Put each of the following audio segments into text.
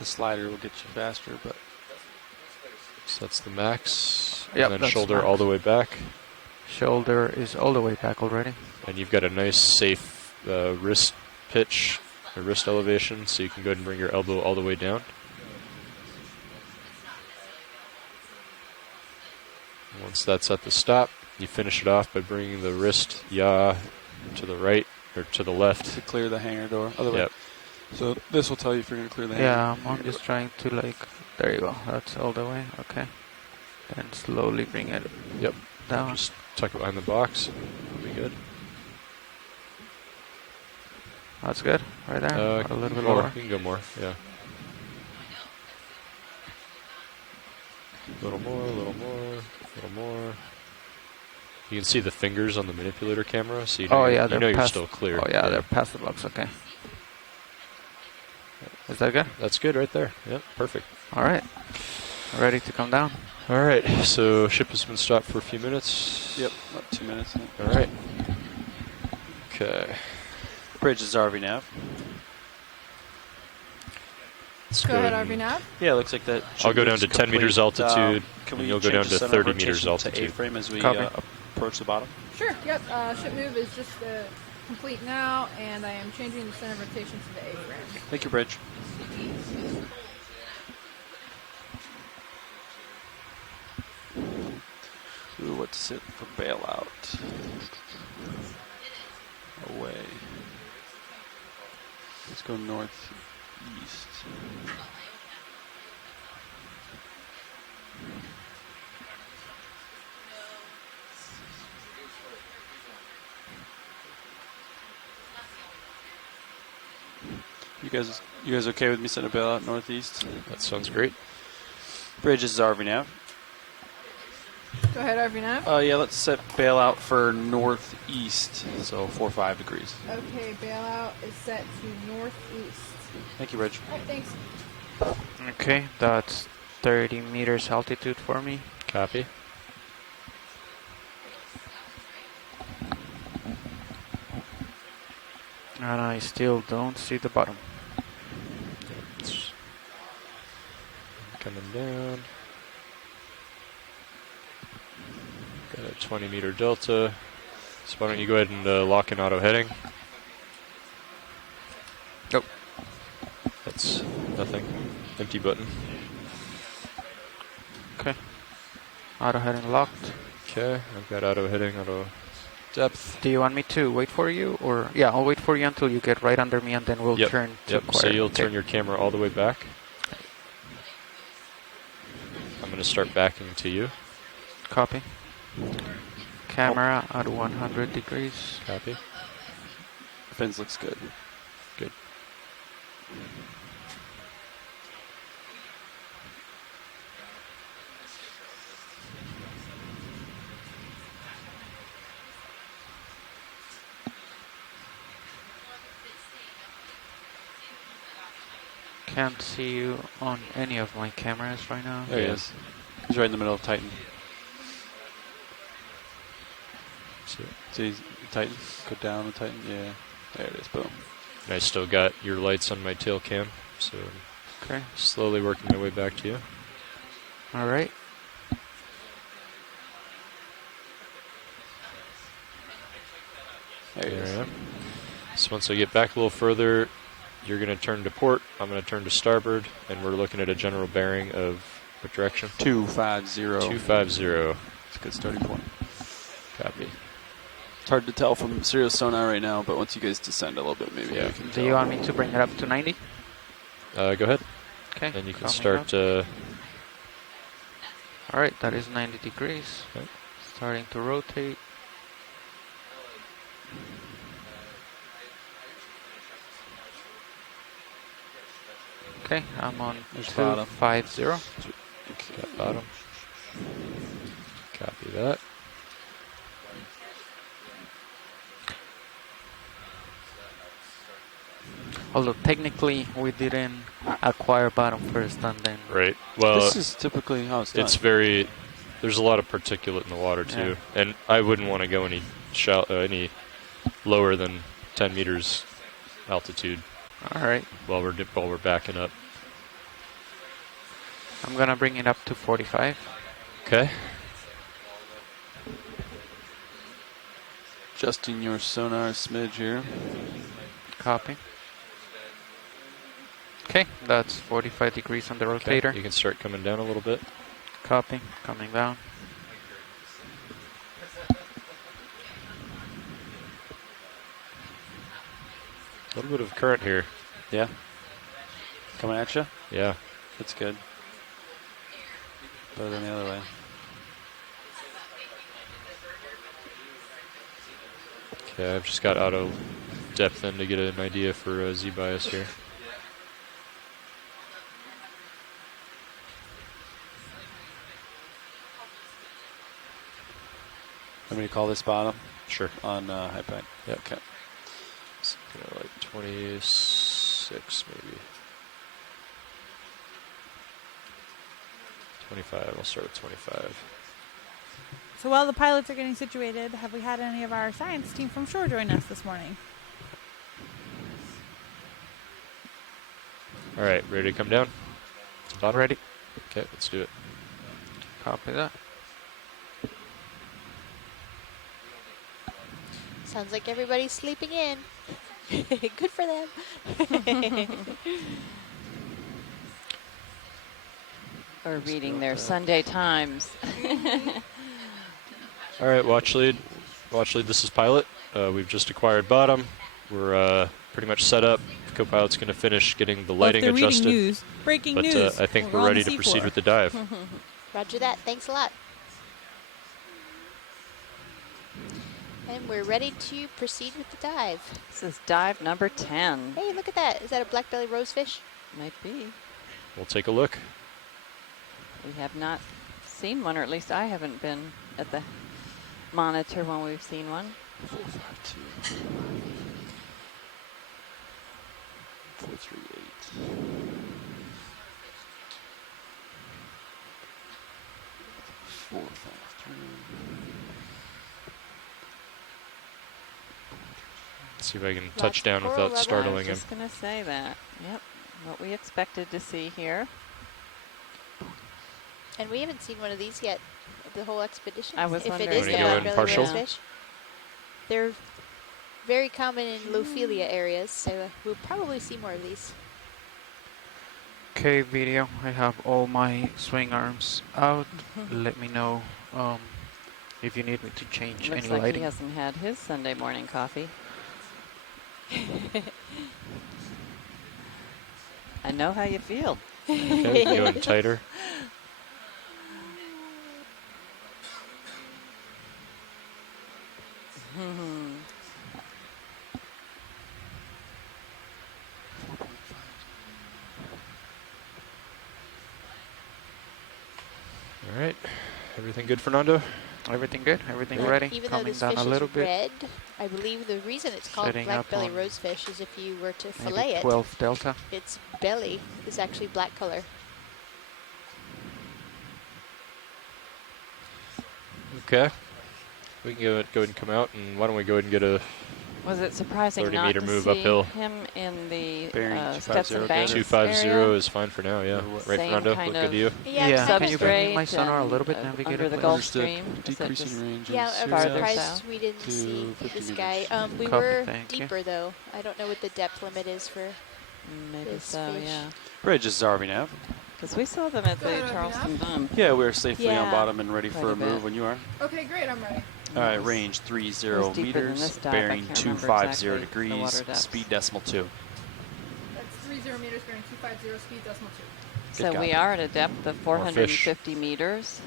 The slider will get you faster, but So that's the max. Yep, And then that's shoulder max. all the way back. Shoulder is all the way back already. And you've got a nice, safe wrist pitch, or wrist elevation, so you can go ahead and bring your elbow all the way down. Once that's at the stop, you finish it off by bringing the wrist yaw to the right or to the left. to clear the hangar door. Other way. Yep. So this will tell you if you're going to clear the hangar. Yeah, I'm just trying to like, there you go, that's all the way, okay. Then slowly bring it Yep. down. Just tuck it behind the box. That'll be good. That's good, right there, a little bit more. lower. You can go more, yeah. A little more, a little more, a little more. You can see the fingers on the manipulator camera, so you know, Yeah, you know you're past, still clear. Oh yeah, they're past the box, okay. Is that good? That's good right there. Yep, perfect. All right, ready to come down. All right, so ship has been stopped for a few minutes. Yep, about 2 minutes. All right. Okay. Bridge is RV nav. Let's Go ahead, and- RV nav. Yeah, it looks like that. I'll go down to 10 meters altitude, Can and we you'll go down change the to center of 30 meters rotation altitude. to A-frame as we Copy. approach the bottom? Sure. Yep. Ship move is just complete now, and I am changing the center of rotation to the A-frame. Thank you, Bridge. Ooh, what's it for bailout? Away. Let's go northeast. You guys okay with me setting a bailout northeast? That sounds great. Bridge is RV nav. Go ahead, RV nav. Yeah, let's set bailout for northeast, so 4-5 degrees. Okay, bailout is set to northeast. Thank you, Bridge. All right, thanks. Okay, that's 30 meters altitude for me. Copy. And I still don't see the bottom. It's coming down. Got a 20 meter delta. So why don't you go ahead and lock in auto heading? Nope. That's nothing. Empty button. Okay. Auto heading locked. Okay, I've got auto heading, auto depth. Do you want me to wait for you, or yeah, I'll wait for you until you get right under me, and then we'll Yep, turn to Yep, so quiet. you'll Okay. turn your camera all the way back. I'm going to start backing to you. Copy. Camera at 100 degrees. Copy. Fins looks good. Good. Can't see you on any of my cameras right now. There he Yeah. is. He's right in the middle of Titan. So, See, Titan? Go down the Titan. Yeah. There it is. Boom. and I still got your lights on my tail cam, so Okay. slowly working my way back to you. All right. There he There is. I am. So once I get back a little further, you're going to turn to port, I'm going to turn to starboard, and we're looking at a general bearing of what direction? 250. 250. It's a good starting point. Copy. It's hard to tell from serial sonar right now, but once you guys descend a little bit, maybe Yeah. we can Do tell. you want me to bring it up to 90? Go ahead, Okay. and you can coming start. up. All right, that is 90 degrees. Okay. Starting to rotate. Okay, I'm on There's bottom. 250. Got bottom. Copy that. Although technically we didn't acquire bottom first and then. Right. Well, This is typically how it's done. it's very. There's a lot of particulate in the water too, and I wouldn't want to go any lower than 10 meters altitude All right. while we're backing up. I'm gonna bring it up to 45. Okay. Adjusting your sonar smidge here. Copy. Okay, that's 45 degrees on the Okay. rotator. You can start coming down a little bit. Copy. Coming down. A little bit of current here. Yeah. Coming at you. Yeah. That's good. Better than the other way. Okay, I've just got auto depth in to get an idea for Z bias here. Want me to call this bottom Sure. on high pack? Yep. Okay. So, like 26 maybe. 25. I'll start with 25. So while the pilots are getting situated, have we had any of our science team from shore join us this morning? All right, ready to come down? Not ready. Okay, let's do it. Copy that. Sounds like everybody's sleeping in. Good for them. Or reading their Sunday Times. All right, watch lead. Watch lead, this is pilot. We've just acquired bottom. We're pretty much set up. Co-pilot's going to finish getting the lighting Well, if they're adjusted. reading news, breaking But news. I think We're we're on ready the to proceed seafloor. with the dive. Roger that. Thanks a lot. And we're ready to proceed with the dive. This is dive number 10. Hey, look at that. Is that a black belly rosefish? Might be. We'll take a look. We have not seen one, or at least I haven't been at the monitor when we've seen one. 452. 438. 453. See if I can Lots touch of down coral without rubber. startling him. Just going to say that. Yep, what we expected to see here. And we haven't seen one of these yet, the whole expedition. I was if wondering it is that. the Wanna go black in belly partial? rosefish. They're very common in Lophelia areas, so we'll probably see more of these. Okay, video. I have all my swing arms out. Let me know if you need me to change Looks any like lighting. he hasn't had his Sunday morning coffee. I know how you feel. Okay, we can go in tighter. All right, everything good, Fernando? Everything good? Everything Yeah. ready? Even though Coming this down fish a little is bit. red, I believe the reason it's called Setting black up belly on rosefish is if you were to Maybe fillet it, 12 delta. its belly is actually black color. Okay. We can go ahead and come out, and why don't we go ahead and get a Was it surprising 30 not meter to move see uphill. him in the Bearing 250 Stetson good. Banks 250 area? is fine for now, yeah. Or what? Right, Same Fernando? kind Look good of to you? Yeah, kind can of you bring me my Substrate sonar a little bit? and, Navigate under it, the please? Gulf Understood. Stream? Is that Decreasing just range Yeah, is I'm farther surprised south? we didn't to see 50 this meters. guy. We Copy, were thank you. deeper though. I don't know what the depth limit is for. Maybe This so, fish. yeah. Bridge is Zarvey nav. Because we saw them at Go the ahead, Charleston Bump. Yeah, we're safely on Yeah. bottom and ready Quite for a a move bit. when you are. Okay, great. I'm ready. All right, It was- range it 30 was deeper than meters, this dive. I bearing can't remember 250 exactly the degrees, water depth. speed decimal 2. That's 30 meters bearing 250 speed decimal 2. So Good we copy. are at a depth of fish. 450 meters.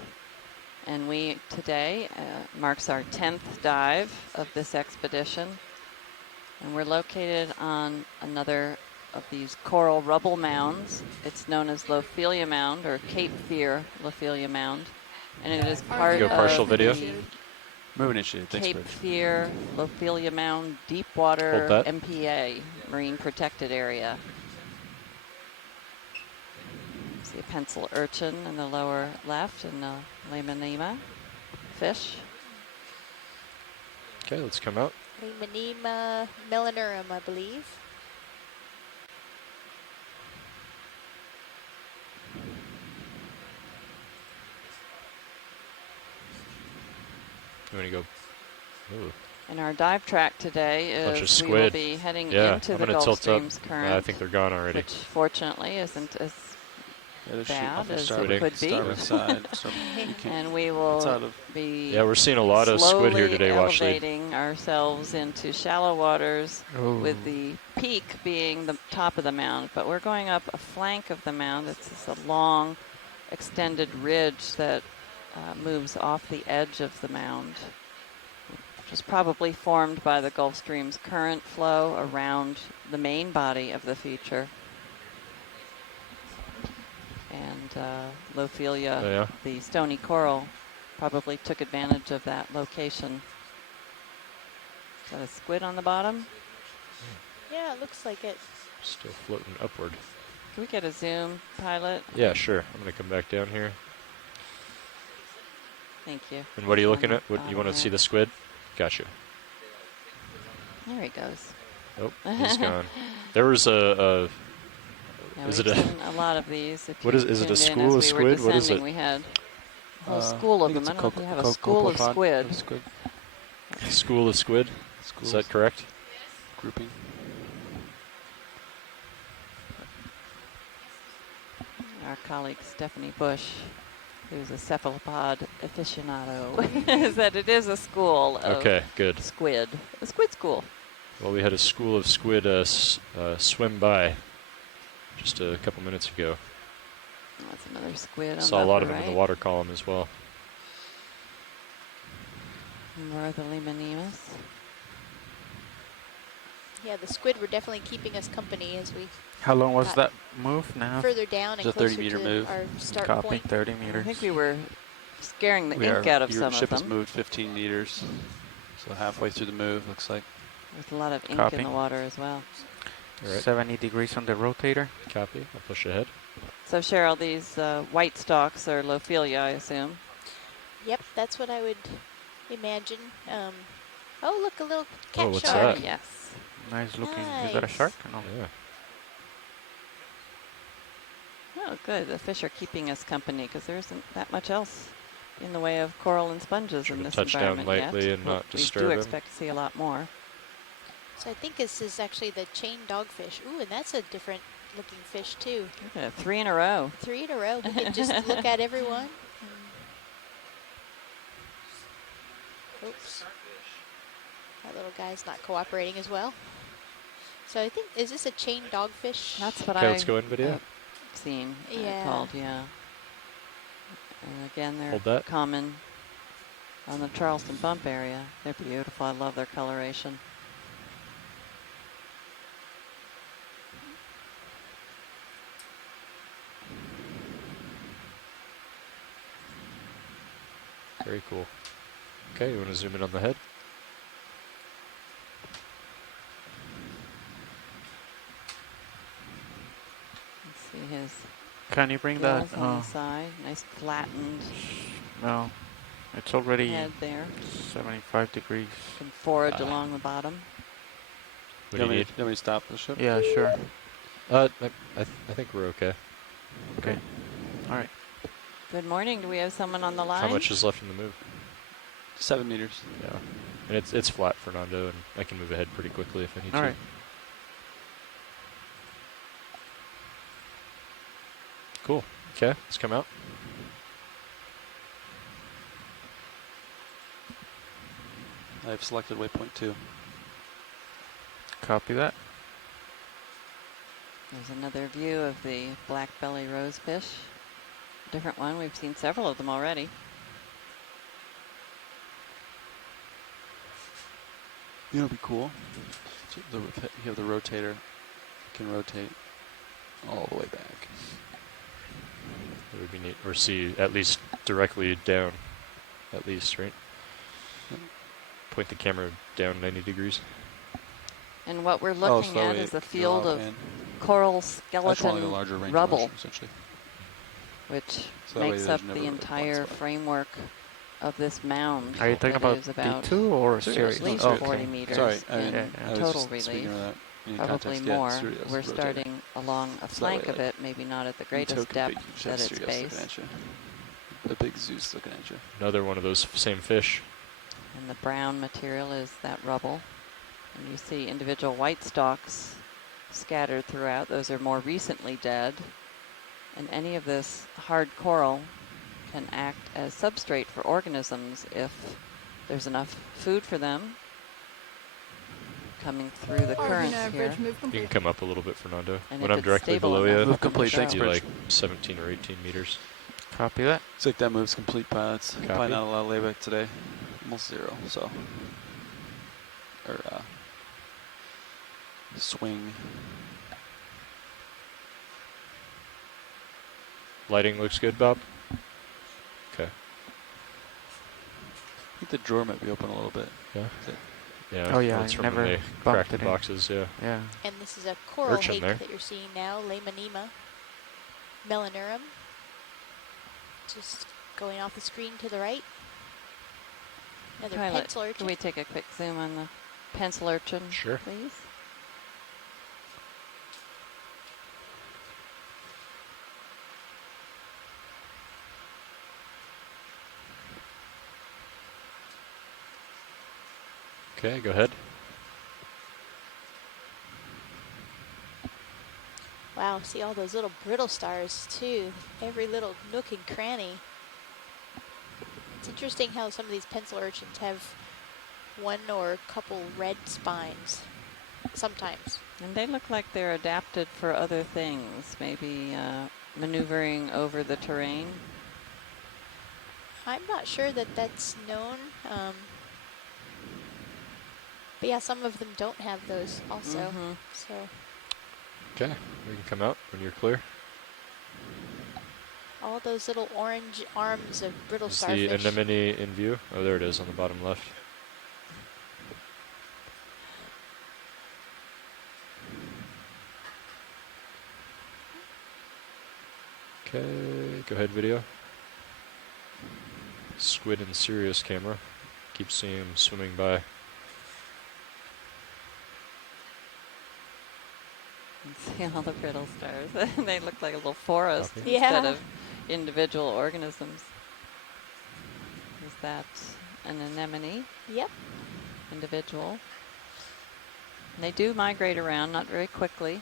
And we today marks our 10th dive of this expedition. And we're located on another of these coral rubble mounds. It's known as Lophelia Mound or Cape Fear Lophelia Mound. And it is part Go partial of video. the Move initiated. Thanks, Cape Bridge. Fear Lophelia Mound Hold Deepwater that. MPA Marine Protected Area. See a pencil urchin in the lower left and a Lemonema fish. Okay, let's come out. Lemonema melanurum, I believe. You want to go? Ooh. And our dive track today Bunch of is we will squid. be heading Yeah, into I'm the gonna Gulf tilt Stream's up. current, I think they're gone already. which fortunately isn't as Yeah, shoot bad off the as starboard- it could be. starboard side. So you can't, And we it's will out of be Yeah, we're seeing a lot of squid here slowly today, Watchley. elevating ourselves into shallow waters Oh. with the peak being the top of the mound. But we're going up a flank of the mound. It's just a long, extended ridge that moves off the edge of the mound, which is probably formed by the Gulf Stream's current flow around the main body of the feature. And Lophelia, Oh, yeah. the stony coral, probably took advantage of that location. Is that a squid on the bottom? Yeah, it looks like it. Still floating upward. Can we get a zoom, pilot? Yeah, sure. I'm gonna come back down here. Thank you. And what are you On looking the at? What you bottom want to see there. the squid? Gotcha. There he goes. Oh, he's gone. There was a Yeah, Is we've it a- seen a lot of these. If What you is it a tuned in school as of we were squid? What is descending, it? We had a whole I school of think them. it's I don't know if you have a co- school of copepod squid. squid. school of squid? Is Schools that correct? grouping. Our colleague Stephanie Bush, who's a cephalopod aficionado, is that it is a school of Okay, good. squid. A squid school. Well, we had a school of squid swim by just a couple minutes ago. Oh, that's another squid on Saw the a lot upper of them in the right. water column as well. More of the Limanemus. Yeah, the squid were definitely keeping us company as we How long was got that move now? further down and It's a closer 30-meter to move. our start Copy, point. 30 I meters. think we were scaring the We ink are- out of your some ship of has them. moved 15 meters, so halfway through the move, looks like. There's a lot of ink Copy. in the water as well. All right. 70 degrees on the rotator. Copy. I'll push ahead. So Cheryl, these white stalks are Lophelia, I assume. Yep, that's what I would imagine. Oh, look, a little cat Oh, what's shark. that? Yes. Nice looking. Is that a Nice. shark? No. Yeah. Oh, good. The fish are keeping us company because there isn't that much else in the way of coral and sponges Try in to this touch down environment lightly yet. and not We disturb do 'em. expect to see a lot more. So I think this is actually the chain dogfish. Ooh, and that's a different looking fish too. Look at it, 3 in a row. 3 in a row. We can just look at everyone. Oops. That little guy's not cooperating as well. So I think, is this a chain dogfish? That's what Okay, I let's go in video. seen. Yeah. Called, yeah. And again, they're Hold that. common on the Charleston Bump area. They're beautiful. I love their coloration. Very cool. Okay, you want to zoom in on the head? Let's see his Can you bring that? gills on the side. Nice flattened No. It's already head there. 75 degrees. Can forage along the bottom. What do you need? Do you want me to stop the ship? Yeah, sure. I think we're okay. Okay. All right. Good morning. Do we have someone on the line? How much is left in the move? 7 meters. Yeah. And it's flat, Fernando, and I can move ahead pretty quickly if I need All to. right. Cool. Okay, let's come out. I've selected waypoint 2. Copy that. There's another view of the black belly rosefish. Different one. We've seen several of them already. You know, it'd be cool. So you have the rotator. You can rotate all the way back. That would be neat. Or see at least directly down. At least, right? Point the camera down 90 degrees. And what we're Oh, looking so at we is a go field out of and coral that's one of the skeleton larger range of rubble, motion, essentially. which So that way makes there's up never the really blind entire spot. framework of this mound. Are you talking that about is about B2 or Serious, series? at least no, Oh, 40 okay. meters Sorry, I in mean, I was total just relief. speaking of that. In Probably context, yeah, more. serious We're rotator. starting along a So that flank way, of like, it, maybe not at the You greatest took a depth big at Sirius its looking base. at you. The big Zeus looking at you. Another one of those same fish. And the brown material is that rubble. And you see individual white stalks scattered throughout. Those are more recently dead. And any of this hard coral can act as substrate for organisms if there's enough food for them coming through the currents Arvina, here. bridge move You complete. can come up a little bit, Fernando. And When if I'm it's directly stable below enough, you, Move complete, go. thanks, be bridge. like 17 or 18 meters. Copy that. Looks like that move's complete, pilots. Copy. Probably not a lot of layback today. Almost zero, so. Or, swing. Lighting looks good, Bob? Okay. I think the drawer might be open a little bit. Yeah. Is it- Yeah. Oh, yeah, That's I from never when they bumped cracked the it in. boxes, yeah. Yeah. And this is a coral Urchin hake there. that you're seeing now, Lamanema melanurum. Just going off the screen to the right. Another Pilot, pencil can urchin. we take a quick zoom on the pencil urchin, Sure. please? Okay, go ahead. Wow, see all those little brittle stars too. Every little nook and cranny. It's interesting how some of these pencil urchins have one or a couple red spines sometimes. And they look like they're adapted for other things, maybe maneuvering over the terrain. I'm not sure that that's known. But yeah, some of them don't have those also. Mhm. So Okay, we can come out when you're clear. all those little orange arms of brittle Is the starfish. anemone in view? Oh, there it is on the bottom left. Okay, go ahead, video. Squid and Sirius camera. Keep seeing him swimming by. See all the brittle stars. They look like a little forest Copy. instead Yeah. of individual organisms. Is that an anemone Yep. individual? And they do migrate around, not very quickly.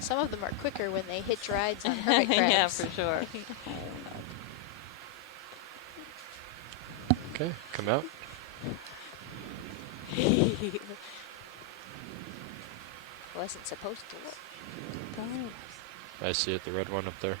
Some of them are quicker when they hitch rides on hermit crabs. Yeah, for sure. Okay, come out. Wasn't supposed to look. I see it, the red one up there.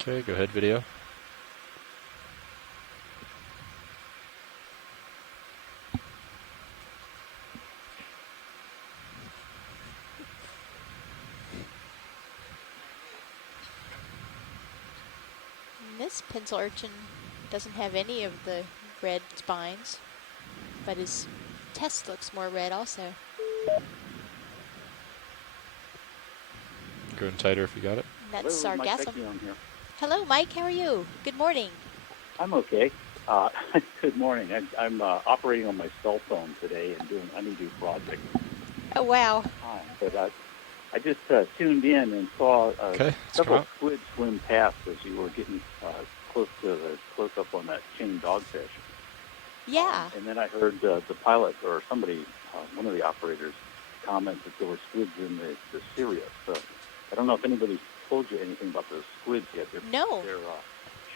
Okay, go ahead, video. And this pencil urchin doesn't have any of the red spines, but his test looks more red also. Go in tighter if you got it. And that's Hello, Mike sargassum. Vecchione here. Hello, Mike. How are you? Good morning. I'm okay. Good morning. I'm operating on my cell phone today and doing honeydew project. Oh, wow. But I just tuned in and saw Okay, let's several come out. squid swim past as you were getting close up on that chain dogfish. Yeah. And then I heard the pilot or somebody, one of the operators, comment that there were squids in the Sirius. So I don't know if anybody's told you anything about those squids yet. No. They're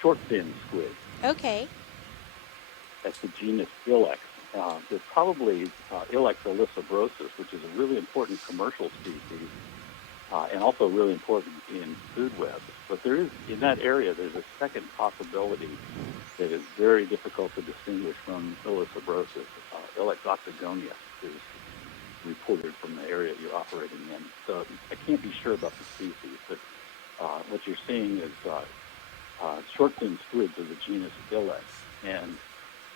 short fin squid. Okay. That's the genus Ilex. They're probably Ilex elisabrosus, which is a really important commercial species and also really important in food webs. But there is, in that area, there's a second possibility that is very difficult to distinguish from elisabrosus. Ilex octagonia is reported from the area you're operating in. So I can't be sure about the species, but what you're seeing is short-fin squids of the genus Ilex, and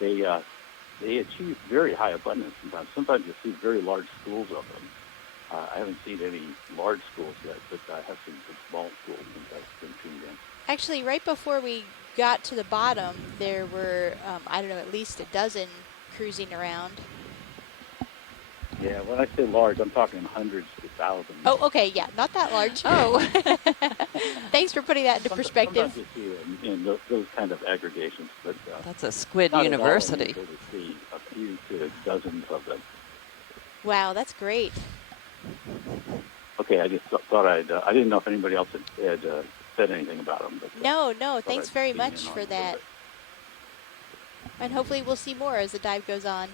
they achieve very high abundance sometimes. Sometimes you see very large schools of them. I haven't seen any large schools yet, but I have seen some small schools since I've been tuned in. Actually, right before we got to the bottom, there were, I don't know, at least a dozen cruising around. Yeah, when I say large, I'm talking hundreds to thousands. Oh, okay, yeah, not that large. Oh. Thanks for putting that into perspective. Sometimes you see in those kind of aggregations, but That's a squid not university. at all unusual to see a few to dozens of them. Wow, that's great. Okay, I just thought I didn't know if anybody else had said anything about them. But, No, thought thanks I'd very key in much on for it a little that. bit. And hopefully we'll see more as the dive goes on.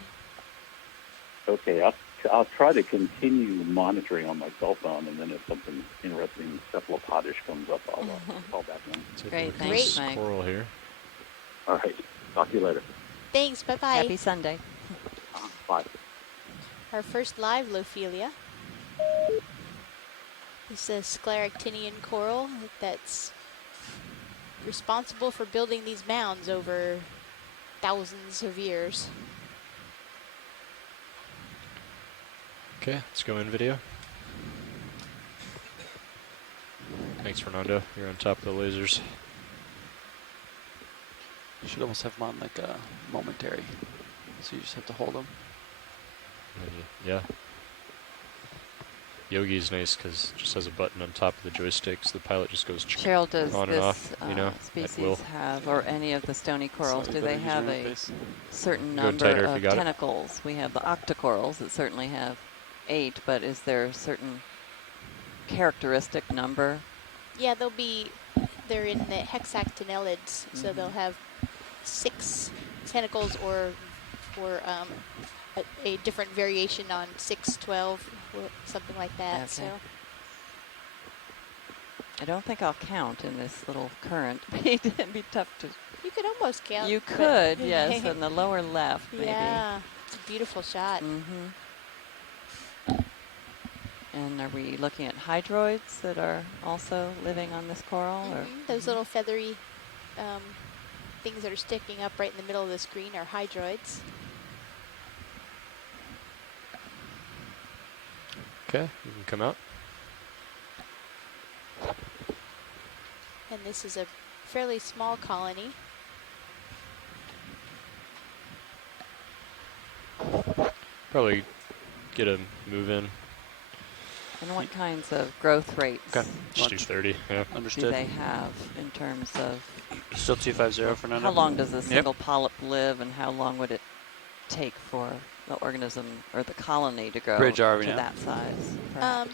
Okay, I'll try to continue monitoring on my cell phone, and then if something interesting cephalopodish comes up, I'll call back in. Take a Great, look at thanks, this Mike. coral here. All right, talk to you later. Thanks, bye-bye. Happy Sunday. Bye. Our first live Lophelia. This is a scleractinian coral that's responsible for building these mounds over thousands of years. Okay, let's go in video. Thanks, Fernando. You're on top of the lasers. You should almost have them on like a momentary. So you just have to hold them. Yeah. Yogi's nice because it just has a button on top of the joystick, so the pilot just goes Cheryl, does on and this off, you know, at species will. have, or any of the stony corals, So do you better they use have your a interface. certain Go number tighter if you of got it. tentacles? We have the octocorals that certainly have 8, but is there a certain characteristic number? Yeah, they're in the hexactinellids, so they'll have 6 tentacles or a different variation on 6, 12, or something like that. Okay. So I don't think I'll count in this little current. It'd be tough to. you could almost count. You but- could, yes, in the lower left, maybe. Yeah, it's a beautiful shot. And are we looking at hydroids that are also living on this coral? Or Those little feathery things that are sticking up right in the middle of the screen are hydroids. Okay, you can come out. And this is a fairly small colony. Probably get a move in. and what kinds of growth rates Okay. Just do 30, yeah. do Understood. they have in terms of Still 250 for now. how long does a Yep. single polyp live, and how long would it take for the organism or the colony to grow Bridge to Arvina. that size? perhaps?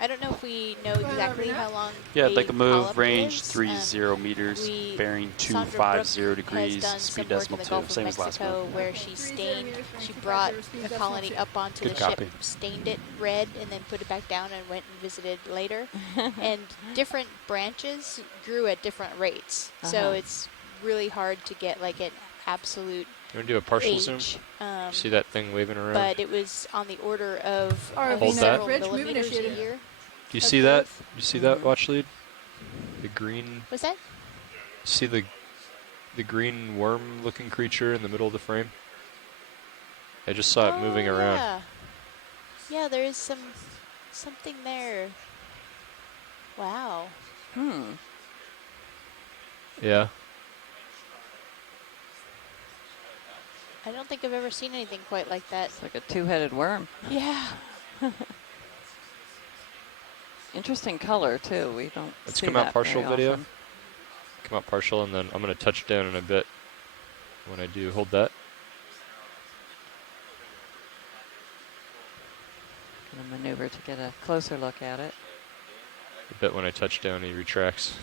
I don't know if we know exactly how long. Yeah, a like a move polyp range lives. 30 meters, we- bearing Sandra 250 Brooke degrees, has done speed some work decimal in the 2, Gulf of same as last Mexico month. where she brought a colony up onto Good the copy. ship, stained it red, and then put it back down and went and visited later. And different branches grew at different rates, so Uh-huh. it's really hard to get like an absolute You want to do a partial zoom? age. See that thing waving around? But it was on the order of Hold that. several Bridge move millimeters a initiated. year. Do you of see that? growth. You see that, watch lead? The green, Was that? see the green worm-looking creature in the middle of the frame? I just saw it moving around. Yeah. Yeah, there is something there. Wow. Yeah. I don't think I've ever seen anything quite like that. It's like a two-headed worm. Yeah. Interesting color too. We don't Let's see come out that partial very video. often. Come out partial, and then I'm going to touch down in a bit. When I do, hold that. Gonna maneuver to get a closer look at it. A bit when I touch down, he retracts.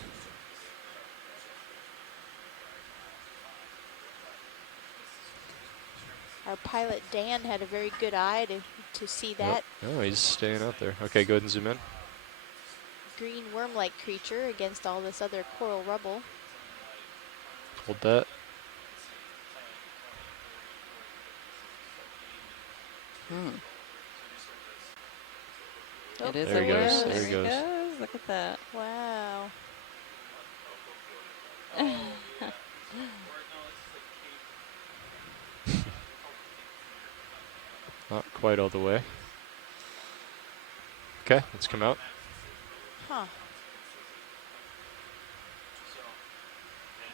Our pilot Dan had a very good eye to see that Oh, he's staying out there. Okay, go ahead and zoom in. green worm-like creature against all this other coral rubble. Hold that. Oh, It is There a he goes, worm. there he There goes. Look at that. Wow. Not quite all the way. Okay, let's come out. Huh.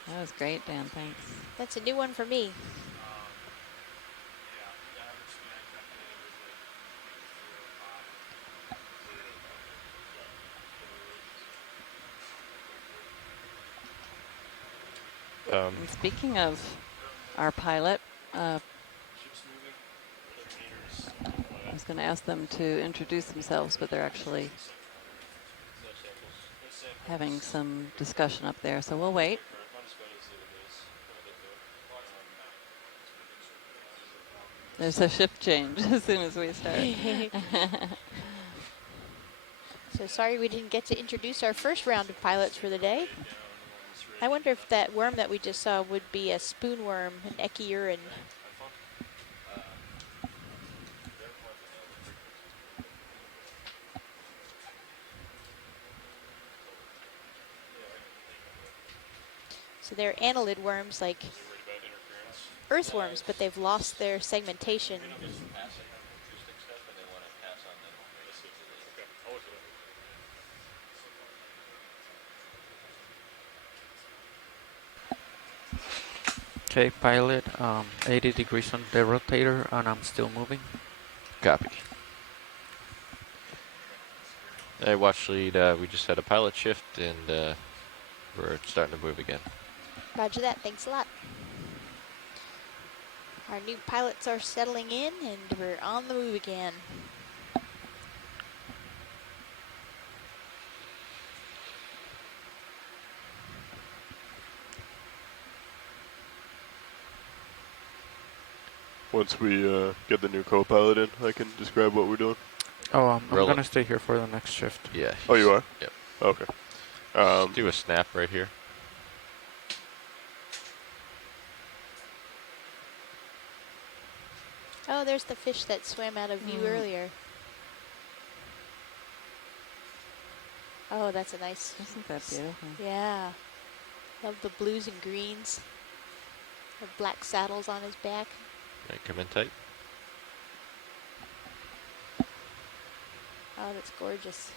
That was great, Dan. Thanks. That's a new one for me. And speaking of our pilot, I was going to ask them to introduce themselves, but they're actually having some discussion up there, so we'll wait. There's a shift change as soon as we start. So sorry we didn't get to introduce our first round of pilots for the day. I wonder if that worm that we just saw would be a spoon worm, an Echiurin. So they're annelid worms like earthworms, but they've lost their segmentation. Okay, pilot, 80 degrees on the rotator, and I'm still moving. Copy. Hey, watch lead. We just had a pilot shift, and we're starting to move again. Roger that, thanks a lot. Our new pilots are settling in, and we're on the move again. Once we get the new co-pilot in, I can describe what we're doing. Oh, I'm Roll gonna it. stay here for the next shift. Yeah. Oh, you are? Yep. Okay. Just do a snap right here. Oh, there's the fish that swam out of view earlier. Oh, that's a nice. Isn't that beautiful? Yeah. Love the blues and greens. The black saddles on his back. Right, come in tight. Oh, that's gorgeous.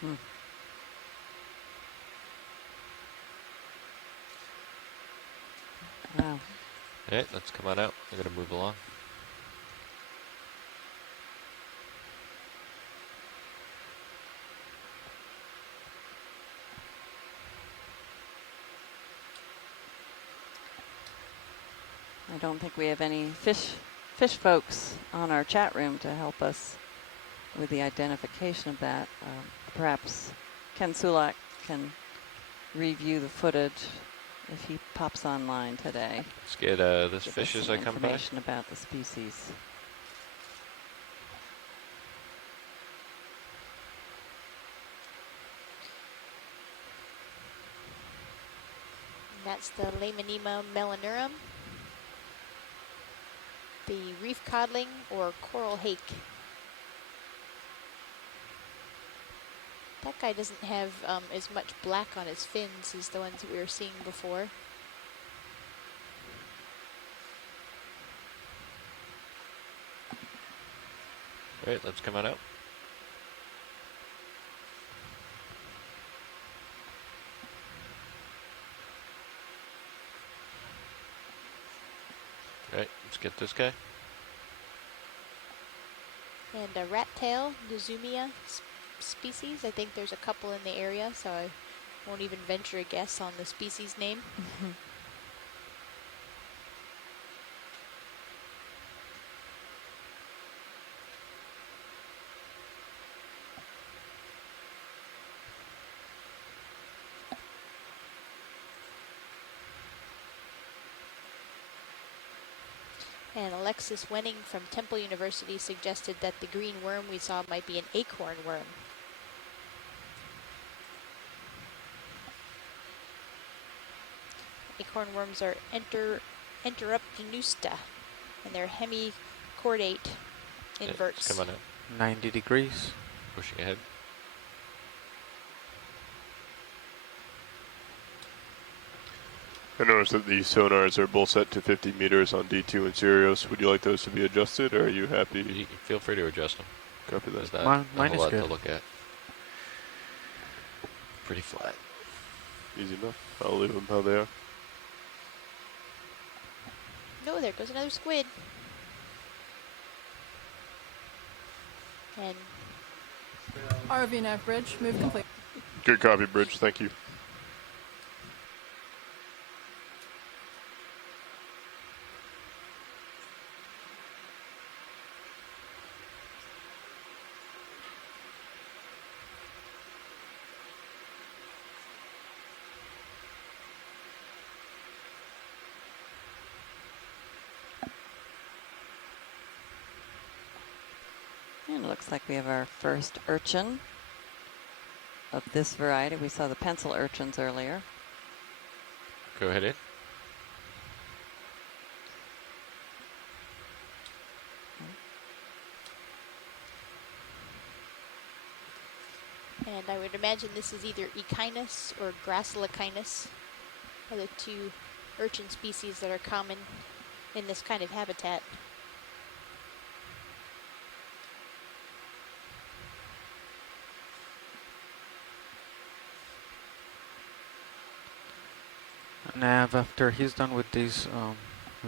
Hmm. Wow. Alright, let's come on out. I gotta move along. I don't think we have any fish folks on our chat room to help us with the identification of that. Perhaps Ken Sulak can review the footage if he pops online today. Let's get this Give fish us as some I come by. information about the species. That's the Laminema melanurum, the reef codling or coral hake. That guy doesn't have as much black on his fins as the ones that we were seeing before. Alright, let's come on out. Alright, let's get this guy. And a rat tail, Nizumia species. I think there's a couple in the area, so I won't even venture a guess on the species name. And Alexis Wenning from Temple University suggested that the green worm we saw might be an acorn worm. Acorn worms are Enteruptinusta, and they're hemichordate inverts. Come on out. 90 degrees. Pushing ahead. I noticed that the sonars are both set to 50 meters on D2 and Sirius. Would you like those to be adjusted, or are you happy? You can feel free to adjust them. Copy There's that. not Mine a is whole lot good. to look at. Pretty flat. Easy enough. I'll leave them how they are. No, there goes another squid. And ROV nav bridge, move complete. Good copy, Bridge. Thank you. And it looks like we have our first urchin of this variety. We saw the pencil urchins earlier. Go ahead in. and I would imagine this is either Echinus or Gracilochinus, are the two urchin species that are common in this kind of habitat. Nav, after he's done with this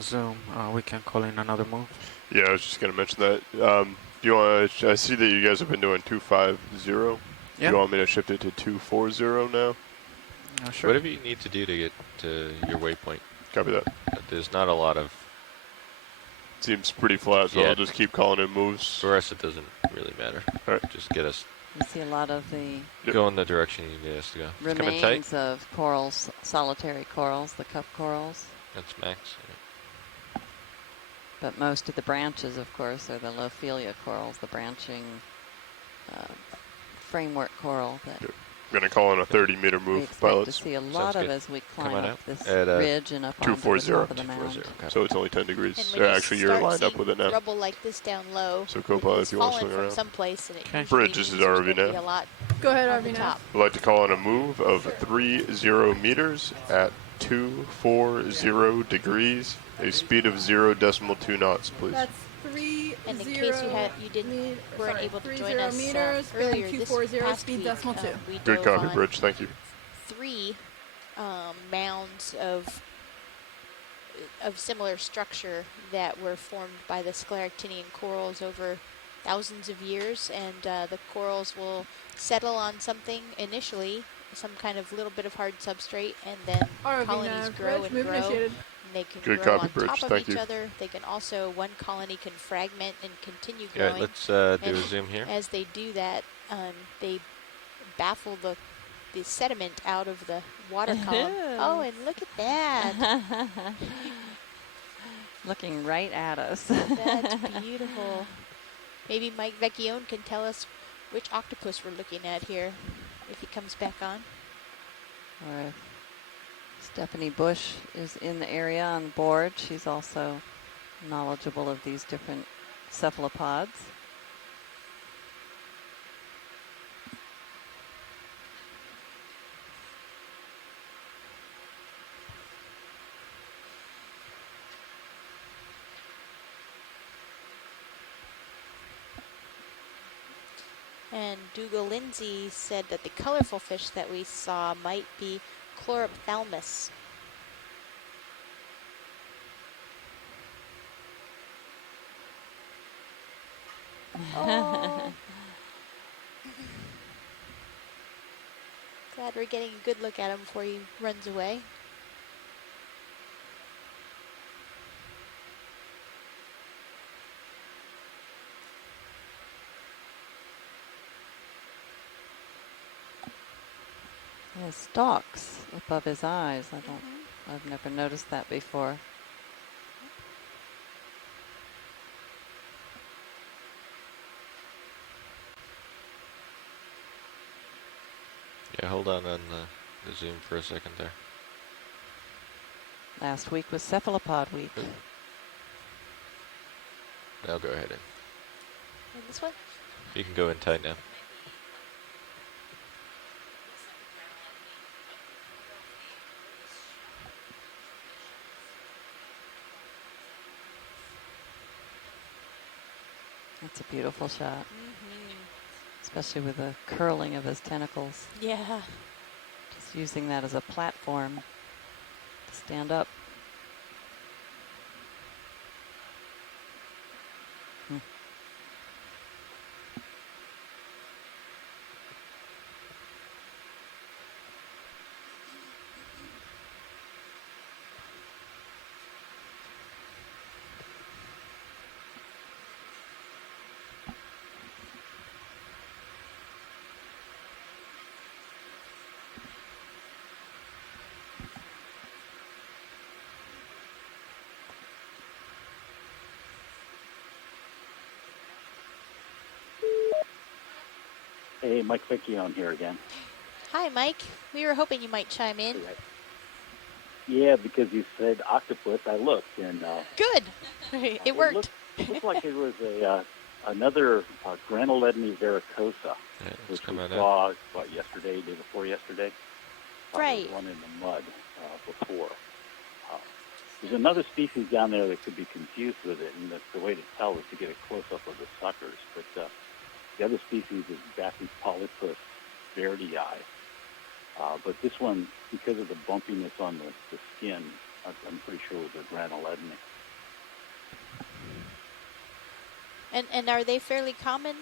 zoom, we can call in another move. Yeah, I was just going to mention that. Do you want to, I see that you guys have been doing 250. Yeah. Do you want me to shift it to 240 now? Sure. Whatever you need to do to get to your waypoint. Copy that. There's not a lot of... Seems pretty flat, so Yeah. I'll just keep calling in moves. For us, it doesn't really matter. All right. Just get us... You see a lot of the Yep. Go in the direction you need us to go. Coming tight. remains of corals, solitary corals, the cup corals. That's max. But most of the branches, of course, are the Lophelia corals, the branching framework coral that Yep. I'm going to call in a 30-meter we move, expect pilots. to see a lot of good. as we climb on up out. this At, ridge and up onto the 240. top of the mound. 240. So it's only 10 degrees. And when you Actually, you're start lined up seeing with it now. rubble like this down low, So co-pilot, it's if you want to fallen swing from around. someplace, and it Okay. usually Bridge, this is means there's RV gonna be now. a lot Go ahead, on the RV now. top. I'd like to call in a move of 30 meters at 240 degrees, a speed of 0.2 knots, please. That's 3 And in 0 case weren't sorry, able to 30 join us meters, earlier and this 240 past speed week, decimal 2. we Good dove copy, on Bridge. Thank you. 3 mounds of similar structure that were formed by the scleractinian corals over thousands of years, and the corals will settle on something initially, some kind of little bit of hard substrate, and then ROV colonies nav, grow bridge, and move grow. initiated. And they can Good grow copy, on Bridge. top of Thank each you. other. They can also, one colony can fragment and continue All right, growing. let's do a And zoom here. As they do that, they baffle the sediment out of the water column. Oh, and look at that. Looking right at us. That's beautiful. Maybe Mike Vecchione can tell us which octopus we're looking at here if he comes back on. Or if Stephanie Bush is in the area on board. She's also knowledgeable of these different cephalopods. And Dougal Lindsay said that the colorful fish that we saw might be chlorophthalmus. Oh. Glad we're getting a good look at him before he runs away. He has stalks above his eyes. I've never noticed that before. Yeah, hold on the zoom for a second there. Last week was cephalopod week. Now go ahead and And this one? You can go in tight now. That's a beautiful shot, especially with the curling of his tentacles. Yeah. Just using that as a platform to stand up. Hey, Mike Fickione here again. Hi, Mike. We were hoping you might chime in. Yeah, because you said octopus, I looked, and Good. It worked. Looked like it was another Granoledone vericosa, Yeah, it's which we coming out. saw yesterday, day before yesterday. There Right. was one in the mud before. There's another species down there that could be confused with it, and the way to tell is to get a close-up of the suckers. But the other species is Bachypolypus verdii. But this one, because of the bumpiness on the skin, I'm pretty sure it was a Granoledone. And are they fairly common?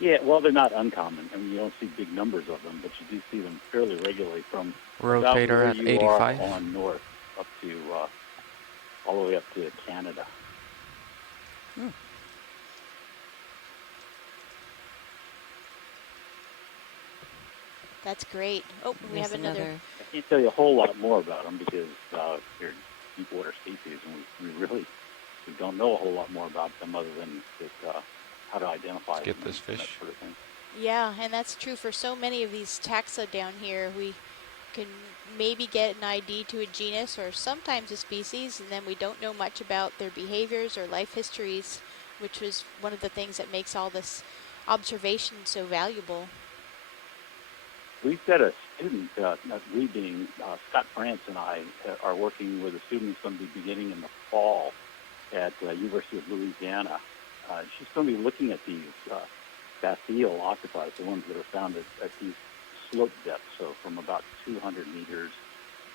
Yeah, well, they're not uncommon. I mean, you don't see big numbers of them, but you do see them fairly regularly from about Rotator where at you 85. are on north up to all the way up to Canada. That's great. Oh, we There's have another. I can't tell you a whole lot more about them because they're deep water species, and we don't know a whole lot more about them other than that, how to identify Let's get them this and that fish. sort of thing. Yeah, and that's true for so many of these taxa down here. We can maybe get an ID to a genus or sometimes a species, and then we don't know much about their behaviors or life histories, which was one of the things that makes all this observation so valuable. We've got a student, we being Scott France and I, are working with a student who's going to be beginning in the fall at University of Louisiana. She's going to be looking at these bathyal octopi, the ones that are found at these slope depths, so from about 200 meters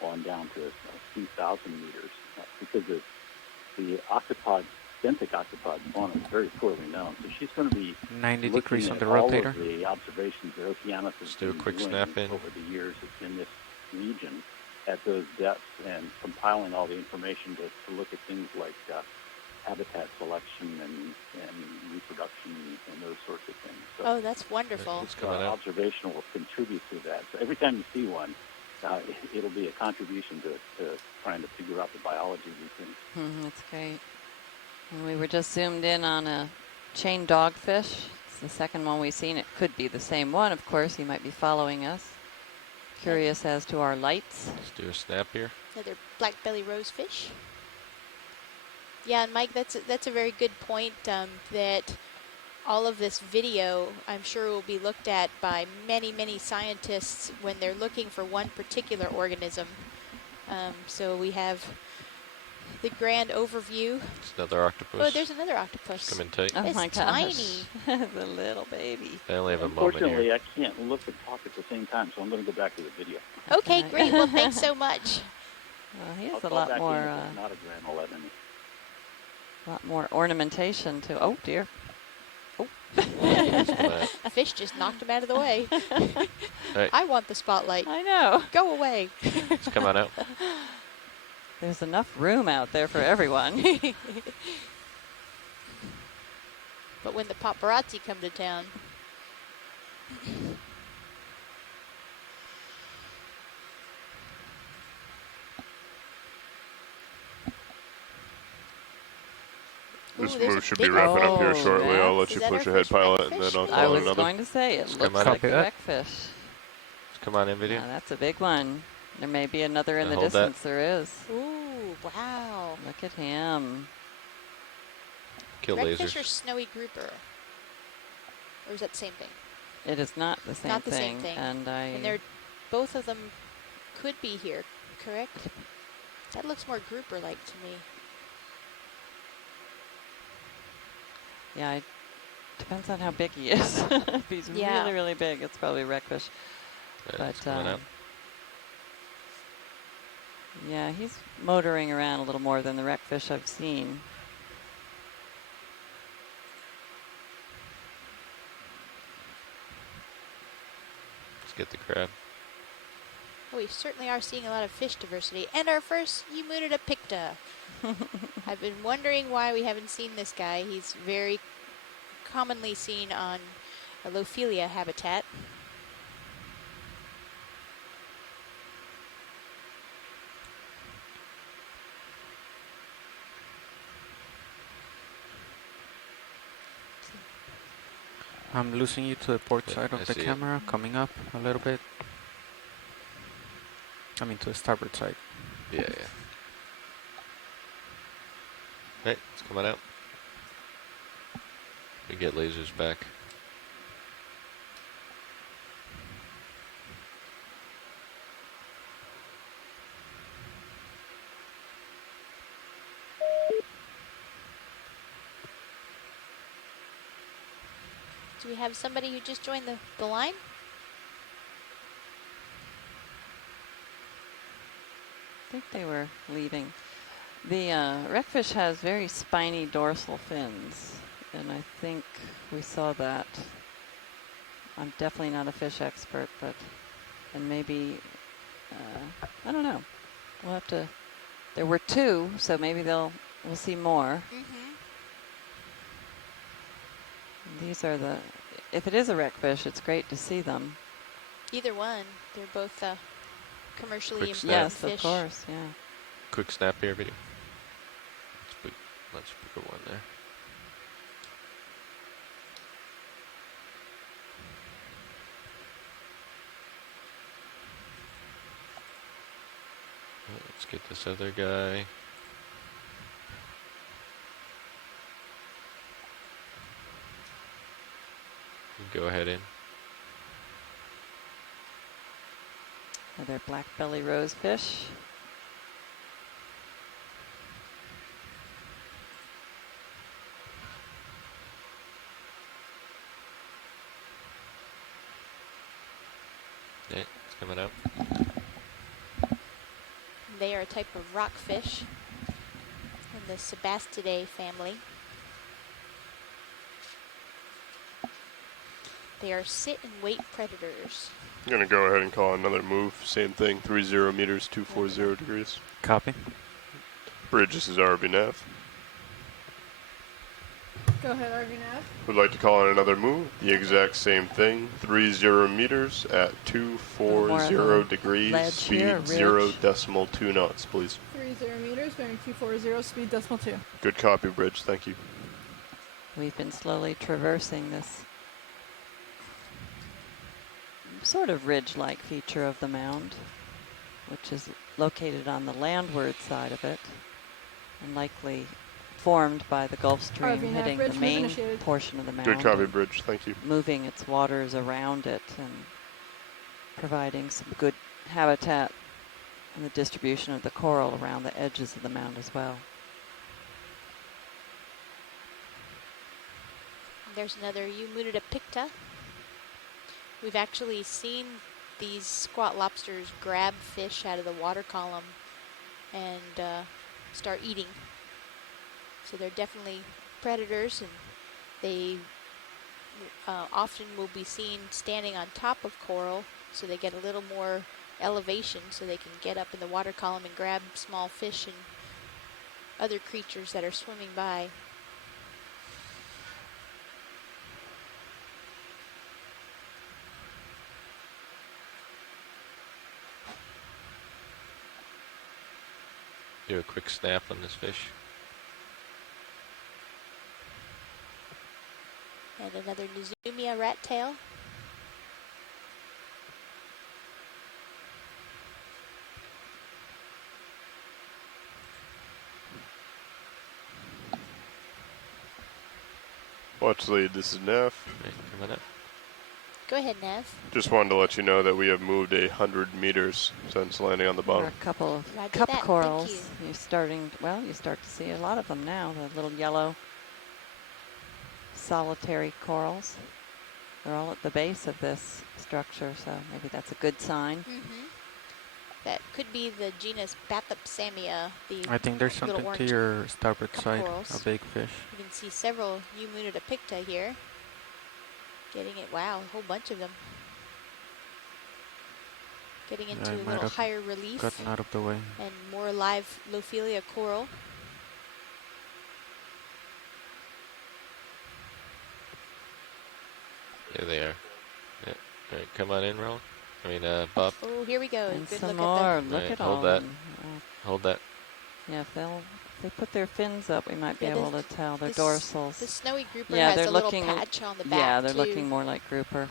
on down to a few thousand meters, because the octopod, benthic octopod fauna is very poorly known. So she's going to be 90 looking degrees on at the all rotator. of the observations that Okeanos has do a been quick doing snap in. over the years in this region at those depths and compiling all the information to look at things like habitat selection and reproduction and those sorts of things. So Oh, that's wonderful. It's coming out. observation will contribute to that. So every time you see one, it'll be a contribution to trying to figure out the biology of these things. That's great. And we were just zoomed in on a chain dogfish. It's the second one we've seen. It could be the same one, of course. He might be following us. Curious as to our lights. Let's do a snap here. Another black belly rosefish. Yeah, and Mike, that's a very good point. That all of this video, I'm sure, will be looked at by many, many scientists when they're looking for one particular organism. So we have the grand overview. It's another octopus. Oh, there's another octopus. Come in tight. Oh It's my tiny. gosh. The little baby. I only have a moment Unfortunately, here. I can't look and talk at the same time, so I'm going to go back to the video. Okay, great. Well, thanks so much. Well, he I'll has a call lot back in more, if it's not a Granoledone. lot more ornamentation to. Oh dear. It's coming out. A fish just knocked him out of the way. Hey, I want the spotlight. I know. Go away. it's coming out. There's enough room out there for everyone. But when the paparazzi come to town, This Ooh, there's move a should be big wrapping up here one. shortly. I'll Oh, let is you that push our ahead, first pilot, wreckfish? and then I'll I call was another. going to say it Come looks on like in. a Copy wreckfish. Come on in, video. Yeah, that's a big one. There may be another in the Hold that. distance. There is. ooh, wow. Look at him. Kill Redfish lasers. or snowy grouper? Or is that the same thing? It is not the same Not the thing. same thing. And And they're both of them could be here, correct? That looks more grouper-like to me. yeah, it depends on how big he is. If he's Yeah. really, really big, it's probably wreckfish. Right, it's But coming up. yeah, he's motoring around a little more than the wreckfish I've seen. Let's get the crab. Oh, we certainly are seeing a lot of fish diversity. And our first Eumutida picta. I've been wondering why we haven't seen this guy. He's very commonly seen on a Lophelia habitat. I'm losing you to the port Yeah, side I of the see it. camera, coming up a little bit. I mean, to the starboard side. Yeah, yeah. Hey, it's coming out. We get lasers back. Do we have somebody who just joined the line? I think they were leaving. The wreckfish has very spiny dorsal fins, and I think we saw that. I'm definitely not a fish expert, but, and maybe, I don't know. We'll have to, there were two, so maybe we'll see more. Mm-hmm. These are the, if it is a wreckfish, it's great to see them. Either one. They're both commercially Quick important snap. Yes, fish. of course, yeah. Quick snap here, video. Let's pick a one there. Let's get this other guy. Go ahead in. Are there black belly rosefish? Yeah, it's coming out. They are a type of rockfish in the Sebastidae family. They are sit and wait predators. I'm going to go ahead and call another move. Same thing, 30 meters, 240 degrees. Copy. Bridge, this is RV Nav. Go ahead, RV Nav. Would like to call in another move. The exact same thing, 30 meters at More of 240 a degrees, ledge speed here, 0.2 knots, please. 30 meters, bearing 240, speed decimal 2. Good copy, Bridge. Thank you. We've been slowly traversing this sort of ridge-like feature of the mound, which is located on the landward side of it, and likely formed by the Gulf Stream RV nav, hitting bridge the move main initiated. portion of the mound. Good copy, and Bridge. Thank you. moving its waters around it and providing some good habitat and the distribution of the coral around the edges of the mound as well. There's another Eumutida picta. We've actually seen these squat lobsters grab fish out of the water column and start eating. So they're definitely predators, and they often will be seen standing on top of coral, so they get a little more elevation so they can get up in the water column and grab small fish and other creatures that are swimming by. Do a quick snap on this fish. And another Nizumia rat tail. Watch lead, this is Neff. Right, coming up. Go ahead, Nav. Just wanted to let you know that we have moved 100 meters since landing on the There are bottom. a couple of Roger cup that, thank corals. you. You're starting, well, you start to see a lot of them now, the little yellow solitary corals. They're all at the base of this structure, so maybe that's a good sign. That could be the genus Bathopsamia, the I think there's little something to orange your starboard cup side. corals. A big fish. You can see several Eumundipicta here. Getting it, wow, a whole bunch of them. Getting into I a might little have higher relief gotten out of the way. and more live Lophelia coral. There they are. Yeah. All right, come on in, Roland. I mean, Bob. Oh, here we go. And Good some look more. at Look Right, at hold all that. of them. Hold that. Yeah, if they put their fins up, we might be Yeah, able to tell their the dorsals. the snowy grouper Yeah, has they're a little looking- patch on the back Yeah, they're too. looking more like grouper.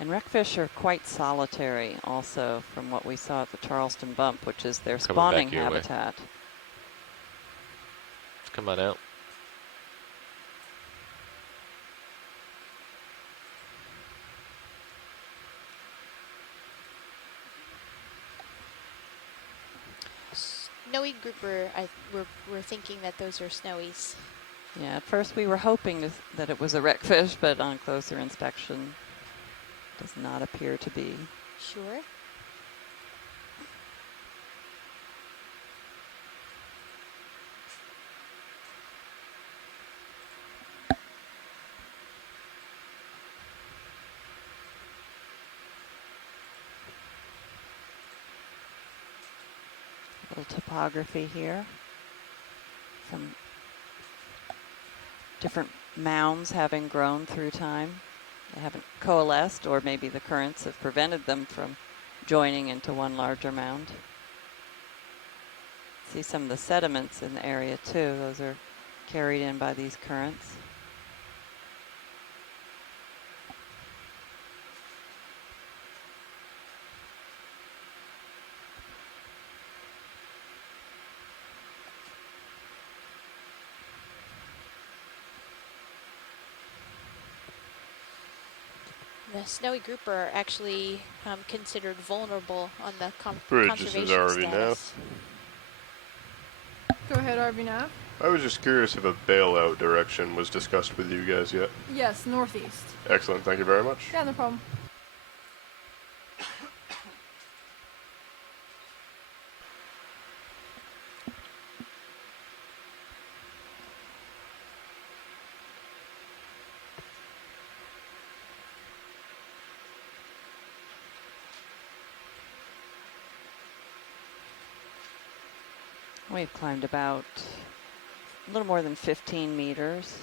And wreckfish are quite solitary also from what we saw at the Charleston Bump, which is their Coming back spawning your way. habitat. Come on out. Snowy grouper, we're thinking that those are snowies. Yeah, at first we were hoping that it was a wreckfish, but on closer inspection, does not appear to be. Sure. Little topography here. Some different mounds having grown through time. They haven't coalesced, or maybe the currents have prevented them from joining into one larger mound. See some of the sediments in the area too. Those are carried in by these currents. The snowy grouper are actually considered vulnerable on the Bridge, this conservation is RV status. Go ahead, RV Nav. I was just curious if a bailout direction was discussed with you guys yet. Yes, northeast. Excellent, thank you very much. Yeah, no problem. We've climbed about a little more than 15 meters.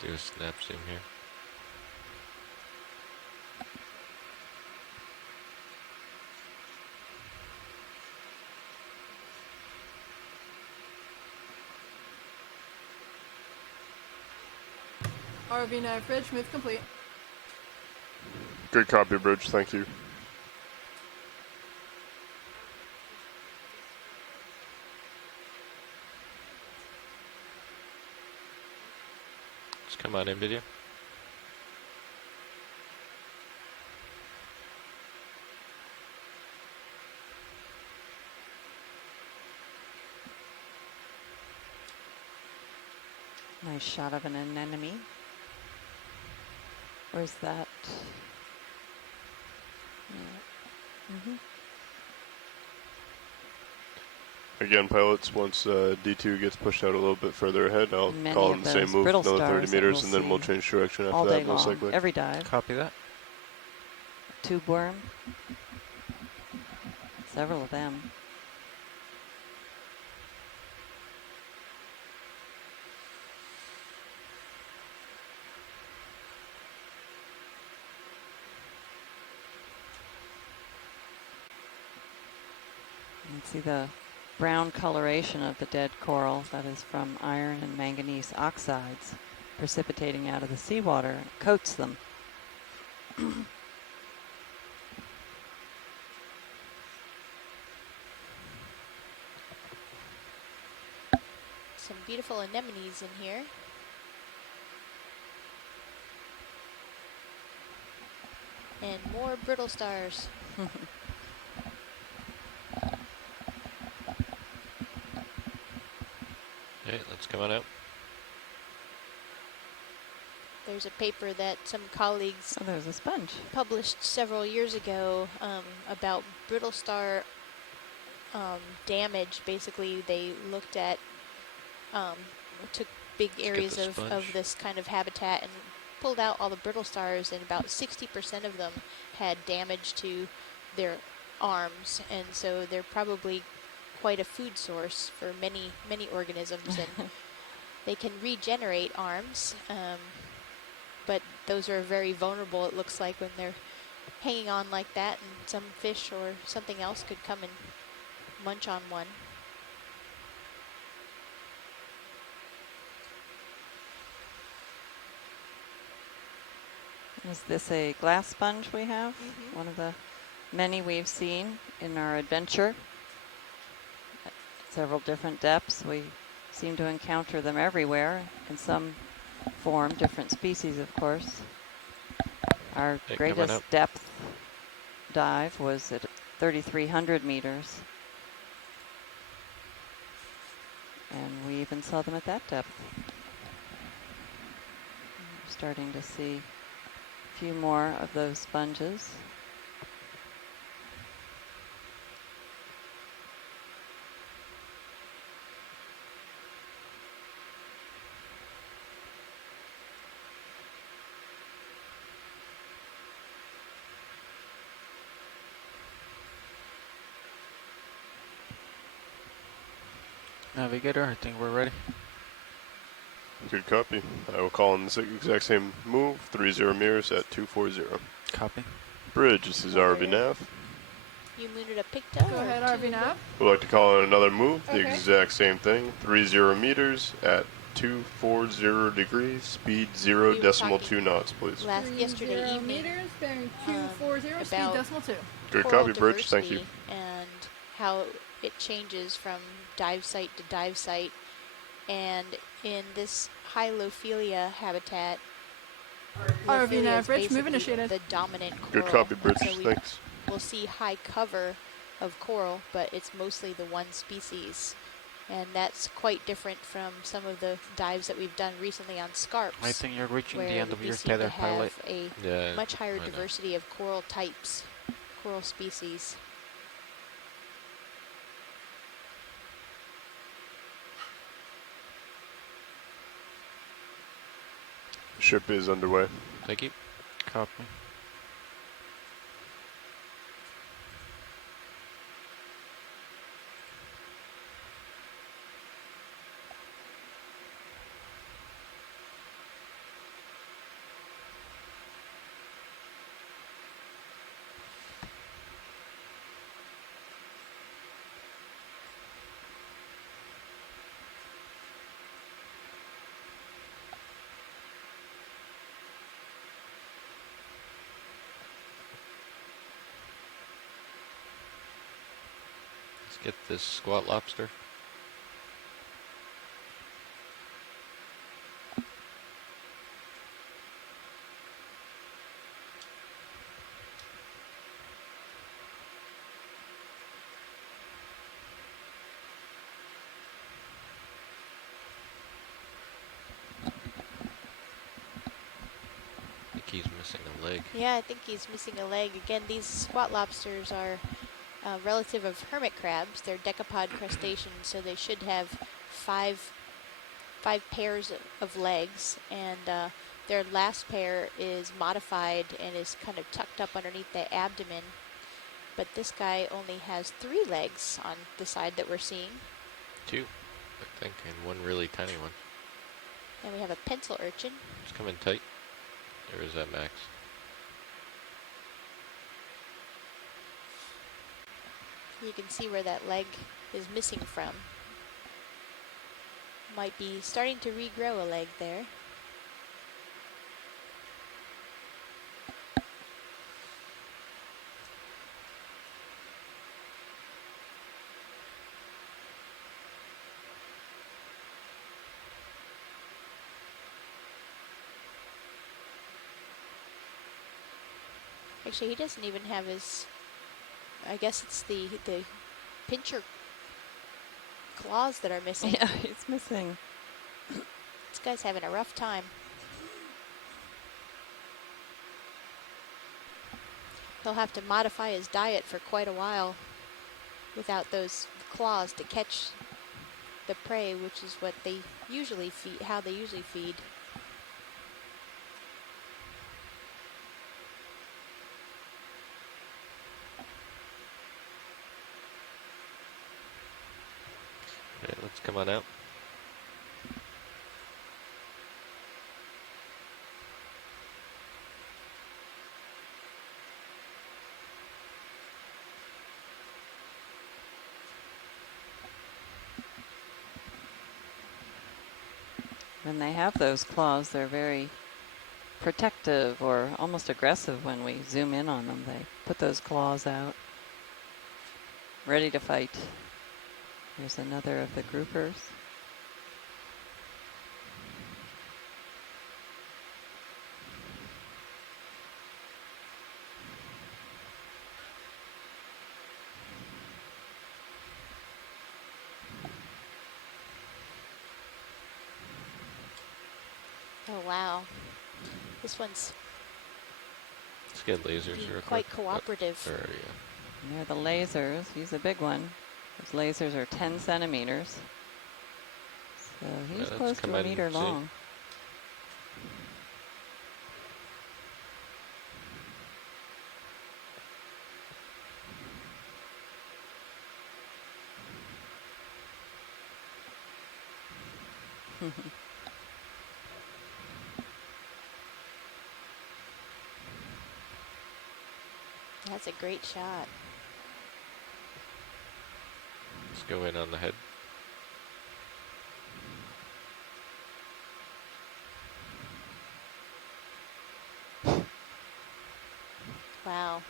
Let's do a snap zoom here. RV Nav Bridge, move complete. Good copy, Bridge, thank you. Just come on in, video. Nice shot of an anemone. Or is that? Yeah. Again, pilots, once D2 gets pushed out a little bit further ahead, I'll Many call of in the same those move, brittle another 30 stars that meters, we'll and then we'll see change direction all after day that, most long, likely. every dive. Copy that. Tube worm. Several of them. You can see the brown coloration of the dead coral that is from iron and manganese oxides precipitating out of the seawater. It coats them. Some beautiful anemones in here. And more brittle stars. Okay, let's come on out. There's a paper that some colleagues Oh, there's a sponge. published several years ago about brittle star damage. Basically, they looked at, took big get areas the of sponge. this kind of habitat and pulled out all the brittle stars, and about 60% of them had damage to their arms, and so they're probably quite a food source for many, many organisms, and they can regenerate arms, but those are very vulnerable, it looks like, when they're hanging on like that, and some fish or something else could come and munch on one. Is this a glass sponge we have? One of the many we've seen in our adventure. At several different depths. We seem to encounter them everywhere in some form, different species, of course. Our Hey, come on up. greatest depth dive was at 3,300 meters. And we even saw them at that depth. We're starting to see a few more of those sponges. Navigator, I think we're ready. Good copy. I will call in the exact same move, 30 meters at 240. Copy. Bridge, this is RV Nav. You mooted a picta. Go ahead, RV Nav. We'd like to call in another move, the Okay. exact same thing, 30 meters at 240 degrees, speed We 0.2 were knots, please. Yesterday 30 evening meters, bearing 240, speed about decimal 2. Good coral copy, Bridge. Thank you. diversity and how it changes from dive site to dive site. And in this high lophilia habitat, RV lophilia Nav, is Bridge, move basically initiated. the dominant coral. Good copy, Bridge. So Thanks. we'll see high cover of coral, but it's mostly the one species. And that's quite different from some of the dives that we've done recently on scarps. I think you're reaching the where end of we your seem to tether, pilot. have a Yeah, much higher I know. diversity of coral types, coral species. Ship is underway. Thank you. Copy. Let's get this squat lobster. I think he's missing a leg. Yeah, I think he's missing a leg. Again, these squat lobsters are a relative of hermit crabs. They're decapod crustaceans, so they should have five pairs of legs, and their last pair is modified and is kind of tucked up underneath the abdomen. But this guy only has 3 legs on the side that we're seeing. 2, I think, and one really tiny one. And we have a pencil urchin. It's coming tight. There is that Max. You can see where that leg is missing from. Might be starting to regrow a leg there. Actually, he doesn't even have his. I guess it's the pincher claws that are missing. Yeah, he's missing. This guy's having a rough time. He'll have to modify his diet for quite a while without those claws to catch the prey, which is what they usually feed, how they usually feed. Okay, let's come on out. When they have those claws, they're very protective or almost aggressive when we zoom in on them. They put those claws out, ready to fight. Here's another of the groupers. Oh wow, this one's Let's get lasers being real quite quick. cooperative. Where are you? And there are the lasers. He's a big one. Those lasers are 10 centimeters. So he's let's close come to a in and meter see. long. That's a great shot. Let's go in on the head. Wow.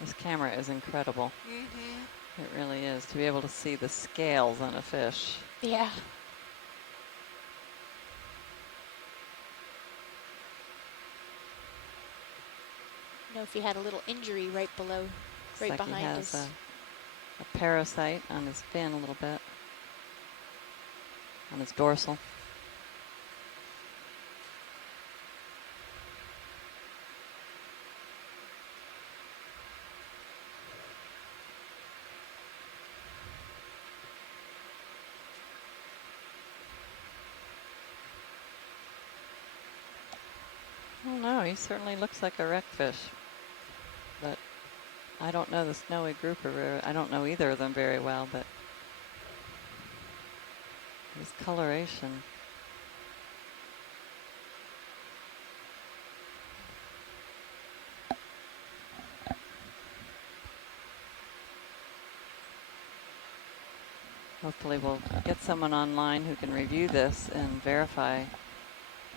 This camera is incredible. It really is, to be able to see the scales on a fish. Yeah. You know, if he had a little injury right below, Looks right like behind he has us. a parasite on his fin a little bit, on his dorsal. Oh no, he certainly looks like a wreckfish, but I don't know the snowy grouper. I don't know either of them very well, but his coloration. Hopefully we'll get someone online who can review this and verify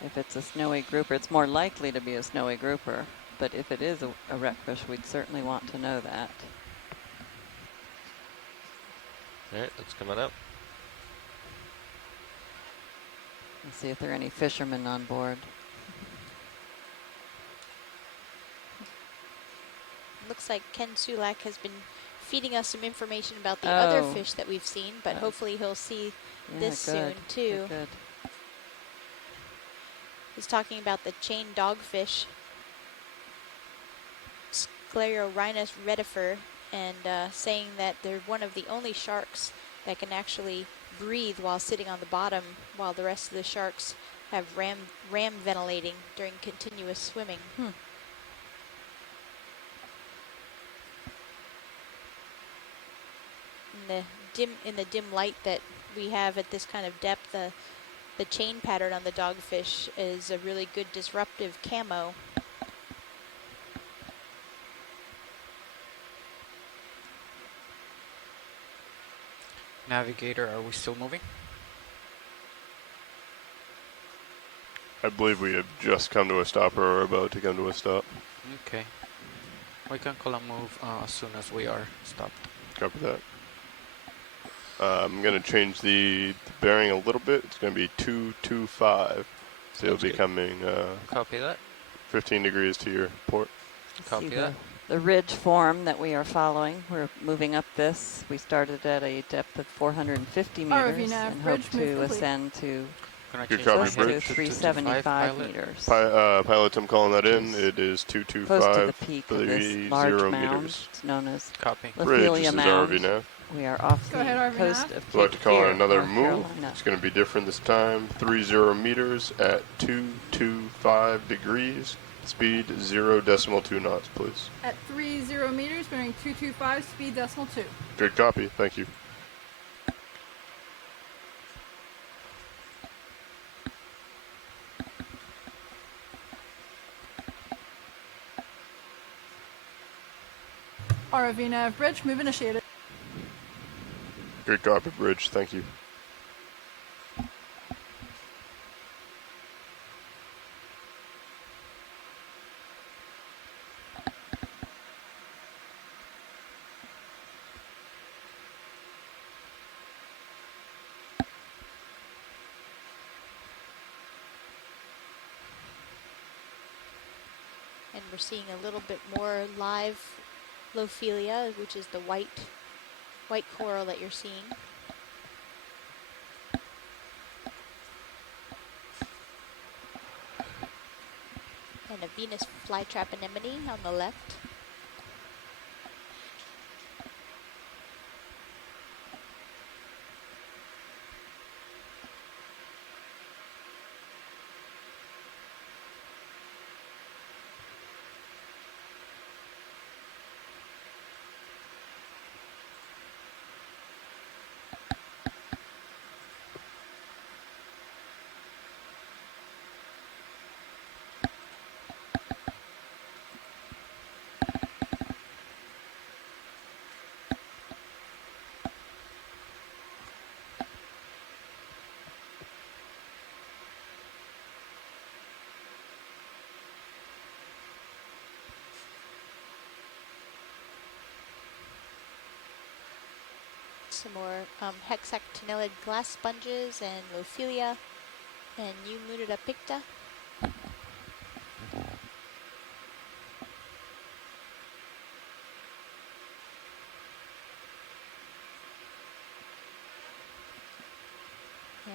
if it's a snowy grouper. It's more likely to be a snowy grouper, but if it is a wreckfish, we'd certainly want to know that. All right, let's come on out. And see if there are any fishermen on board. Looks like Ken Sulak has been feeding us some information about the other Oh. fish that we've seen, but Oh. hopefully he'll see Yeah, this soon good. too. Good. He's talking about the chain dogfish, Sclerorhinus retifer, and saying that they're one of the only sharks that can actually breathe while sitting on the bottom, while the rest of the sharks have ram ventilating during continuous swimming. In the dim light that we have at this kind of depth, the chain pattern on the dogfish is a really good disruptive camo. Navigator, are we still moving? I believe we have just come to a stop or are about to come to a stop. Okay. We can call a move as soon as we are stopped. Copy that. I'm going to change the bearing a little bit. It's going to be 225. So you'll Sounds be good. coming Copy that. 15 degrees to your port. Copy See that. the ridge form that we are following. We're moving up this. We started at a depth of 450 ROV meters nav, and bridge hope move to complete. ascend to Can I Good change copy, my close head bridge. to to 375 pilot? meters. Pilots, I'm calling that in. Is It is Close to the 225, peak of this 30 large mound. meters. It's known as Copy. Bridge, this Lothelia is RV Mound. now. We are off Go the ahead, RV coast nav. of We'd like Cape to call Fear, in another North move. Carolina. It's going to be different this time. 30 meters at 225 degrees. Speed 0.2 knots, please. At 30 meters, bearing 225, speed decimal 2. Good copy. Thank you. ROV nav, bridge move initiated. Good copy, bridge. Thank you. And we're seeing a little bit more live Lophelia, which is the white coral that you're seeing. And a Venus flytrap anemone on the left. Some more hexactinellid glass sponges and Lophelia and Eumutida picta.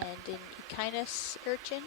And an Okeanos urchin.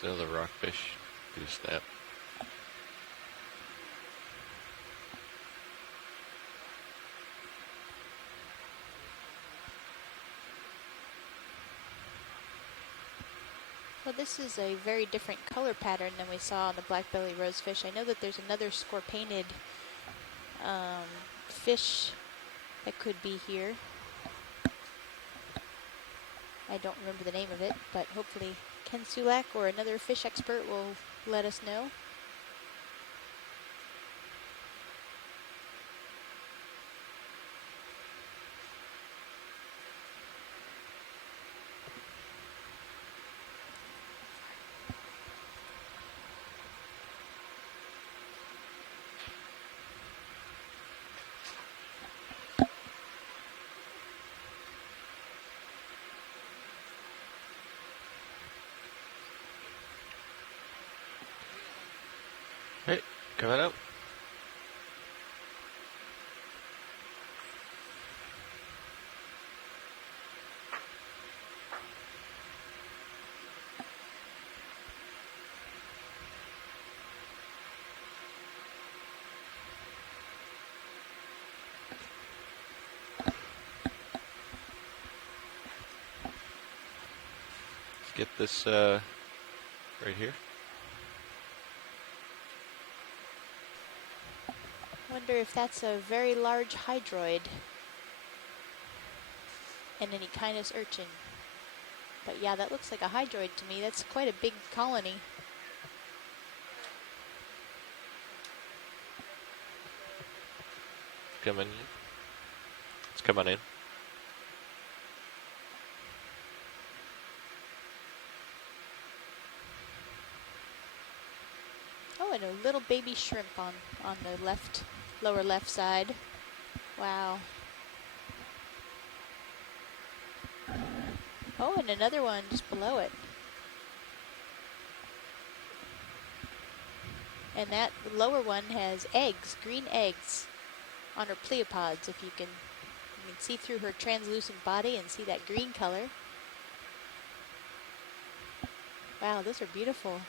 Still the rockfish. Do snap. Well, this is a very different color pattern than we saw on the black belly rosefish. I know that there's another score-painted fish that could be here. I don't remember the name of it, but hopefully Ken Sulak or another fish expert will let us know. coming up. Let's get this right here. Wonder if that's a very large hydroid and an Okeanos urchin. But yeah, that looks like a hydroid to me. That's quite a big colony. Coming in. It's coming in. Oh, and a little baby shrimp on the left, lower left side. Wow. Oh, and another one just below it. And that lower one has eggs, green eggs, on her pleopods. If you can see through her translucent body and see that green color. Wow, those are beautiful.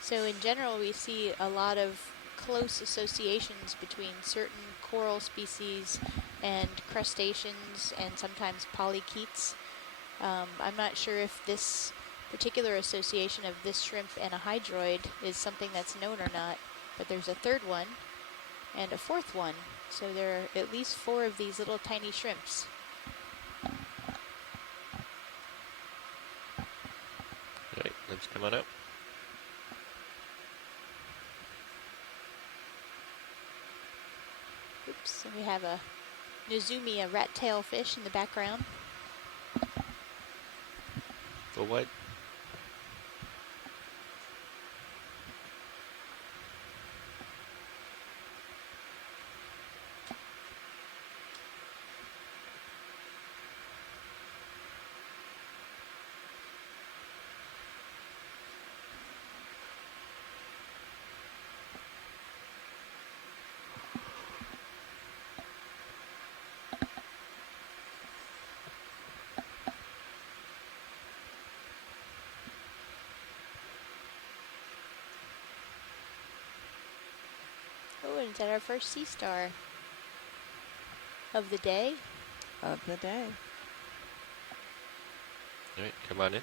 So in general, we see a lot of close associations between certain coral species and crustaceans and sometimes polychaetes. I'm not sure if this particular association of this shrimp and a hydroid is something that's known or not, but there's a third one and a fourth one. So there are at least 4 of these little tiny shrimps. Right, that's coming up. Oops, and we have a Nozumi, a rat-tail fish in the background. Full white. Oh, and is that our first sea star of the day? Of the day. All right, come on in.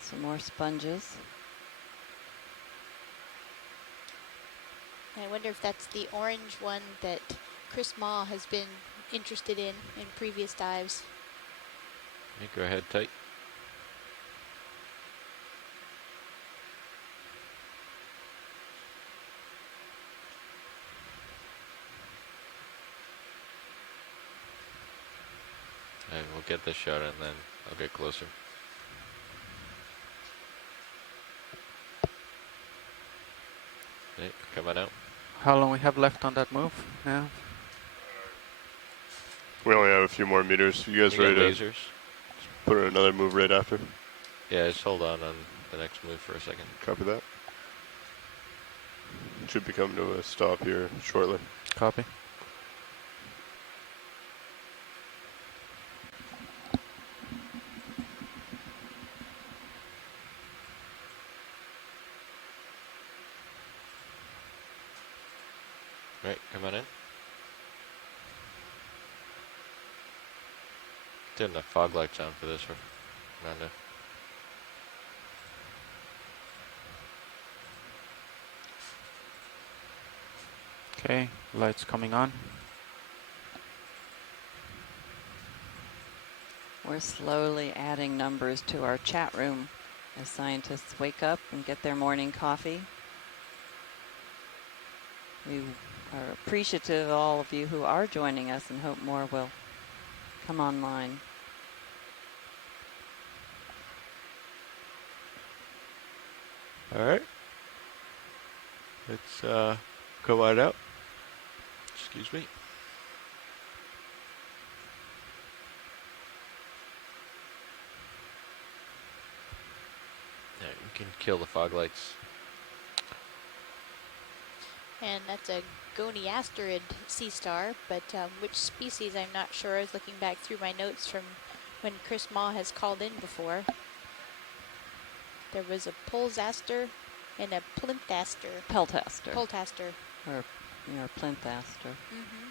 Some more sponges. I wonder if that's the orange one that Chris Ma has been interested in previous dives. Okay, go ahead, tight. And we'll get this shot and then I'll get closer. Okay, come on out. How long we have left on that move now? We only have a few more meters. You guys You got ready to lasers? put in another move right after? Yeah, just hold on the next move for a second. Copy that. Should be coming to a stop here shortly. Copy. Right, come on in. Didn't have fog lights on for this one, Amanda. Okay, lights coming on. We're slowly adding numbers to our chat room as scientists wake up and get their morning coffee. We are appreciative of all of you who are joining us and hope more will come online. All right. Let's come on out. Excuse me. Yeah, you can kill the fog lights. And that's a goniasterid sea star, but which species I'm not sure. I was looking back through my notes from when Chris Maw has called in before. There was a pulsaster and a plinthaster. Peltaster. Pultaster. Or plinthaster. Mm-hmm.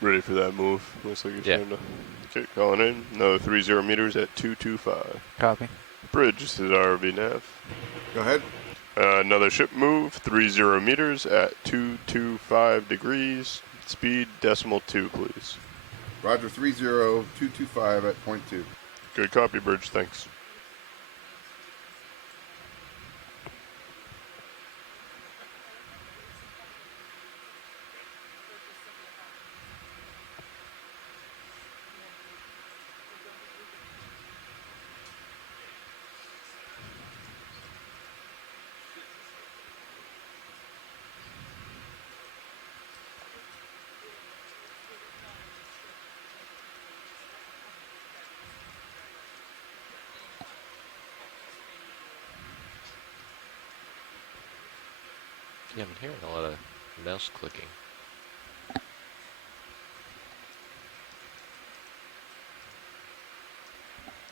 Ready for that move. Looks like you're Yeah. starting to. Okay, calling in. Another 30 meters at 225. Copy. Bridge, this is RV Nav. Go ahead. Another ship move, 30 meters at 225 degrees. Speed decimal 2, please. Roger, 30225 at point 2. Good copy, Bridge. Thanks. Yeah, I'm hearing a lot of mouse clicking.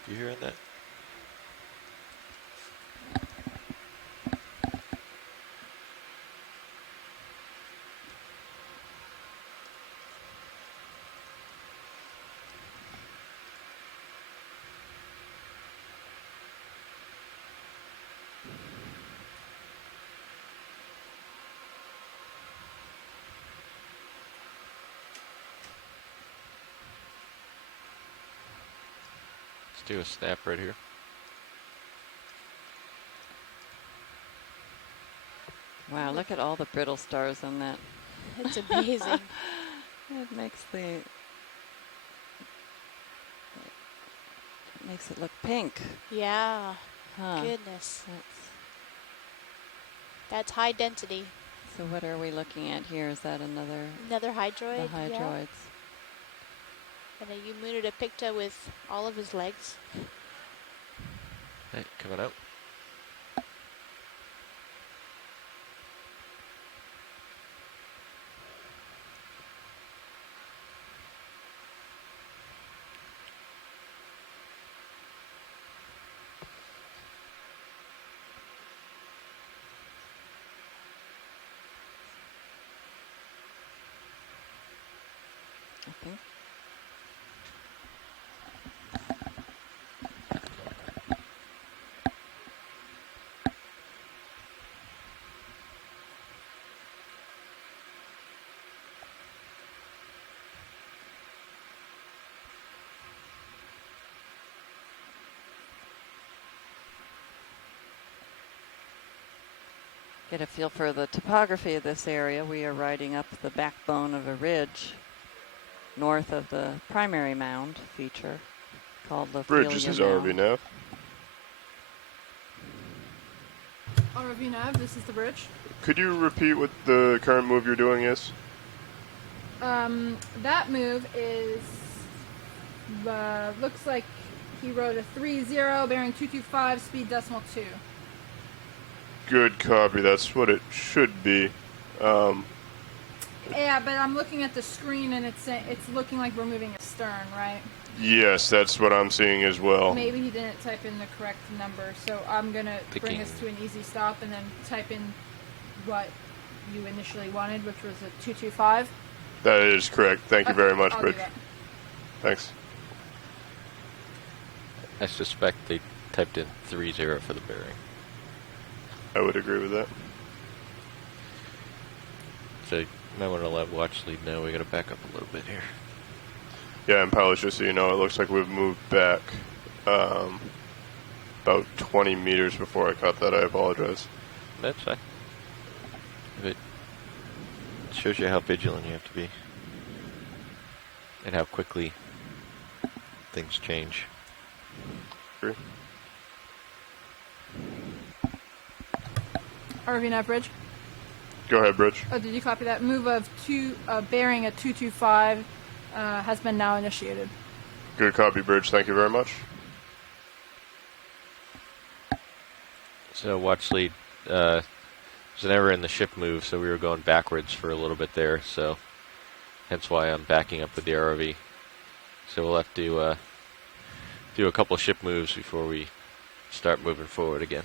You hearing that? Let's do a snap right here. Wow, look at all the brittle stars on that. It's amazing. It makes it look pink. Yeah. Huh. Goodness. That's high density. So what are we looking at here? Is that another? Another hydroid. The hydroids. Yeah. And a Eumundida picta with all of his legs. Hey, coming out. I think. Get a feel for the topography of this area. We are riding up the backbone of a ridge north of the primary mound feature called the Bridge, this is RV Nav. RV Nav, this is the bridge. Could you repeat what the current move you're doing is? That move is, looks like he wrote a 30 bearing 225, speed decimal 2. Good copy. That's what it should be. Yeah, but I'm looking at the screen and it's looking like we're moving astern, right? Yes, that's what I'm seeing as well. Maybe he didn't type in the correct number, so I'm gonna bring us to an easy stop and then type in what you initially wanted, which was a 225. That is correct. Thank you very much, I'll Bridge. do that. Thanks. I suspect they typed in 30 for the bearing. I would agree with that. So you might want to let watch lead know we got to back up a little bit here. Yeah, and pilots, just so you know, it looks like we've moved back about 20 meters before I caught that. I apologize. That's fine. It shows you how vigilant you have to be. And how quickly things change. Agree. RV Nav Bridge. Go ahead, Bridge. Oh, did you copy that? Move of bearing at 225 has been now initiated. Good copy, Bridge. Thank you very much. So watch lead. Was never in the ship move, so we were going backwards for a little bit there. So hence why I'm backing up with the ROV. So we'll have to do a couple ship moves before we start moving forward again.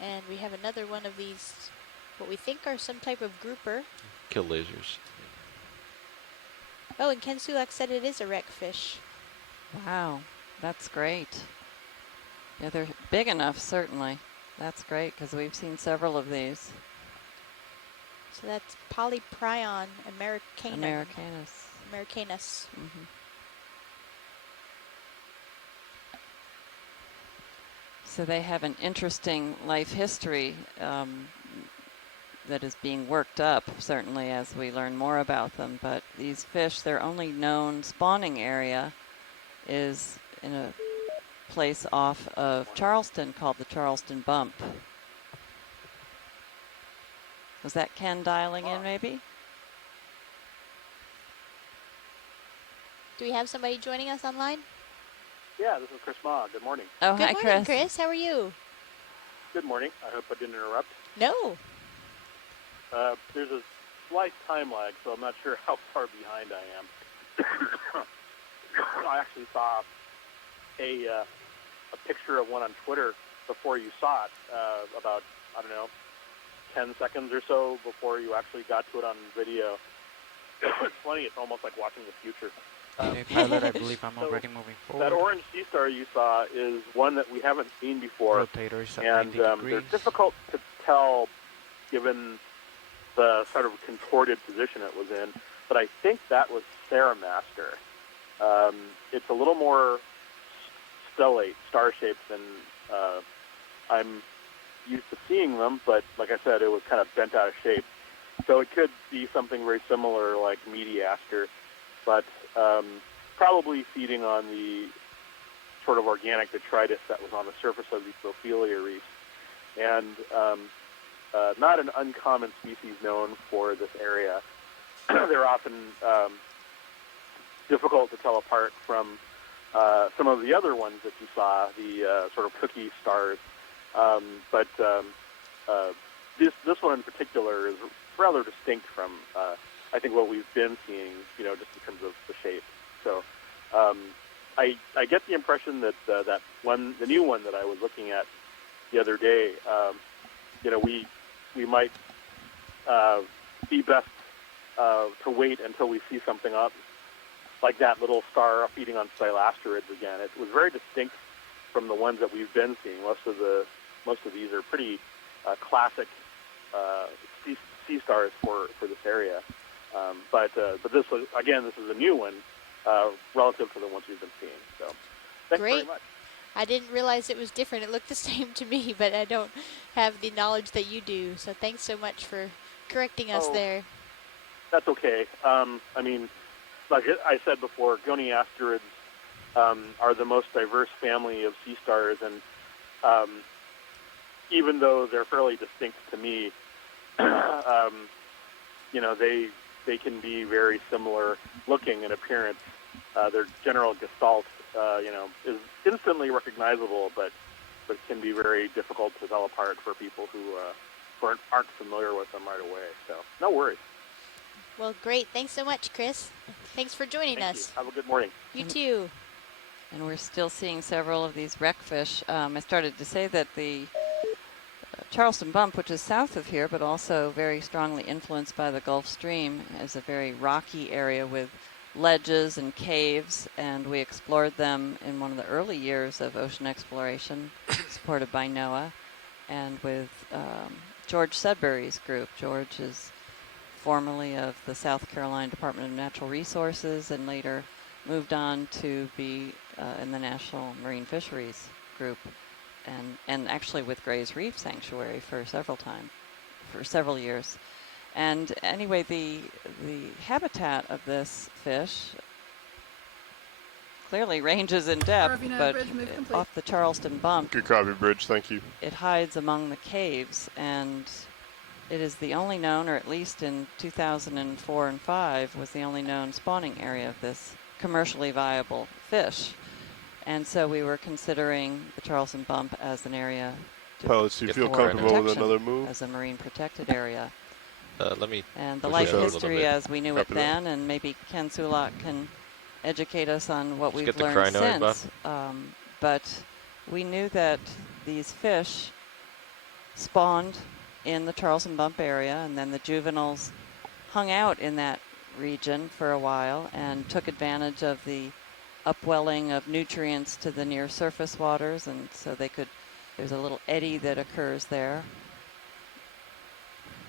And we have another one of these, what we think are some type of grouper. Kill lasers. Oh, and Ken Sulak said it is a wreck fish. Wow, that's great. Yeah, they're big enough, certainly. That's great, because we've seen several of these. So that's Polyprion americanum. Americanus. Americanus. Mm-hmm. So they have an interesting life history that is being worked up, certainly, as we learn more about them. But these fish, their only known spawning area is in a place off of Charleston called the Charleston Bump. Was that Ken dialing in, maybe? Do we have somebody joining us online? Yeah, this is Chris Ma. Good morning. Oh, Good hi, morning, Chris. How are you? Good morning. I hope I didn't interrupt. No. There's a slight time lag, so I'm not sure how far behind I am. I actually saw a picture of one on Twitter before you saw it, about, I don't know, 10 seconds or so before you actually got to it on video. It's funny. It's almost like watching the future. Okay, pilot, I believe I'm already moving forward. That orange sea star you saw is one that we haven't seen before, Rotators at and 90 they're degrees. difficult to tell given the sort of contorted position it was in. But I think that was Saramaster. It's a little more stellate, star-shaped than I'm used to seeing them, but like I said, it was kind of bent out of shape. So it could be something very similar like Mediaster, but probably feeding on the sort of organic detritus that was on the surface of the Ophelia reefs. And not an uncommon species known for this area. They're often difficult to tell apart from some of the other ones that you saw, the sort of cookie stars. But this one in particular is rather distinct from, I think, what we've been seeing, just in terms of the shape. So I get the impression that that one, the new one that I was looking at the other day, we might be best to wait until we see something up like that little star feeding on stylasterids again. It was very distinct from the ones that we've been seeing. Most of these are pretty classic sea stars for this area. But this was, again, this is a new one relative to the ones we've been seeing. So thanks Great. very much. I didn't realize it was different. It looked the same to me, but I don't have the knowledge that you do. So thanks so much for correcting us there. That's okay. I mean, like I said before, goniasterids are the most diverse family of sea stars, and even though they're fairly distinct to me, they can be very similar looking in appearance. Their general gestalt, is instantly recognizable, but can be very difficult to tell apart for people who aren't familiar with them right away. So no worries. Well, great. Thanks so much, Chris. Thanks for joining us. Have a good morning. You too. And we're still seeing several of these wreckfish. I started to say that the Charleston Bump, which is south of here, but also very strongly influenced by the Gulf Stream, is a very rocky area with ledges and caves, and we explored them in one of the early years of ocean exploration, supported by NOAA, and with George Sudbury's group. George is formerly of the South Carolina Department of Natural Resources and later moved on to be in the National Marine Fisheries Group, and actually with Gray's Reef Sanctuary for several years. And anyway, the habitat of this fish clearly ranges in depth, Irving, but bridge move complete. off the Charleston bump, Good copy, Bridge. Thank you. it hides among the caves, and it is the only known, or at least in 2004 and 5, was the only known spawning area of this commercially viable fish. And so we were considering the Charleston bump as an area Pilots, do you Get feel more comfortable with protection, another move? as a marine protected area. Let me And the push light it out a little history bit. as we knew it Copy that. then, and maybe Ken Sulak can educate us on what Let's we've get the learned crinoid since. buff. But we knew that these fish spawned in the Charleston Bump area, and then the juveniles hung out in that region for a while and took advantage of the upwelling of nutrients to the near surface waters, and so they could, there's a little eddy that occurs there.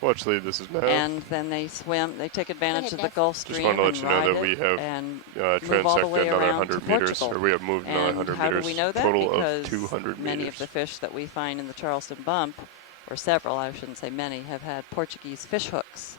Watch lead, this is Nav. And then they swim, they take advantage of the Nev. Gulf Just Stream wanted to let and you know ride that we it have and move all the transected way another around 100 to meters, Portugal. or we have moved another And 100 how meters. do we know that? Total Because of 200 many meters. of the fish that we find in the Charleston Bump, or several, I shouldn't say many, have had Portuguese fish hooks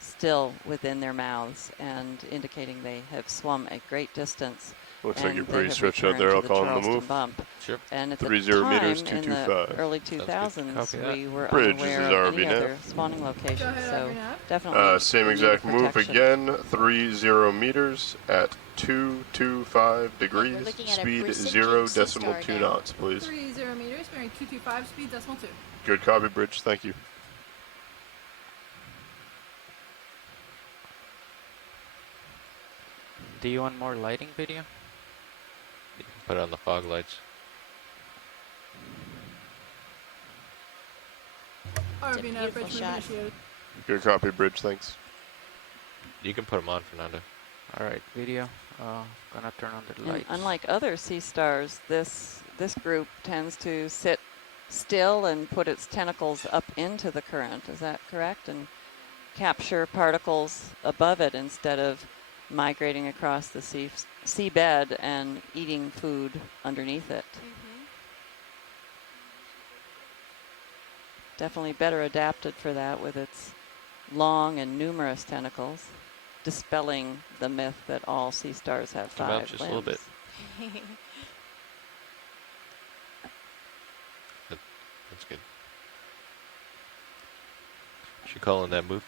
still within their mouths, and indicating they have swum a great distance. Looks like and you're they pretty have stretched out returned there. to I'll the call in the Charleston move. Bump. Sure. And at the 30 time, meters, in the 225. early Sounds good. 2000s, Copy that. we were Bridge, this unaware is of any RV other nav. spawning locations. Go ahead, So RV nav. definitely Same need exact move protection. again, 30 meters at 225 we're degrees, looking at a speed Brisson 0 Sea decimal Star 2 now. knots, please. 30 meters, bearing 225, speed decimal 2. Good copy, Bridge. Thank you. Do you want more lighting video? Put on the fog lights. RV nav, beautiful bridge move shot. initiated. Good copy, Bridge. Thanks. You can put them on, Fernando. All right, video. Gonna turn on the And lights. unlike other sea stars, this group tends to sit still and put its tentacles up into the current. Is that correct? And capture particles above it instead of migrating across the seabed and eating food underneath it. Definitely better adapted for that with its long and numerous tentacles, dispelling the myth that all sea stars have Come 5 out just limbs. a little bit. That's good. Should you call in that move?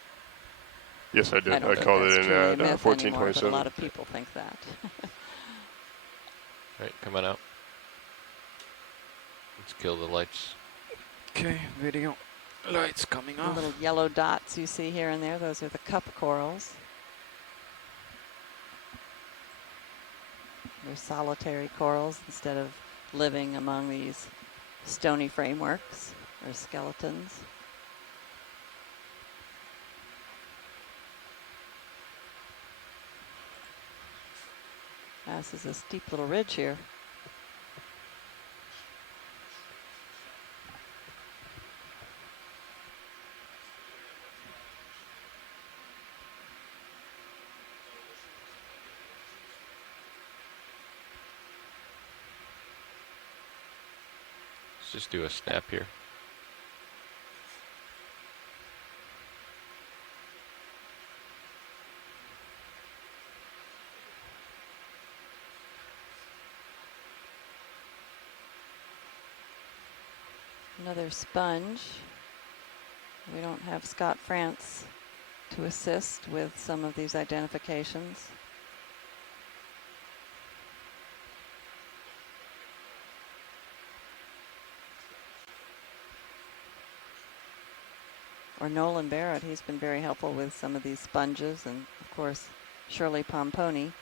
Yes, I did. I don't know if called that's it in truly a at myth anymore, but a 1427. lot of people think that. Right, come on out. Let's kill the lights. Okay, video. Lights coming The off. little yellow dots you see here and there, those are the cup corals. They're solitary corals instead of living among these stony frameworks or skeletons. This is a steep little ridge here. Let's just do a snap here. Another sponge. We don't have Scott France to assist with some of these identifications. Or Nolan Barrett, he's been very helpful with some of these sponges, and of course Shirley Pomponi.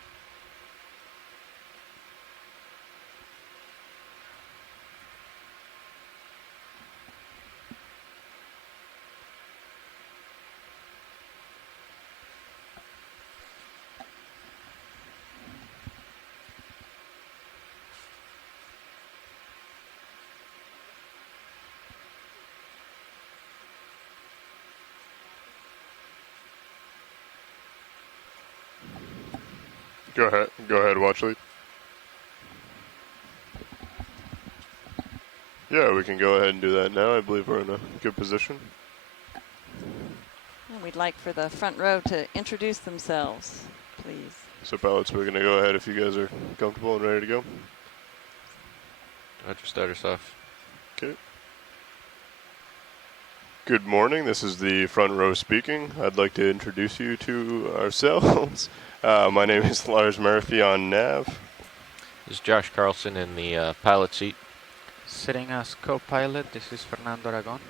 Go ahead, watch lead. Yeah, we can go ahead and do that now. I believe we're in a good position. And we'd like for the front row to introduce themselves, please. So pilots, we're going to go ahead if you guys are comfortable and ready to go. Roger, start us off. Okay. Good morning. This is the front row speaking. I'd like to introduce you to ourselves. My name is Lars Murphy on nav. This is Josh Carlson in the pilot seat. Sitting as co-pilot, this is Fernando Aragon.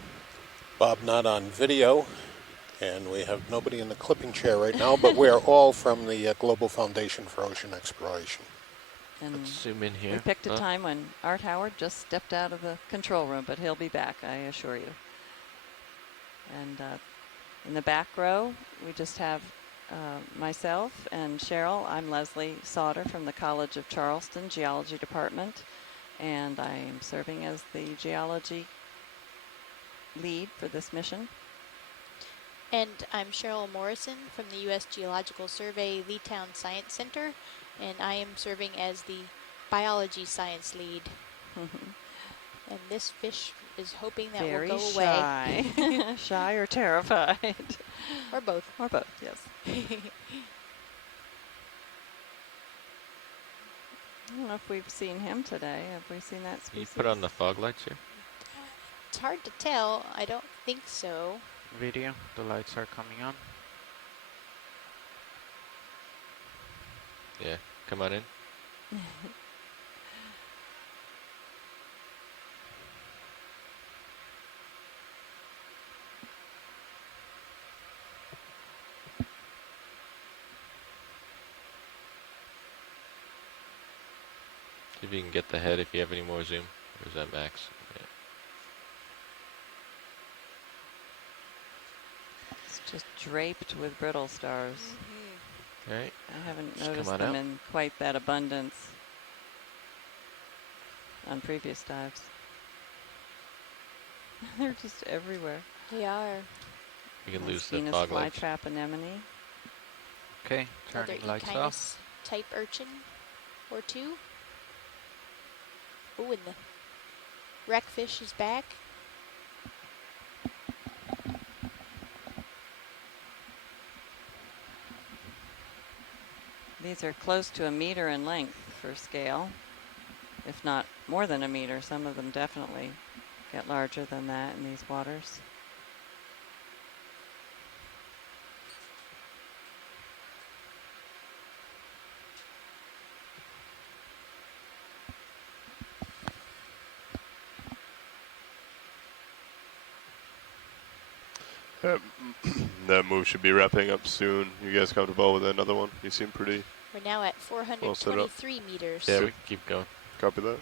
Bob Nutt on video, and we have nobody in the clipping chair right now, but we are all from the Global Foundation for Ocean Exploration. And Let's zoom in here. we picked a time when Art Howard just stepped out of the control room, but he'll be back, I assure you. And in the back row, we just have myself and Cheryl. I'm Leslie Sauter from the College of Charleston Geology Department, and I am serving as the geology lead for this mission. And I'm Cheryl Morrison from the U.S. Geological Survey Leetown Science Center, and I am serving as the biology science lead. And this fish is hoping that Very will go shy. away. Shy or terrified? Or both. Or both, yes. I don't know if we've seen him today. Have we seen that Can you species? put on the fog lights here? It's hard to tell. I don't think so. Video, the lights are coming on. Yeah, come on in. See if you can get the head if you have any more zoom. Or is that max? Yeah. It's just draped with brittle stars. All right. I haven't Just come noticed on them out. in quite that abundance on previous dives. They're just everywhere. They are. You can Nice lose the Venus fog lights. flytrap anemone. Okay, Another turning lights off. Echinus type urchin or two. Oh, and the wreckfish is back. These are close to 1 meter in length for scale, if not more than 1 meter. Some of them definitely get larger than that in these waters. That move should be wrapping up soon. You guys comfortable with another one? You seem pretty We're now at well set up. 423 meters. Yeah, we can keep going. Copy that.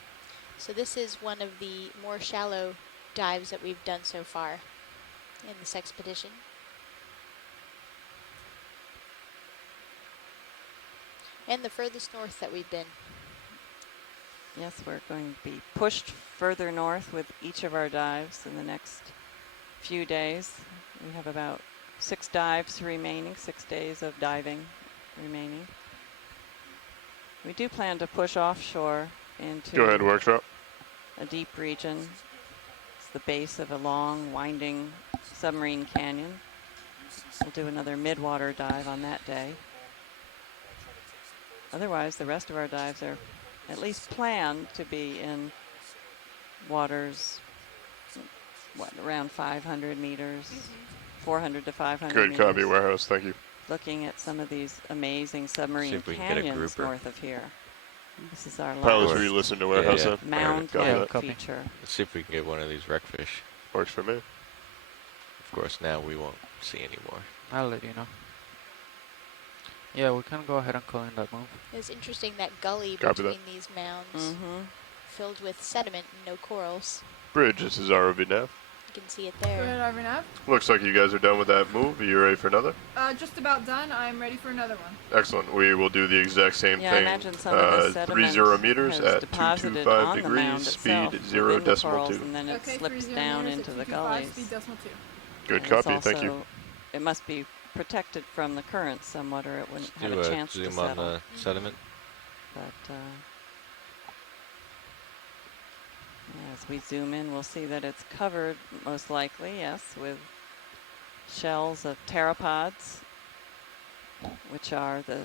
So this is one of the more shallow dives that we've done so far in this expedition. And the furthest north that we've been. Yes, we're going to be pushed further north with each of our dives in the next few days. We have about 6 dives remaining, 6 days of diving remaining. We do plan to push offshore into Go ahead, workshop. a deep region. It's the base of a long, winding submarine canyon. We'll do another mid-water dive on that day. Otherwise, the rest of our dives are at least planned to be in waters, what, around 500 meters, 400 to 500 Good meters. copy, warehouse. Thank you. Looking at some of these amazing submarine if we can get a canyons grouper. north of here. This is our Pilots, last will you listen to warehouse yeah. then? mound Copy like that. Copy. feature. Let's see if we can get one of these wreckfish. Works for me. Of course, now we won't see any more. I'll let you know. Yeah, we can go ahead and call in that move. It's interesting that gully Copy between these mounds filled with sediment and no corals. Bridge, this is ROV nav. You can see it Go there. ahead, Arvinav. Looks like you guys are done with that move. Are you ready for another? Just about done. I'm ready for another one. Excellent. We will do the exact same Yeah, I thing. imagine some of the sediment 30 meters has at deposited 225 on the mound degrees, itself speed 0 within the decimal corals, 2. and then it Okay, slips 30 down meters into at the 225, gullies. speed decimal 2. Good And it's copy. Thank you. also- It must be protected from the current somewhat, or it wouldn't have Do a a chance to zoom on settle. the sediment. But as we zoom in, we'll see that it's covered, most likely, yes, with shells of pteropods, which are the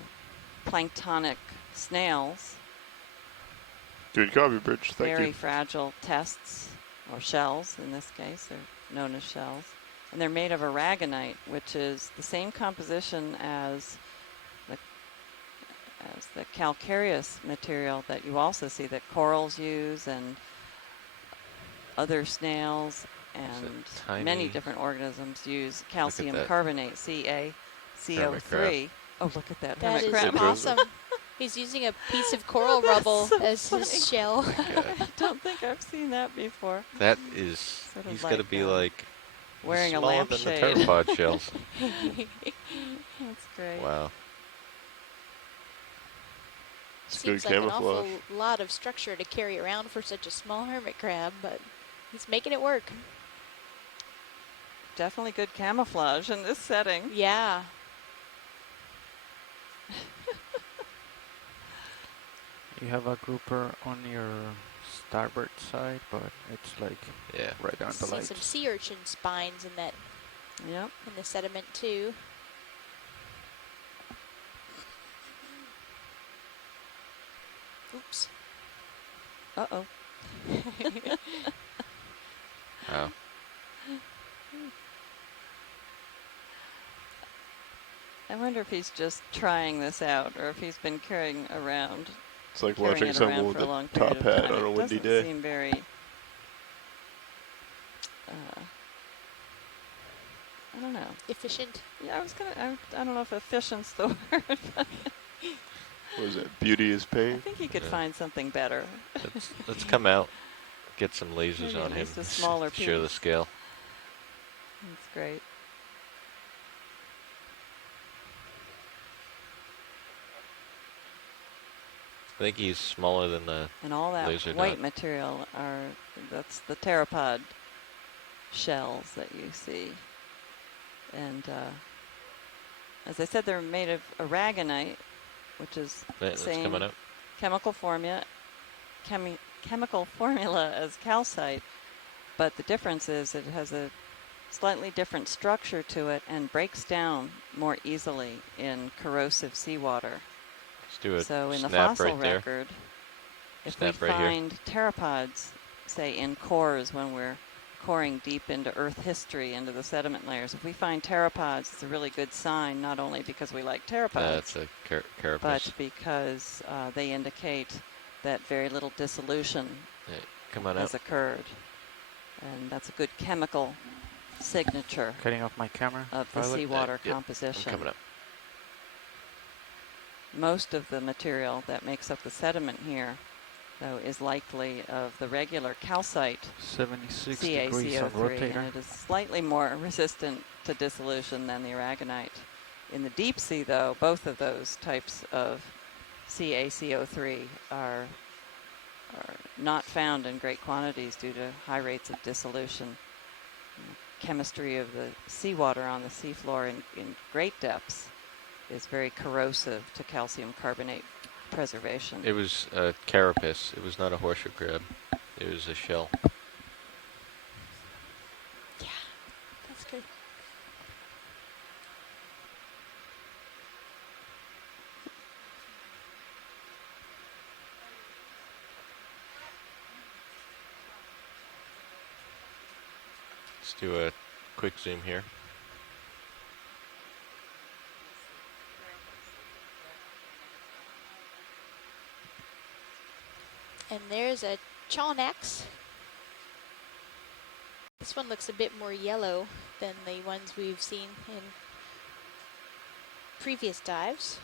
planktonic snails. Good copy, Bridge. Thank Very you. fragile tests, or shells in this case. They're known as shells. And they're made of aragonite, which is the same composition as the calcareous material that you also see that corals use and other snails and many different organisms use calcium carbonate, CaCO3. Oh, look at that That hermit is crab. awesome. He's using a piece of coral rubble so as funny. his shell. I don't think I've seen that before. That is, Sort of he's like, got to be like wearing a smaller lampshade. than the pteropod shells. That's great. Wow. Seems like an awful lot of structure to carry around for such a small hermit crab, but he's making it work. Definitely good camouflage in this setting. Yeah. You have a grouper on your starboard side, but it's like right on the See lights. some sea urchin spines in that. Yep. In the sediment too. Oops. Uh-oh. Wow. I wonder if he's just trying this out, or if he's been carrying around. It's like watching someone with a top hat on a windy day. Doesn't seem very. I don't know. Efficient. Yeah, I don't know if efficient's the word. But What is it? Beauty is pain? I think he could find something better. Let's come out, get some lasers Maybe on at him, least a smaller share the piece. scale. That's great. I think he's smaller than the And all that laser white dot. material that's the pteropod shells that you see. And as I said, they're made of aragonite, which is the That's same coming up. chemical formula as calcite, but the difference is it has a slightly different structure to it and breaks down more easily in corrosive seawater. Let's do it. So in the Snap fossil right there. record, if Snap we right here. find pteropods, say in cores when we're coring deep into Earth history, into the sediment layers, if we find pteropods, it's a really good sign, not only because we like pteropods, That's a carapace. but because they indicate that very little dissolution Come on has out. occurred. And that's a good chemical signature Cutting off my camera. of the Violet. seawater Yep, composition. I'm coming up. Most of the material that makes up the sediment here, though, is likely of the regular calcite 76 degrees on CaCO3, rotator. and it is slightly more resistant to dissolution than the aragonite. In the deep sea, though, both of those types of CaCO3 are not found in great quantities due to high rates of dissolution. The chemistry of the seawater on the seafloor in great depths is very corrosive to calcium carbonate preservation. It was a carapace. It was not a horseshoe crab. It was a shell. Yeah, that's good. Let's do a quick zoom here. And there's a Chaunax. This one looks a bit more yellow than the ones we've seen in previous dives.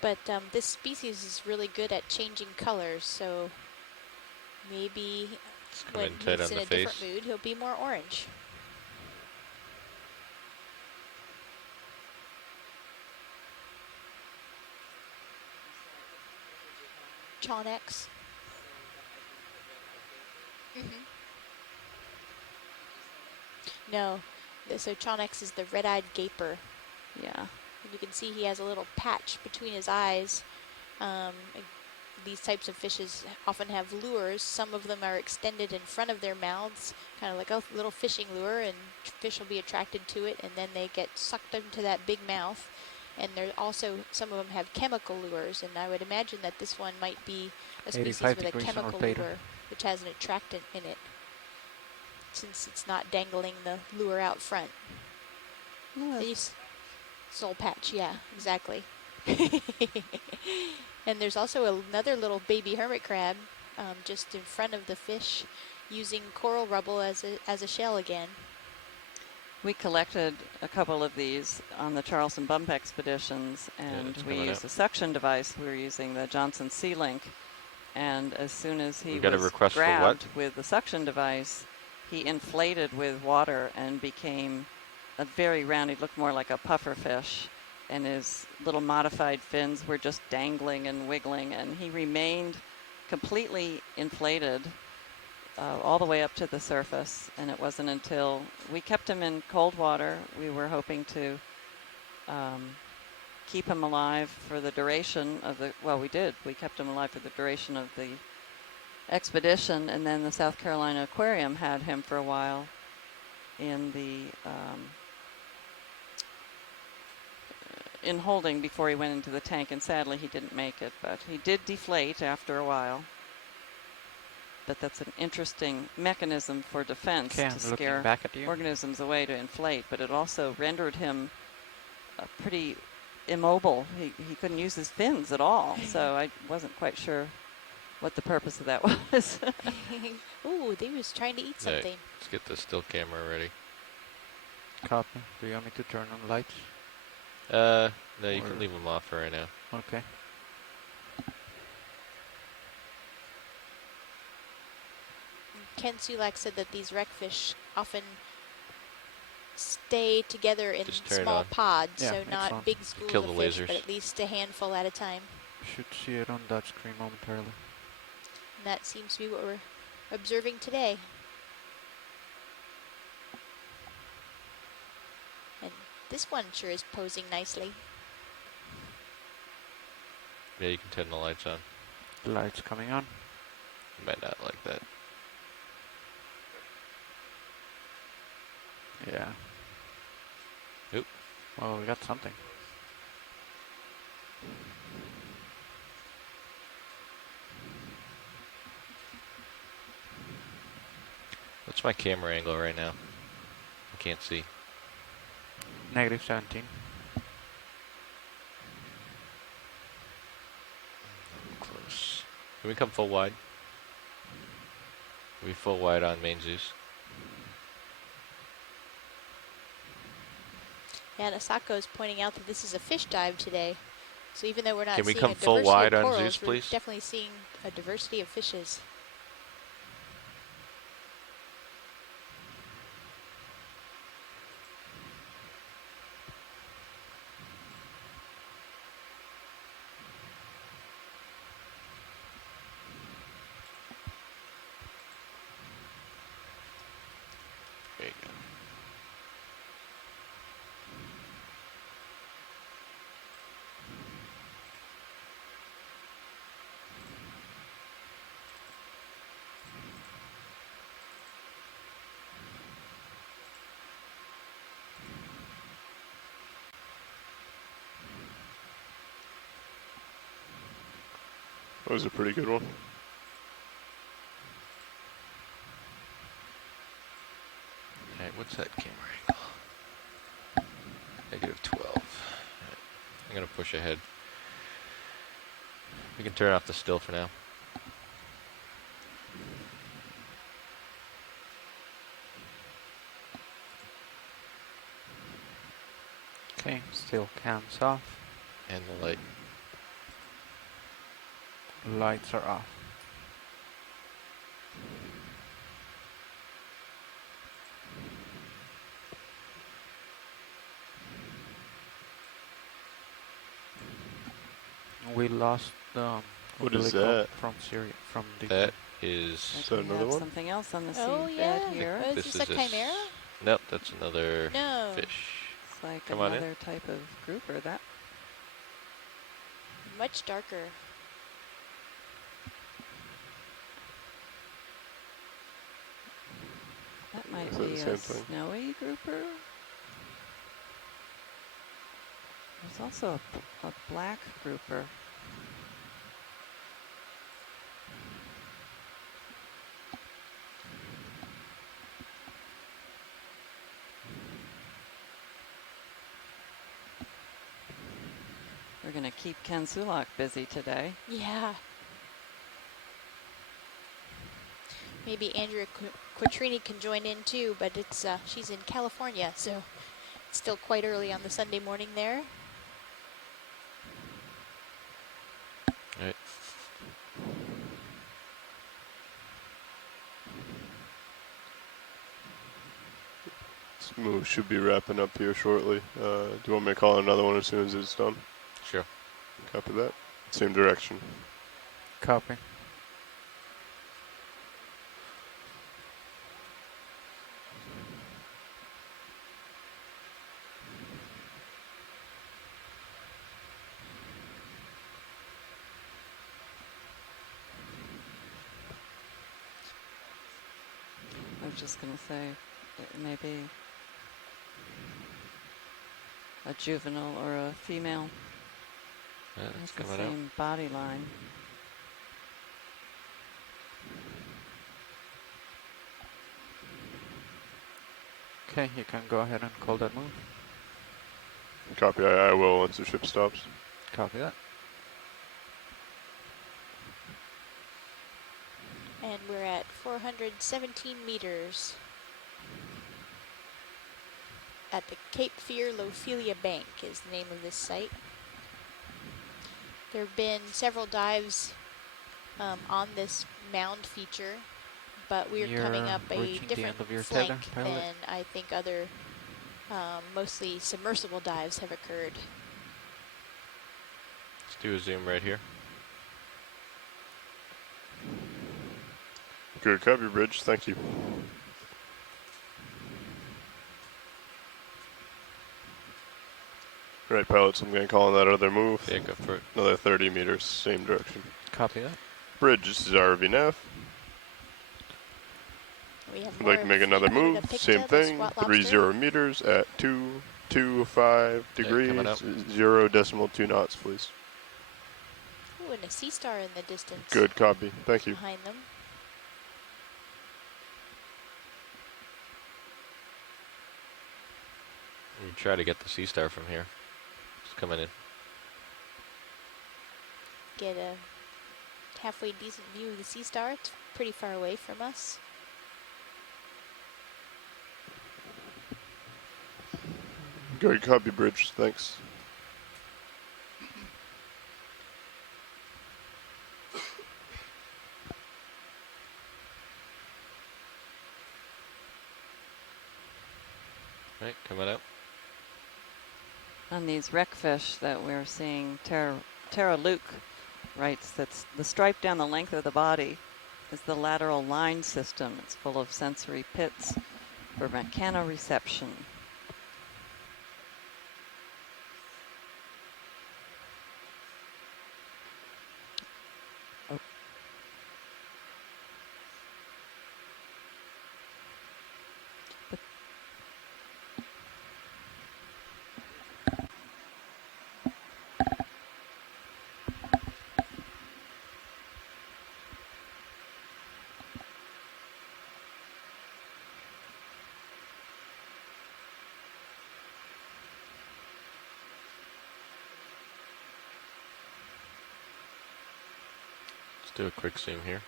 But this species is really good at changing colors, so maybe come when in tight he's on in the a face. different mood, he'll be more orange. Chonex. No, so Chonex is the red-eyed gaper. Yeah. And you can see he has a little patch between his eyes. These types of fishes often have lures. Some of them are extended in front of their mouths, kind of like a little fishing lure, and fish will be attracted to it, and then they get sucked into that big mouth. And there also, some of them have chemical lures, and I would imagine that this one might be a species with a chemical lure, which has an attractant in it, since it's not dangling the lure out front. Soul patch, yeah, exactly. And there's also another little baby hermit crab just in front of the fish, using coral rubble as a shell again. We collected a couple of these on the Charleston bump expeditions, and we used a suction device. We were using the Johnson Sea Link, and as soon as he was grabbed with the suction device, he inflated with water and became a very round. He looked more like a puffer fish, and his little modified fins were just dangling and wiggling, and he remained completely inflated all the way up to the surface. And it wasn't until we kept him in cold water, we were hoping to keep him alive for the duration of the, well, we did. We kept him alive for the duration of the expedition, and then the South Carolina Aquarium had him for a while in the in holding before he went into the tank, and sadly he didn't make it, but he did deflate after a while. But that's an interesting mechanism for defense, to scare organisms away, to inflate, but it also rendered him pretty immobile. He couldn't use his fins at all, so I wasn't quite sure what the purpose of that was. Ooh, they was trying to eat something. Let's get the still camera ready. Copy. Do you want me to turn on lights? No, you can leave them off for right now. Okay. Ken Sulak said that these wreckfish often stay together in small pods, so not big schools of fish, but at least a handful at a time. Should see it on that screen momentarily. And that seems to be what we're observing today. And this one sure is posing nicely. Yeah, you can turn the lights on. The lights coming on. You might not like that. Yeah. Oop. Well, we got something. What's my camera angle right now? I can't see. Negative 17. Close. Can we come full wide? Are we full wide on main Zeus? Yeah, and Asako is pointing out that this is a fish dive today. So even though we're not Can we seeing come a full diversity wide of on corals, Zeus, we're please? definitely seeing a diversity of fishes. There you go. That was a pretty good one. Alright, what's that camera angle? Negative 12. Right. I'm going to push ahead. We can turn off the still for now. Okay, still cams off. And the light. Lights are off. We lost the What is umbilical that? from Syria, from the That is. Is We that another have one? something else on the Oh, seabed yeah. here. Is this a chimera? Nope, that's another No. fish. It's like Come on in. another type of grouper. That Much darker. might Is that the be same a thing? snowy grouper. There's also a black grouper. We're going to keep Ken Sulak busy today. Yeah. Maybe Andrea Quattrini can join in too, but it's she's in California, so it's still quite early on the Sunday morning there. Right. This move should be wrapping up here shortly. Do you want me to call another one as soon as it's done? Sure. Copy that. Same direction. Copy. I was just going to say maybe a juvenile or a female. Yeah, that's Has the coming out. same body line. Okay, you can go ahead and call that move. Copy. I will once the ship stops. Copy that. And we're at 417 meters at the Cape Fear Lophelia Bank is the name of this site. There have been several dives on this mound feature, but we're coming You're up a reaching the different end of your flank tether, pilot. than I think other mostly submersible dives have occurred. Let's do a zoom right here. Good copy, Bridge. Thank you. Right, pilots, I'm going to call on that other move. Yeah, go for it. Another 30 meters, same direction. Copy that. Bridge, this is RV nav. We have I'd more like to make another fleet under move. the Picta, Same the thing. squat 30 lobster. meters at 225 degrees. coming up. 0.2 knots, please. Ooh, and a sea star in the distance. Good copy. Thank you. Behind them. We try to get the sea star from here. It's coming in. Get a halfway decent view of the sea star. It's pretty far away from us. Good copy, Bridge. Thanks. Right, coming up. On these wreckfish that we're seeing, Tara Luke writes that the stripe down the length of the body is the lateral line system. It's full of sensory pits for mechanoreception. Oh. Let's do a quick zoom here.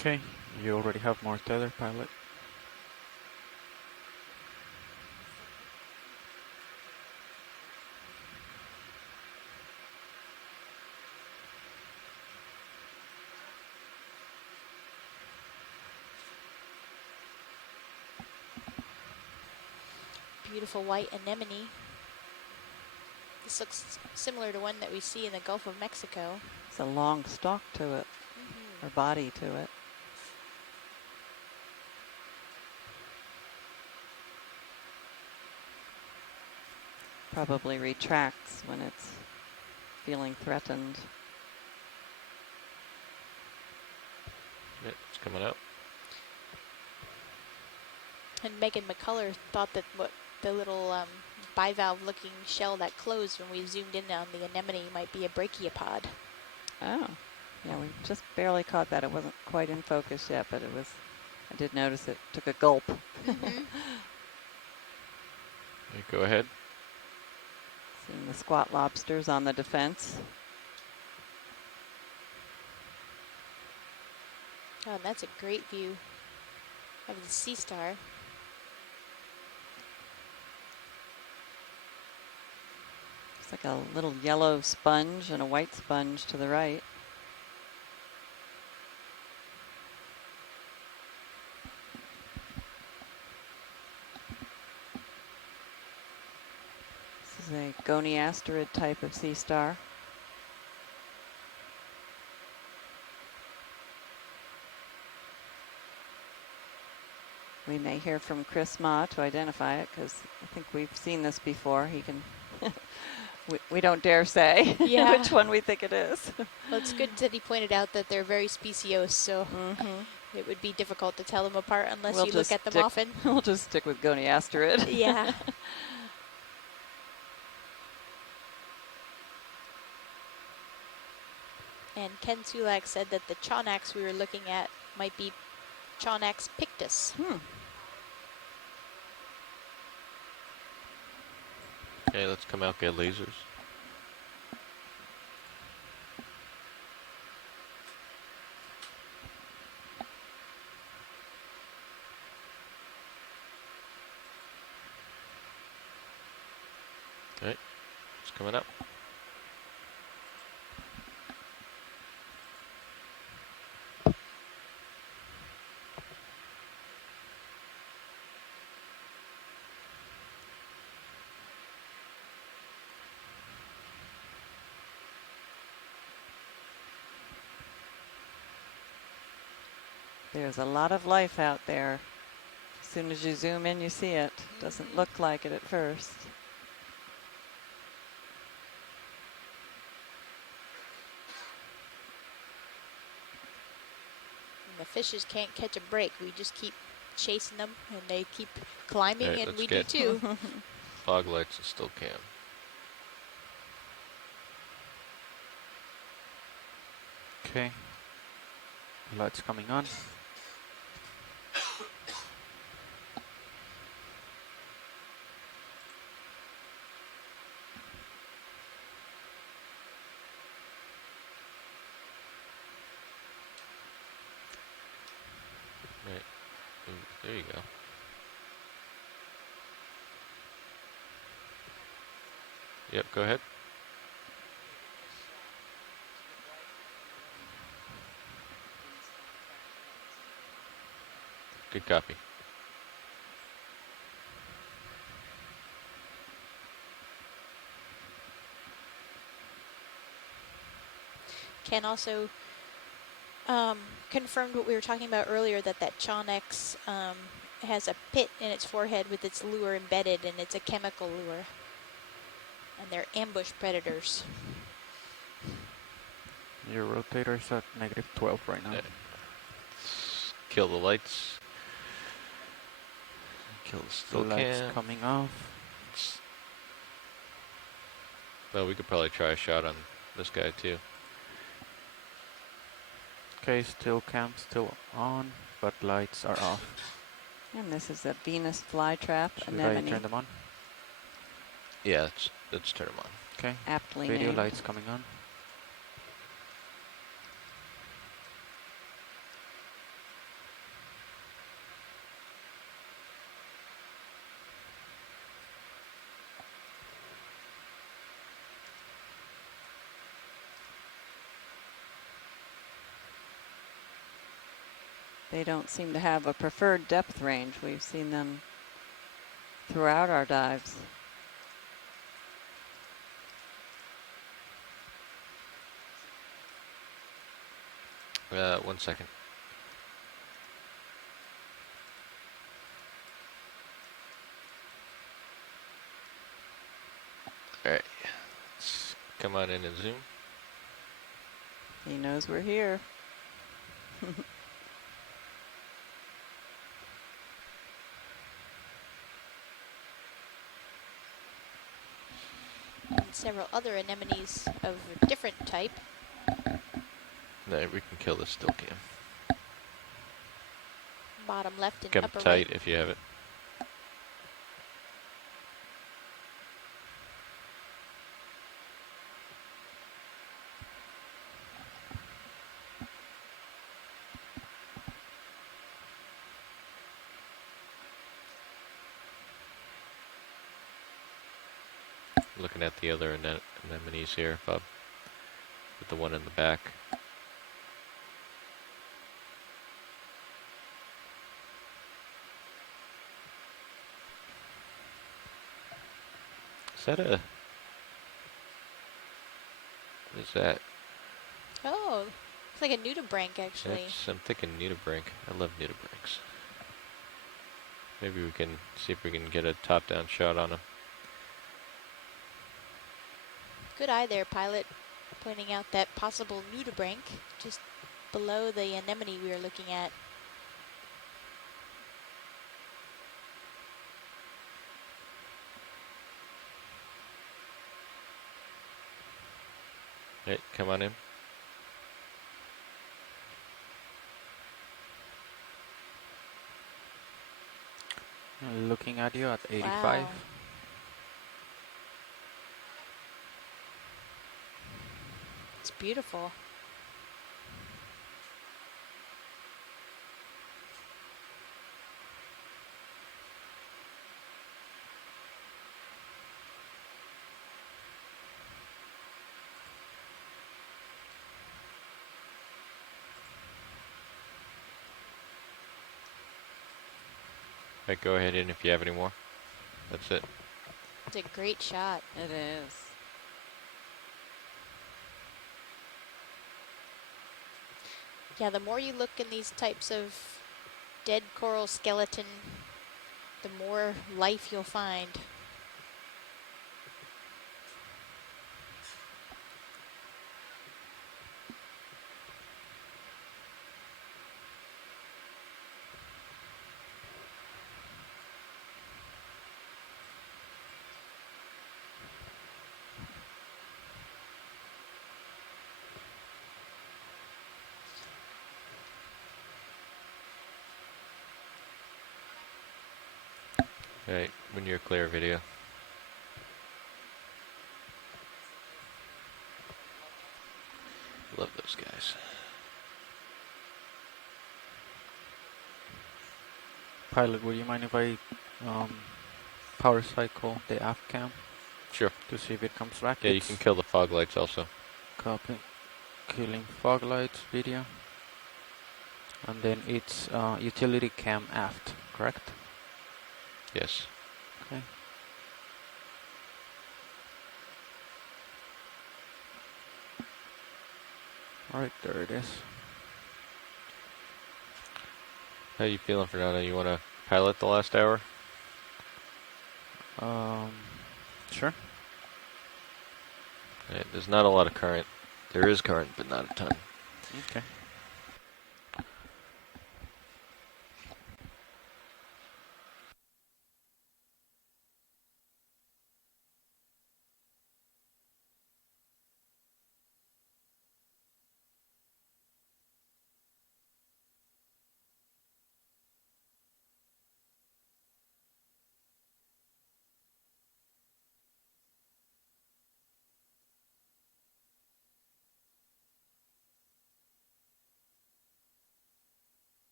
Okay, you already have more tether, pilot. Beautiful white anemone. This looks similar to one that we see in the Gulf of Mexico. It's a long stalk to it, or body to it. Probably retracts when it's feeling threatened. Yeah, it's coming up. And Megan McCullough thought that what the little bivalve looking shell that closed when we zoomed in on the anemone might be a brachiopod. Oh, yeah, we just barely caught that. It wasn't quite in focus yet, but it was, I did notice it took a gulp. Okay, go ahead. Seeing the squat lobsters on the defense. Oh, and that's a great view of the sea star. It's like a little yellow sponge and a white sponge to the right. This is a goniasterid type of sea star. We may hear from Chris Ma to identify it, because I think we've seen this before. He can, we don't dare say which one we think it is. Well, it's good that he pointed out that they're very speciose, so it would be difficult to tell them apart unless you look at them often. We'll just stick with goniasterid. Yeah. And Ken Sulak said that the Chaunax we were looking at might be Chaunax pictus. Okay, let's come out, get lasers. Okay, it's coming up. There's a lot of life out there. As soon as you zoom in, you see it. Doesn't look like it at first. And the fishes can't catch a break. We just keep chasing them, and they keep climbing, Right, and we do too. Fog lights and still can. Okay. Lights coming on. Right. Ooh, there you go. Yep, go ahead. Good copy. Ken also confirmed what we were talking about earlier, that Chaunax has a pit in its forehead with its lure embedded, and it's a chemical lure. And they're ambush predators. Your rotator's at -12 right now. Kill the lights. Kill the The still lights can. coming off. Well, we could probably try a shot on this guy too. Okay, still cam still on, but lights are off. And this is a Venus flytrap Should anemone. I turn them on? Yeah, let's turn them on. Okay. Aptly Video named. lights coming on. They don't seem to have a preferred depth range. We've seen them throughout our dives. One second. All right. Let's come on in and zoom. He knows we're here. And several other anemones of a different type. No, we can kill this still cam. Bottom left and Come upper tight right. if you have it. Looking at the other anemones here, Bob. With the one in the back. Is that a... What is that? Oh, it's like a nudibranch actually. I'm thinking nudibranch. I love nudibranchs. Maybe we can see if we can get a top-down shot on them. Good eye there, pilot, pointing out that possible nudibranch just below the anemone we were looking at. Hey, come on in. Looking at you at 85. Wow. It's beautiful. Right, go ahead in if you have any more. That's it. It's a great shot. It is. Yeah, the more you look in these types of dead coral skeleton, the more life you'll find. Right, when you're clear, video. Love those guys. Pilot, would you mind if I power cycle the aft cam Sure. to see if it comes back? Yeah, you can kill the fog lights also. Copy. Killing fog lights video. And then it's utility cam aft, correct? Yes. Okay. Alright, there it is. How you feeling, Fernando? You want to pilot the last hour? Sure. Right, there's not a lot of current. There is current, but not a ton. Okay.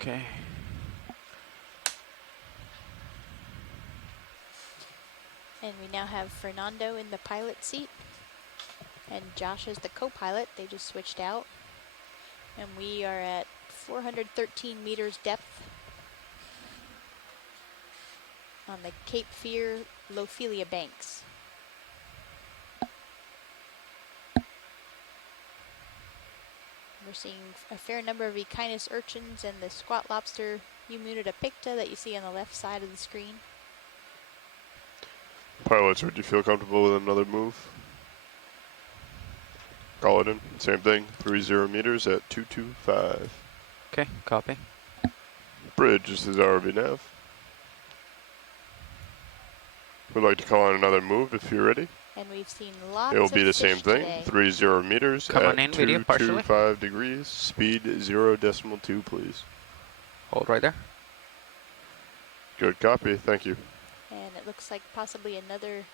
Okay. And And we now have Fernando in the pilot seat. And Josh is the co-pilot. They just switched out. And we are at 413 meters depth on the Cape Fear Lophelia banks. We're seeing a fair number of Okeanos urchins and the squat lobster Emunida picta that you see on the left side of the screen. Pilots, would you feel comfortable with another move? Call it in. Same thing. 30 meters at 225. Okay, copy. Bridge, this is RV nav. We'd like to call on another move if you're ready. And we've seen lots It will of be the fish same thing. today. 30 meters Come on at in, video, partially. 225 degrees. Speed 0.2, please. Hold right there. Good copy. Thank you. And it looks like possibly another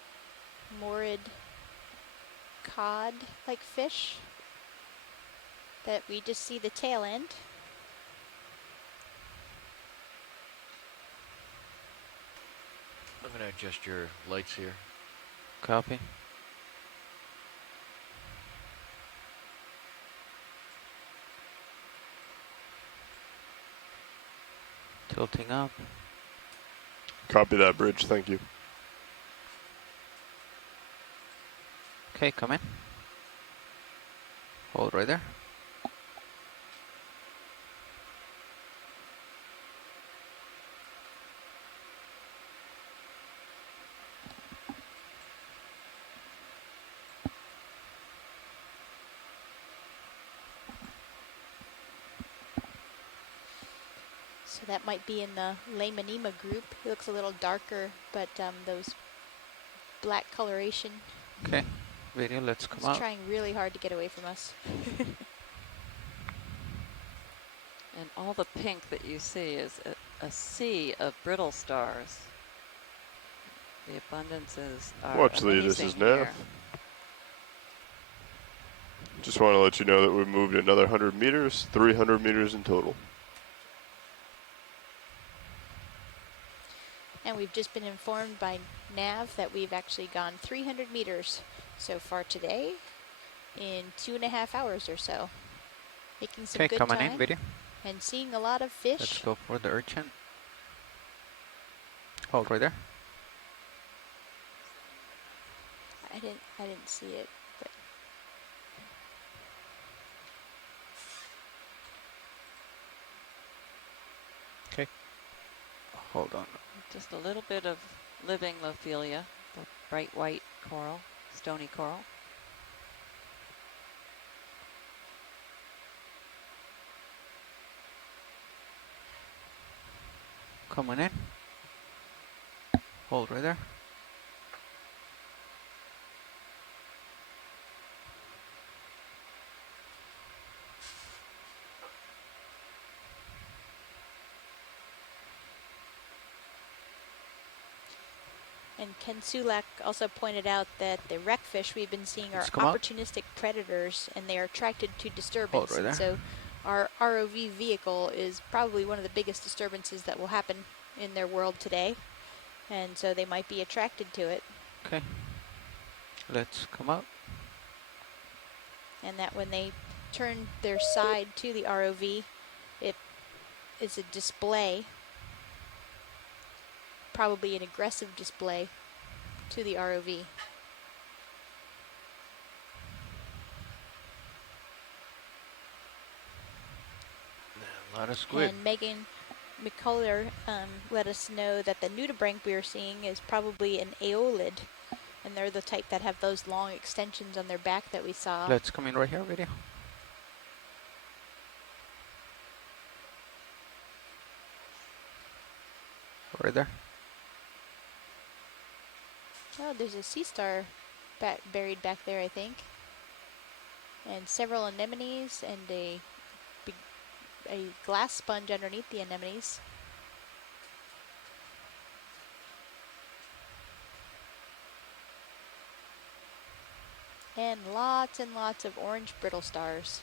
morid cod-like fish that we just see the tail end. I'm going to adjust your lights here. Copy. Tilting up. Copy that, Bridge. Thank you. Okay, come in. Hold right there. So that might be in the Lemonema group. It looks a little darker, but those black coloration Okay, video, let's come is out. trying really hard to get away from us. And all the pink that you see is a sea of brittle stars. The abundances are Watch Lee, this amazing is Nav. here. Just want to let you know that we've moved another 100 meters, 300 meters in total. And we've just been informed by Nav that we've actually gone 300 meters so far today in 2.5 hours or so. Making some Okay, good come on time in, video. and seeing a lot of fish. Let's go for the urchin. Hold right there. I didn't see it, but Okay. Hold on. Just a little bit of living Lophelia, the bright white coral, stony coral. Coming in. Hold right there. and Ken Sulak also pointed out that the wreckfish we've been seeing are Let's come out. opportunistic predators, and they are attracted to disturbance. Hold right And there. so our ROV vehicle is probably one of the biggest disturbances that will happen in their world today, and so they might be attracted to it. Okay. Let's come out. And that when they turn their side to the ROV, it is a display, probably an aggressive display to the ROV. A lot of squid. And Megan McCuller let us know that the nudibranch we are seeing is probably an aeolid, and they're the type that have those long extensions on their back that we saw. Let's come in right here, video. Right there. Oh, there's a sea star buried back there, I think. And several anemones and a glass sponge underneath the anemones. And lots of orange brittle stars.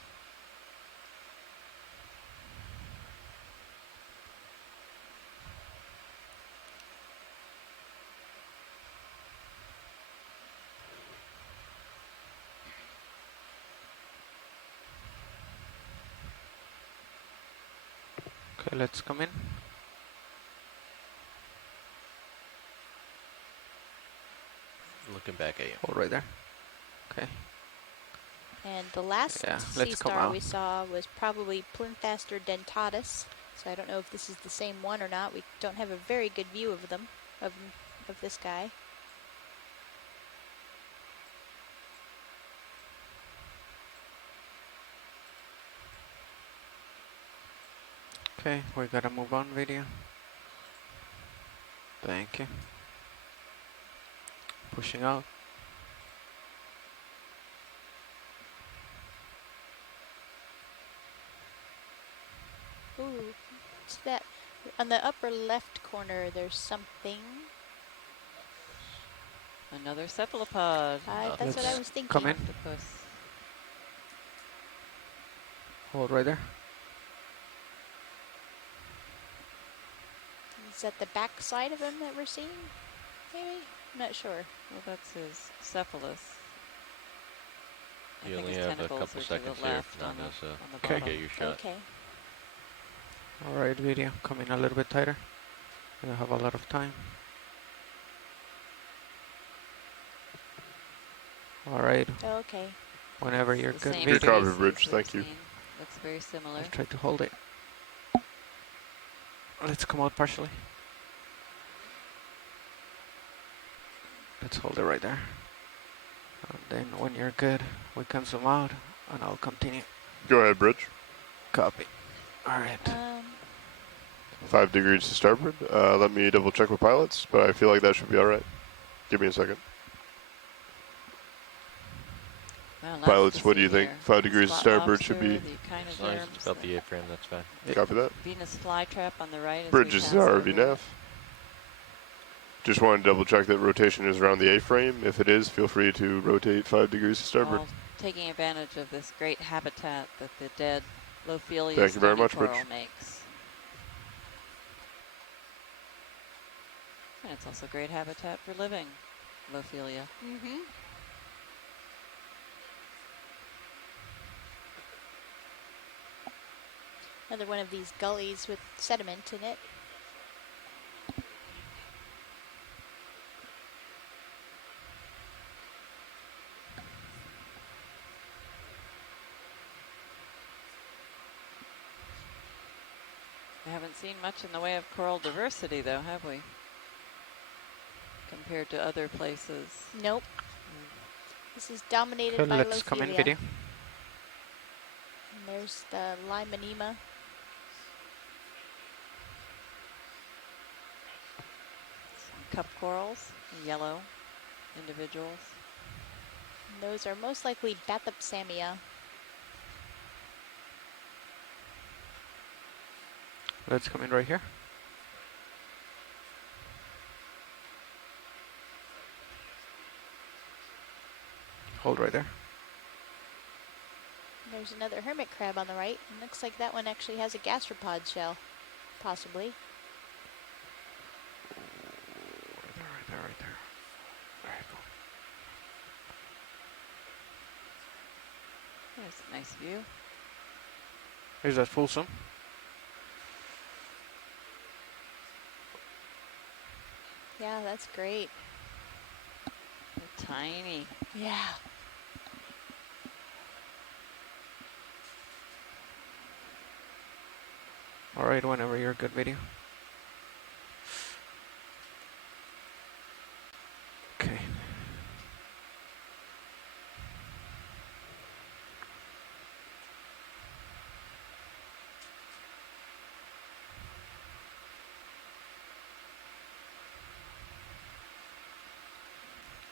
Okay, let's come in. Looking back at you. Hold right there. Okay. And the last Yeah, sea let's come star out. we saw was probably Plinthastor dentatus. So I don't know if this is the same one or not. We don't have a very good view of them, of this guy. Okay, we gotta move on video. Thank you. Pushing out. Ooh, what's that? On the upper left corner, there's something. Another cephalopod. That's what I was thinking. Come in. Octopus. Hold right there. Is that the back side of him that we're seeing? Maybe? I'm not sure. Well, that's his cephalus. I You think only his have a tentacles couple are to seconds the here, left on Fernando, the, so on the Okay. bottom. get your shot. Okay. Alright, video. Come in a little bit tighter. We have a lot of time. Alright, Okay. whenever you're The good, same Good video. copy, species Bridge. we've Thank you. seen. Looks very similar. Let's try to hold it. Let's come out partially. Let's hold it right there. And then when you're good, we can zoom out and I'll continue. Go ahead, Bridge. Copy. Alright. 5 degrees to starboard. Let me double check with pilots, but I feel like that should be all right. Give me a second. Well, lots Pilots, to what do see you think? here. 5 degrees to Spot starboard should lobster, be. the As long as echinoderms, it's about the the A-frame, that's fine. Copy that. Venus flytrap on the right. As Bridge, we this is pass RV over. nav. Just wanted to double check that rotation is around the A-frame. If it is, feel free to rotate 5 degrees to starboard. All taking advantage of this great habitat that the dead Lophelia Thank you very slimy much, coral Bridge. makes. And it's also great habitat for living Lophelia. Mm-hmm. Another one of these gullies with sediment in it. We haven't seen much in the way of coral diversity, though, have we? Compared to other places. Nope. This is dominated Okay, by let's come in Lophelia. video. And there's the Limonema. Cup corals, yellow individuals. And those are most likely Bathopsamia. Let's come in right here. Hold right there. And there's another hermit crab on the right. And looks like that one actually has a gastropod shell, possibly. Right there, right there, right there. There you go. There's a nice view. Is that full zoom? Yeah, that's great. They're tiny. Yeah. Alright, whenever you're good, video. Okay.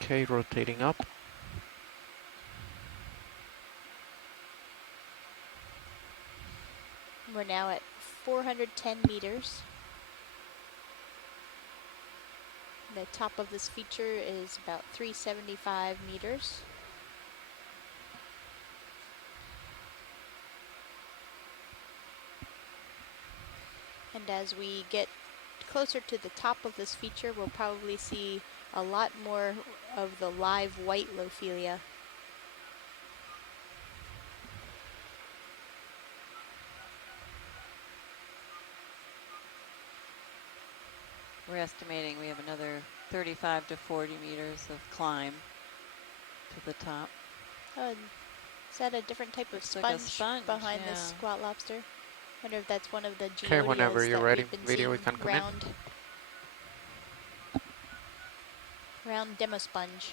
Okay, rotating up. We're now at 410 meters. The top of this feature is about 375 meters. And as we get closer to the top of this feature, we'll probably see a lot more of the live white Lophelia. we're estimating we have another 35 to 40 meters of climb to the top. Oh, is that a different type of Looks like a sponge, behind yeah. this squat lobster? Wonder if that's one of the Okay, whenever geodias you're that ready, we've been video, we seeing can come in. round demo sponge.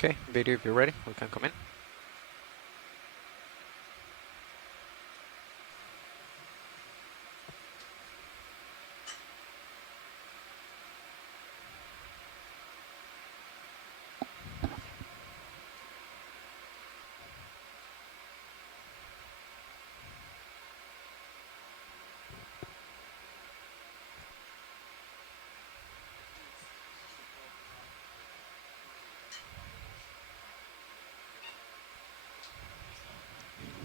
Okay, video, if you're ready, we can come in.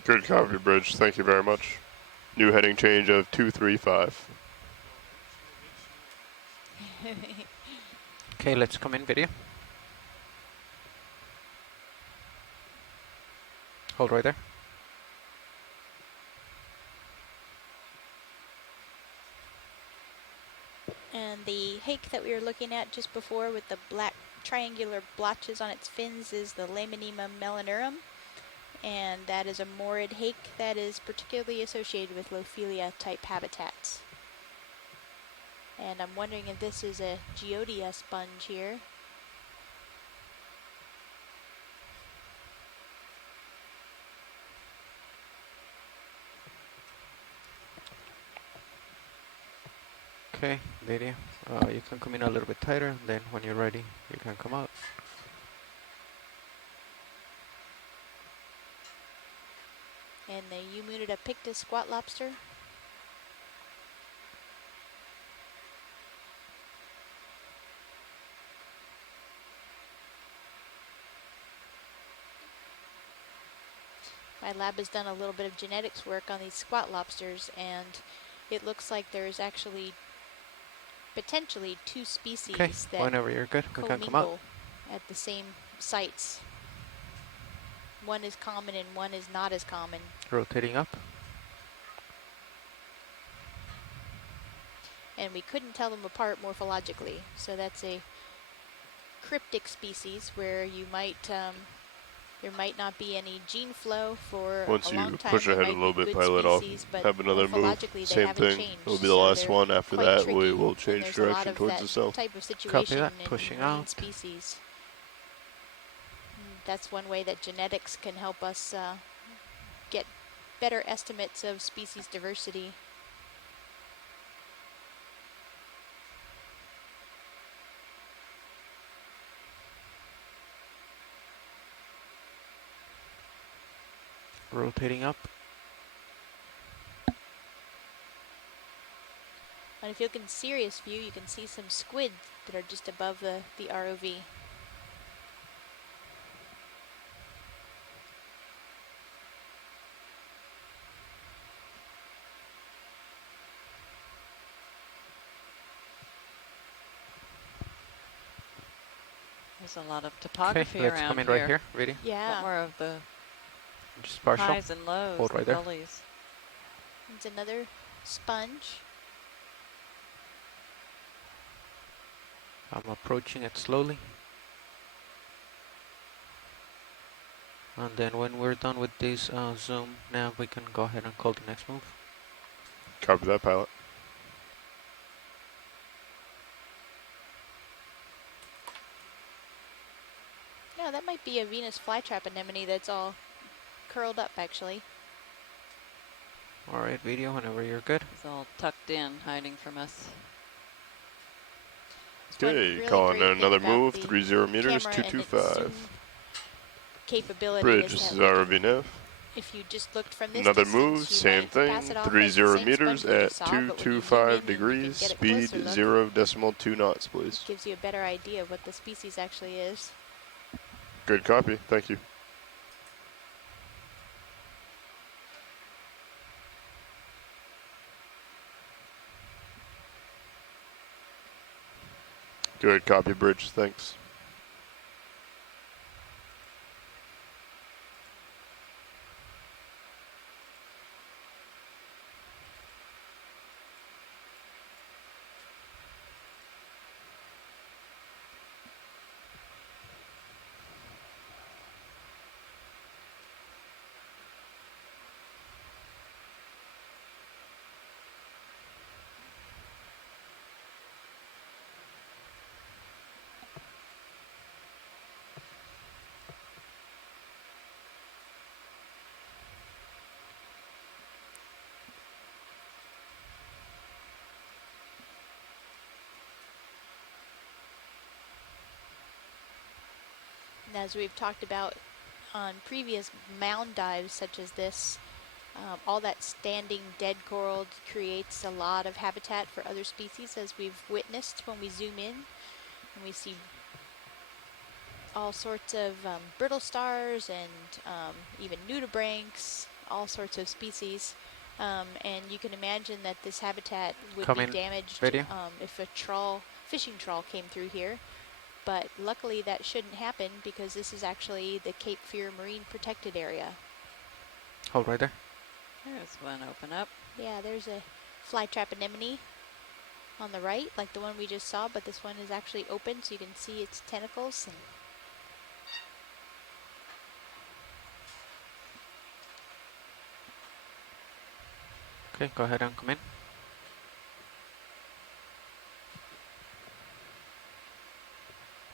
Good copy, Bridge. Thank you very much. New heading change of 235. Okay, let's come in, video. Hold right there. And the hake that we were looking at just before with the black triangular blotches on its fins is the Laminema melanorum. And that is a morid hake that is particularly associated with Lophelia type habitats. And I'm wondering if this is a Geodia sponge here. Okay, video. You can come in a little bit tighter, and then when you're ready, you can come out. And the Eumutida pictus squat lobster. My lab has done a little bit of genetics work on these squat lobsters, and it looks like there's actually potentially two species Okay, that whenever you're good, we can come out. commingle at the same sites. One is common and one is not as common. Rotating up. And we couldn't tell them apart morphologically. So that's a cryptic species where you might there might not be any gene flow for Once a long you time. push They ahead a might little be bit, good pilot off, species, but have another move, morphologically they same haven't thing. changed, It'll be the so last they're one. After quite that, tricky, we will and change there's a lot direction of towards that the south. type of situation that, in pushing marine out. species. That's one way that genetics can help us get better estimates of species diversity. Rotating up. And if you look in serious view, you can see some squid that are just above the ROV. There's a lot of topography Okay, let's around come in here. right here, ready? Yeah. More of the Just partial. highs and lows, Hold the right there. gullies. It's another sponge. I'm approaching it slowly. And then when we're done with this zoom, now we can go ahead and call the next move. Copy that, pilot. Yeah, that might be a Venus flytrap anemone that's all curled up, actually. Alright, video, whenever you're good. It's all tucked in, hiding from us. Okay, really calling great in another thing about move, the 30 meters, camera and its 225. zoom capability Bridge, is this that is we can, ROV nav. if you just looked from this Another distance, move, you same might thing, pass it off as 30 the same meters sponge you at saw, but when you zoom in 225 and you can degrees, get a speed closer look, 0.2 knots, please. it gives you a better idea of what the species actually is. Good copy, thank you. Good, copy bridge, thanks. And as we've talked about on previous mound dives such as this, all that standing dead coral creates a lot of habitat for other species, as we've witnessed when we zoom in and we see all sorts of brittle stars and even nudibranchs, all sorts of species. And you can imagine that this habitat would be damaged if a fishing trawl came through here. But luckily that shouldn't happen because this is actually the Cape Fear Marine Protected Area. Hold right there. There's one open up. Yeah, there's a flytrap anemone on the right, like the one we just saw, but this one is actually open so you can see its tentacles. And okay, go ahead and come in.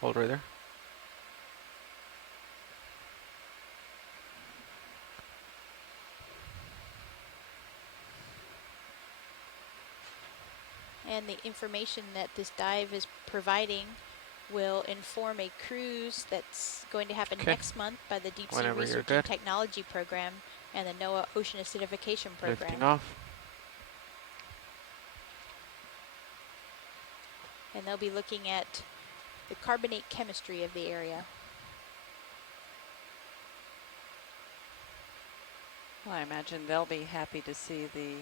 Hold right there. and the information that this dive is providing will inform a cruise that's going to happen next month by the Deep Sea Research and Technology Program and the NOAA Ocean Acidification Program. Lifting off. And they'll be looking at the carbonate chemistry of the area. Well, I imagine they'll be happy to see the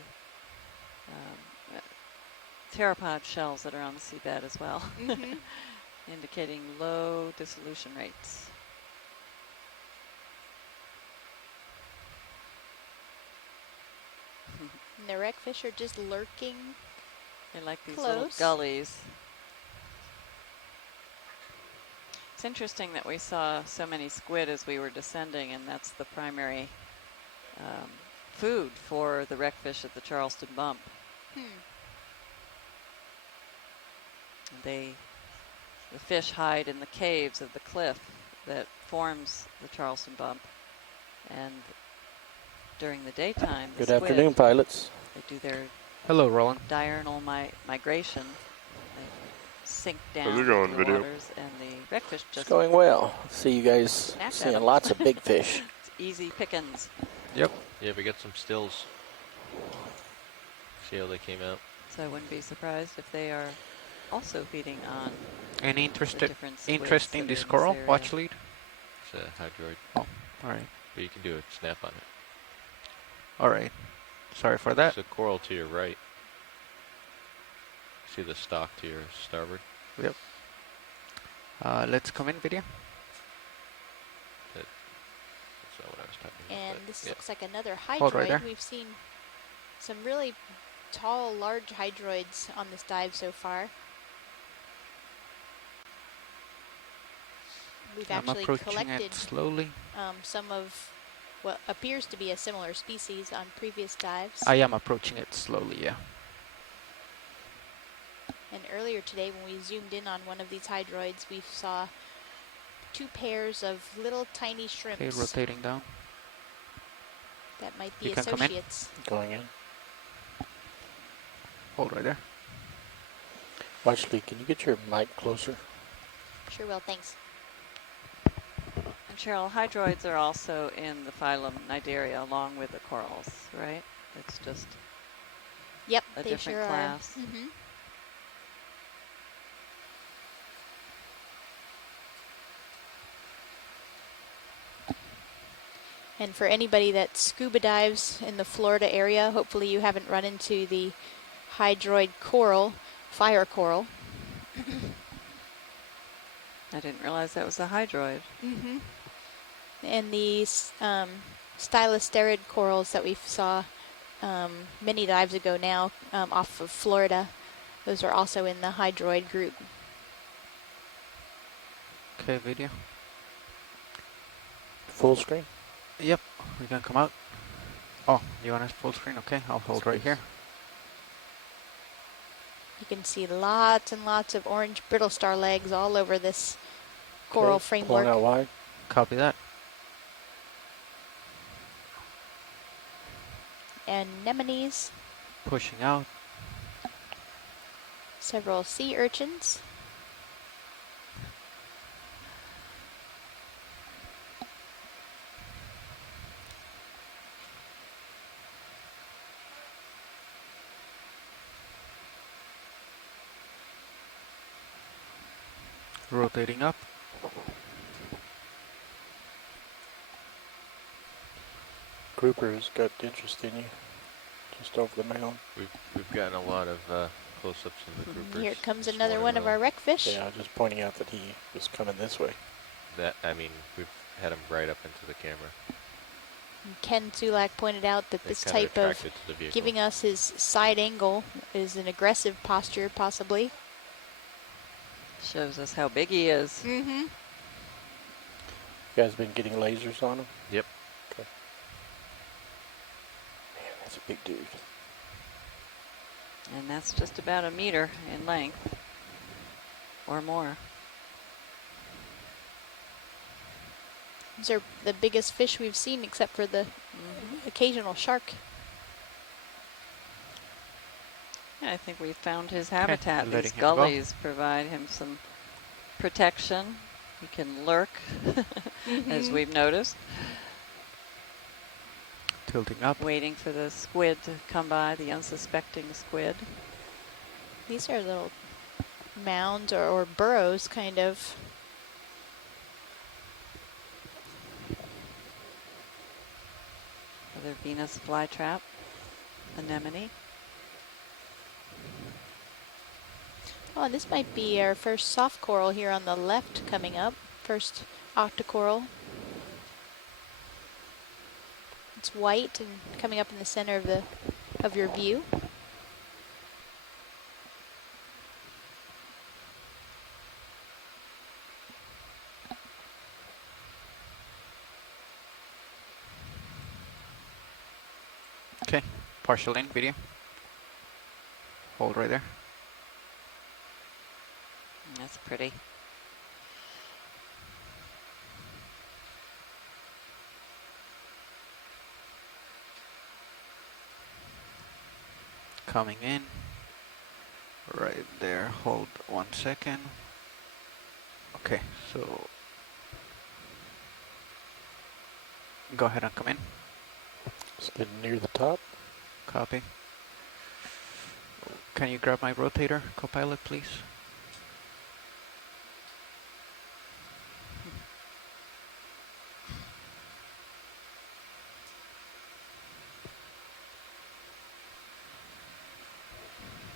pteropod shells that are on the seabed as well, indicating low dissolution rates. And the wreckfish are just lurking. They like these little gullies. It's interesting that we saw so many squid as we were descending, and that's the primary food for the wreckfish at the Charleston Bump. The fish hide in the caves of the cliff that forms the Charleston Bump, and during the daytime, Good afternoon, pilots. They do their Roland. diurnal migration. They sink down How's it going, into the video? waters, and the wreckfish just It's going well. See you guys seeing lots of big fish. It's easy pickings. Yep. Yeah, we get some stills. See how they came out. So I wouldn't be surprised if they are also feeding on. Any interest in this this coral? area. Watch lead. It's a hydroid. Oh, all right. But you can do a snap on it. All right. Sorry for that. There's a coral to your right. See the stalk to your starboard? Yep. Let's come in, video. That's not what I was talking about. And this looks like another Hold right hydroid. there. We've seen some really tall, large hydroids on this dive so far. We've actually collected slowly. Some of what appears to be a similar species on previous dives. I am approaching it slowly, yeah. And earlier today when we zoomed in on one of these hydroids, we saw 2 pairs of little tiny shrimps. Okay, rotating down. That might be You can come in. associates. Going in. Hold right there. Watch Lee, can you get your mic closer? Sure will, thanks. And Cheryl, hydroids are also in the phylum Cnidaria along with the corals, right? It's just Yep, a they different sure class. are. And for anybody that scuba dives in the Florida area, hopefully you haven't run into the hydroid coral, fire coral. I didn't realize that was a hydroid. Mm-hmm. And these stylosterid corals that we saw many dives ago now off of Florida, those are also in the hydroid group. Okay, video. Full screen? Yep, we can come out. Oh, you want us full screen? Okay, I'll hold right here. You can see lots and lots of orange brittle star legs all over this coral framework. Pulling out wide. Copy that. Anemones. Pushing out. Several sea urchins. Rotating up. Grouper's got interest in you. Just over the mound. We've gotten a lot of close-ups in the groupers. Here comes this another morning, one of though. our wreck fish. Yeah, just pointing out that he was coming this way. That, I mean, we've had him right up into the camera. Ken Sulak pointed out that They're this kinda type of attracted to the vehicle. giving us his side angle is an aggressive posture, possibly. Shows us how big he is. Mm-hmm. You guys been getting lasers on him? Yep. Okay. Man, that's a big dude. And that's just about a meter in length or more. These are the biggest fish we've seen except for the occasional shark. Yeah, I think we found his habitat. letting These him go. gullies provide him some protection. He can lurk, as we've noticed. Tilting up. Waiting for the squid to come by, the unsuspecting squid. These are little mounds or burrows, kind of. Another Venus flytrap, anemone. Oh, and this might be our first soft coral here on the left coming up. First octocoral. It's white and coming up in the center of your view. Okay, partial in video. Hold right there. That's pretty. Coming in. Right there. Hold 1 second. Okay, so go ahead and come in. It's getting near the top. Copy. Can you grab my rotator, co-pilot, please?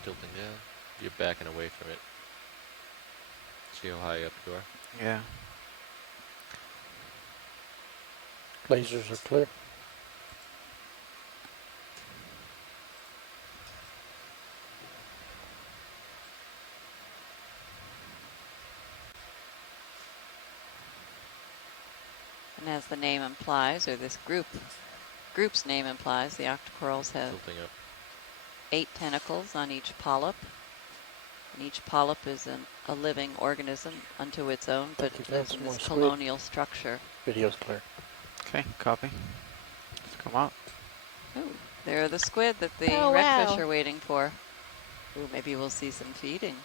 Tilting down. You're backing away from it. See how high up you are? Yeah. Lasers are clear. And as the name implies, or this group's name implies, the octocorals have Tilting up. 8 tentacles on each polyp. And each polyp is a living organism unto its own, but Thank you, has Vince. More this squid. colonial structure. Video's clear. Okay, copy. Let's come out. Ooh, there are the squid that the Oh, wreckfish wow. are waiting for. Ooh, maybe we'll see some feeding.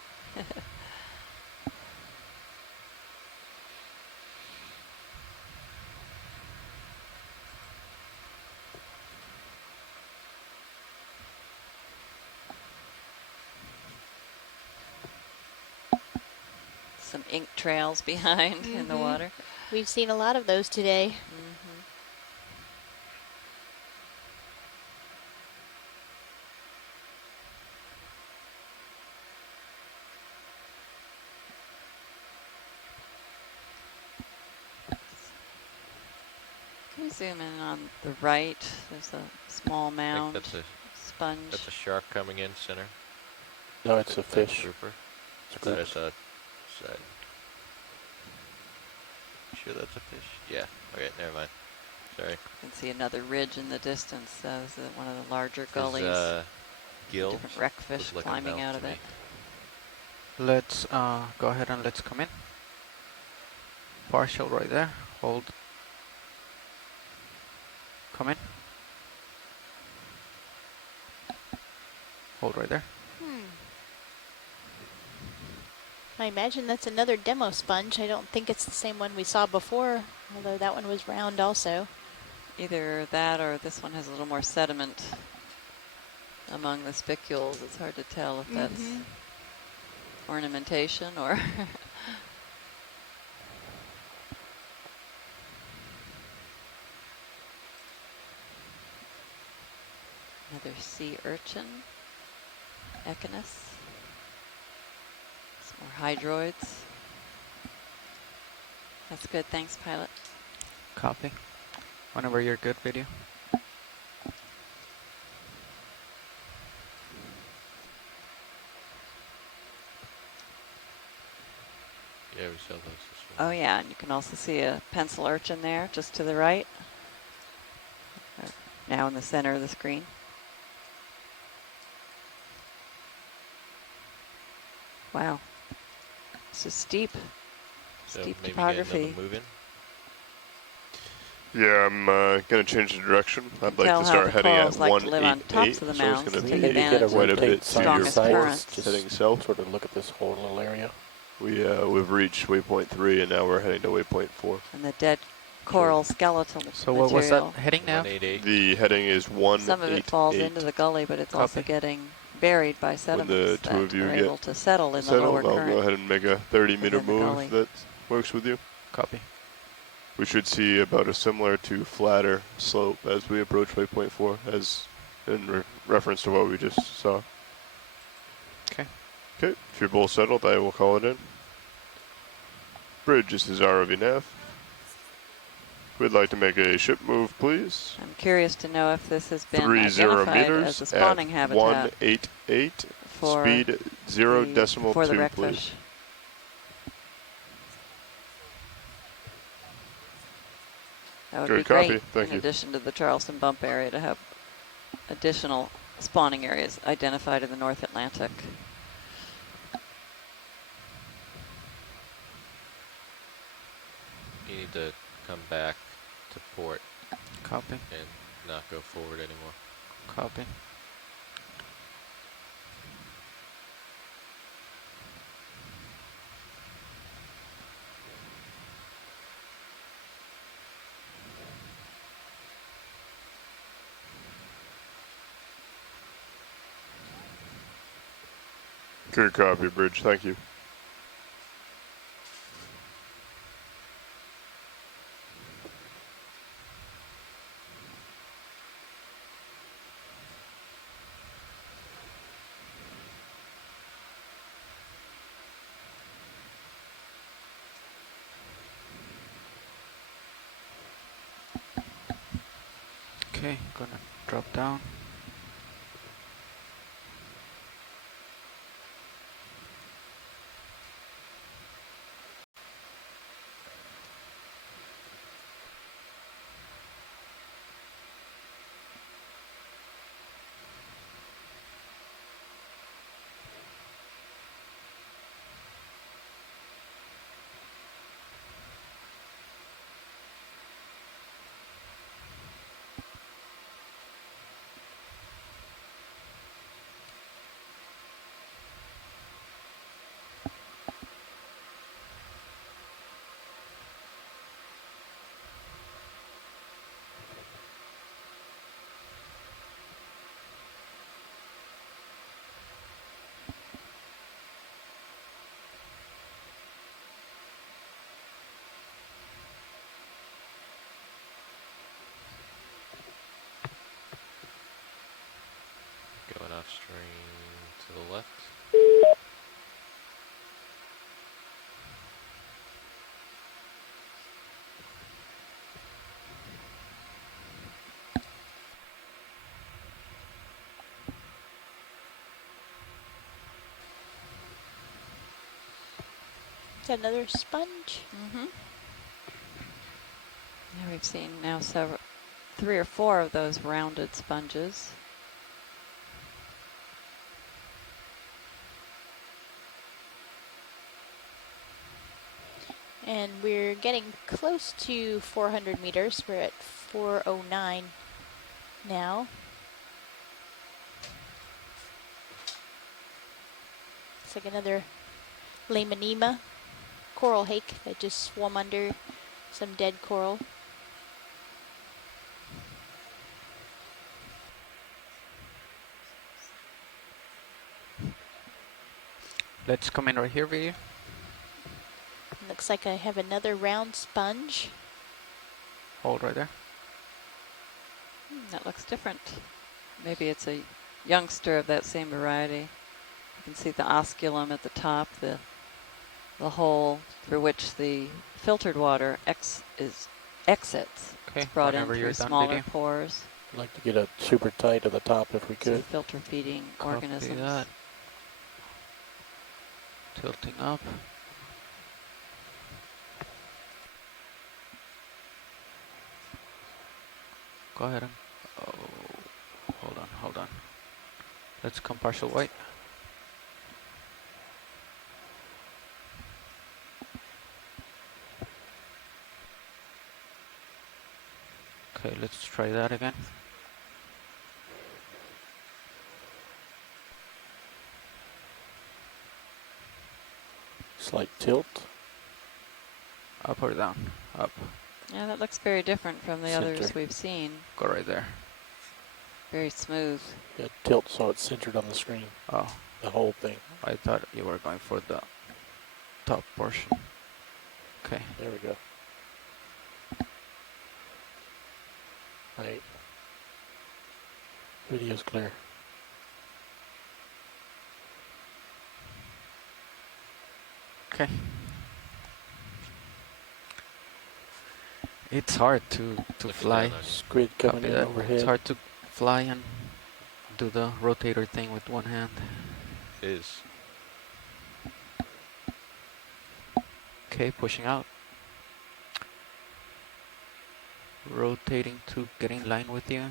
Some ink trails behind in the water. We've seen a lot of those today. me zoom in on the right. There's a small I mound think sponge. that's a shark coming in center. No, it's a That's fish. grouper. It's a That grouper. is a side. Sure that's a fish? Yeah. Okay, never mind. Sorry. You can see another ridge in the distance. That was one of the larger gullies. Gill Different wreckfish like climbing out of it. Let's go ahead and let's come in. Partial right there. Hold. Come in. Hold right there. I imagine that's another demo sponge. I don't think it's the same one we saw before, although that one was round also. Either that or this one has a little more sediment among the spicules. It's hard to tell if that's ornamentation or another sea urchin, Okeanos. Some more hydroids. That's good. Thanks, pilot. Copy. Whenever you're good, video. Yeah, we saw those this Oh yeah, and you can also see a pencil urchin there, just to the right. Now in the center of the screen. Wow. This is steep. So Steep maybe topography. get another move in. Yeah, I'm going to change the direction. I'd like Tell to how start the heading at corals like to live on 188, tops of the so it's mounds going to to take be advantage of quite a the bit to your strongest port, currents. Just heading south. sort of look at this whole little area. We've reached waypoint 3, and now we're heading to waypoint 4. And the dead coral skeletal So material. what was that heading now? 188. The heading is 188. Some of it falls into the gully, but it's also Copy. getting buried by When sediments the two that of you are get able to settle in the settled, lower I'll current. go ahead and make a 30-meter within the gully. move that works with you. Copy. We should see about a similar to flatter slope as we approach waypoint 4, as in reference to what we just saw. Okay. Okay, if you're both settled, I will call it in. Bridge, this is ROV nav. We'd like to make a ship move, please. I'm curious to know if this has been 30 identified meters as a spawning at habitat 188, for speed 0.2, for the please. wreckfish. That would Good be copy, great, thank in you. addition to the Charleston Bump area, to have additional spawning areas identified in the North Atlantic. You need to come back to port Copy. and not go forward anymore. Copy. Good copy, Bridge, thank you. Okay, gonna drop down. Is that another sponge? Mm-hmm. Yeah, we've seen now 3 or 4 of those rounded sponges. And we're getting close to 400 meters. We're at 409 now. It's like another Lamanema coral hake that just swam under some dead coral. Let's come in right here, video. Looks like I have another round sponge. Hold right there. That looks different. Maybe it's a youngster of that same variety. You can see the osculum at the top, the hole through which the filtered water exits. Okay, It's brought in whenever through you're done, smaller video. pores. I'd like to get it super tight at the top if we So could. filter feeding Copy organisms. that. Tilting up. Go ahead. Oh, hold on. Let's come partial white. Okay, let's try that again. Slight tilt. Up or down? Up. Yeah, that looks very different from the others Center. we've seen. Go right there. Very smooth. Yeah, tilt so it's centered on the screen. Oh, The whole thing. I thought you were going for the top portion. Okay. There we go. Right. Video's clear. Okay. It's hard to fly. Squid coming Copy in that. overhead. It's hard to fly and do the rotator thing with one hand. It is. Okay, pushing out. Rotating to get in line with you.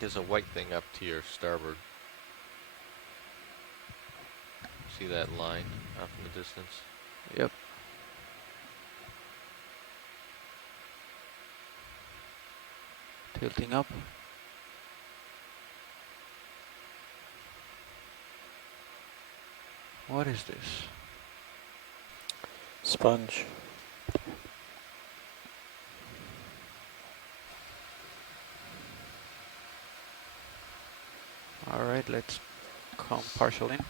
There's a white thing up to your starboard. See that line off in the distance? Yep. Tilting up. What is this? Sponge. Alright, let's come partial in.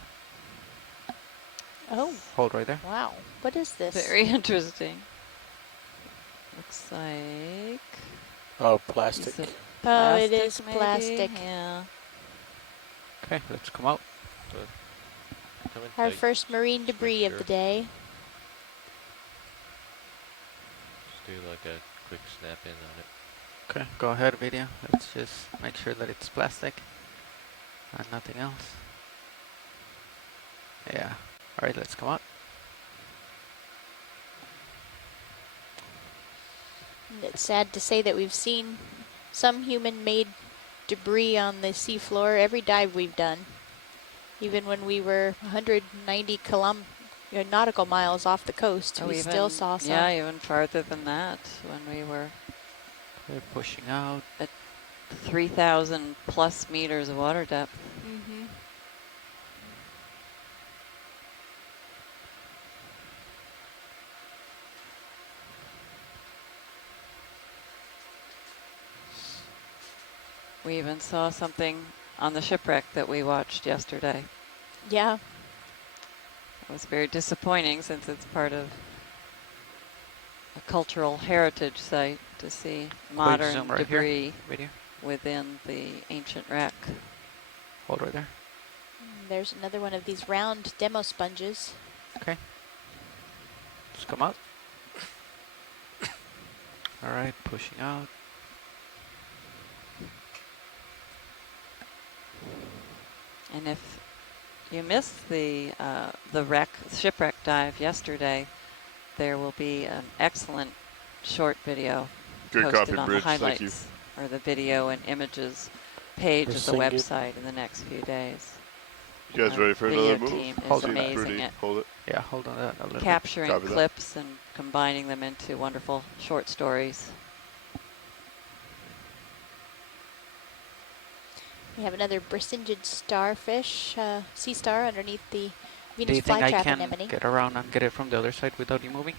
Oh, Hold right there. wow. What is this? Very interesting. Looks like Oh, plastic. piece of Oh, it is maybe? plastic. Yeah. Okay, let's come out. Come in Our tight. first marine Just make debris of sure. the day. Just do like a quick snap in on it. Okay, go ahead, video. Let's just make sure that it's plastic and nothing else. Yeah. Alright, let's come out. And it's sad to say that we've seen some human-made debris on the seafloor every dive we've done. Even when we were 190 nautical miles off the coast, Oh, we even, still saw some. yeah, even farther than that when we were Okay, pushing out. at 3,000 plus meters of water depth. Mm-hmm. We even saw something on the shipwreck that we watched yesterday. Yeah. It was very disappointing since it's part of a cultural heritage site to see modern zoom right debris here. Video. within the ancient wreck. Hold right there. There's another one of these round demo sponges. Okay. Just come out. Alright, pushing out. And if you missed the shipwreck dive yesterday, there will be an excellent short video Good posted copy, on Bridge. the Thank you. highlights or the video and images page of the Sing it. website in the next few days. You guys Our ready for video another move? team is Hold on. amazing Pretty, at hold it. Yeah, hold on that a little capturing Copy that. clips and combining them into wonderful short stories. We have another brisingid starfish, sea star underneath the bit. Do Venus you think I flytrap can anemone. get around and get it from the other side without you moving?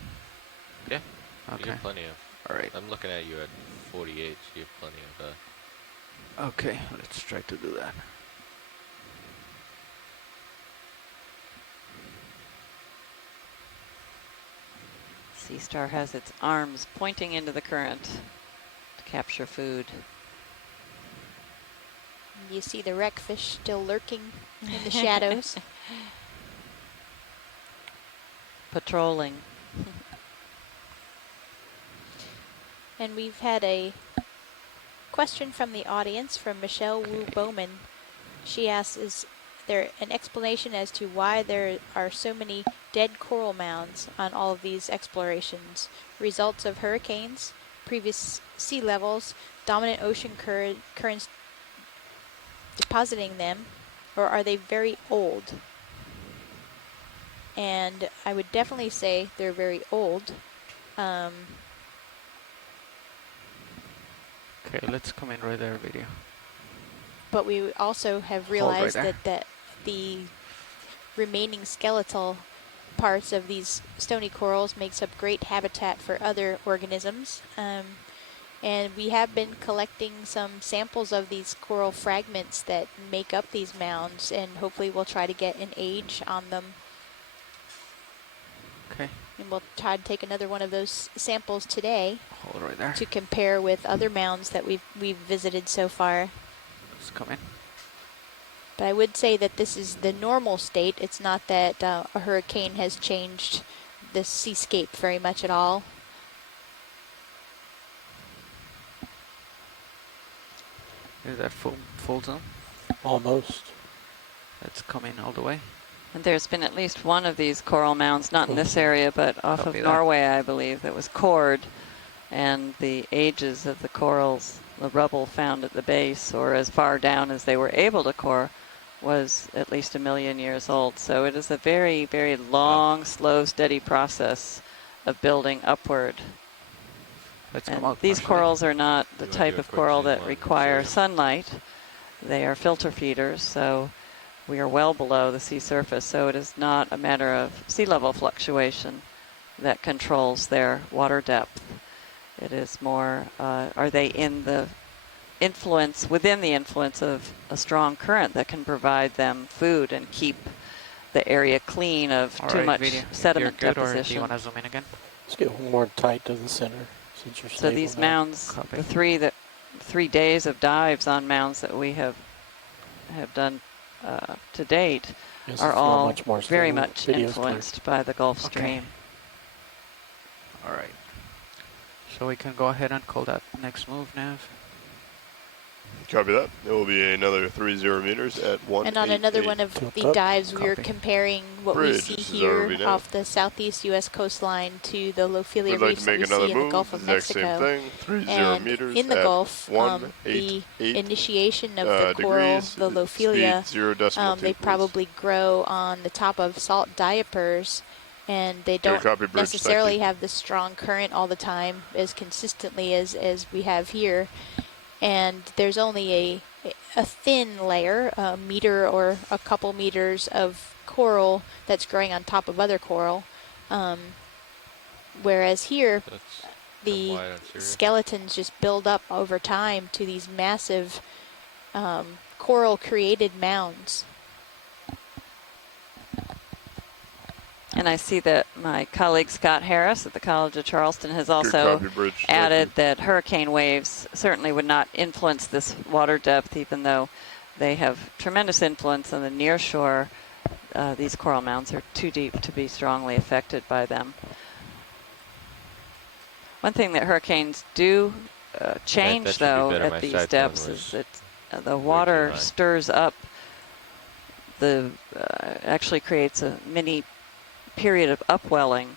Yeah. You Okay. have plenty of. All right. I'm looking at you at 48, so you have plenty of. Okay, let's try to do that. Sea Star has its arms pointing into the current to capture food. You see the wreckfish still lurking in the shadows. Patrolling. And we've had a question from the audience from Michelle Wu Bowman. She asks, is there an explanation as to why there are so many dead coral mounds on all of these explorations? Results of hurricanes, previous sea levels, dominant ocean currents depositing them, or are they very old? And I would definitely say they're very old. Okay, let's come in right there, video. But we also have realized that the remaining skeletal parts of these stony corals makes up great habitat for other organisms. And we have been collecting some samples of these coral fragments that make up these mounds, and hopefully we'll try to get an age on them. Okay. And we'll try to take another one of those samples today Hold right there. to compare with other mounds that we've visited so far. Let's come in. But I would say that this is the normal state. It's not that a hurricane has changed the seascape very much at all. Is that full zone? Almost. Let's come in all the way. And there's been at least one of these coral mounds, not in this area, but off of Copy that. Norway, I believe, that was cored. And the ages of the corals, the rubble found at the base, or as far down as they were able to core, was at least 1 million years old. So it is a very, very long, slow, steady process of building upward. Let's And come out. these partially. corals are not the You wanna type do a of quick coral zoom that on require this sunlight. They are filter feeders, so we are well below the sea surface. So it is not a matter of sea level fluctuation that controls their water depth. It is more, are they in the influence, within the influence of a strong current that can provide them food and keep the area clean of All too right, much video. sediment You're good, or do you deposition. want to zoom in again? Let's get one more tight to the center since you're So stable these now. mounds, Copy. the 3 days of dives on mounds that we have done to date, Yes, are if you want all much more very stable, much video's clear. influenced by the Gulf Okay. Stream. All right. So we can go ahead and call that next move, Nav. Copy that. It will be another 30 meters at 1. And on another one of Tilt the up. dives, we are Copy. comparing what Bridge, we see this is here RV now. off the southeast U.S. coastline to the Lophelia We'd like reefs to that make we another see in the move. Gulf of Exact same Mexico. thing. 30 And meters in the at Gulf, the 188 initiation of the coral, degrees. the Lophelia, Speed 0.2, they please. probably grow on the top of salt diapers, and they Here, don't copy, Bridge. Thank necessarily you. have the strong current all the time as consistently as we have here. And there's only a thin layer, a meter or a couple meters of coral that's growing on top of other coral. Whereas here, That's the wide on Syria. skeletons just build up over time to these massive coral-created mounds. And I see that my colleague Scott Harris at the College of Charleston has also copy, Bridge. Thank added you. that hurricane waves certainly would not influence this water depth, even though they have tremendous influence on the near shore. These coral mounds are too deep to be strongly affected by them. One thing that hurricanes do change, that should be though, better. My at these side depths tone is was that the way too water high. stirs up actually creates a mini period of upwelling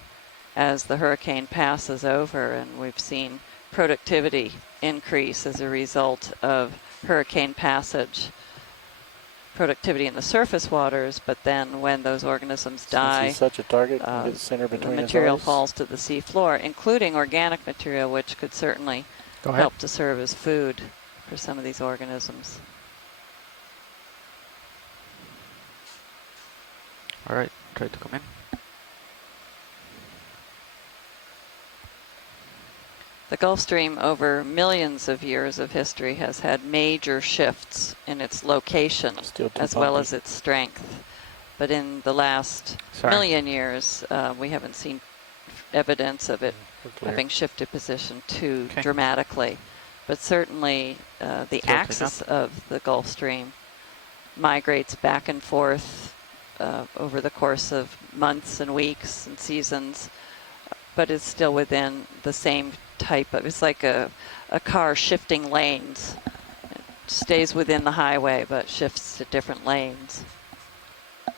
as the hurricane passes over, and we've seen productivity increase as a result of hurricane passage. Productivity in the surface waters, but then when those organisms die, Since he's such a target, the center the between his material eyes. falls to the sea floor, including organic material, which could certainly Go ahead. help to serve as food for some of these organisms. All right, try to come in. The Gulf Stream, over millions of years of history, has had major shifts in its location as well as its strength. But in the last million years, we haven't seen evidence of it having shifted position too dramatically. But certainly the axis of the Gulf Stream migrates back and forth over the course of months and weeks and seasons, but is still within the same type of, it's like a car shifting lanes. It stays within the highway, but shifts to different lanes.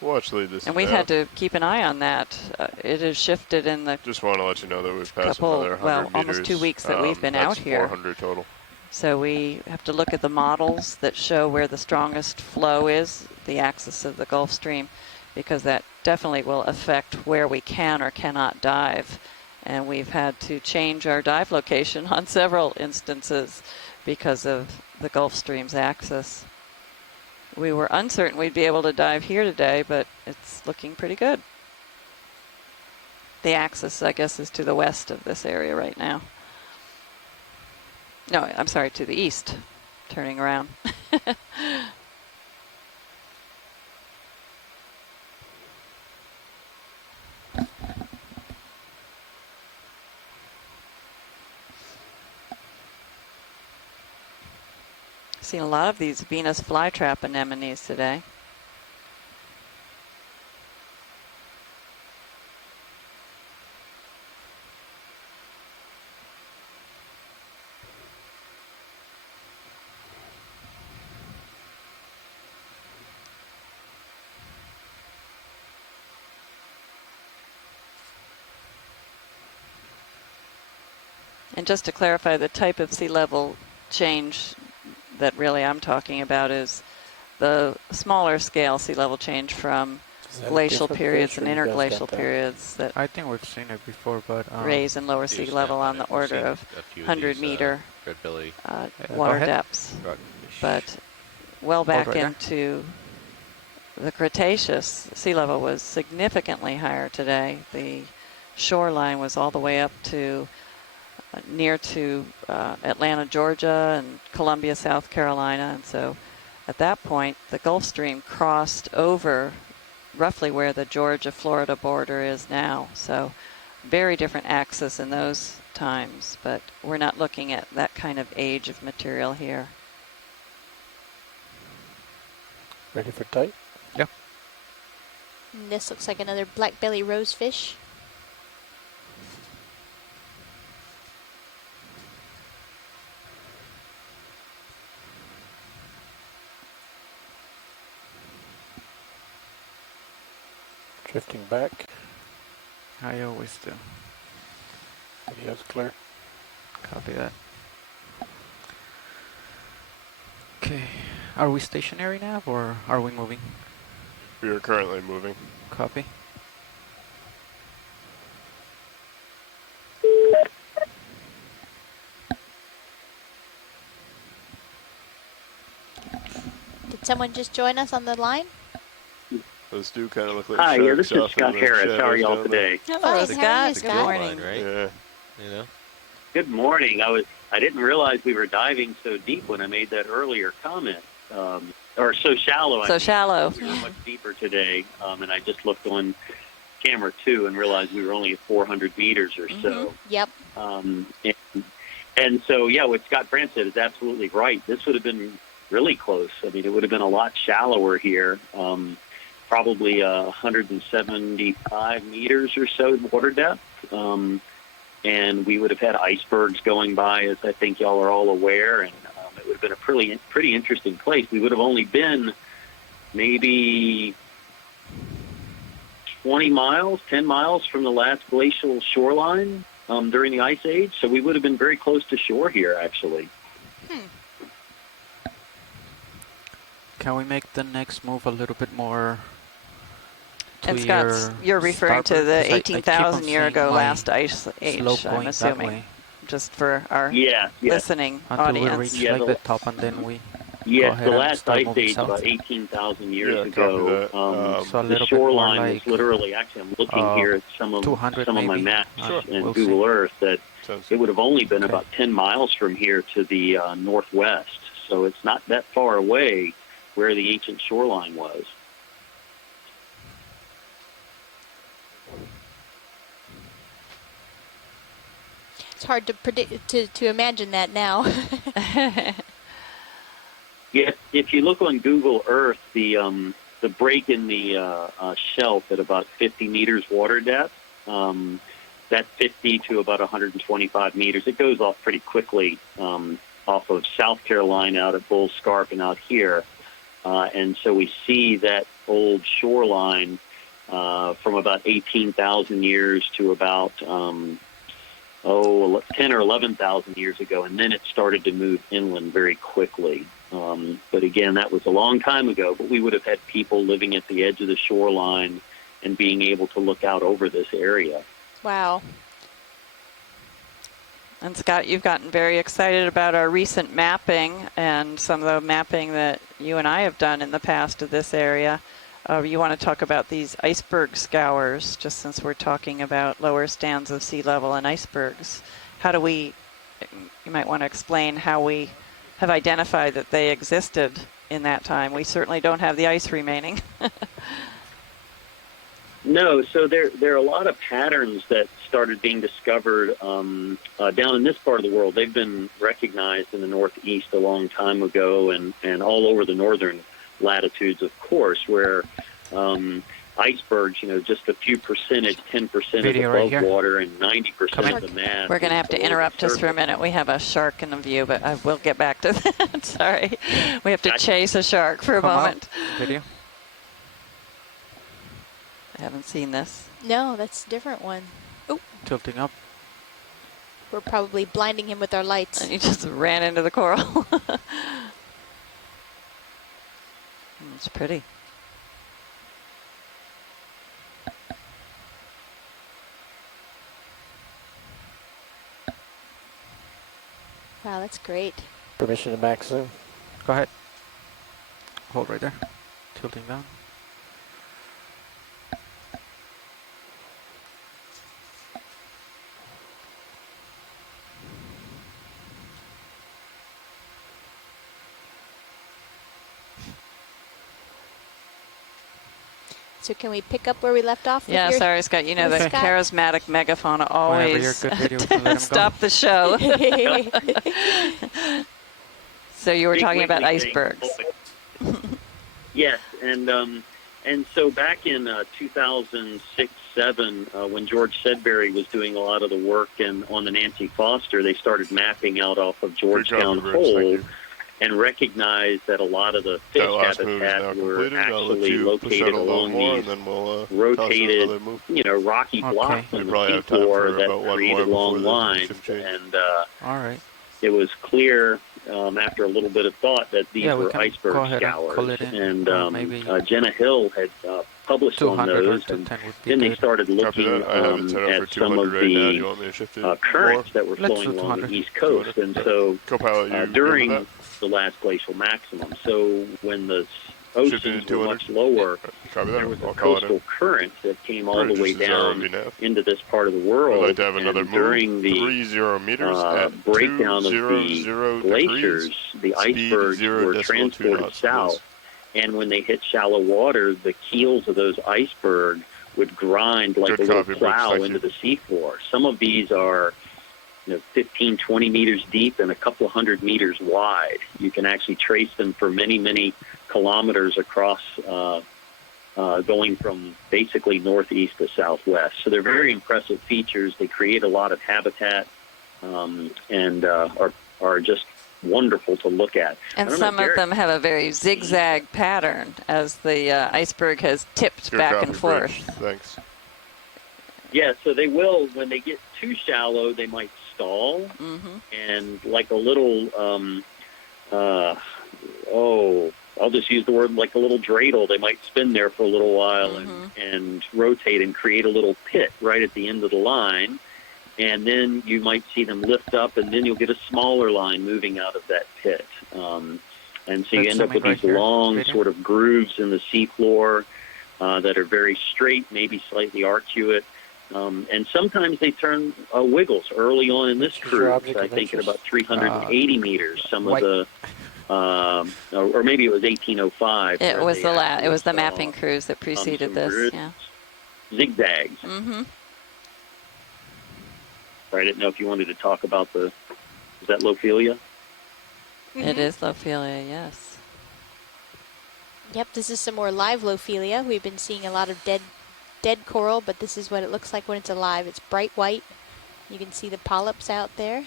Watch lead this. And we've had to keep an eye on that. It has shifted in the Just want to let you know that we've passed couple, another 100 well, meters. almost 2 weeks that we've been out That's here. 400 total. So we have to look at the models that show where the strongest flow is, the axis of the Gulf Stream, because that definitely will affect where we can or cannot dive. And we've had to change our dive location on several instances because of the Gulf Stream's axis. We were uncertain we'd be able to dive here today, but it's looking pretty good. The axis, I guess, is to the west of this area right now. No, I'm sorry, to the east, turning around. Seen a lot of these Venus flytrap anemones today. And just to clarify, the type of sea level change that really I'm talking about is the smaller scale sea level change from glacial periods and interglacial periods that I think we've seen it before, but raise and lower sea level on the order of 100-meter water depths. But well back into the Cretaceous, sea level was significantly higher today. The shoreline was all the way up to near to Atlanta, Georgia, and Columbia, South Carolina. And so at that point, the Gulf Stream crossed over roughly where the Georgia-Florida border is now. So very different axis in those times, but we're not looking at that kind of age of material here. Ready for tight? Yeah. And this looks like another black belly rosefish. Drifting back. I always do. Video's clear. Copy that. Okay. Are we stationary now or are we moving? We are currently moving. Copy. Did someone just join us on the line? Those do kind of look like Hi, yeah, this sharks is Scott Harris. How are y'all today? Hello, Scott. Good morning. Right? Yeah. You know? Good morning. I didn't realize we were diving so deep when I made that earlier comment. Or so shallow. So shallow. We were much deeper today, and I just looked on camera 2 and realized we were only at 400 meters or so. Yep. And so, yeah, what Scott France said is absolutely right. This would have been really close. I mean, it would have been a lot shallower here. Probably 175 meters or so water depth. And we would have had icebergs going by, as I think y'all are all aware, and it would have been a pretty interesting place. We would have only been maybe 10 miles from the last glacial shoreline during the Ice Age. So we would have been very close to shore here, actually. Can we make the next move a little bit more? And Scott, you're referring to the 18,000 year ago last ice age, I'm assuming, just for our listening audience. We reach like the top and then we Yes, the last ice age about 18,000 years ago. The shoreline was literally, actually, I'm looking here at some of my maps and Google Earth, that it would have only been about 10 miles from here to the northwest. So it's not that far away where the ancient shoreline was. It's hard to predict, to imagine that now. Yes, if you look on Google Earth, the break in the shelf at about 50 meters water depth, that 50 to about 125 meters, it goes off pretty quickly off of South Carolina out at Bull Scarp and out here. And so we see that old shoreline from about 18,000 years to about 10 or 11,000 years ago, and then it started to move inland very quickly. But again, that was a long time ago, but we would have had people living at the edge of the shoreline and being able to look out over this area. Wow. And Scott, you've gotten very excited about our recent mapping and some of the mapping that you and I have done in the past of this area. You want to talk about these iceberg scours, just since we're talking about lower stands of sea level and icebergs. How do we, you might want to explain how we have identified that they existed in that time. We certainly don't have the ice remaining. No, so there are a lot of patterns that started being discovered down in this part of the world. They've been recognized in the Northeast a long time ago, and all over the northern latitudes, of course, where icebergs, just a few percentage, 10% is above water and 90% of the mass. We're going to have to interrupt just for a minute. We have a shark in the view, but I will get back to that. Sorry. We have to chase a shark for a moment. Video. I haven't seen this. No, that's a different one. Oh. Tilting up. We're probably blinding him with our lights. And he just ran into the coral. It's pretty. Wow, that's great. Permission to back zoom. Go ahead. Hold right there. Tilting down. So can we pick up where we left off? Yeah, sorry, Scott. You know, the charismatic megafauna always stop the show. So you were talking about icebergs. Yes, and so back in 2006-07, when George Sedbury was doing a lot of the work on the Nancy Foster, they started mapping out off of Georgetown Hole and recognized that a lot of the fish habitat were actually located along these rotated, rocky blocks on the seafloor that created long lines. And it was clear after a little bit of thought that these were iceberg scours. And Jenna Hill had published on those, and then they started looking at some of the currents that were flowing along the East Coast. And so during the last glacial maximum, so when the oceans were much lower, there was a coastal current that came all the way down into this part of the world. And during the breakdown of the glaciers, the icebergs were transported south. And when they hit shallow water, the keels of those icebergs would grind like a little plow into the seafloor. Some of these are 15, 20 meters deep and a couple of 100 meters wide. You can actually trace them for many, many kilometers across, going from basically northeast to southwest. So they're very impressive features. They create a lot of habitat and are just wonderful to look at. And some of them have a very zigzag pattern as the iceberg has tipped back and forth. Thanks. Yeah, so they will, when they get too shallow, they might stall, and like a little, I'll just use the word like a little dreidel. They might spin there for a little while and rotate and create a little pit right at the end of the line. And then you might see them lift up, and then you'll get a smaller line moving out of that pit. And so you end up with these long sort of grooves in the seafloor that are very straight, maybe slightly arcuate. And sometimes they turn wiggles early on in this cruise. I think at about 380 meters, some of the, or maybe it was 1805. It was it was the mapping cruise that preceded this. Yeah. Zigzags. I didn't know if you wanted to talk about is that Lophelia? It is Lophelia, yes. Yep, this is some more live Lophelia. We've been seeing a lot of dead coral, but this is what it looks like when it's alive. It's bright white. You can see the polyps out there.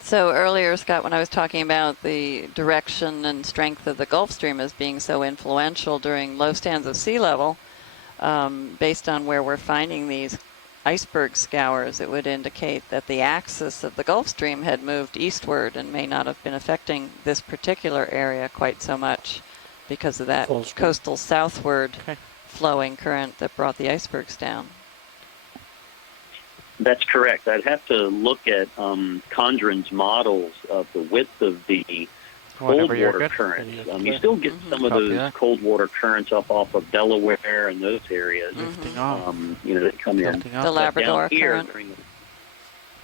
So earlier, Scott, when I was talking about the direction and strength of the Gulf Stream as being so influential during low stands of sea level, based on where we're finding these iceberg scours, it would indicate that the axis of the Gulf Stream had moved eastward and may not have been affecting this particular area quite so much because of that coastal southward flowing current that brought the icebergs down. That's correct. I'd have to look at Condren's models of the width of the cold water currents. You still get some of those cold water currents up off of Delaware and those areas. That come in. The Labrador current.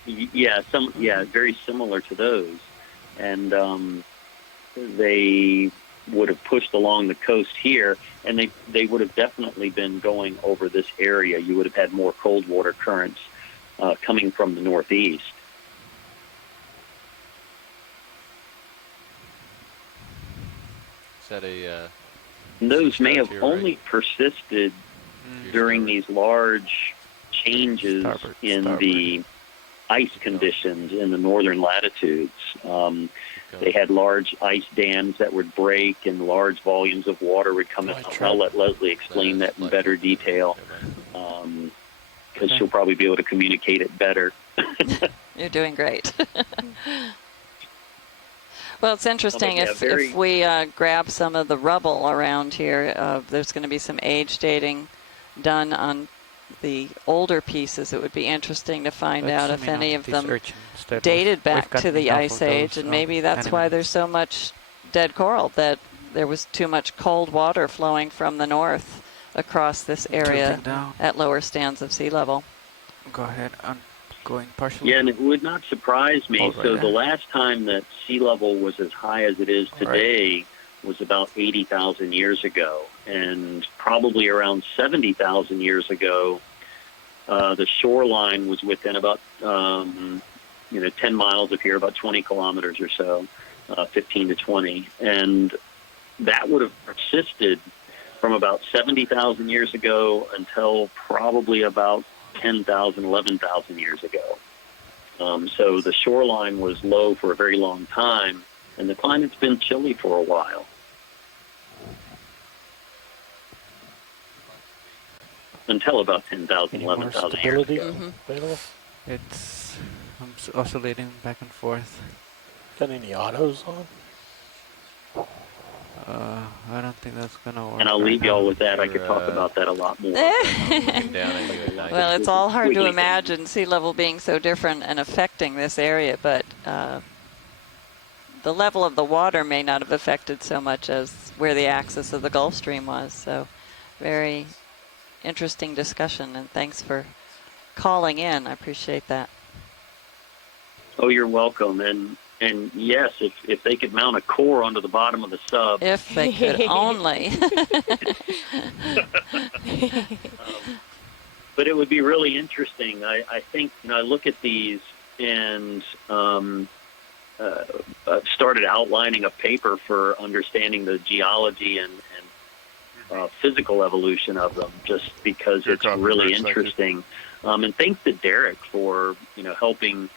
Very similar to those, and they would have pushed along the coast here, and they would have definitely been going over this area. You would have had more cold water currents coming from the northeast. Those may have only persisted during these large changes in the ice conditions in the northern latitudes. They had large ice dams that would break and large volumes of water would come in. I'll let Leslie explain that in better detail because she'll probably be able to communicate it better. You're doing great. Well, it's interesting. If we grab some of the rubble around here, there's going to be some age dating done on the older pieces. It would be interesting to find out if any of them dated back to the Ice Age, and maybe that's why there's so much dead coral, that there was too much cold water flowing from the north across this area at lower stands of sea level. Go ahead. I'm going partially. Yeah, and it would not surprise me. So the last time that sea level was as high as it is today was about 80,000 years ago. And probably around 70,000 years ago, the shoreline was within about 10 miles of here, about 20 kilometers or so, 15 to 20. And that would have persisted from about 70,000 years ago until probably about 10,000, 11,000 years ago. So the shoreline was low for a very long time, and the climate's been chilly for a while. Until about 10,000, 11,000 years ago. It's oscillating back and forth. Got any autos on? I don't think that's going to work. And I'll leave y'all with that. I could talk about that a lot more. Well, it's all hard to imagine sea level being so different and affecting this area, but the level of the water may not have affected so much as where the axis of the Gulf Stream was. So very interesting discussion, and thanks for calling in. I appreciate that. Oh, you're welcome. And yes, if they could mount a core onto the bottom of the sub. If they could only. But it would be really interesting. I think, I look at these and started outlining a paper for understanding the geology and physical evolution of them, just because it's really interesting. And thanks to Derek for, helping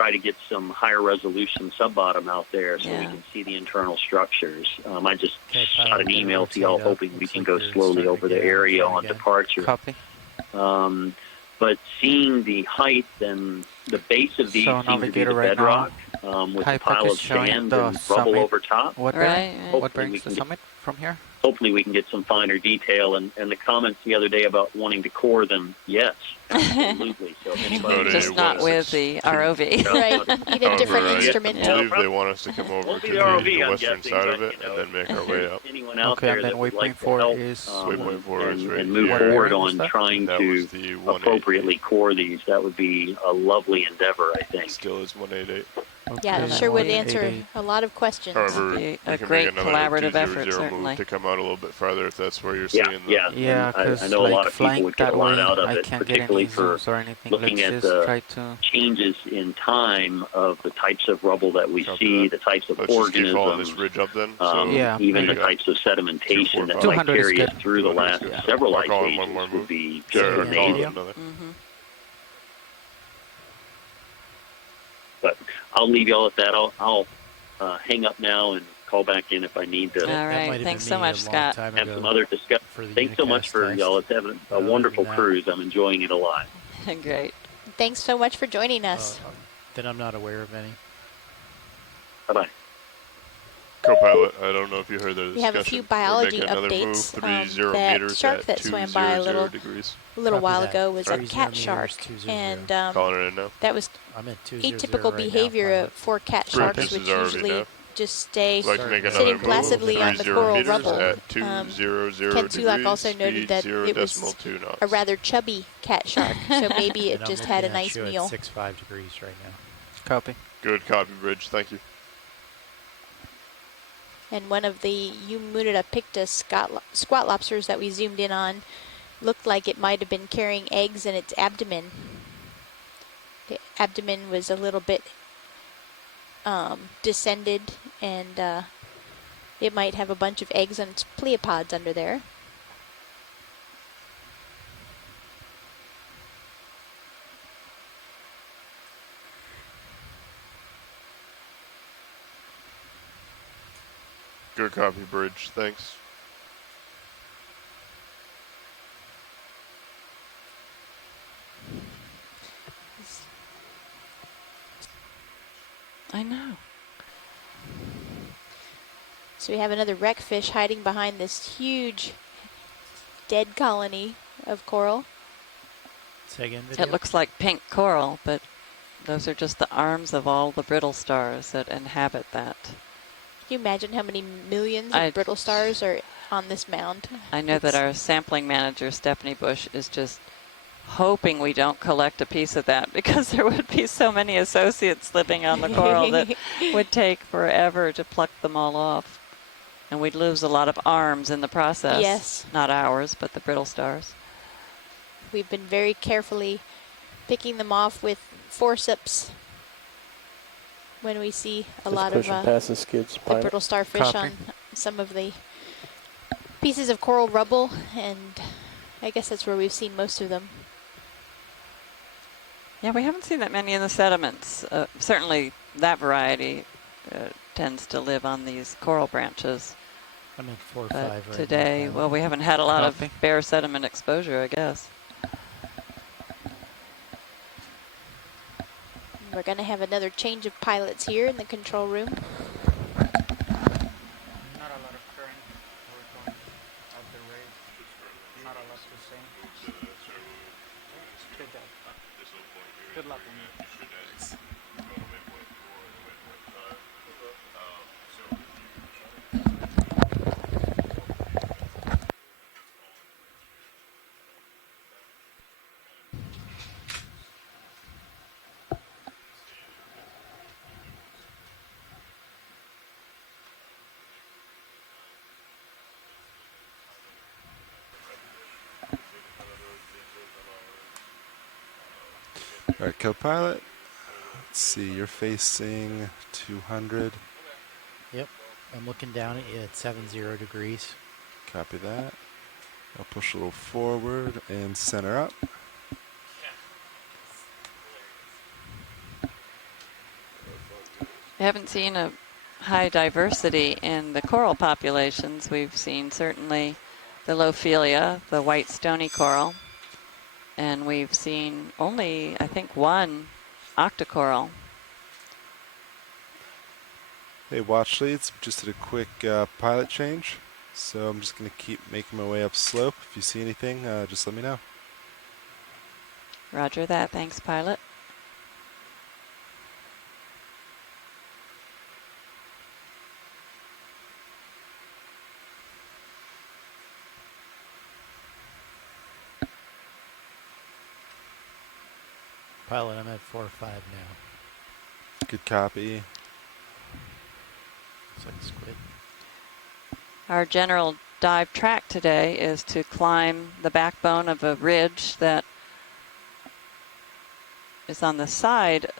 try to get some higher resolution sub-bottom out there so we can see the internal structures. I just shot an email to y'all hoping we can go slowly over the area on departure. Copy. But seeing the height and the base of these seem to be the bedrock with a pile of sand and rubble over top. What brings the summit from here? Hopefully we can get some finer detail. And the comments the other day about wanting to core them, yes, absolutely. So if anybody just not with the ROV. Right, need a different instrument. I believe they want us to come over to the western side of it and then make our way up. Anyone out Okay, there and that then would like waypoint to 4 help is Waypoint 4 is right and move here. forward on trying That to was the 188. appropriately core these, that would be a lovely endeavor, I think. Still is 188. Yeah, it sure would answer a lot of questions. However, Be we a can great make another collaborative 200 effort, move certainly. to come out a little bit farther if that's where you're Yeah, seeing the... yeah. Yeah, I because know a lot like of people flying would get that a lot way, out of I it, can't get particularly any for zooms or anything. looking Let's at just the try to... changes in time of the types of rubble that we see, the types of Let's just keep following organisms, this ridge up then. Yeah, even the maybe. types of sedimentation that might 200 is carry us good. through the last several I'll ice call in ages one more would move. be Sure, just I'll call in amazing. another. But I'll leave y'all at that. I'll hang up now and call back in if I need to. All right. Thanks so much, Scott. Have some other discussion. Thanks so much for y'all. It's having a wonderful cruise. I'm enjoying it a lot. Great. Thanks so much for joining us. That I'm not aware of any. Bye-bye. Co-pilot, I don't know if you heard the discussion. We have a few We're biology making another move, updates. 30 That meters shark at that swam by a 200 degrees. little while Copy that. ago was a 30 cat meters, shark, 200. and Calling it in now. that was I'm at 200 atypical right behavior now, pilot. for cat Bridge, sharks, this which is RV usually now. just stay Like to make another sitting move, placidly on the 30 coral meters rubble. at 200 Ken degrees, Sulak also noted speed that 0 it was decimal 2 knots. a rather chubby cat shark, so maybe it And I'm just had a looking at nice you meal. at 65 degrees right now. Copy. Good copy, Bridge. Thank you. And one of the Eumutida picta squat lobsters that we zoomed in on looked like it might have been carrying eggs in its abdomen. The abdomen was a little bit descended, and it might have a bunch of eggs and pleopods under there. Good copy, Bridge. Thanks. I know. So we have another wreckfish hiding behind this huge dead colony of coral. Say again, video? It looks like pink coral, but those are just the arms of all the brittle stars that inhabit that. Can you imagine how many millions of brittle stars are on this mound? I know that our sampling manager, Stephanie Bush, is just hoping we don't collect a piece of that because there would be so many associates living on the coral that would take forever to pluck them all off. And we'd lose a lot of arms in the process. Yes. Not ours, but the brittle stars. We've been very carefully picking them off with forceps when we see a lot of past the skids, the brittle starfish on some of the pieces of coral rubble, and I guess that's where we've seen most of them. Yeah, we haven't seen that many in the sediments. Certainly that variety tends to live on these coral branches. I'm at 4 or But 5 right today, now. well, we haven't had a lot of bare sediment exposure, I guess. We're going to have another change of pilots here in the control room. Not a lot of current. We're going out the way. Not a lot to say. Good job. Good luck on you. All right, co-pilot. Let's see, you're facing 200. Yep, I'm looking down at 70 degrees. Copy that. I'll push a little forward and center up. haven't seen a high diversity in the coral populations. We've seen certainly the Lophelia, the white stony coral, and we've seen only, I think, one octocoral. Hey, watch leads. Just did a quick pilot change. So I'm just going to keep making my way up slope. If you see anything, just let me know. Roger that. Thanks, pilot. Pilot, I'm at 4-5 now. Good copy. Looks like a squid. Our general dive track today is to climb the backbone of a ridge that is on the side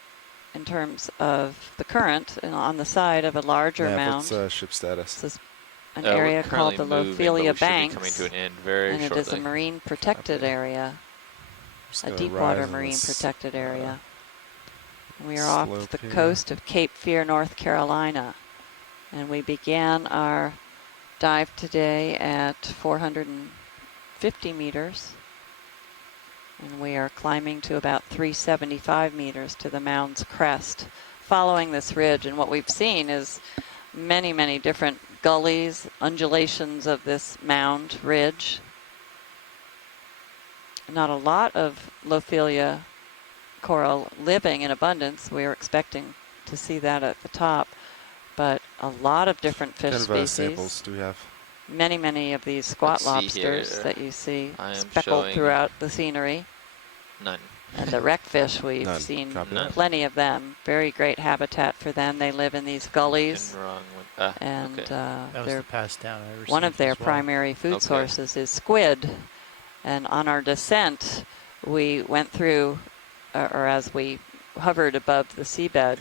in terms of the current, and on the side of a larger mound. What's ship status? This is an area called the Lophelia Banks, coming to an end very and shortly. it is a marine protected area, a deep water marine protected area. We are off the coast of Cape Fear, North Carolina, and we began our dive today at 450 meters, and we are climbing to about 375 meters to the mound's crest, following this ridge. And what we've seen is many, many different gullies, undulations of this mound ridge. Not a lot of Lophelia coral living in abundance. We were expecting to see that at the top, but a lot of different fish species. Samples do we have? Many, many of these squat lobsters that you see speckled throughout the scenery. None. And the wreckfish, we've seen plenty of them. Very great habitat for them. They live in these gullies. And that was the pass down I received one of their as well. primary food sources is squid. And on our descent, we went through, or as we hovered above the seabed,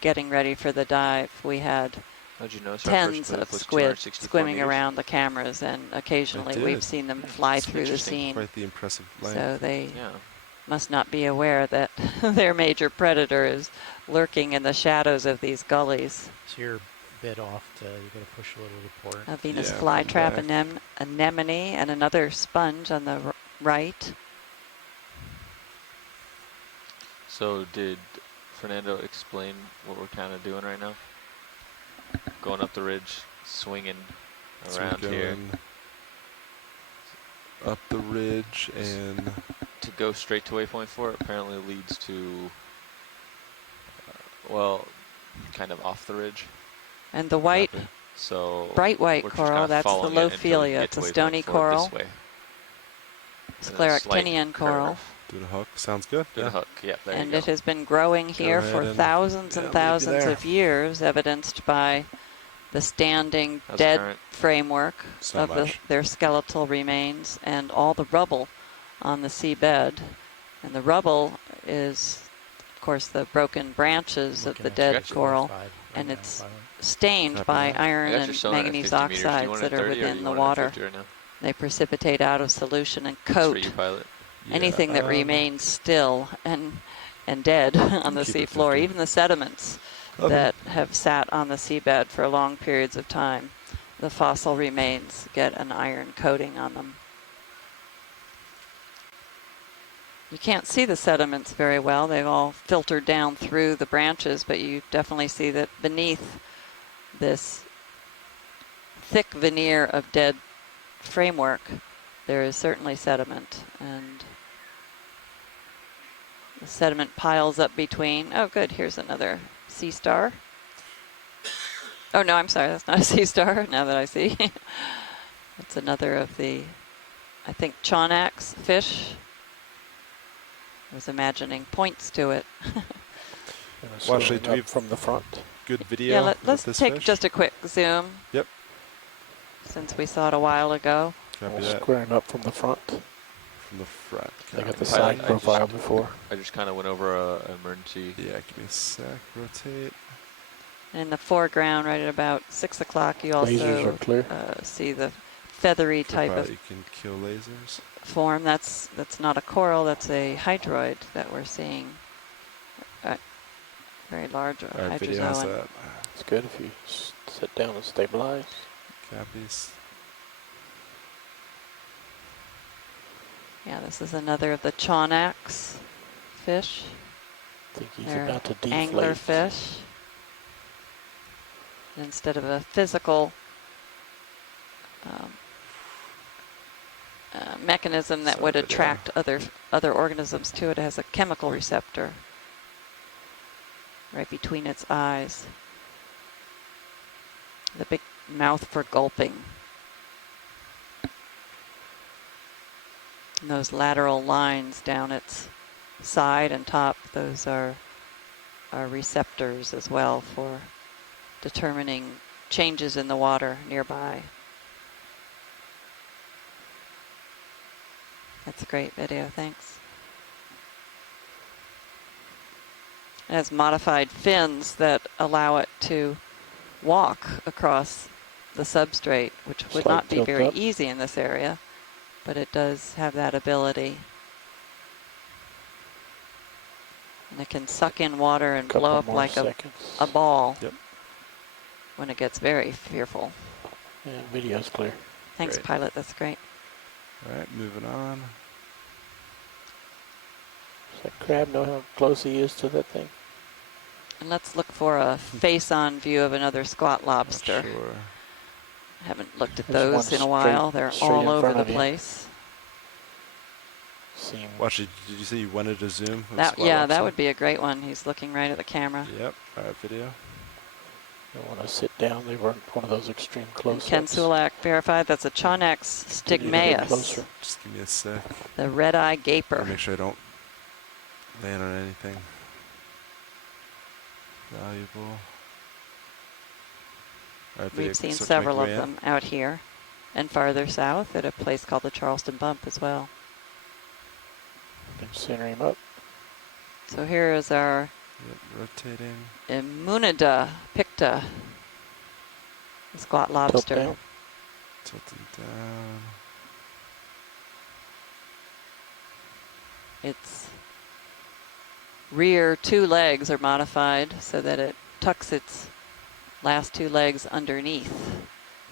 getting ready for the dive, we had tens of squid swimming around the cameras, and occasionally we've seen them fly through the scene. Quite the impressive length. So they must not be aware that their major predator is lurking in the shadows of these gullies. So you're a bit off. You're going to push a little to port. A Venus flytrap anemone and another sponge on the right. So did Fernando explain what we're kind of doing right now? Going up the ridge, swinging around here. Up the ridge, and to go straight to waypoint 4 apparently leads to, well, kind of off the ridge. And the white, bright white we're coral, that's the Lophelia. It's a stony coral. Scleractinian coral. Do the hook. Sounds good. Do the hook. Yeah, there and you go. it has been growing here for thousands and thousands of years, evidenced by the standing dead framework of their skeletal remains and all the rubble on the seabed. And the rubble is, of course, the broken branches of the dead coral, and it's stained by iron and manganese oxides that are within the water. They precipitate out of solution and coat anything that remains still and dead on the seafloor, even the sediments that have sat on the seabed for long periods of time. The fossil remains get an iron coating on them. You can't see the sediments very well. They've all filtered down through the branches, but you definitely see that beneath this thick veneer of dead framework, there is certainly sediment, and the sediment piles up between. Oh, good, here's another sea star. Oh, no, I'm sorry, that's not a sea star, now that I see. That's another of the, I think, Chonax fish. I was imagining points to it. Actually, do we have from the front? Good video. Yeah, let's take fish? just a quick zoom. Yep. Since we saw it a while ago. Squaring up from the front. From the front. I got the side profile before. I just kind of went over an emergency. Yeah, give me a sec. Rotate. In the foreground, right at about 6 o'clock, you Lasers are clear. See the feathery type of you can kill lasers. form. That's not a coral, that's a hydroid that we're seeing. Very large All right, video, how's hydrozoan. that? It's good if you sit down and stabilize. Copies. Yeah, this is another of the Chaunax fish. I think he's They're about to deflate. angler fish. Instead of a physical mechanism that would attract other organisms to it, it has a chemical receptor right between its eyes. The big mouth for gulping. And those lateral lines down its side and top, those are receptors as well for determining changes in the water nearby. That's a great video, thanks. It has modified fins that allow it to walk across the substrate, which would not be very easy in this area, but it does have that ability. And it can suck in water and blow up like a ball when it gets very fearful. Yeah, video's clear. Thanks, Great. pilot. That's great. All right, moving on. Does that crab know how close he is to that thing? And let's look for a face-on view of another squat lobster. Sure. I haven't looked at There's those in a one while. They're all in over front the of you. place. Watch it. Did you say you wanted to zoom? Yeah, that would be a great one. He's looking right at the camera. Yep. All right, video. They want to sit down. They weren't one of those extreme close-ups. Ken Sulak verified that's a Chaunax stigmaeus, Just give me a sec. the red-eye gaper. Make sure I don't land on anything valuable. All right, We've seen several of them out here and farther south at a place called the Charleston Bump as well. Can center him up. So here is our rotating Immunida picta, the squat lobster. Tilting down. Its rear 2 legs are modified so that it tucks its last 2 legs underneath.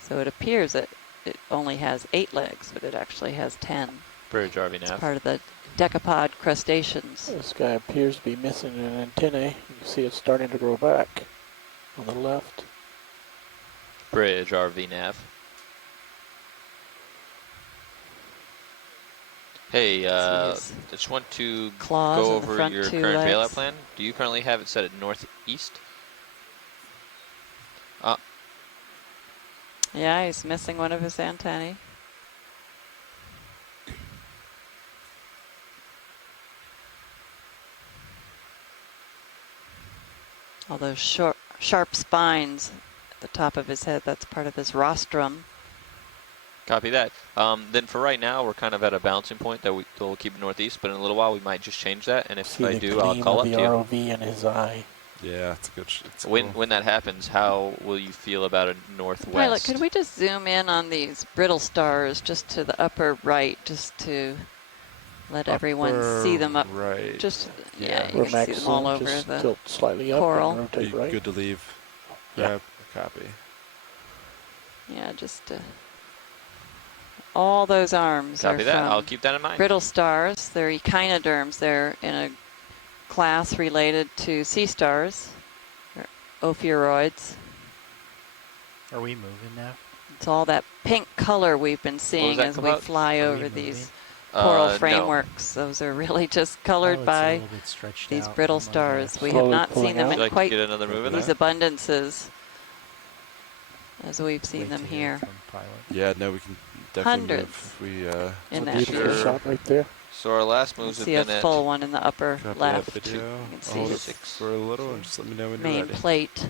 So it appears that it only has 8 legs, but it actually has 10. Bridge RV It's nav. part of the decapod crustaceans. This guy appears to be missing an antennae. You can see it's starting to grow back on the left. Bridge RV nav. Hey, just want to claws go on the over front your 2 current legs. bailout plan. Do you currently have it set at northeast? Yeah, he's missing one of his antennae. All those sharp spines at the top of his head, that's part of his rostrum. Copy that. Then for right now, we're kind of at a balancing point that we'll keep it northeast, but in a little while we might just change that. And if See I the do, I'll gleam call of up the to you. ROV in his eye. Yeah, it's a good. When that happens, how will you feel about a northwest? Pilot, could we just zoom in on these brittle stars just to the upper right, just to let everyone see them up? Right. Just Yeah. you can see them all over just the tilt slightly up coral. and rotate right. Good to leave. Yeah. Copy. Yeah, just all those arms Copy are that. from I'll keep that in mind. brittle stars. They're echinoderms. They're in a class related to sea stars, or ophiuroids. Are we moving now? It's all that pink color we've been seeing that as we about? fly Are we over these moving? coral No. frameworks. Those are really just colored Pilot's a by little bit stretched these out brittle from stars. We have Slowly not pulling seen them out. Would in you like to quite get another move in these there? abundances as we've seen Wait them to hear here. from pilot. Yeah, no, we can definitely Hundreds move if we. in that Beautiful view. shot right there. So our last You moves have see a been at full one in the upper Copy left. that video. You can see Hold it his for a little and just let me know when you're main ready. plate.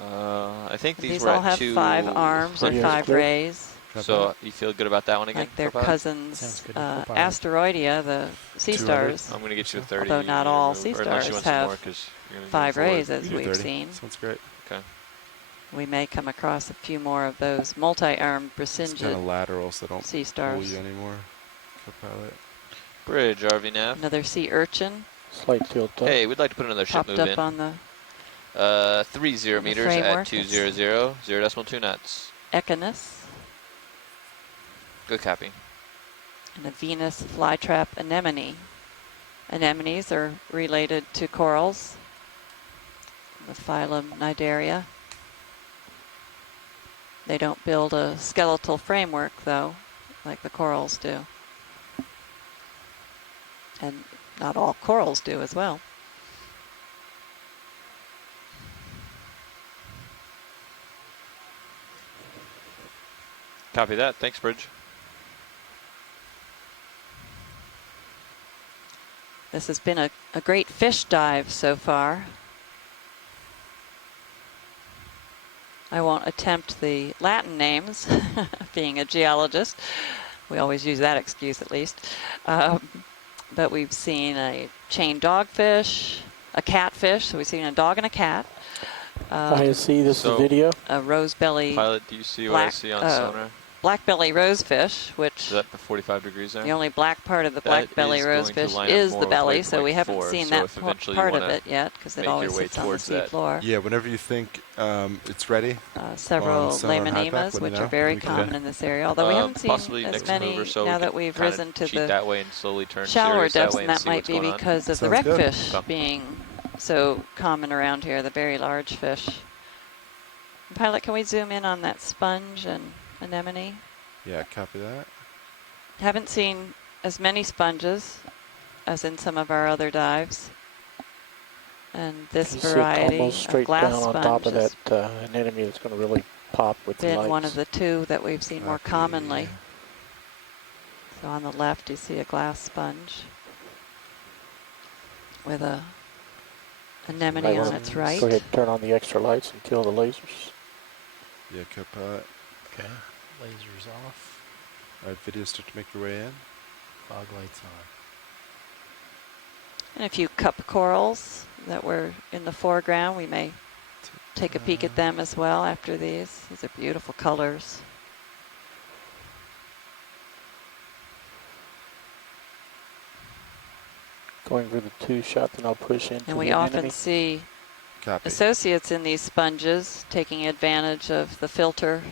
I think these These were all at have 5 arms or 200. 5 rays, So you feel good about that one again? like their for pilot? cousins, Sounds good. Pilot. Asteroidea, the sea 200. stars. I'm going to get you a 30. Although not meter all move, sea or unless you stars want some have more, 'cause you're gonna 5 move forward. rays, as You do we've 30. seen. Sounds great. Okay. We may come across a few more of those multi-armed It's kind of Brisingid lateral, so don't sea pull stars. you anymore. Co-pilot. Bridge RV nav. Another sea urchin. Slight tilt up. Hey, we'd like to put another ship Popped move up in. on the 30 on the meters framework. at 200, 0.2 knots. Okeanos Good copy. and a Venus flytrap anemone. Anemones are related to corals, the phylum Cnidaria. They don't build a skeletal framework, though, like the corals do. And not all corals do as well. Copy that. Thanks, Bridge. This has been a great fish dive so far. I won't attempt the Latin names, being a geologist. We always use that excuse at least. But we've seen a chain dogfish, a catfish, so we've seen a dog and a cat. I see this is video. A rose belly. Pilot, do you see what I see on sonar? Black belly rosefish, which Is that the 45 degrees there? the only black part of the That black belly is going to rosefish line up is more the with belly, waypoint so we haven't 4, seen so that if eventually you part of wanna it yet, because it make your always way sits on the towards that. seafloor. Yeah, whenever you think it's ready. Several on sonar and high pack, lamanimas, let me which know. are very We can- common in this area, although we haven't seen possibly as next many move or so now we that could we've kinda risen to cheat the that way and slowly turn shallower serious that depths, way and and that see might what's be going on. because of the Sounds good. wreckfish being so common around here, the very large fish. Pilot, can we zoom in on that sponge and anemone? Yeah, copy that. Haven't seen as many sponges as in some of our other dives. And this You see it variety almost of straight glass down on sponge top of has that anemone that's going to really pop with the been lights. one of the two that we've seen more Copy. commonly. So on the left you see a glass sponge with a anemone Might on wanna its right. Go ahead and turn on the extra lights and kill the lasers. Yeah, co-pilot. Okay, lasers off, All right, video start to make your way in. fog lights on. And a few cup corals that were in the foreground. We may take a peek at them as well after these. These are beautiful colors. Going for the two shot, then I'll push into And the we often anemone. see Copy. associates in these sponges taking advantage of the filter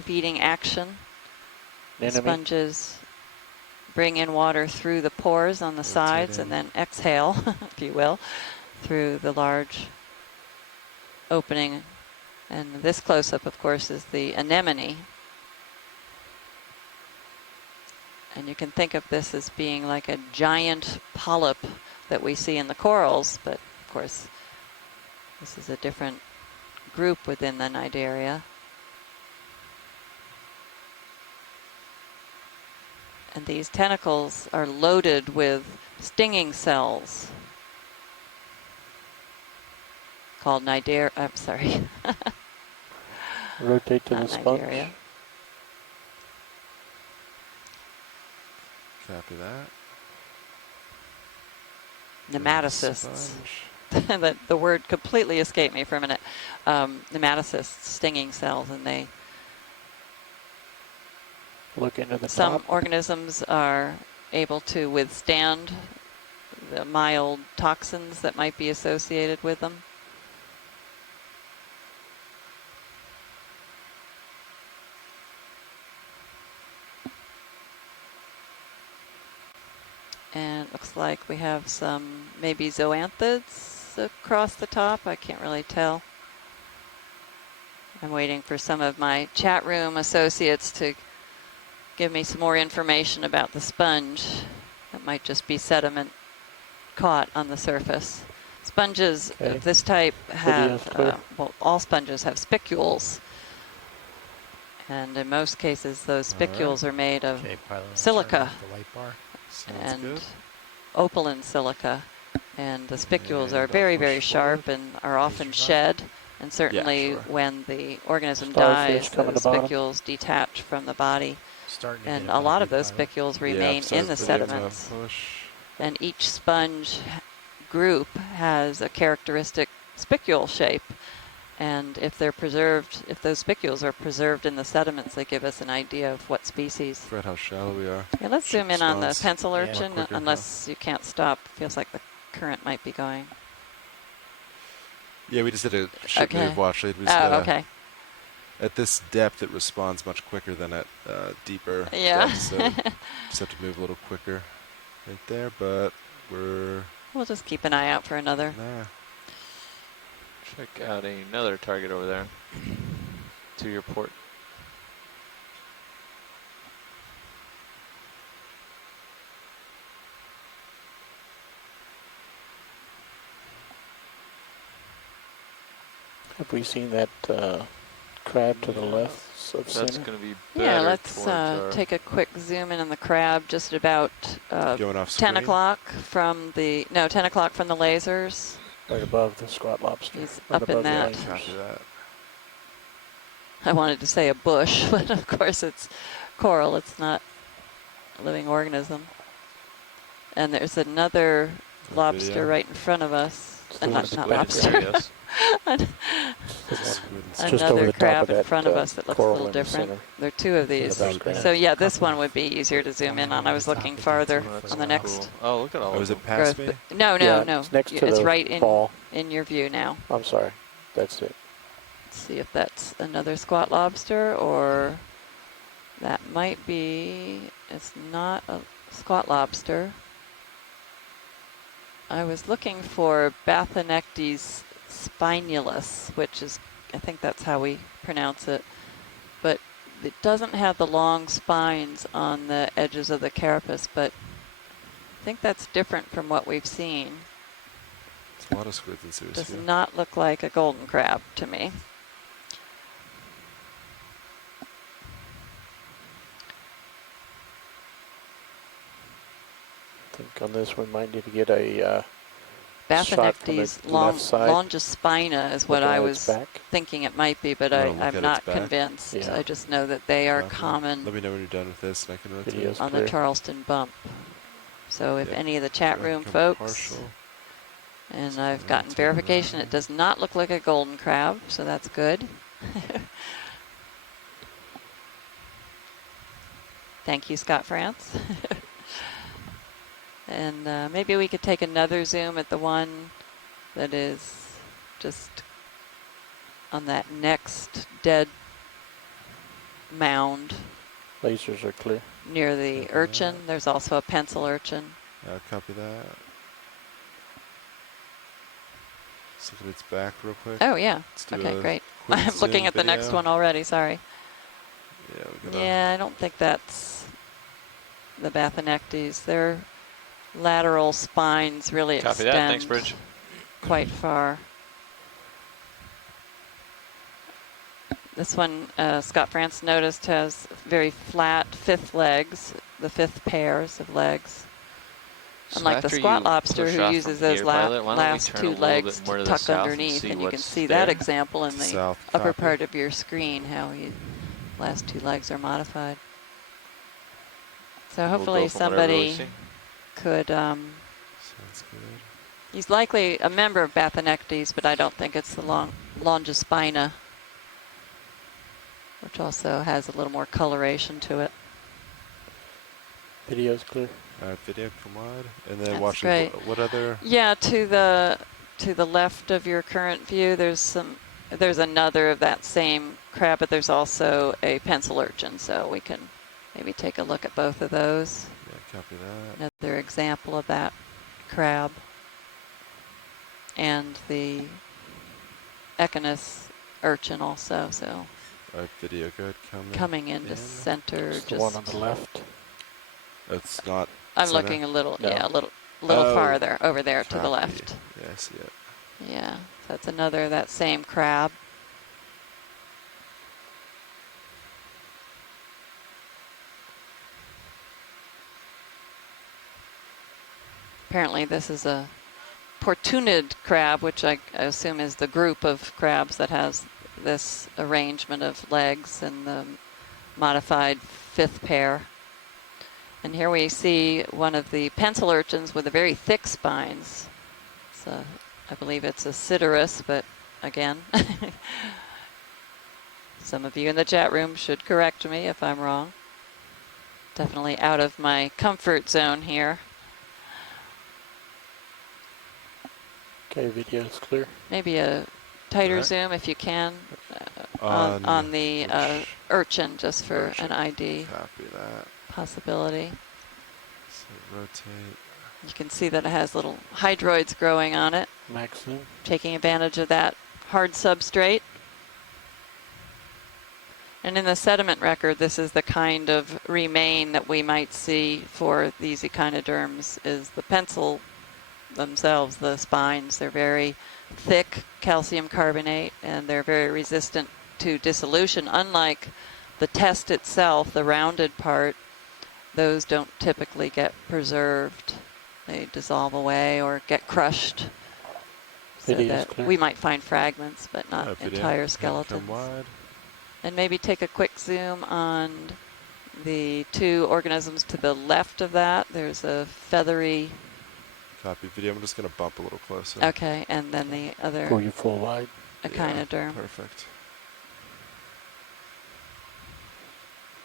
feeding action. The Anemone. sponges bring in water through the pores on the sides and then exhale, if you will, through the large opening. And this close-up, of course, is the anemone. And you can think of this as being like a giant polyp that we see in the corals, but of course, this is a different group within the Cnidaria. And these tentacles are loaded with stinging cells called Cnidaria. I'm sorry. Rotate to Not the sponge. Cnidaria. Copy that. Nematocysts. Sponge. The word completely escaped me for a minute. Nematocysts, stinging cells, and they. Look into the Some top. organisms are able to withstand the mild toxins that might be associated with them. And it looks like we have some maybe zoanthids across the top. I can't really tell. I'm waiting for some of my chat room associates to give me some more information about the sponge. That might just be sediment caught on the surface. Sponges of this type have, well, all sponges have spicules. And in most cases, those spicules are made of silica The light bar. and opaline silica. And the spicules are very, very sharp and are often shed. And certainly when the organism Starfish dies, coming those to bottom. spicules detach from the body. Starting to And get a lot of bumpy, those pilot. spicules remain in the sediments. And each sponge group has a characteristic spicule shape. And if they're preserved, if those spicules are preserved in the sediments, they give us an idea of what species. Forget how shallow we are. Yeah, let's zoom in on the pencil Yeah. urchin, Quicker, unless you can't stop. Feels like the current might be going. Yeah, we just did a ship Okay. move watch. It was, okay. At this depth, it responds much quicker than at deeper Yeah. depths, so just have to move a little quicker right there, but we're... We'll just keep an eye out for another. Nah. Check out another target over there to your port. Have we seen that crab to the left of That's center? going to be better. Yeah, let's towards our take a quick zoom in on the crab just about Going off 10 screen? o'clock from the, no, 10 o'clock from the lasers. Right above the squat lobster. He's right up in above the that. lasers. Copy that. I wanted to say a bush, but of course it's coral. It's not a living organism. And there's another lobster video. right in front of us. Not Wait, lobster. there he is. It's just over Another the top crab of that in front of us that looks a coral little in the different. center. There are two of In the these. background. So yeah, this one would be easier to zoom in on. I was looking farther That's on the next cool. Oh, look at all Oh, of was them. it past growth. me? But no, Yeah, no. it's next to It's the right in ball. your view now. I'm sorry. That's it. Let's see if that's another squat lobster or that might be, it's not a squat lobster. I was looking for Bathanectes spinulus, which is, I think that's how we pronounce it, but it doesn't have the long spines on the edges of the carapace, but I think that's different from what we've seen. It's a lot of squids in Suez. Does not look like a golden crab to me. I think on this we might need to get a shot from Bathanectes the left side. longispina is what Looking I at was its back. thinking it might be, but You wanna look at I'm its not back? convinced. Yeah. I just know that they are Copy. common Let me know when you're done with this, and I can rotate. Videos. on the clear. Charleston bump. So if Yep. any of the chat Go room come folks, partial. and I've gotten rotate verification, around. it does not look like a golden crab, so that's good. Thank you, Scott France. And maybe we could take another zoom at the one that is just on that next dead mound Lasers are clear. near the Copy urchin. that. There's also a pencil urchin. Copy that. Let's look at its back real quick. Oh, yeah. Let's do Okay, a great. quick I'm looking zoom at the next video. one already, sorry. Yeah, we're gonna Yeah, I don't think that's the Bathanectes. Their lateral spines really Copy that. Thanks, extend Bridge. quite far. This one, Scott France noticed, has very flat fifth legs, the fifth pairs of legs. So Unlike the after squat you lobster push who off uses from those here, Pilot, why don't we last turn a two little legs bit more to to the tuck south and underneath, see and you can what's see there? that example in the South, upper copy. part of your screen, how you last two legs are modified. So We'll hopefully go from whatever we somebody see. could, Sounds good. he's likely a member of Bathanectes, but I don't think it's the longispina, which also has a little more coloration to it. Video's clear. Video come wide, and then That's watch great. what other? Yeah, to the left of your current view, there's another of that same crab, but there's also a pencil urchin, so we can maybe take a look at both of those. Yeah, copy that. Another example of that crab. And the Okeanos urchin also, so Video good. coming into in. center. It's the Just one on the left. It's not. I'm center? looking a little, No. yeah, a little Oh, farther over there to the copy. left. Yeah, I see it. Yeah, so that's another that same crab. Apparently this is a portunid crab, which I assume is the group of crabs that has this arrangement of legs and the modified fifth pair. And here we see one of the pencil urchins with a very thick spines. So I believe it's a Siderus, but again. Some of you in the chat room should correct me if I'm wrong. Definitely out of my comfort zone here. Okay, video's clear. Maybe a tighter Right. zoom if you can On the which urchin, just for urchin? an ID Copy that. possibility. So rotate. You can see that it has little hydroids growing on it, Max zoom. taking advantage of that hard substrate. And in the sediment record, this is the kind of remain that we might see for these echinoderms, is the pencil themselves, the spines. They're very thick calcium carbonate, and they're very resistant to dissolution. Unlike the test itself, the rounded part, those don't typically get preserved. They dissolve away or get crushed. So Video's that clear. we might find fragments, but not Video. entire Head skeletons. come wide. And maybe take a quick zoom on the two organisms to the left of that. There's a feathery. Copy video. I'm just going to bump a little closer. Okay, and then the other Go you full wide. echinoderm. Perfect.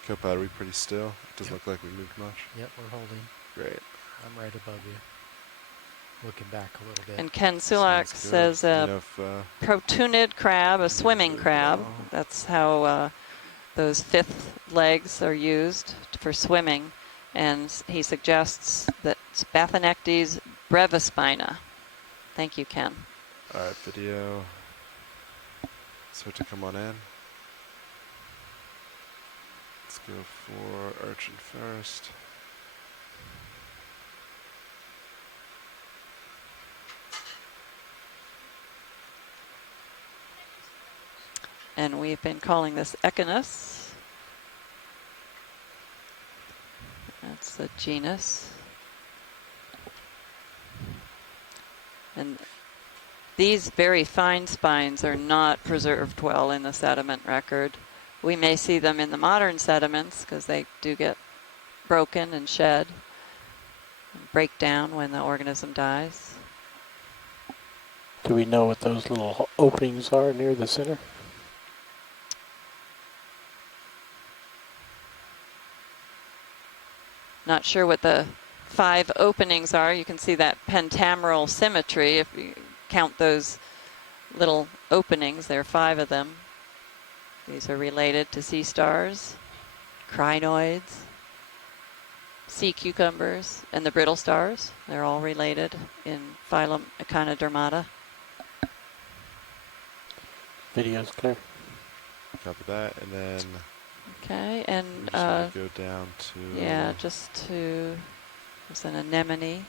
Copilot, are we pretty still? It doesn't look like we moved much. Yep, we're holding. Great. I'm right above you. Looking back a little bit. And Ken Sulak Sounds good. says You a know if, protunid crab, a swimming good crab. well. That's how those fifth legs are used for swimming. And he suggests that it's Bathanectes brevispina. Thank you, Ken. All right, video. Start to come on in. Let's go for urchin first. And we've been calling this Okeanos. That's the genus. And these very fine spines are not preserved well in the sediment record. We may see them in the modern sediments because they do get broken and shed and break down when the organism dies. Do we know what those little openings are near the center? Not sure what the 5 openings are. You can see that pentameral symmetry. If you count those little openings, there are 5 of them. These are related to sea stars, crinoids, sea cucumbers, and the brittle stars. They're all related in phylum Echinodermata. Video's clear. Copy that, and then Okay, and we just want to go down to yeah, just to, there's an anemone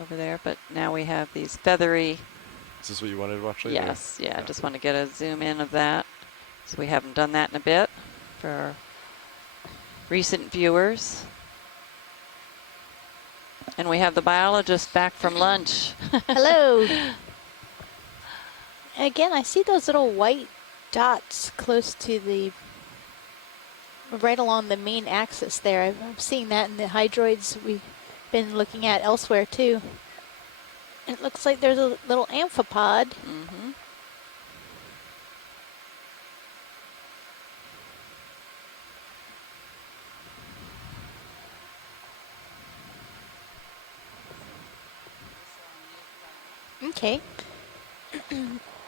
over there, but now we have these feathery. Is this what you wanted to watch later? Yes, yeah, I just want to get a zoom in of that. So we haven't done that in a bit for our recent viewers. And we have the biologist back from lunch. Hello. Again, I see those little white dots close to the, right along the main axis there. I'm seeing that in the hydroids we've been looking at elsewhere too. It looks like there's a little amphipod. Mm-hmm. Okay.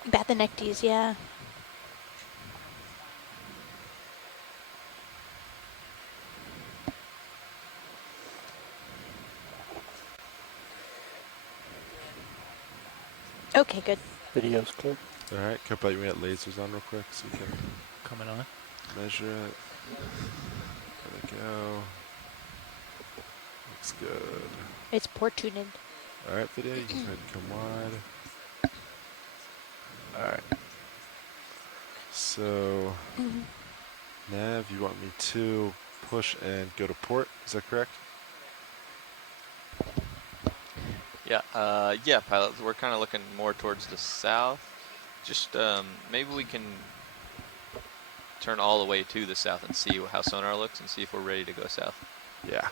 Bathanectes, yeah. Okay, good. Video's clear. All right, Copilot, you want lasers on real quick so you can Coming on. measure it. There we go. Looks good. It's portunid. All right, video, you can go ahead and come wide. All right. So, Nav, you want me to push and go to port? Is that correct? Yeah, pilots. We're kind of looking more towards the south. Just maybe we can turn all the way to the south and see how sonar looks and see if we're ready to go south. Yeah.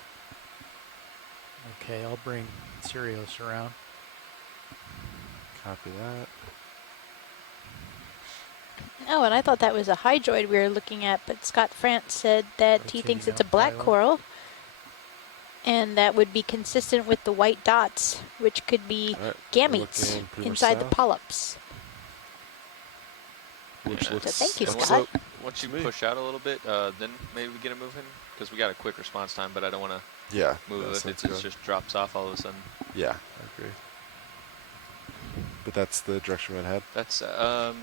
Okay, I'll bring Sirius around. Copy that. Oh, and I thought that was a hydroid we were looking at, but Scott France said that he thinks it's a black coral. And that would be consistent with the white dots, which could be gametes inside the polyps. Which looks so thank you, and Scott. Once you push out a little bit, then maybe we get it moving, because we got a quick response time, but I don't want to move if it just drops off all of a sudden. Yeah, I agree. But that's the direction we head? That's, well,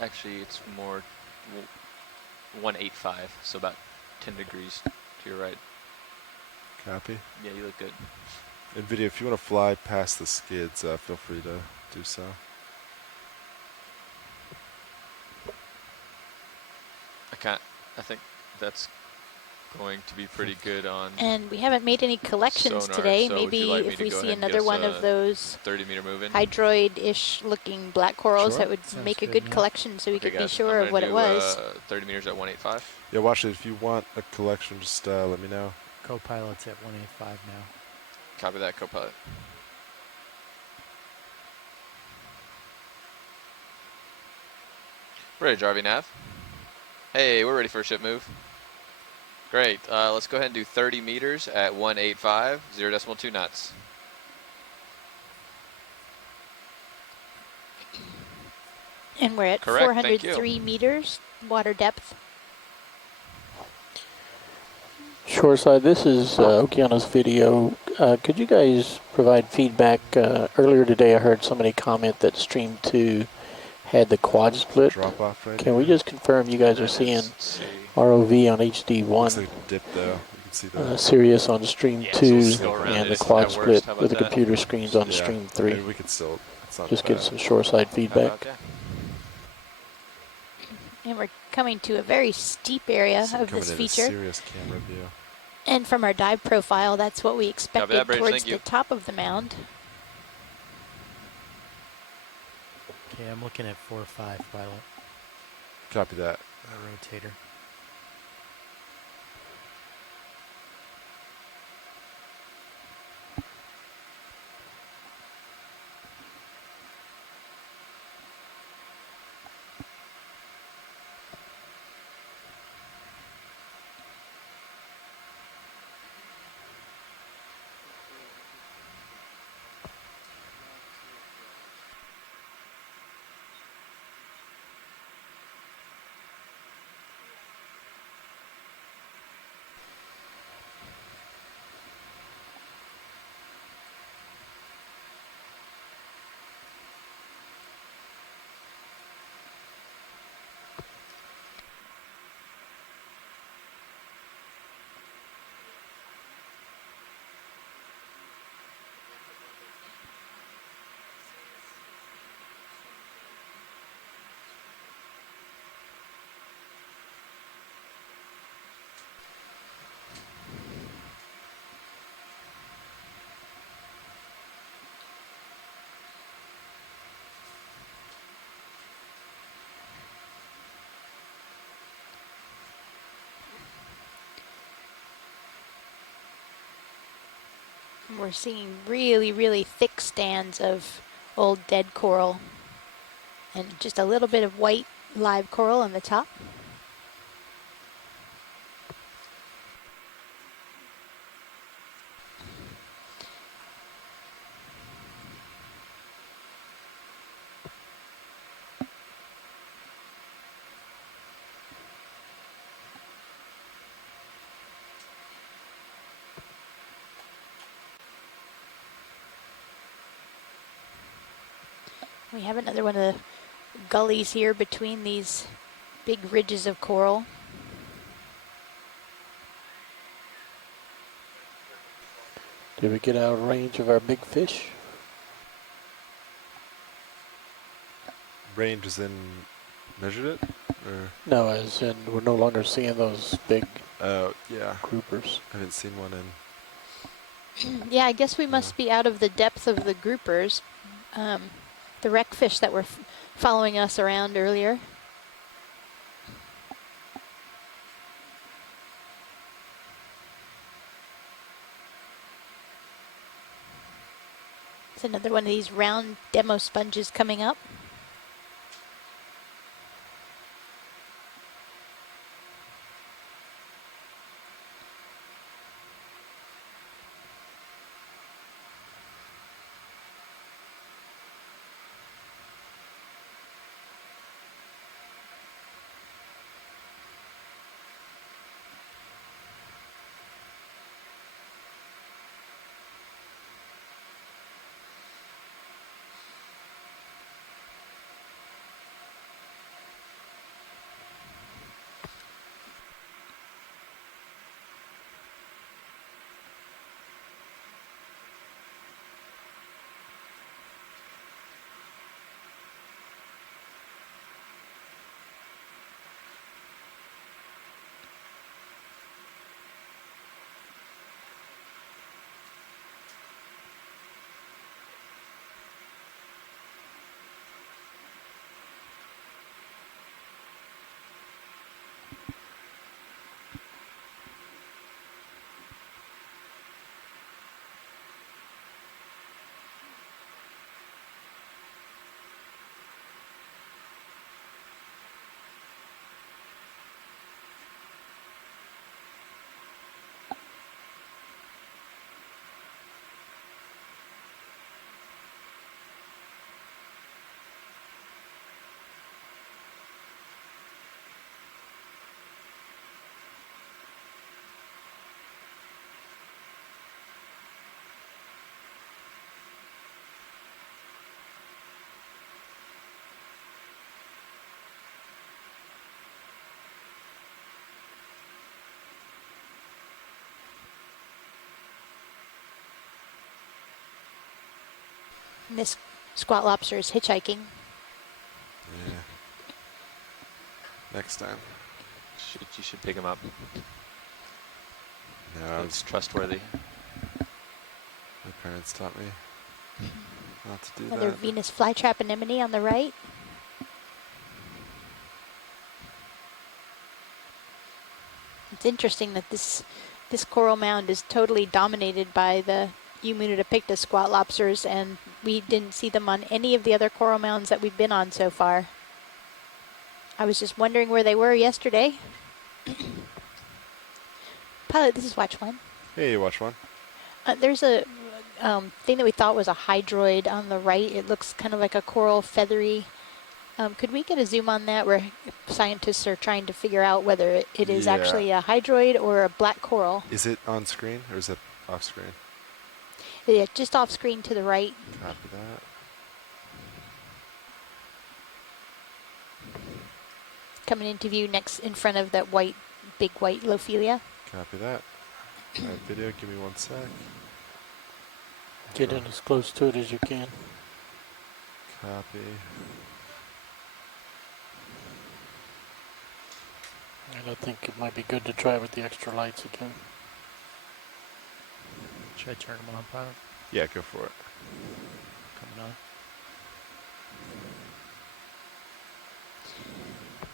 actually, it's more 185, so about 10 degrees to your right. Copy. Yeah, you look good. And video, if you want to fly past the skids, feel free to do so. I think that's going to be pretty good on. And we haven't made any collections sonar, today. so Maybe like if we see another one of those 30-meter move-in hydroid-ish looking black corals, that would make a good collection so we could be sure of what it was. 30 meters at 185. Yeah, watch it. If you want a collection, just let me know. Co-pilot's at 185 now. Copy that, co-pilot. Ready, Jarvie Nav. Hey, we're ready for a ship move. Great. Let's go ahead and do 30 meters at 185, 0.2 knots. And we're at Correct, 403 meters water depth. Shoreside, this is Okeanos video. Could you guys provide feedback? Earlier today I heard somebody comment that Stream 2 had the quad split. Drop off right Can we just confirm you guys are seeing ROV on HD1? Looks like a dip though. You can see the Sirius on Stream 2 and the quad split with the that? computer screens on Stream 3. I mean, we could still, it's not Just bad. get some shoreside feedback. And we're coming to a very steep area of this feature. Serious camera view. And from our dive profile, that's what we expected Bridge, towards the top of the mound. Okay, I'm looking at 4-5 pilot. Copy that. A rotator. We're seeing really, really thick stands of old dead coral and just a little bit of white live coral on the top. We have another one of the gullies here between these big ridges of coral. Did we get out of range of our big fish? Range is in measured it? Or? No, as in we're no longer seeing those big yeah. groupers. I haven't seen one in. Yeah, I guess we must be out of the depth of the groupers. The wreck fish that were following us around earlier. It's another one of these round demo sponges coming up. And this squat lobster is hitchhiking. Yeah. Next time. You should pick him up. No, It's trustworthy. my parents taught me not to do Another that. Venus flytrap anemone on the right. It's interesting that this coral mound is totally dominated by the Eumnidopictus squat lobsters, and we didn't see them on any of the other coral mounds that we've been on so far. I was just wondering where they were yesterday. Pilot, this is watch one. Hey, watch one. There's a thing that we thought was a hydroid on the right. It looks kind of like a coral feathery. Could we get a zoom on that where scientists are trying to figure out whether it is actually a hydroid or a black coral? Is it on screen or is it off screen? Yeah, just off screen to the right. Copy that. Coming into view next in front of that big white Lophelia. Copy that. Alright, video, give me 1 sec. Get in as close to it as you can. Copy. And I think it might be good to try with the extra lights again. Should I turn them on, pilot? Yeah, go for it. Coming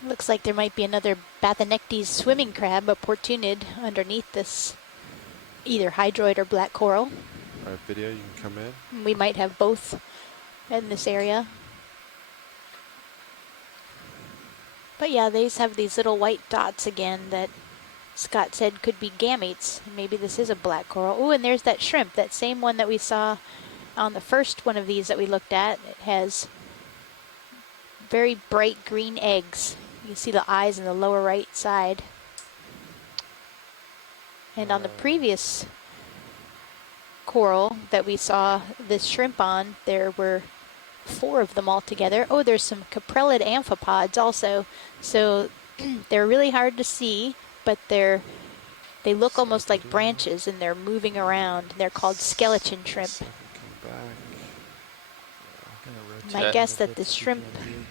on. Looks like there might be another Bathanectes swimming crab, a portunid, underneath this either hydroid or black coral. Alright, video, you can come in. We might have both in this area. But yeah, these have these little white dots again that Scott said could be gametes. Maybe this is a black coral. Oh, and there's that shrimp, that same one that we saw on the first one of these that we looked at. It has very bright green eggs. You can see the eyes in the lower right side. And on the previous coral that we saw this shrimp on, there were 4 of them all together. Oh, there's some caprellid amphipods also. So they're really hard to see, but they look almost like branches and they're moving around. They're called skeleton shrimp. My guess that the shrimp,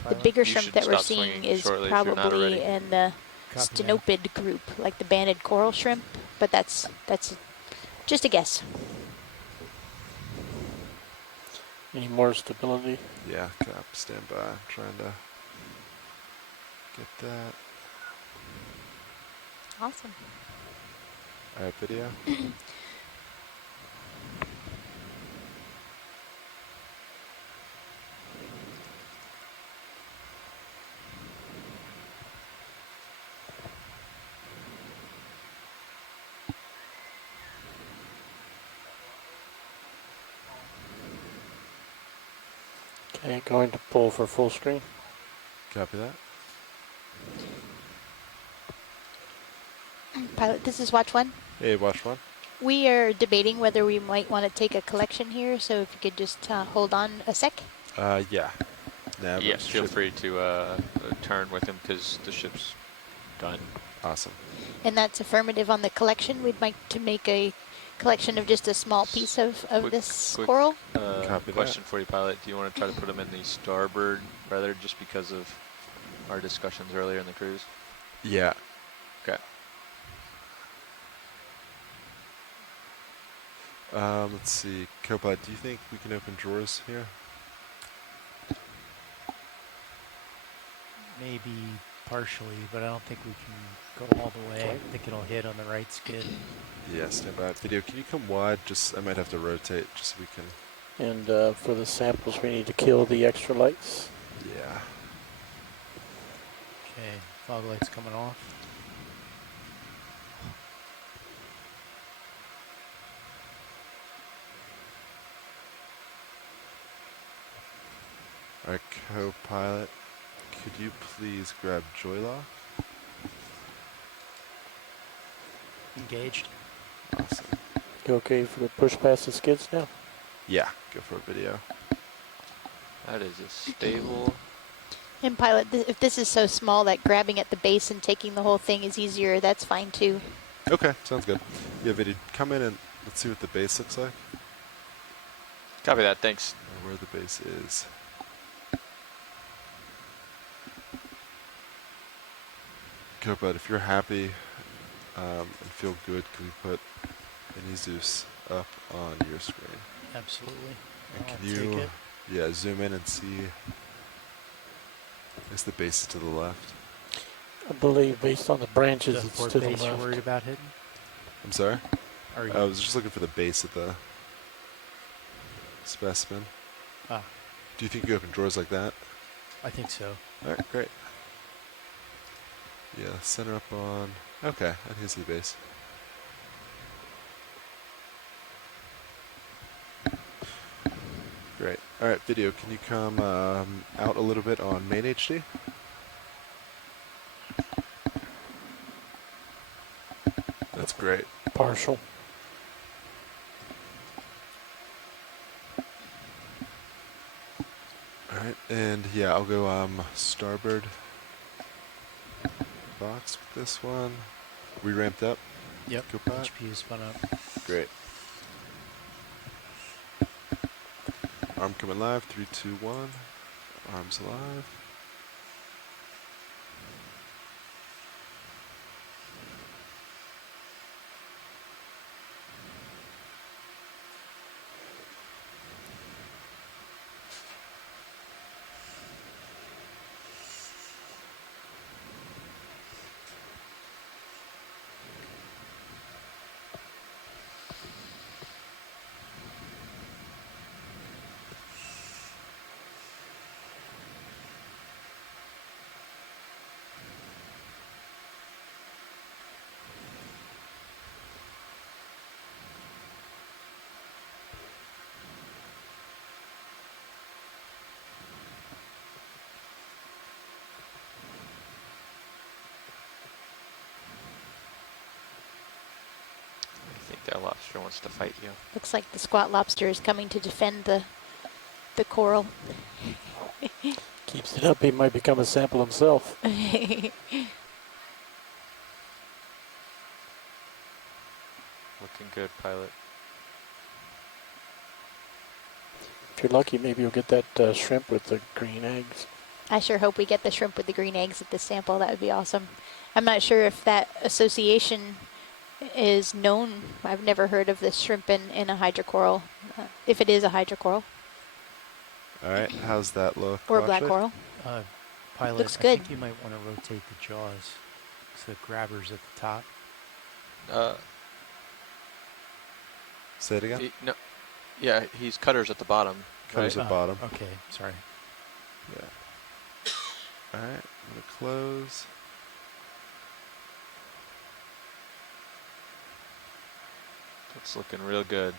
the bigger shrimp that we're seeing is probably in the stenopid group, like the banded coral shrimp, but that's just a guess. Any more stability? Yeah, Cap, stand by. I'm trying to get that. Awesome. Alright, video. Okay, going to pull for full screen. Copy that. Pilot, this is watch one. Hey, watch one. We are debating whether we might want to take a collection here, so if you could just hold on a sec. Yeah. Yes, feel free to turn with him because the ship's done. Awesome. And that's affirmative on the collection. We'd like to make a collection of just a small piece of this coral. Question for you, pilot. Do you want to try to put them in the starboard rather, just because of our discussions earlier in the cruise? Yeah. Okay. Let's see. Copilot, do you think we can open drawers here? Maybe partially, but I don't think we can go all the way. I think it'll hit on the right skid. Yeah, stand by. Video, can you come wide? I might have to rotate just so we can. And for the samples, we need to kill the extra lights. Yeah. Okay, fog light's coming off. Alright, co-pilot, could you please grab Joylock? Engaged. Awesome. You okay for the push past the skids now? Yeah, go for a video. That is a stable. And pilot, if this is so small that grabbing at the base and taking the whole thing is easier, that's fine too. Okay, sounds good. Yeah, video, come in and let's see what the base looks like. Copy that. Thanks. Where the base is. Copilot, if you're happy and feel good, can we put any Zeus up on your screen? Absolutely. And I'll can take you, it. yeah, zoom in and see? Is the base to the left? I believe based on the branches, it's Duckboard to the base you're left. worried about hitting? I'm sorry? Are you? I was just looking for the base of the specimen. Ah. Do you think you open drawers like that? I think so. All right, great. Yeah, center up on. Okay, I think it's the base. Great. All right, video. Can you come out a little bit on main HD? That's great. Partial. All right, and yeah, I'll go starboard box with this one. We ramped up. Yep. Copilot? HP is spun up. Great. Arm coming live. 3, 2, 1. Arms alive. I think that lobster wants to fight you. Looks like the squat lobster is coming to defend the coral. Keeps it up, he might become a sample himself. Looking good, pilot. If you're lucky, maybe you'll get that shrimp with the green eggs. I sure hope we get the shrimp with the green eggs at this sample. That would be awesome. I'm not sure if that association is known. I've never heard of the shrimp in a hydrocoral, if it is a hydrocoral. All right, how's that look? Or a black Watcher? coral. Pilot, Looks I good. think you might want to rotate the jaws. So the grabber's at the top. Say it again? No. Yeah, he's cutters at the bottom. Cutters right? at bottom. Okay, sorry. Yeah. All right, I'm going to close. That's looking real good.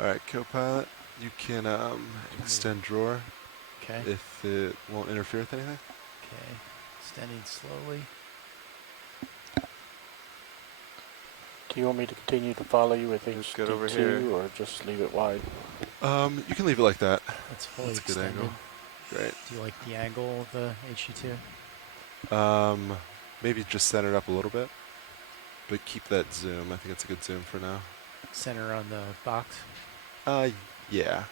All right, Copilot, you can extend drawer. Okay. If it won't interfere with anything. Okay. Extending slowly. Do you want me to continue to follow you with good over here. HD2 or just leave it wide? You can leave it like that. That's fully That's a good extended. angle. Great. Do you like the angle of the HD2? Maybe just center it up a little bit, but keep that zoom. I think it's a good zoom for now. Center on the box? Yeah.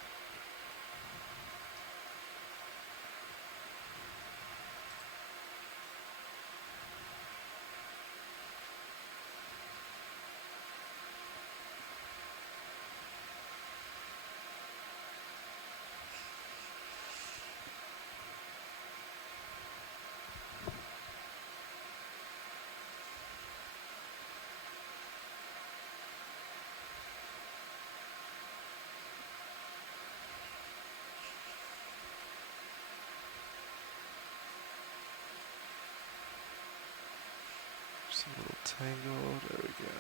Just a little tangled. There we go.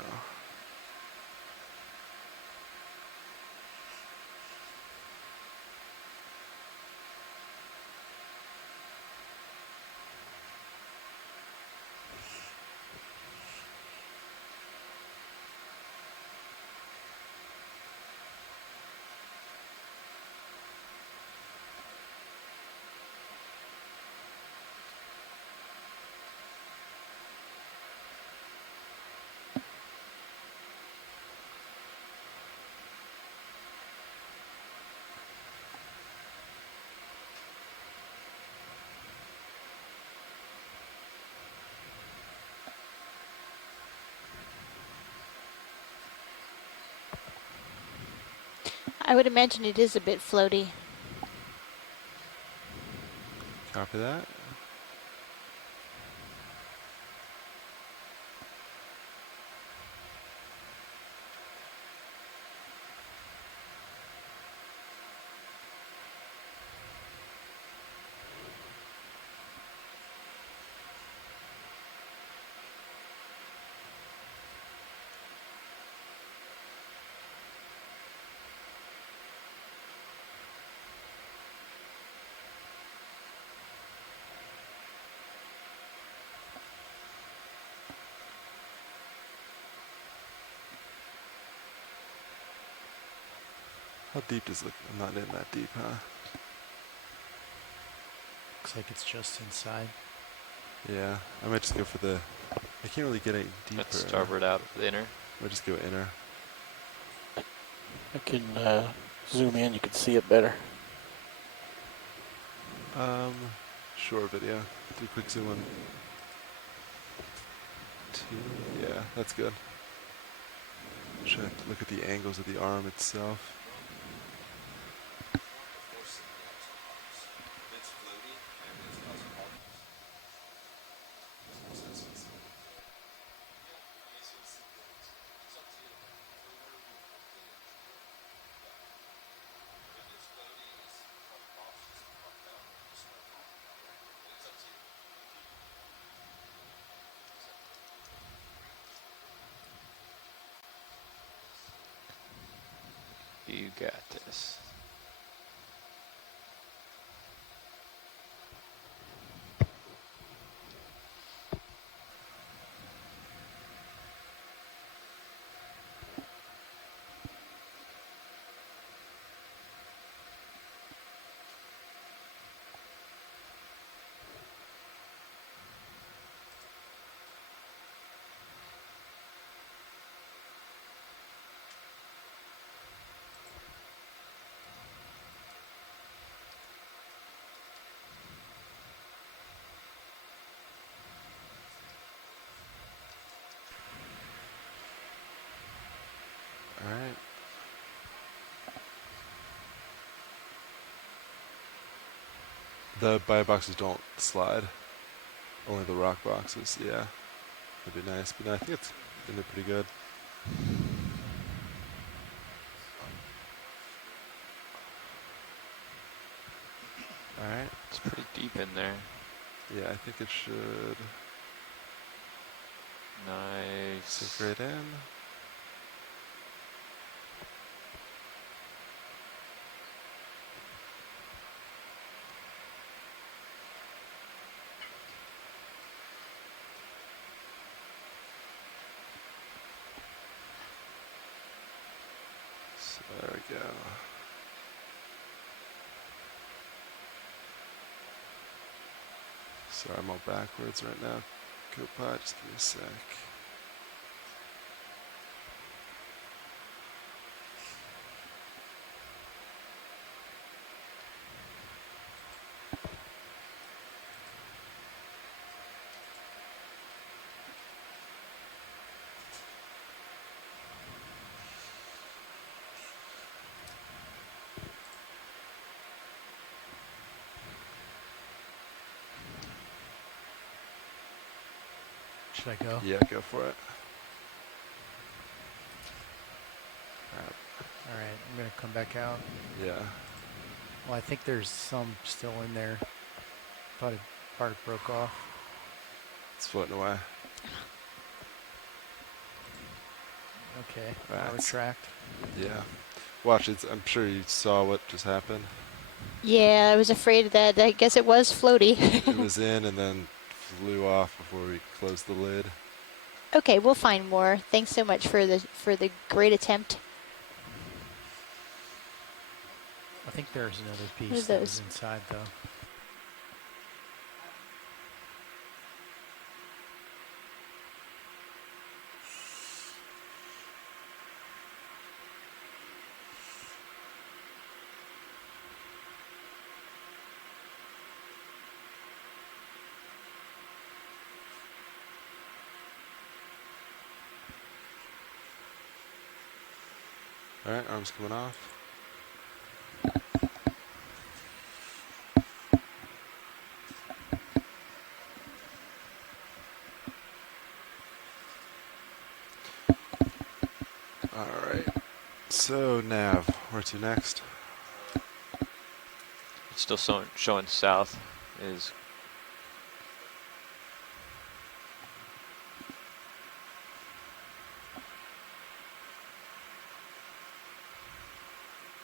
I would imagine it is a bit floaty. Copy that. How deep does it look? I'm not in that deep, huh? Looks like it's just inside. Yeah, I might just go for the... I can't really get any deeper. Let's starboard out of the inner. Might just go inner. I can zoom in. You can see it better. Sure, video. Do a quick zoom in. Yeah, that's good. Should have to look at the angles of the arm itself. You got this. Alright. The buy boxes don't slide. Only the rock boxes, yeah. That'd be nice. But no, I think it's gonna be pretty good. Alright. It's pretty deep in there. Yeah, I think it should Nice. sink right in. So there we go. Sorry, I'm all backwards right now. Copilot, just give me a sec. Should I go? Yeah, go for it. Alright, I'm gonna come back out. Yeah. Well, I think there's some still in there. Thought part broke off. It's floating away. Okay, Right. I'll retract. Yeah. Watch, I'm sure you saw what just happened. Yeah, I was afraid of that. I guess it was floaty. It was in and then flew off before we closed the lid. Okay, we'll find more. Thanks so much for the great attempt. I think there's another What piece are that was those? inside though. Alright, arms coming off. Alright. So, nav, where to next? It's still showing south is.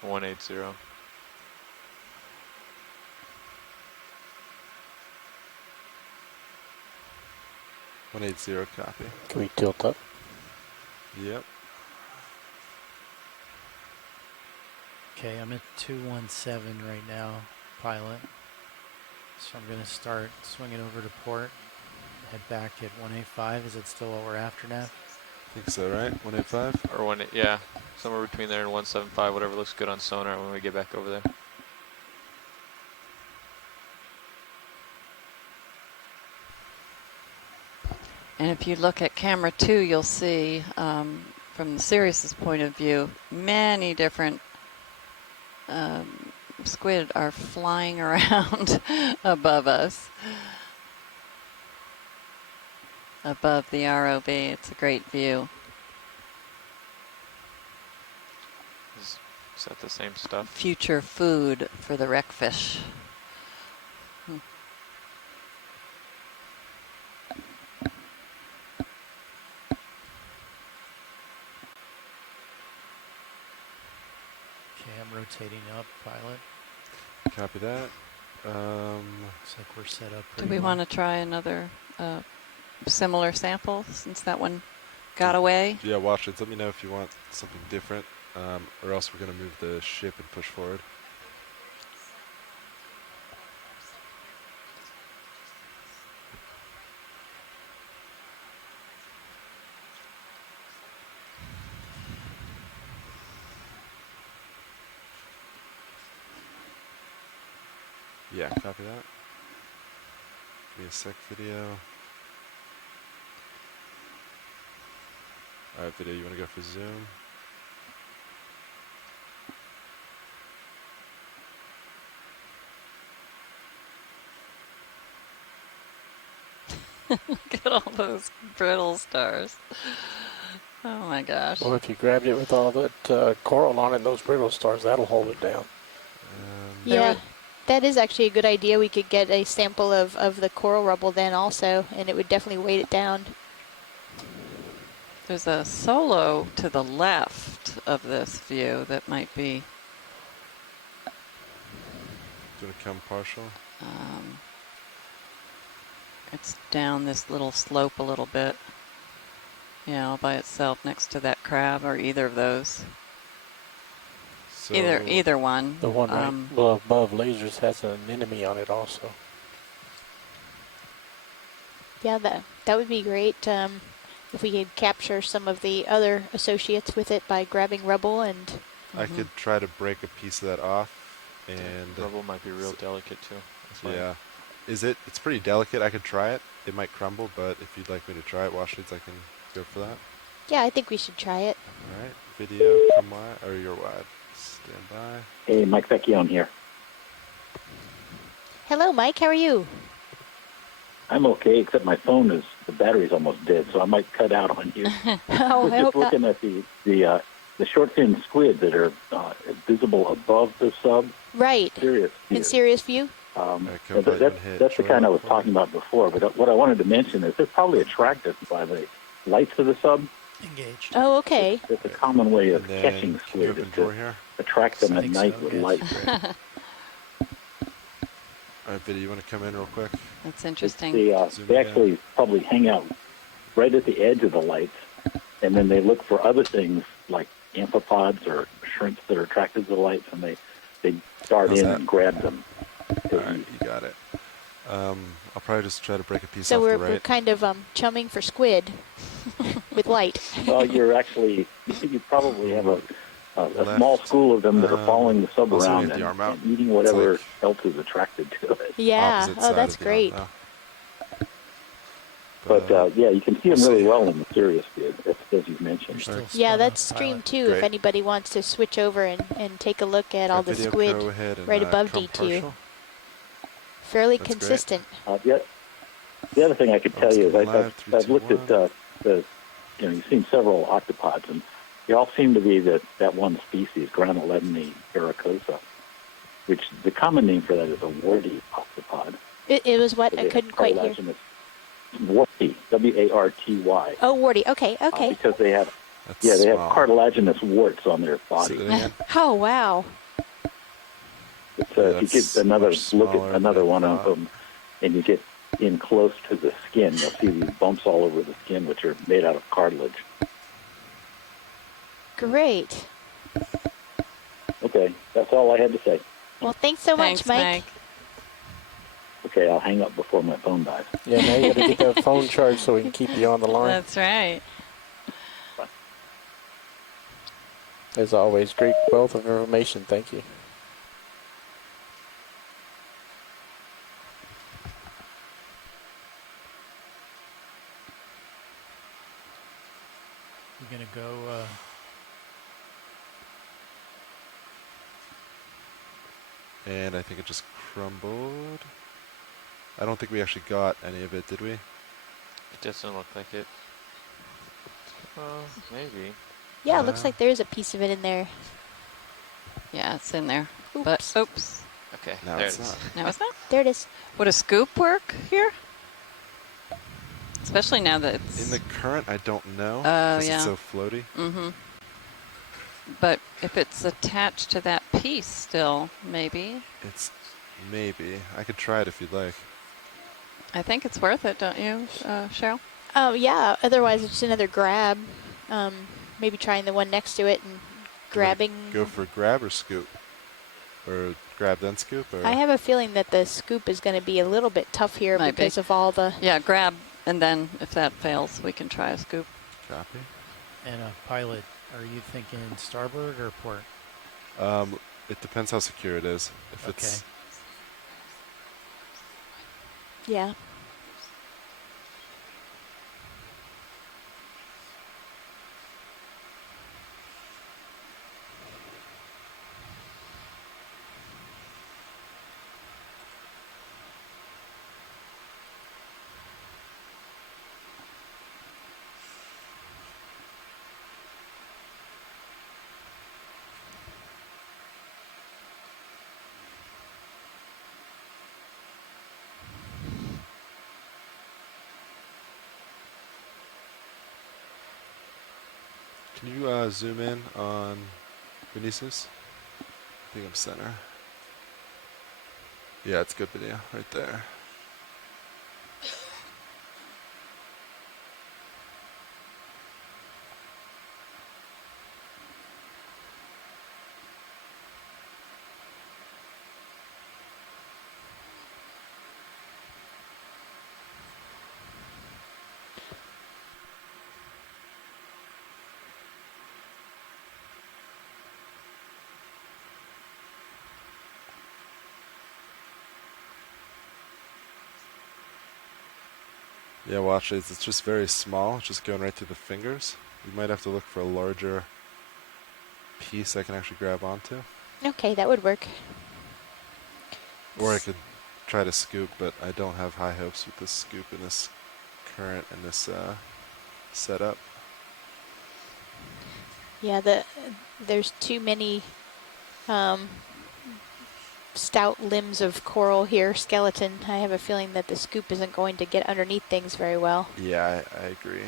$180. 180, copy. Can we tilt up? Yep. Okay, I'm at 217 right now, pilot. So I'm going to start swinging over to port, head back at 185. Is it still what we're after now? I think so, right? 185? Or yeah, somewhere between there and 175, whatever looks good on sonar when we get back over there. And if you look at camera 2, you'll see, from the Sirius's point of view, many different squid are flying around above us, above the ROV. It's a great view. Is that the same stuff? Future food for the wreckfish. Okay, I'm rotating up, pilot. Copy that. Looks like we're set up Do pretty we well. want to try another similar sample since that one got away? Yeah, watch it. Let me know if you want something different, or else we're going to move the ship and push forward. Yeah, copy that. Give me a sec, video. Alright, video, you want to go for zoom? Look at all those brittle stars. Oh my gosh. Well, if you grabbed it with all that coral on it, those brittle stars, that'll hold it down. Yeah, that is actually a good idea. We could get a sample of the coral rubble then also, and it would definitely weight it down. There's a solo to the left of this view that might be. Do you want to come partial? It's down this little slope a little bit. Yeah, all by itself next to that crab or either of those. So Either one. The one right above lasers has an enemy on it also. Yeah, that would be great if we could capture some of the other associates with it by grabbing rubble and. I could try to break a piece of that off, and Rubble might be real delicate too. That's why. Yeah, it's pretty delicate. I could try it. It might crumble, but if you'd like me to try it, Washlets, I can go for that. Yeah, I think we should try it. All right, video, come wide, or you're wide. Stand by. Hey, Mike Vecchione here. Hello, Mike. How are you? I'm okay, except my phone the battery's almost dead, so I might cut out on you. Oh, I Just hope not. looking at the short fin squid that are visible above the sub. Right. Serious In serious view? That's the kind I was talking about before, but what I wanted to mention is they're probably attracted by the lights of the sub. Engaged. Oh, okay. It's a common way of And catching then squid, open is door to here? attract them I at think night so, with yes. light. All right, video, you want to come in real quick? That's interesting. They actually probably hang out right at the edge of the lights, and then they look for other things like amphipods or shrimps that are attracted to the lights, and they dart How's in that? and grab them. All right, you got it. I'll probably just try to break a piece So off we're the right. kind of chumming for squid with light. Well, you probably have a small school of them that are following the sub Also, around get the arm out. and eating whatever else is attracted to it. Yeah. Opposite Oh, side that's of the arm great. now. But yeah, you can see them we'll really see. well in the serious view, as you've mentioned. Yeah, that's streamed too. If Great. anybody wants to switch over and take a look at all the Video, squid go ahead and, right above come D2. partial. Fairly That's great. consistent. The other thing I could tell you is Live, I've looked at 3, 2, 1. you've seen several octopods, and They all seem to be that one species, Granoledone ericosa, which the common name for that is a warty octopod. It was what? So I they couldn't have quite hear. cartilaginous warty, W-A-R-T-Y. Oh, warty. Okay, okay. Because they have, they have cartilaginous warts on their body. Oh, wow. It's, if you get another look at another one of them, and you get in close to the skin, you'll see these bumps all over the skin, which are made out of cartilage. Great. Okay, that's all I had to say. Well, thanks so Thanks, much, Mike. Okay, I'll hang up before my phone dies. Yeah, now you got to get that phone charged so we can keep you on the line. That's right. As always, great wealth of information. Thank you. You're gonna go. And I think it just crumbled. I don't think we actually got any of it, did we? It doesn't look like it. Maybe. Yeah, it looks like there is a piece of it in there. Yeah, it's in there. Oops. But oops. Okay, No, there it's it is. not. No, it's not. There it is. Would a scoop work here? Especially now that it's In the current, I don't know. Oh, Because yeah. it's so floaty. Mm-hmm. But if it's attached to that piece still, maybe. It's maybe. I could try it if you'd like. I think it's worth it, don't you, Cheryl? Oh, yeah. Otherwise, it's another grab. Maybe trying the one next to it and grabbing. Go for grab or scoop? Or grab then scoop? Or? I have a feeling that the scoop is going to be a little bit tough here Might be. because of all the... Yeah, grab, and then if that fails, we can try a scoop. Copy. And a pilot, are you thinking starboard or port? It depends how secure it is. If it's Yeah. Can you zoom in on Vinicius? I think I'm center. Yeah, it's good video right there. Yeah, watch it. It's just very small, just going right through the fingers. You might have to look for a larger piece I can actually grab onto. Okay, that would work. Or I could try to scoop, but I don't have high hopes with this scoop in this current and this setup. Yeah, there's too many stout limbs of coral here, skeleton. I have a feeling that the scoop isn't going to get underneath things very well. Yeah, I agree.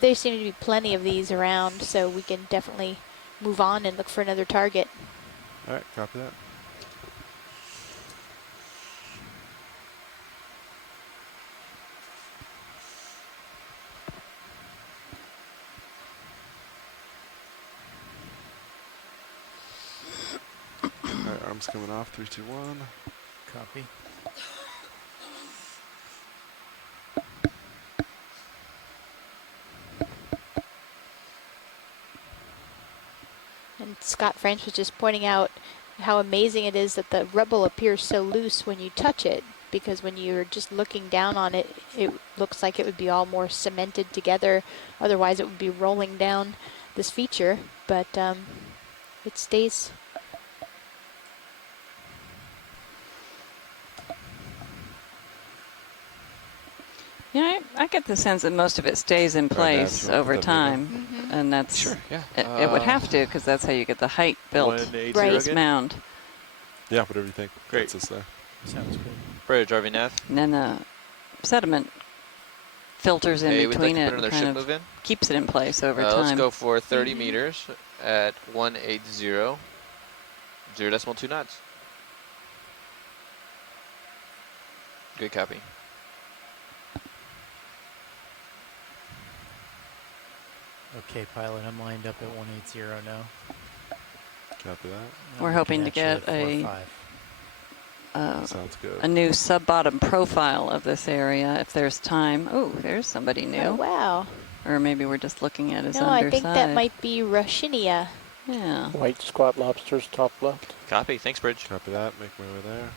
There seem to be plenty of these around, so we can definitely move on and look for another target. All right, copy that. All right, arms coming off. 3, 2, 1. Copy. And Scott French was just pointing out how amazing it is that the rubble appears so loose when you touch it, because when you're just looking down on it, it looks like it would be all more cemented together. Otherwise, it would be rolling down this feature, but it stays. Yeah, I get the sense that most of it stays in place over time, and that's Sure, yeah. It would have to, because that's how you get the height built. 180 This again? mound, Yeah, whatever you think. Great. Gets us there. Sounds good. Bridge, RV nav. and then the sediment filters in Hey, we'd like between to it put and another kind ship of move in. keeps it in place over Let's time. go for 30 meters at 180, 0.2 knots. Good copy. Okay, pilot, I'm lined up at 180 now. Copy that. I'm We're hoping to looking at get you a at 4.5. Sounds good. a new sub-bottom profile of this area if there's time. Oh, there's somebody new. Oh, wow. Or maybe we're just looking at his No, underside. I think that might be Rushinia. Yeah. White squat lobsters, top left. Copy. Thanks, Bridge. Copy that. Make my way there.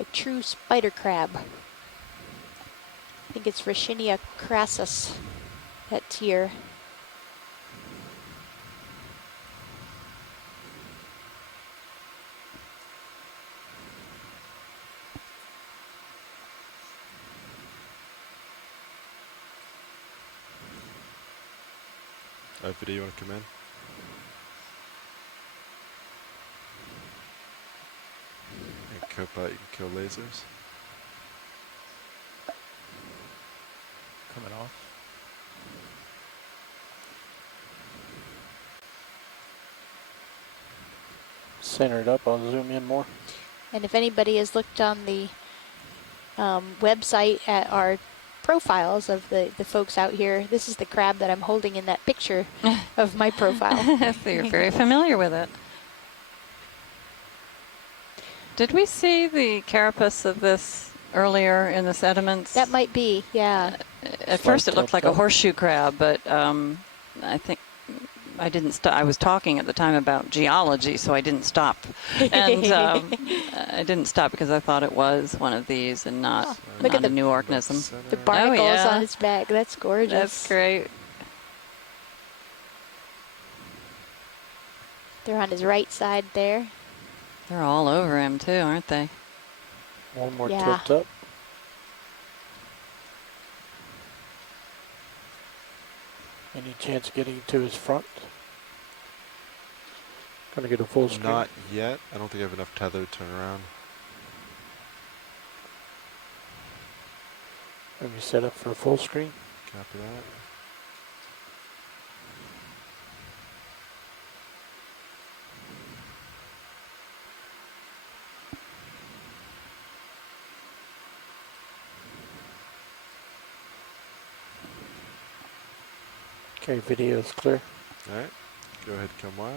A true spider crab. I think it's Rushinia crassus, that tier. Video, you want to come in? And Copilot, you can kill lasers. Coming off. Center it up. I'll zoom in more. And if anybody has looked on the website at our profiles of the folks out here, this is the crab that I'm holding in that picture of my profile. So you're very familiar with it. Did we see the carapace of this earlier in the sediments? That might be, yeah. At first it looked like a horseshoe crab, but I think I didn't stop. I was talking at the time about geology, so I didn't stop. And I didn't stop because I thought it was one of these and not, Look at a the- new organism. The barnacles Oh, yeah. on its back. That's gorgeous. That's great. They're on his right side there. They're all over him too, aren't they? One more Yeah. tilt up. Any chance of getting to his front? Gonna get a full screen. Not yet. I don't think I have enough tether to turn around. Have you set up for a full screen? Copy that. Okay, video is clear. All right. Go ahead, come wide.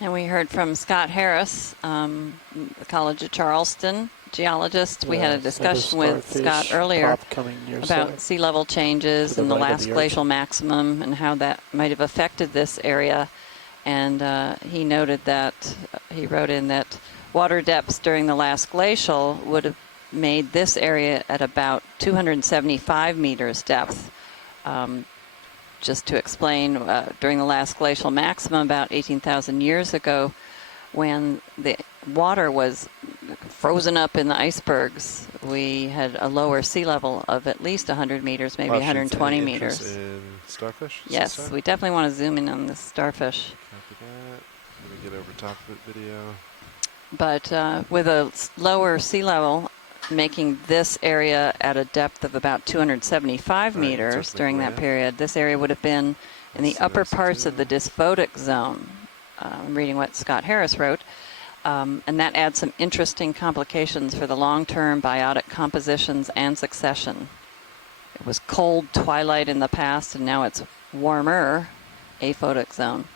And we heard from Scott Harris, the College of Charleston geologist. We had a discussion with Scott earlier about sea level changes and the last glacial maximum and how that might have affected this area. And he noted that, he wrote in that water depths during the last glacial would have made this area at about 275 meters depth. Just to explain, during the last glacial maximum about 18,000 years ago, when the water was frozen up in the icebergs, we had a lower sea level of at least 100 meters, maybe 120 meters. In starfish? Yes, we definitely want to zoom in on this starfish. Copy that. Let me get over top of it video. But with a lower sea level, making this area at a depth of about 275 meters during that period, this area would have been in the upper parts of the dysphotic zone. I'm reading what Scott Harris wrote. And that adds some interesting complications for the long-term biotic compositions and succession. It was cold twilight in the past, and now it's warmer aphotic zone.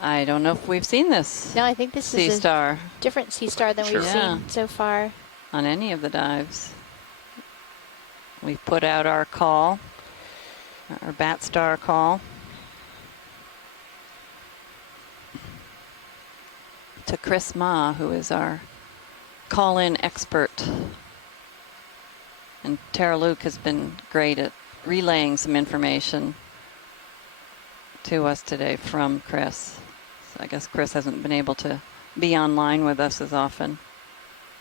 I don't know if we've seen this. No, I think this sea is star. a different sea star than we've seen so far. On any of the dives. We've put out our call, our bat star call, to Chris Ma, who is our call-in expert. And Tara Luke has been great at relaying some information to us today from Chris. So I guess Chris hasn't been able to be online with us as often.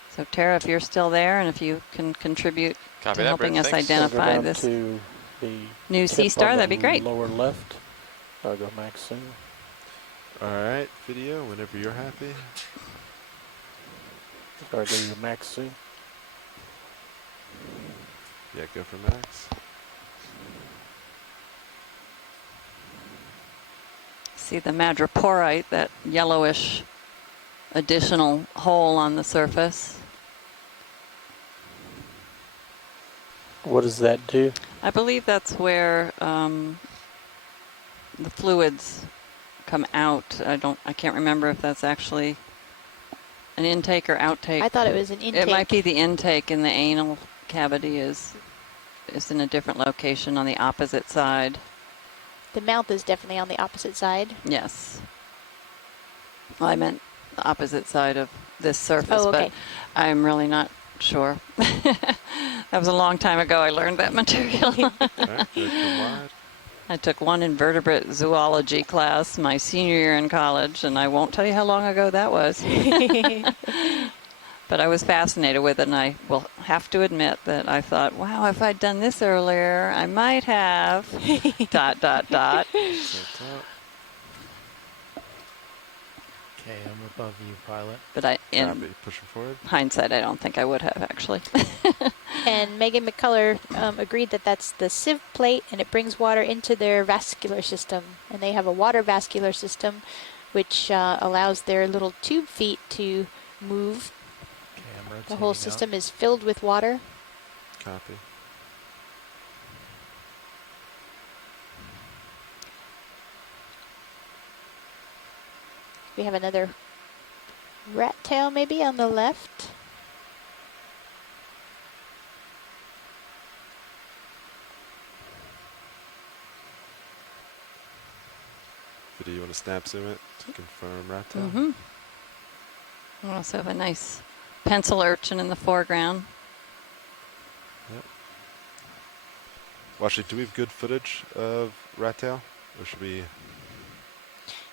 So Tara, if you're still there and if you can contribute to helping us identify this new sea star, that'd be great. Lower left. I'll go max soon. All right, video, whenever you're happy. I'll go your max soon. Yeah, go for max. See the madreporite, that yellowish additional hole on the surface. What does that do? I believe that's where the fluids come out. I can't remember if that's actually an intake or outtake. I thought it was an intake. It might be the intake, and the anal cavity is in a different location on the opposite side. The mouth is definitely on the opposite side. Yes. Well, I meant the opposite side of this surface, Oh, okay. but I'm really not sure. That was a long time ago I learned that material. I took one invertebrate zoology class my senior year in college, and I won't tell you how long ago that was. But I was fascinated with it, and I will have to admit that I thought, wow, if I'd done this earlier, I might have ... Okay, I'm above you, pilot. But in pushing forward. Hindsight, I don't think I would have, actually. And Megan McCullough agreed that that's the sieve plate, and it brings water into their vascular system. And they have a water vascular system, which allows their little tube feet to move. Okay, I'm rotating The whole out. system is filled with water. Copy. We have another rat tail maybe on the left. Video, you want to snap zoom it to confirm rat tail? Mm-hmm. We also have a nice pencil urchin in the foreground. Yep. Well, actually, do we have good footage of rat tail? Or should we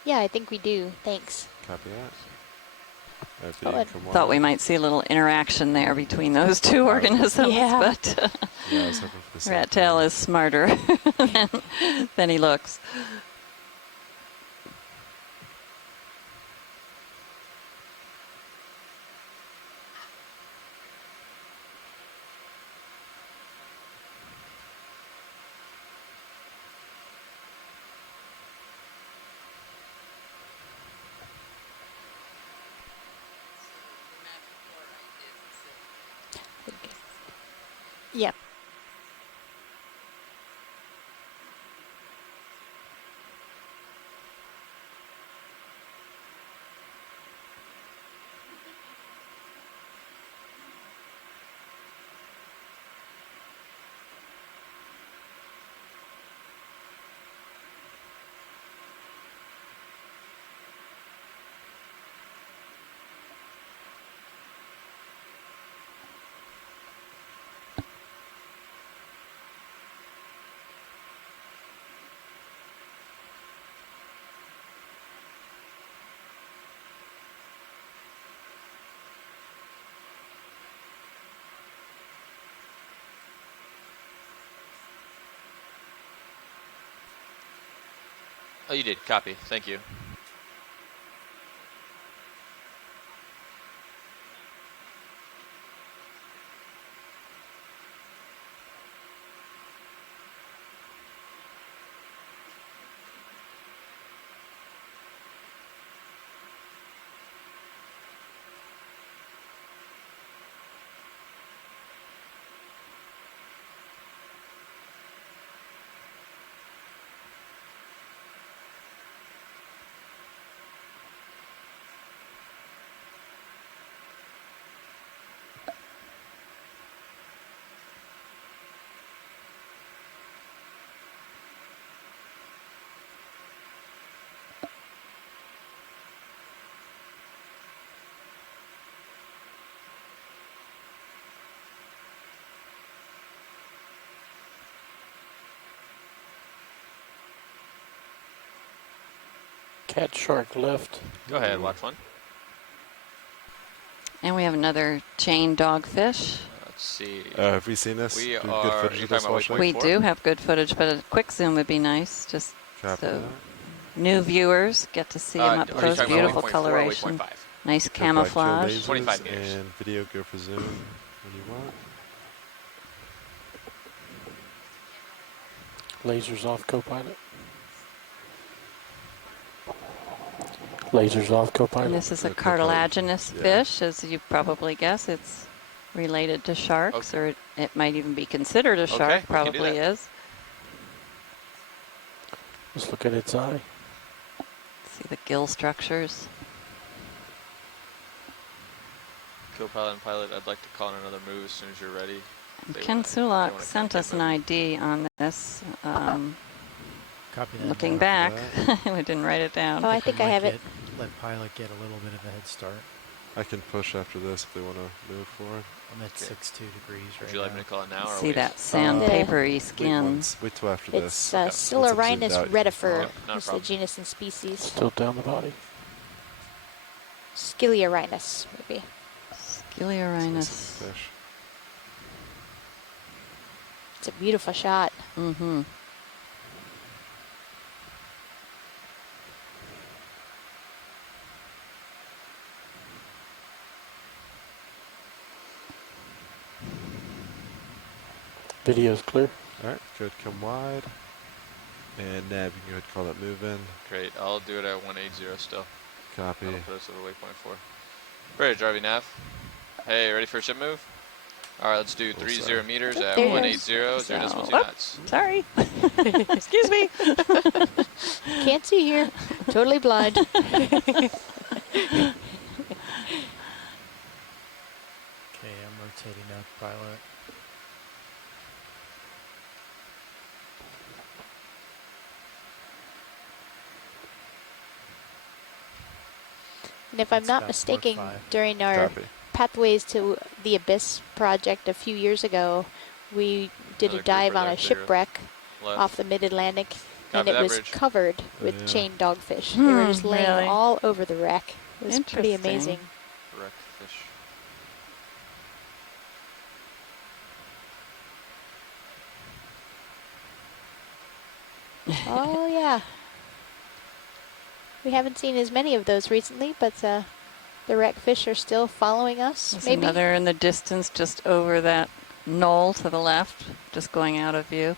Yeah, I think we do. Thanks. copy that? All right, Oh, video, I come Thought on. we might see a little interaction there between those two organisms, Yeah. but Yeah, I was hoping for the same rat tail thing. is smarter than he looks. Yeah. Oh, you did. Copy. Thank you. cat shark left. Go ahead, watch one. And we have another chain dogfish. Let's see. Have we seen this? We Do have are. good Are footage you of this talking about Walsh? waypoint We 4? do have good footage, but a quick zoom would be nice. Just Copy so that. new viewers get to see them up Are you close. talking about Beautiful waypoint 4 or coloration. waypoint 5? Nice Go by camouflage. kill lasers 25 meters. And video go for zoom when you want. Lasers off, co-pilot. Lasers off, And co-pilot. this is a Co-pilot. cartilaginous Yeah. fish, as you probably guess. It's related to sharks, or it might even be considered a shark. we can do Probably that. is. Let's look at its eye. See the gill structures. Co-pilot and pilot, I'd like to call in another move as soon as you're ready. They Ken wanna- they Sulak wanna sent us an ID on this. Copy that. Looking now. back, we didn't write it down. Oh, I think I have it. Let pilot get a little bit of a head start. I can push after this if they want to move forward. I'm at 62 degrees right Would you like now. me to call it now or See wait? that sandpapery Wait, skin. wait till after It's this. Silurhinus zoomed out, retifer. not a Is the problem. genus and species. Still down the body. Sciliorhinus, maybe. Sciliorhinus. Fish. It's a beautiful shot. Mm-hmm. Video's clear. All right, good. Come wide. And Nav, you can go ahead and call that move in. Great, I'll do it at 180 still. Copy. That'll put us over waypoint 4. Ready to drive you, Nav. Hey, ready for a ship move? All right, let's do 30 meters at There it 180, is. 0.2 So- knots. Sorry. Excuse me. Can't see here. Totally blind. Okay, I'm rotating up, pilot. And if I'm It's not about mistaken, 4-5. during our Copy. Pathways to the Abyss project a few years ago, we did Another a dive grouper on there a to your shipwreck Left. off the mid-Atlantic, and Copy it that was bridge. covered with Yeah. chained dogfish. They were just laying Really? all over the wreck. It was pretty Interesting. amazing. Wreck fish. Oh yeah. We haven't seen as many of those recently, but the wreck fish are still following us. There's maybe. another in the distance just over that knoll to the left, just going out of view.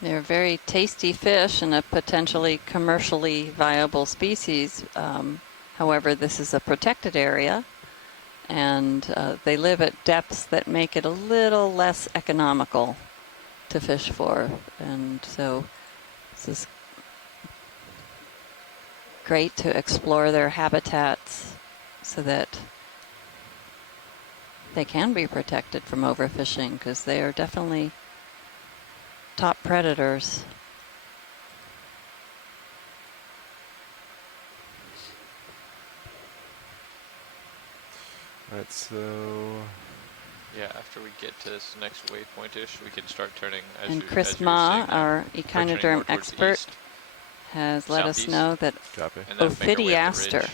They're very tasty fish and a potentially commercially viable species. However, this is a protected area, and they live at depths that make it a little less economical to fish for. And so this is great to explore their habitats so that they can be protected from overfishing, because they are definitely top predators. All right, so Yeah, after we get to this next waypoint-ish, we can start turning as And you, Chris as you were Ma, saying there. our Start turning echinoderm more towards the expert, east. has let us Southeast. know that copy. And then make our way up the Ophidiaster. ridge.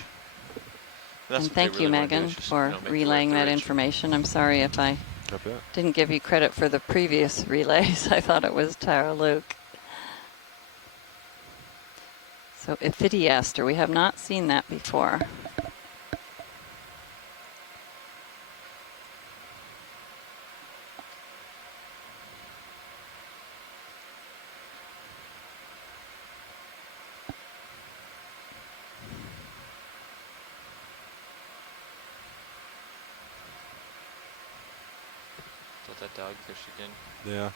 That's And what they thank you, really wanna do, Megan, is just, for you know, make their way up relaying the that ridge. information. I'm sorry if I Copy that. didn't give you credit for the previous relays. I thought it was Tara Luke. So Ophidiaster, we have not seen that before. Let that dogfish again. Yeah.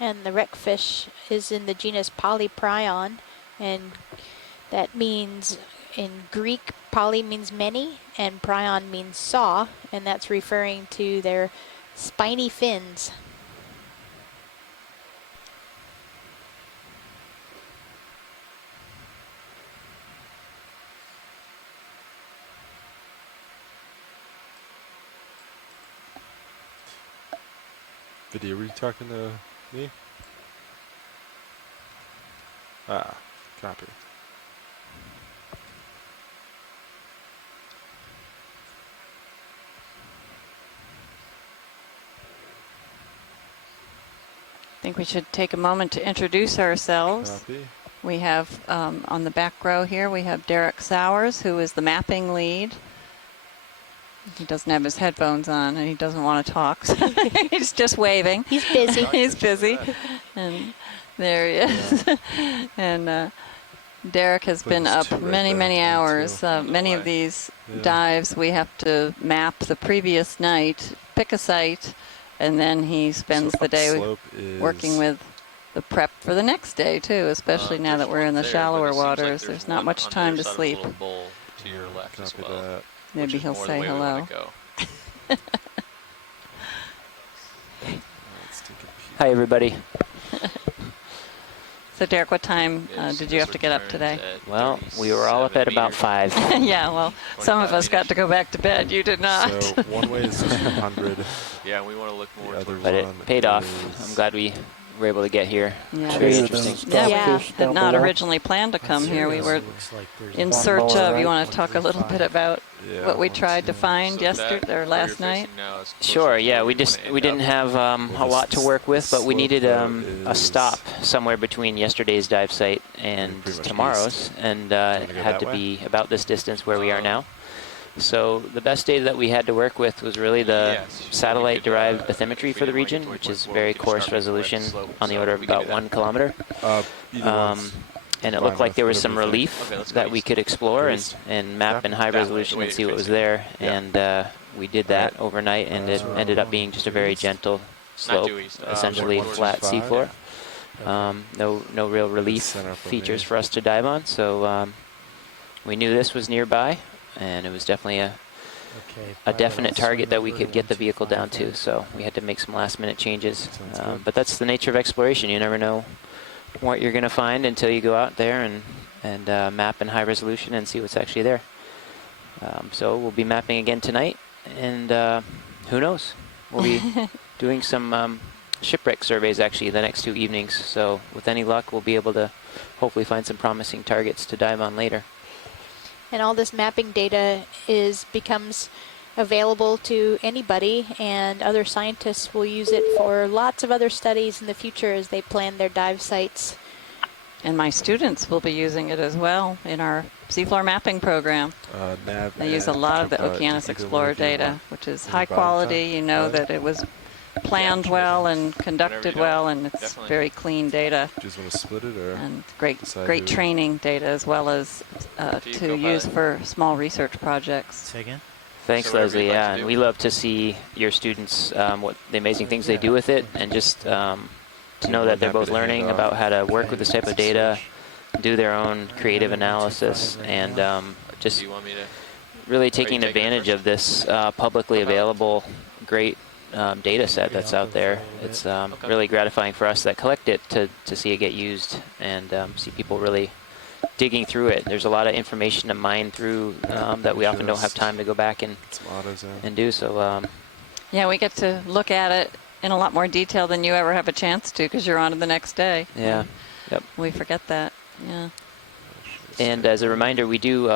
And the wreckfish is in the genus Polyprion, and that means, in Greek, poly means many, and prion means saw, and that's referring to their spiny fins. Video, were you talking to me? Ah, copy. I think we should take a moment to introduce ourselves. Copy. We have on the back row here, we have Derek Sowers, who is the mapping lead. He doesn't have his headphones on and he doesn't want to talk. So he's just waving. He's busy. He's busy. And there he is. And Derek has been up many hours. Many of these dives we have to map the previous night, pick a site, and then he spends the day working with the prep for the next day too, especially now that we're in the shallower waters. There's not much time to sleep. To your left as well. Maybe he'll say hello. Hi, everybody. So, Derek, what time did you have to get up today? Well, we were all up at about 5. Yeah, well, some of us got to go back to bed. You did not. So one way is 100. Yeah, we want to look more. But it paid off. I'm glad we were able to get here. Yeah, Very interesting. Yeah, we had not originally planned to come here. We were in search of. You want to talk a little bit about what we tried to find yesterday or last night? Sure. Yeah, we didn't have a lot to work with, but we needed a stop somewhere between yesterday's dive site and tomorrow's, and it had to be about this distance where we are now. So the best data that we had to work with was really the satellite-derived bathymetry for the region, which is very coarse resolution on the order of about 1 kilometer. And it looked like there was some relief that we could explore and map in high resolution and see what was there. And we did that overnight, and it ended up being just a very gentle slope, essentially flat seafloor. No real relief features for us to dive on. So we knew this was nearby. And it was definitely a definite target that we could get the vehicle down to. So we had to make some last-minute changes. But that's the nature of exploration. You never know what you're going to find until you go out there and map in high resolution and see what's actually there. So we'll be mapping again tonight. And who knows? We'll be doing some shipwreck surveys, actually, the next 2 evenings. So with any luck, we'll be able to hopefully find some promising targets to dive on later. And all this mapping data becomes available to anybody, and other scientists will use it for lots of other studies in the future as they plan their dive sites. And my students will be using it as well in our seafloor mapping program. They use a lot of the Okeanos Explorer data, which is high quality. You know that it was planned well and conducted well, and it's very clean data. Just want to split it, or and great training data as well as to use for small research projects. Say again? Thanks, Leslie. Yeah, and we love to see your students, what the amazing things they do with it, and just to know that they're both learning about how to work with this type of data, do their own creative analysis, and just really taking advantage of this publicly available great data set that's out there. It's really gratifying for us that collect it to see it get used and see people really digging through it. There's a lot of information to mine through that we often don't have time to go back and do. So yeah, we get to look at it in a lot more detail than you ever have a chance to because you're on it the next day. Yeah. Yep. We forget that. Yeah. And as a reminder, we do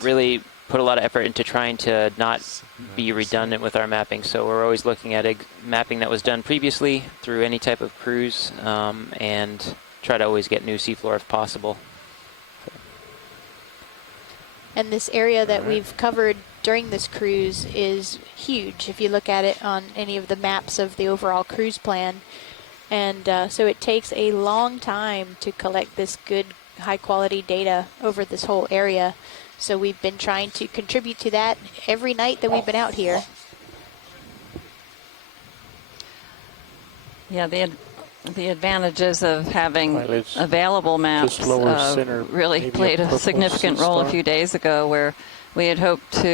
really put a lot of effort into trying to not be redundant with our mapping. So we're always looking at mapping that was done previously through any type of cruise and try to always get new seafloor if possible. And this area that we've covered during this cruise is huge if you look at it on any of the maps of the overall cruise plan. And so it takes a long time to collect this good high quality data over this whole area. So we've been trying to contribute to that every night that we've been out here. Yeah, the advantages of having available maps really played a significant role a few days ago, where we had hoped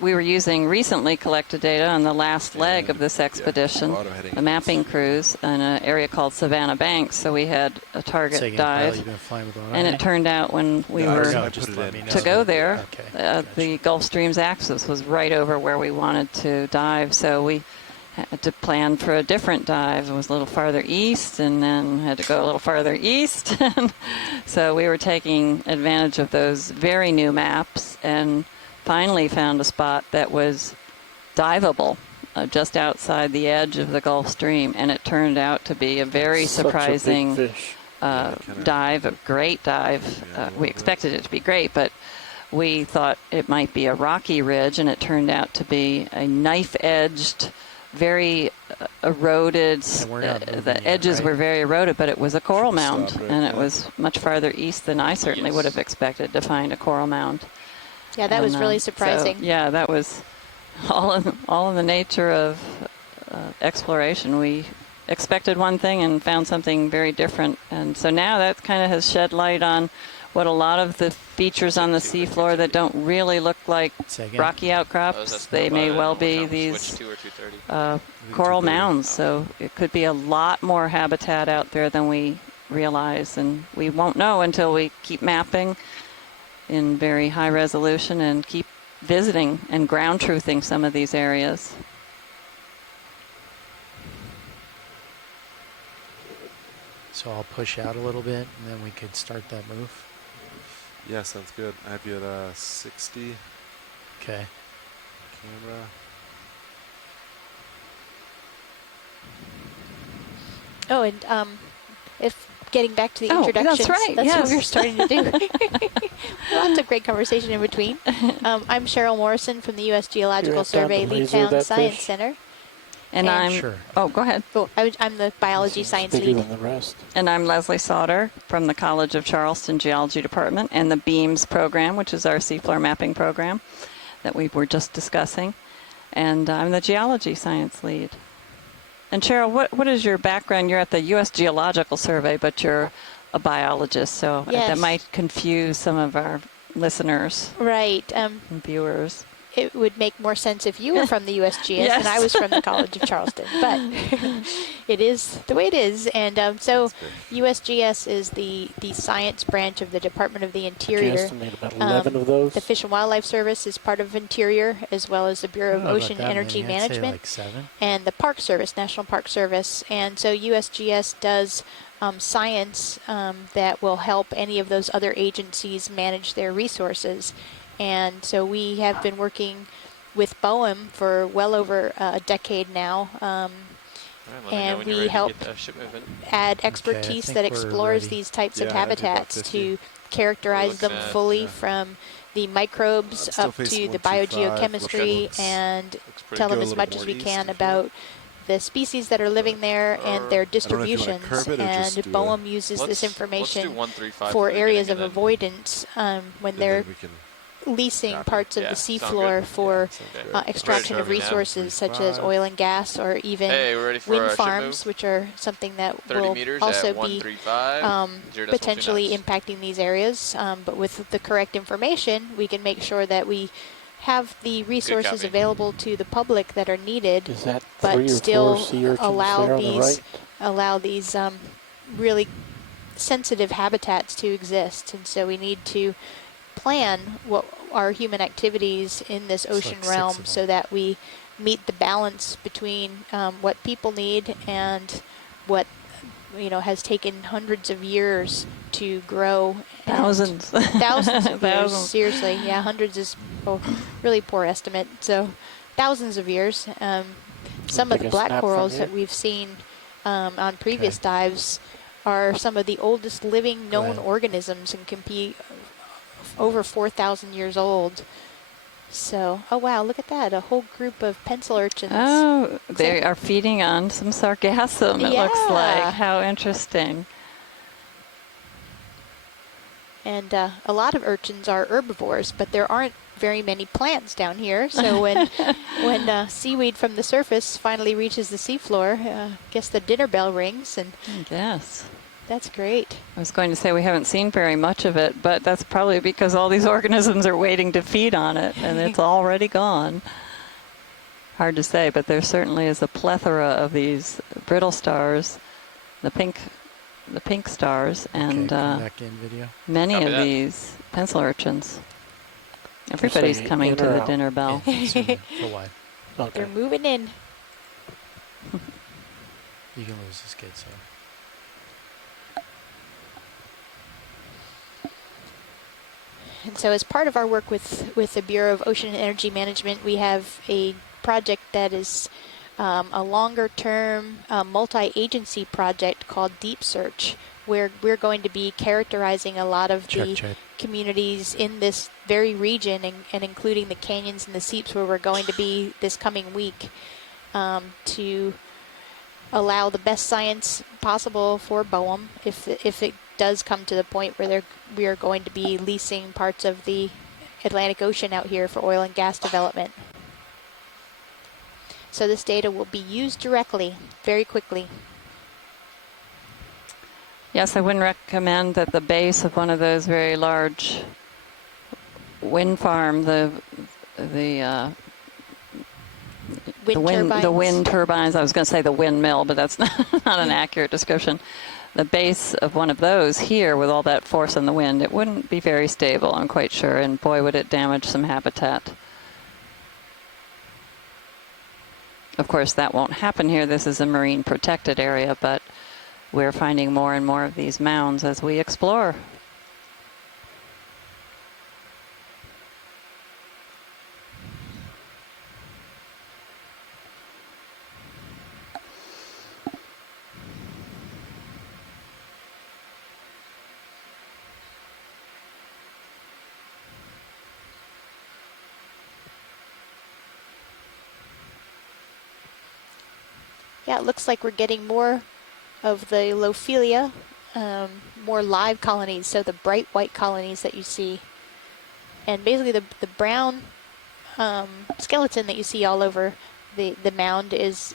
we were using recently collected data on the last leg of this expedition, the mapping cruise, in an area called Savannah Banks. So we had a target dive, and it turned out when we were to go there, the Gulf Stream's axis was right over where we wanted to dive. So we had to plan for a different dive. It was a little farther east, and then had to go a little farther east. So we were taking advantage of those very new maps and finally found a spot that was diveable just outside the edge of the Gulf Stream, and it turned out to be a very surprising dive, a great dive. We expected it to be great, but we thought it might be a rocky ridge, and it turned out to be a knife-edged, very eroded. The edges were very eroded, but it was a coral mound, and it was much farther east than I certainly would have expected to find a coral mound. Yeah, that was really surprising. So, yeah, that was all in the nature of exploration. We expected one thing and found something very different, and so now that kind of has shed light on what a lot of the features on the seafloor that don't really look like rocky outcrops, they may well be these coral mounds. So it could be a lot more habitat out there than we realize, and we won't know until we keep mapping in very high resolution and keep visiting and ground truthing some of these areas. So I'll push out a little bit, and then we could start that move. Yeah, sounds good. I have you at 60. Okay. Camera. Oh, and if getting back to the introductions, that's right. That's yes. what we were starting to do. Lots of great conversation in between. I'm Cheryl Morrison from the U.S. Geological Survey Leetown Science Center. And I'm, oh, go ahead. Oh, I'm the biology science lead. Than the rest. And I'm Leslie Sauter from the College of Charleston Geology Department and the BEAMS program, which is our seafloor mapping program that we were just discussing. And I'm the geology science lead. And Cheryl, what is your background? You're at the U.S. Geological Survey, but you're a biologist, so that might confuse some of our listeners. Right. And viewers. It would make more sense if you were from the USGS and I was from the College of Charleston. But it is the way it is. And so USGS is the science branch of the Department of the Interior. Did you estimate about 11 of those? The Fish and Wildlife Service is part of Interior, as well as the Bureau of Ocean Energy many. I'd say Management. like 7. And the Park Service, National Park Service. And so USGS does science that will help any of those other agencies manage their resources. And so we have been working with BOEM for well over a decade now, and we help add expertise that explores these types of habitats to characterize them fully from the microbes up to the biogeochemistry and tell them as much as we can about the species that are living there and their distributions. And BOEM uses this information for areas of avoidance when they're leasing parts of the seafloor for extraction of resources such as oil and gas, or even wind farms, which are something that will also be potentially impacting these areas. But with the correct information, we can make sure that we have the resources available to the public that are needed, but still allow these really sensitive habitats to exist. And so we need to plan what are human activities in this ocean realm so that we meet the balance between what people need and what has taken hundreds of years to grow. Thousands. Thousands of years. Seriously, yeah, hundreds is a really poor estimate. So thousands of years. Some of the black corals that we've seen on previous dives are some of the oldest living known organisms and can be over 4,000 years old. So, oh wow, look at that, a whole group of pencil urchins. Oh, they are feeding on some sargassum, it looks like. How interesting. And a lot of urchins are herbivores, but there aren't very many plants down here. So when seaweed from the surface finally reaches the seafloor, I guess the dinner bell rings. And yes. That's great. I was going to say we haven't seen very much of it, but that's probably because all these organisms are waiting to feed on it, and it's already gone. Hard to say, but there certainly is a plethora of these brittle stars, the pink stars, and back in video. Many of these pencil urchins. Everybody's coming to the dinner bell. They're moving in. You can lose the skid sail. And so as part of our work with the Bureau of Ocean and Energy Management, we have a project that is a longer-term multi-agency project called Deep Search, where we're going to be characterizing a lot of the communities in this very region and including the canyons and the seeps where we're going to be this coming week to allow the best science possible for BOEM if it does come to the point where we are going to be leasing parts of the Atlantic Ocean out here for oil and gas development. So this data will be used directly, very quickly. Yes, I wouldn't recommend that the base of one of those very large wind farm, the wind turbines. I was going to say the windmill, but that's not an accurate description. The base of one of those here with all that force in the wind, it wouldn't be very stable, I'm quite sure, and boy, would it damage some habitat. Of course, that won't happen here. This is a marine protected area, but we're finding more and more of these mounds as we explore. Yeah, it looks like we're getting more of the Lophelia, more live colonies, so the bright white colonies that you see. And basically the brown skeleton that you see all over the mound is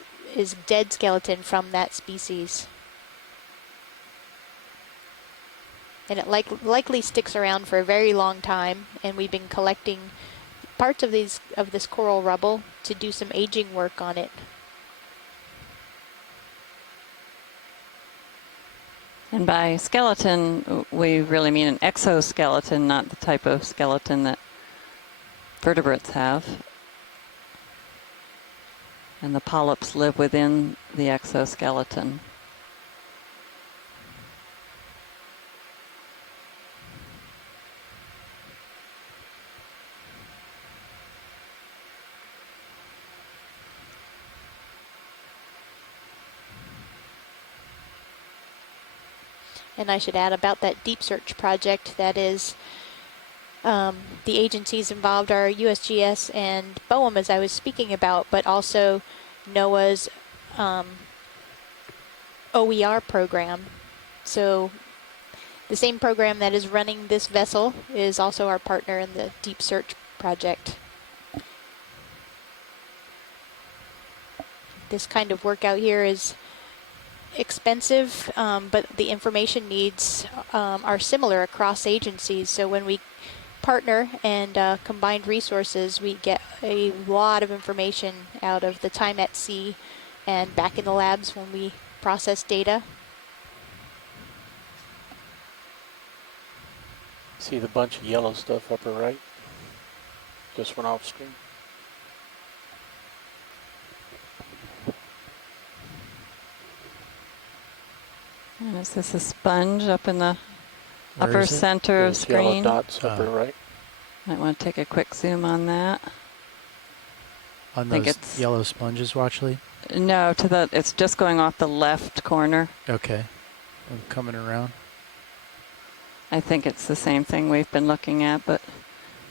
dead skeleton from that species. And it likely sticks around for a very long time, and we've been collecting parts of this coral rubble to do some aging work on it. And by skeleton, we really mean an exoskeleton, not the type of skeleton that vertebrates have. And the polyps live within the exoskeleton. And I should add about that deep search project, that is, the agencies involved are USGS and BOEM, as I was speaking about, but also NOAA's OER program. So the same program that is running this vessel is also our partner in the deep search project. This kind of work out here is expensive, but the information needs are similar across agencies. So when we partner and combine resources, we get a lot of information out of the time at sea and back in the labs when we process data. See the bunch of yellow stuff upper right? Just went off screen. And is this a sponge up in the upper center of Those screen? yellow dots upper right. Might want to take a quick zoom on that. On those yellow sponges, Watchley? No, it's just going off the left corner. Okay. I'm coming around. I think it's the same thing we've been looking at, but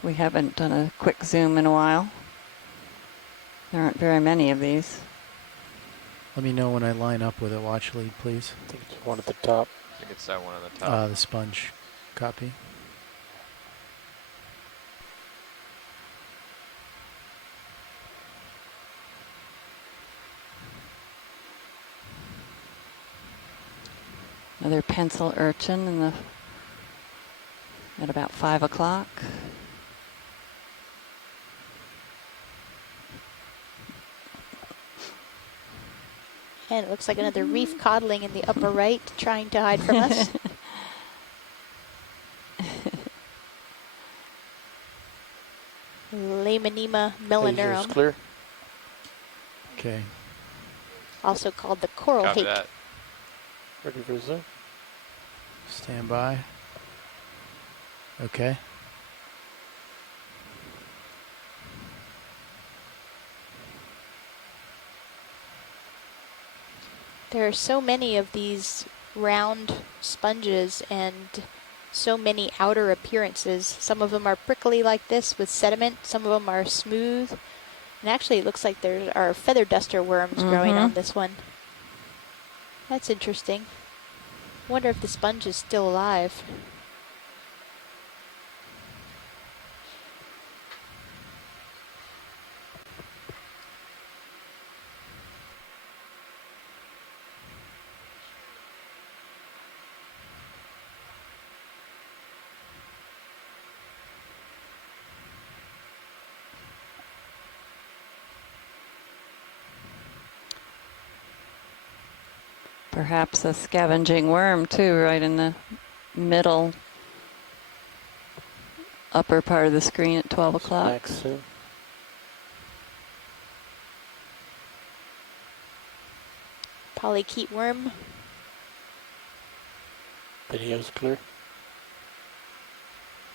we haven't done a quick zoom in a while. There aren't very many of these. Let me know when I line up with it, Watchley, please. I think it's one at the top. I think it's that one on the top. The sponge copy. Another pencil urchin at about 5 o'clock. And it looks like another reef codling in the upper right, trying to hide from us. Laemonema Visual's melanurum. clear. Okay. also called the coral Copy hake. that. Ready for zoom. Stand by. Okay. There are so many of these round sponges and so many outer appearances. Some of them are prickly like this with sediment. Some of them are smooth. And actually it looks like there are feather duster worms growing on this one. That's interesting. Wonder if the sponge is still alive. Perhaps a scavenging worm too, right in the middle upper part of the screen at 12 o'clock. Polychaete worm. Video's clear.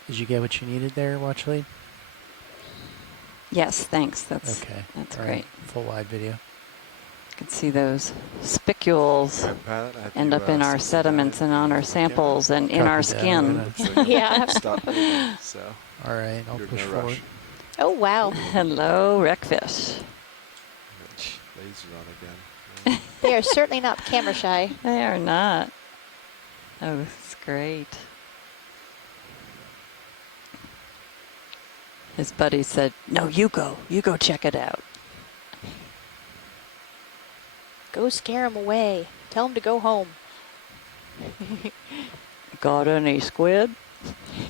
Did you get what you needed there, watch lead? Yes, thanks. That's okay. That's All great. right. Full wide video. You can see those spicules Pilot, I have end to, up in our sediments and on our samples and in Copy our that. skin. Yeah. Stop moving, so. All right, I'll you're push no forward. rush. Oh, wow. Hello, wreckfish. Lasers on again. They are certainly not camera shy. They are not. Oh, this is great. His buddy said, "No, you go check it out." Go scare him away. Tell him to go home. Got any squid?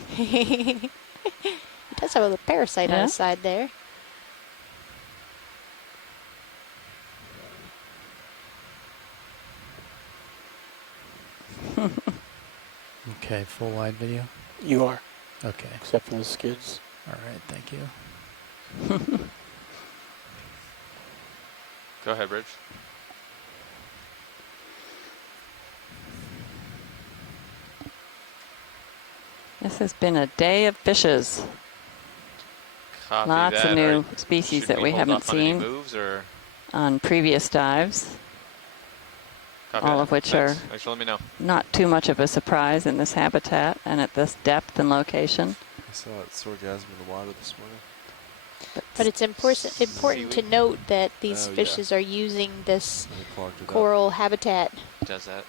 He does have a little parasite on Yeah? his side there. Okay, full wide video. You are. Okay. Except for the skids. All right, thank you. Go ahead, Bridge. This has been a day of fishes. Copy Lots that. of new Are- species should that we hold haven't off on any seen moves or on previous dives. copy All that. of which Thanks. are Thanks for letting me know. not too much of a surprise in this habitat and at this depth and location. I saw it sorgasm in the water this morning. But it's important to note that these Oh, yeah. fishes are using this And it clogged it up. coral habitat. Does that.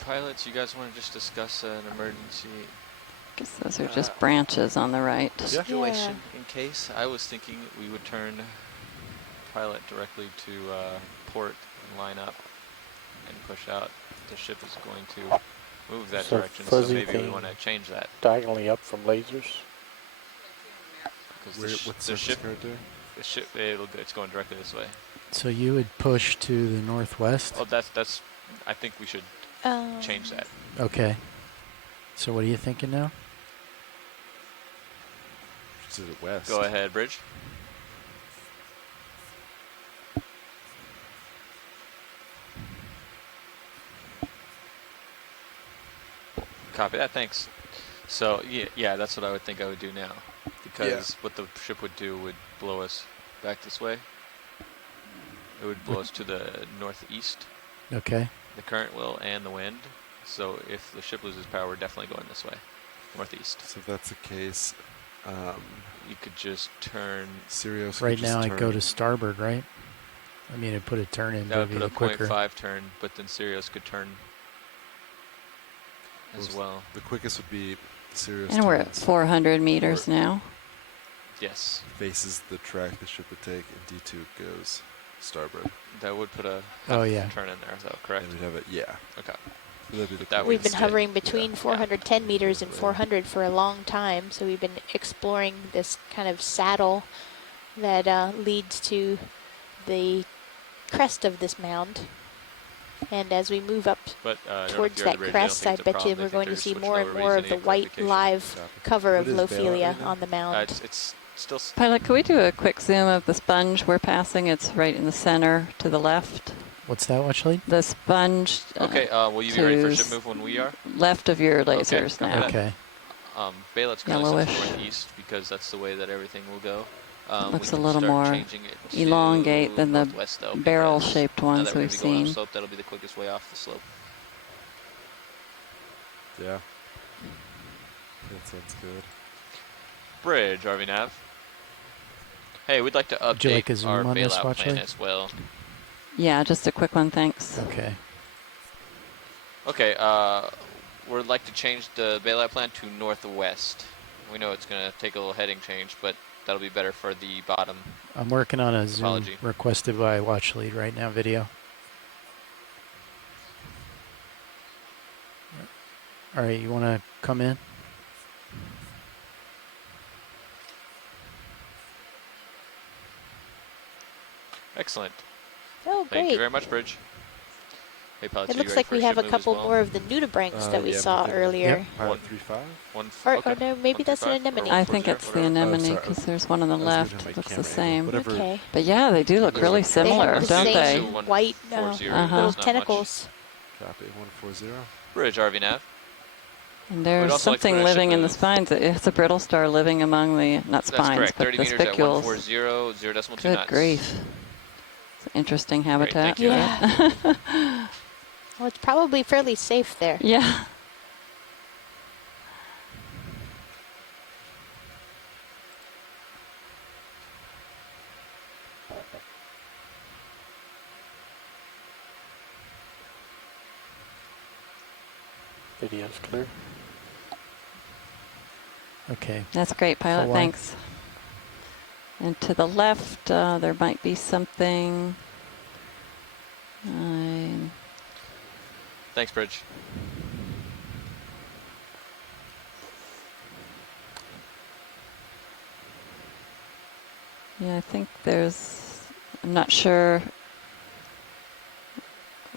Pilots, you guys want to just discuss an emergency I guess those are just branches on the right. situation in case? I was thinking we would turn pilot directly to port and line up and push out. The ship is going to move that So direction, so fuzzy maybe we thing want to change that. diagonally up from lasers. Because Where, the, what's the the ship, card there? the ship, it's going directly this way. So you would push to the northwest? Oh, that's. I think we should change that. Okay. So what are you thinking now? To the west. Go ahead, Bridge. Copy that, thanks. So, yeah, that's what I would think I would do now. Because what the ship would do would blow us back this way. It would blow us to the northeast. Okay. The current will and the wind. So if the ship loses power, we're definitely going this way, northeast. So if that's the case, you could just turn. Sirius Right now I go to starboard, right? I mean, it put a turn in, That would maybe put a quicker. 0.5 turn, but then Sirius could turn as well. The quickest would be Sirius. And we're at 400 meters now. Yes. Faces the track the ship would take, and D2 goes starboard. That would put a Oh, half yeah. turn in there, though, correct? And we'd have it, yeah. Okay. So that'd be the That We've been quickest. hovering between 410 meters and 400 for a long time, so we've been exploring this kind of saddle that leads to the crest of this mound. And as we move up towards that crest, I bet you we're going to see more and more of the white live cover of Lophelia on the mound. still. Pilot, could we do a quick zoom of the sponge we're passing? It's right in the center to the left. What's that, Watchley? The sponge. Okay, will you be ready for ship move when we are? Left of your lasers okay, now. Okay. Baylet's going to Yellowish. northeast because that's the way that everything will go. Looks we a can little start more changing it to elongate than the northwest, though, barrel-shaped now ones that we're we've gonna be going seen. upslope, that'll be the quickest way off the slope. Yeah. That sounds good. Bridge, RV Nav. Hey, we'd like to Would you like a update zoom our on this, bailout plan Watchley? as well. Yeah, just a quick one, thanks. Okay. Okay, we'd like to change the bailout plan to northwest. We know it's going to take a little heading change, but that'll be better for the bottom. I'm working on a zoom Topology. requested by Watchlead right now, video. All right, you want to come in? Excellent. Oh, great. Thank you very much, Bridge. Hey, pilots, It are you looks ready like for we a have ship a move as couple well? more of the nudibranchs that we Yeah, saw earlier. Yep. Pilot 3-5. Or no, maybe that's an anemone. I think it's the anemone sorry. because there's one on the I was looking at left. my Looks camera the angle. same. Whatever. Okay. But yeah, they do look really They similar, have the don't same they? white 140 Uh-huh. little is not much. tentacles. Copy 140. Bridge, RV Nav. And We'd there's also like to something put a ship living in the move. spines. It's a brittle star living among the, not That's spines, correct. but 30 the meters at spicules. 140, 0.2 Good knots. grief. It's an interesting habitat. thank you. Yeah. Well, it's probably fairly safe there. Yeah. Video's clear. Okay. That's great, pilot. Full Thanks. And to the left, there might be something. Thanks, Bridge. Yeah, I think there's. I'm not sure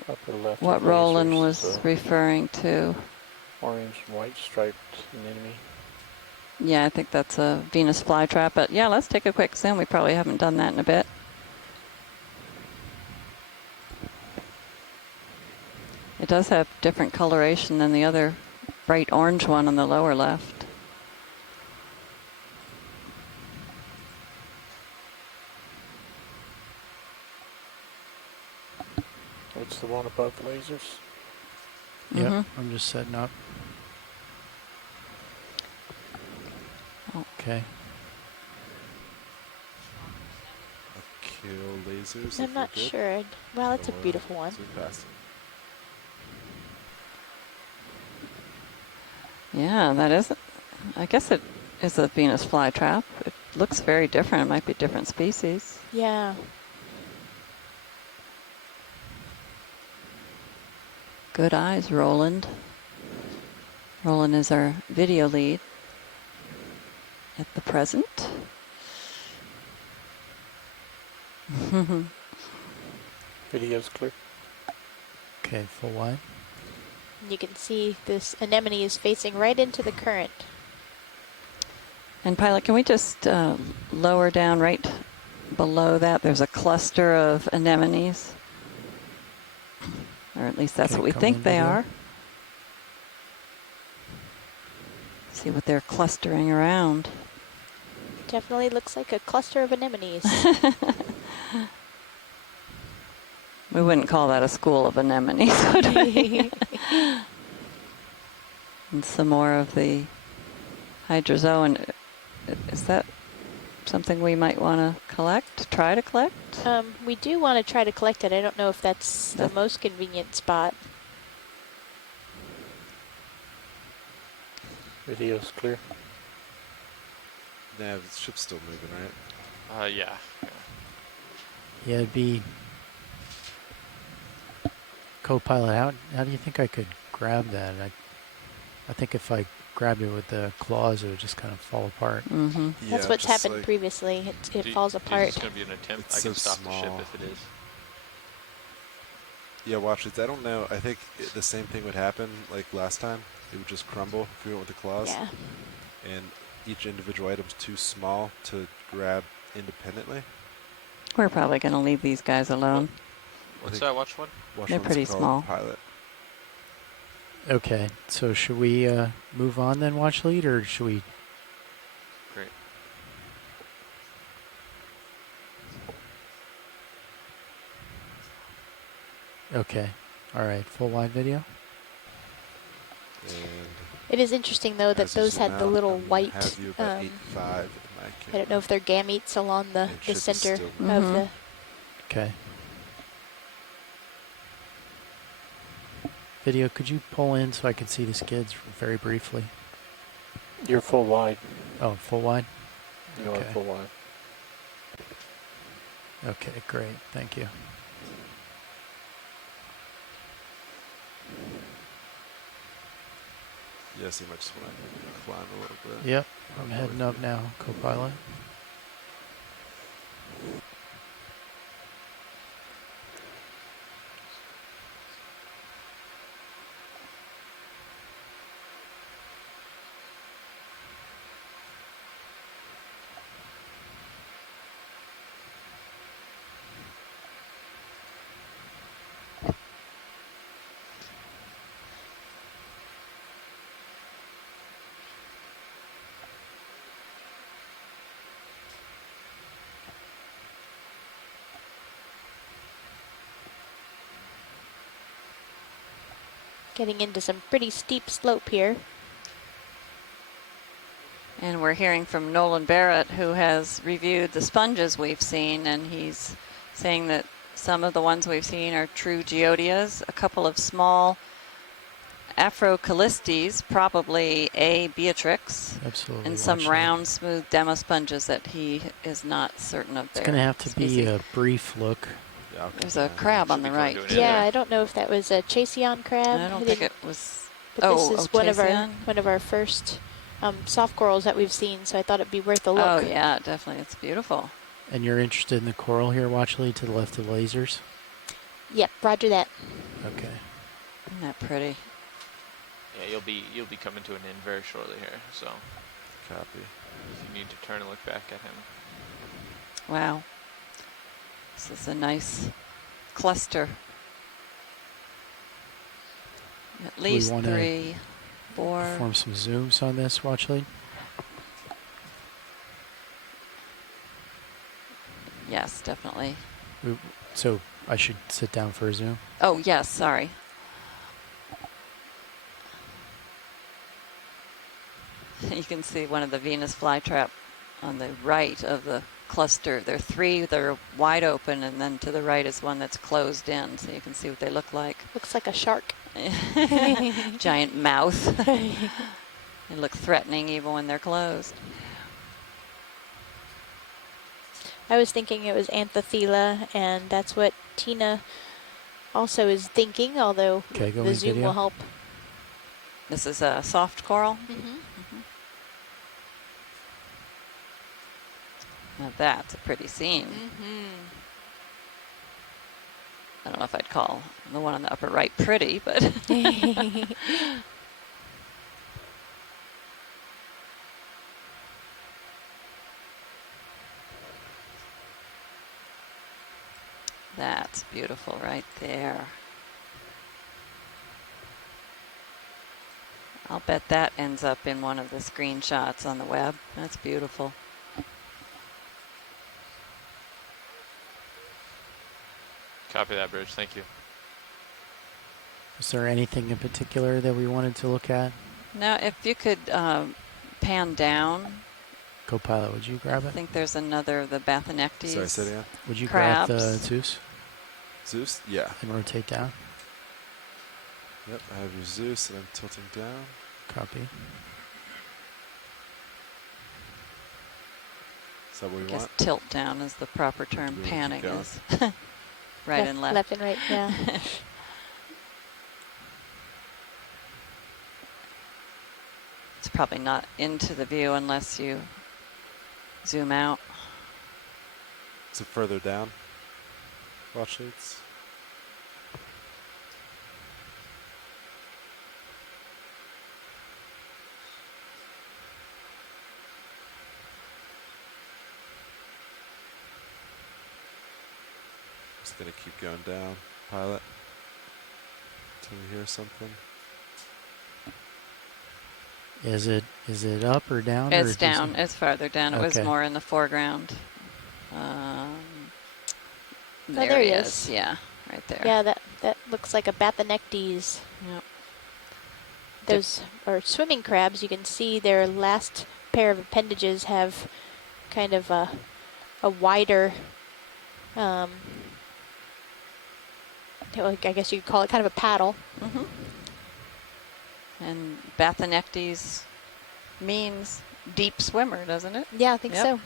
Upper left. what of Roland lasers, was referring to. Orange and white striped anemone. Yeah, I think that's a Venus flytrap. But yeah, let's take a quick zoom. We probably haven't done that in a bit. It does have different coloration than the other bright orange one on the lower left. What's the one above the lasers? Yep. Mhm. I'm just setting up. Okay. Kill lasers. I'm not sure. Well, it's a beautiful one. Yeah, that is. I guess it is a Venus flytrap. It looks very different. It might be different species. Yeah. Good eyes, Roland. Roland is our video lead at the present. Video's clear. Okay, full wide. You can see this anemone is facing right into the current. And pilot, can we just lower down right below that? There's a cluster of anemones. Or at least that's Okay, what we come think in they video. are. See what they're clustering around. Definitely looks like a cluster of anemones. We wouldn't call that a school of anemones, would we? And some more of the hydrozoan. Is that something we might want to collect, try to collect? We do want to try to collect it. I don't know if that's the most convenient spot. Video's clear. Nah, the ship's still moving, right? Yeah. Yeah, it'd be co-pilot. How do you think I could grab that? I think if I grabbed it with the claws, it would just kind of fall apart. Mm-hmm. That's what's happened previously. It falls apart. Is this going to be an attempt? It's I can so stop the ship small. if it is. Yeah, watch it. I don't know. I think the same thing would happen like last time. It would just crumble if we went with the claws. Yeah. And each individual item's too small to grab independently. We're probably going to leave these guys alone. What's that watch one? They're pretty small. Pilot. Okay, so should we move on then, watch lead, or should we? Great. Okay, all right, full wide video. It is interesting, though, that those had the little white, I don't know if they're gametes along the center of the... Okay. Video, could you pull in so I can see the skids very briefly? You're full wide. Oh, full wide? You are full wide. Okay, great. Thank you. Yes, you might just want to climb a little bit. Yep, I'm heading up now, co-pilot. Getting into some pretty steep slope here. And we're hearing from Nolan Barrett, who has reviewed the sponges we've seen, and he's saying that some of the ones we've seen are true geodias, a couple of small Afrocalistes, probably A. beatrix, absolutely, and some round, smooth demo sponges that he is not certain of their It's going to have to species. be a brief look. There's a crab on the right. Yeah, I don't know if that was a Chaseon crab. I don't think it was. But this is one of our first soft corals that we've seen, so I thought it'd be worth a look. Oh yeah, definitely, it's beautiful. And you're interested in the coral here, watch lead, to the left of the lasers? Yep, roger that. Okay. Isn't that pretty? Yeah, you'll be coming to an end very shortly here, so. Copy. You need to turn and look back at him. Wow. This is a nice cluster. At least 3, 4. Perform some zooms on this, watch lead. Yes, definitely. So I should sit down for a zoom? Oh, yes, sorry. You can see one of the Venus flytrap on the right of the cluster. There are 3 that are wide open, and then to the right is one that's closed in, so you can see what they look like. Looks like a shark. Giant mouth. They look threatening even when they're closed. I was thinking it was Anthothela, and that's what Tina also is thinking, although the zoom will help. This is a soft coral. Now that's a pretty scene. I don't know if I'd call the one on the upper right pretty, but that's beautiful right there. I'll bet that ends up in one of the screenshots on the web. That's beautiful. Copy that, Bridge. Thank you. Is there anything in particular that we wanted to look at? Now, if you could pan down. Co-pilot, would you grab it? I think there's another of the Bathanectes. Sorry, say it again. Would you crabs. grab the Zeus? Zeus? Yeah. And rotate down? Yep, I have your Zeus, and I'm tilting down. Copy. Is that what we I guess want? tilt down is the proper term. Really Panning keep is right and left. Left and right, yeah. It's probably not into the view unless you zoom out. Is it further down? Watch leads. Just gonna keep going down, pilot, until we hear something. Is it up or down? It's or down. It's farther down. It was Okay. more in the foreground. There he is. Yeah, right there. Yeah, that looks like a Bathanectes. Yep. Those are swimming crabs. You can see their last pair of appendages have kind of a wider, I guess you could call it kind of a paddle. Mm-hmm. And Bathanectes means deep swimmer, doesn't it? Yeah, I think so.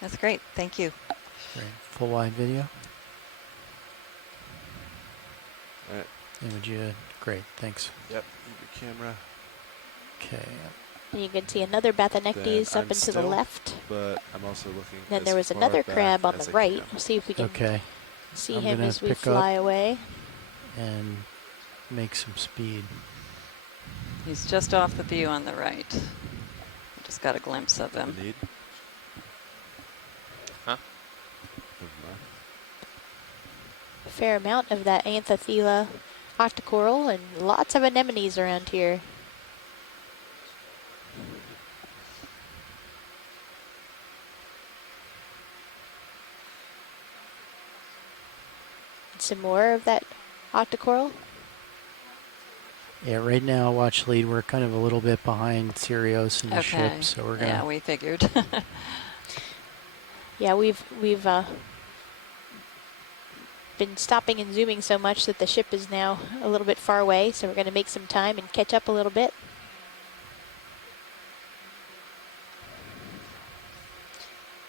That's great. Thank you. Great. Full wide video. All right. And would you? Great. Thanks. Yep. Move your camera. Okay. And you can see another Bathanectes Then up and to the left. But I'm also looking. Then as there was far another back crab on as the I right. can. We'll see if we can see I'm him gonna as we pick fly up away. and make some speed. He's just off the view on the right. I just got a glimpse of him. Need? Huh? A fair amount of that Anthothela octocoral and lots of anemones around here. Some more of that octocoral. Yeah, right now, watch lead. We're kind of a little bit behind Sirius and the ship, so we're gonna. Yeah, we figured. Yeah, we've been stopping and zooming so much that the ship is now a little bit far away, so we're going to make some time and catch up a little bit.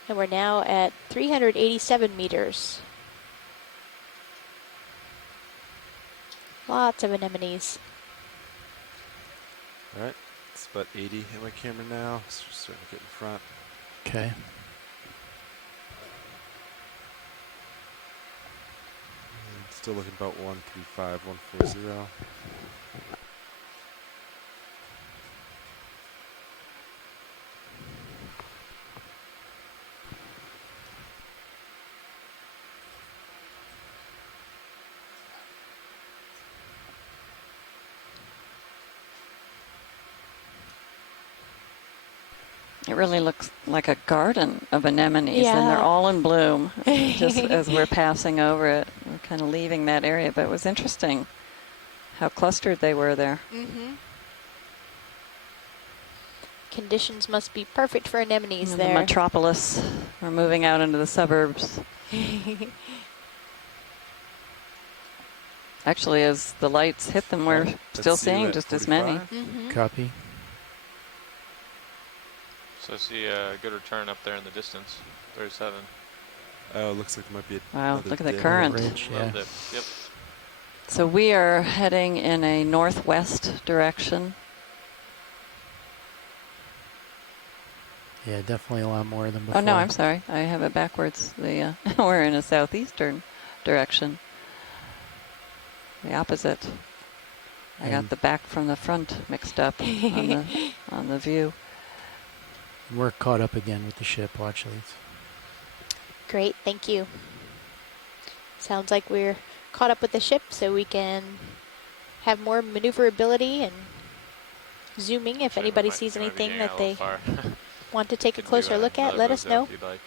And we're now at 387 meters. Lots of anemones. All right. It's about 80 in my camera now. So we're starting to get in front. Okay. Still looking about 135, 140. It really looks like a garden of anemones, Yeah. and they're all in bloom. Just as we're passing over it, we're kind of leaving that area, but it was interesting how clustered they were there. Mm-hmm. Conditions must be perfect for anemones In there. the metropolis, we're moving out into the suburbs. Actually, as the lights hit them, we're Let's still see you seeing at just as many. 45. Copy. So I see a good return up there in the distance, 37. Oh, it looks like there might be Wow, another look at the dip. current. Ridge, Little yeah. dip. Yep. So we are heading in a northwest direction. Yeah, definitely a lot more than before. Oh, no, I'm sorry. I have it backwards. The we're in a southeastern direction. The opposite. I got And- the back from the front mixed up on the view. We're caught up again with the ship. Watch leads. Great, thank you. Sounds like we're caught up with the ship, so we can have more maneuverability and zooming. If anybody sees anything that they want to take a closer look at, let us know. Like.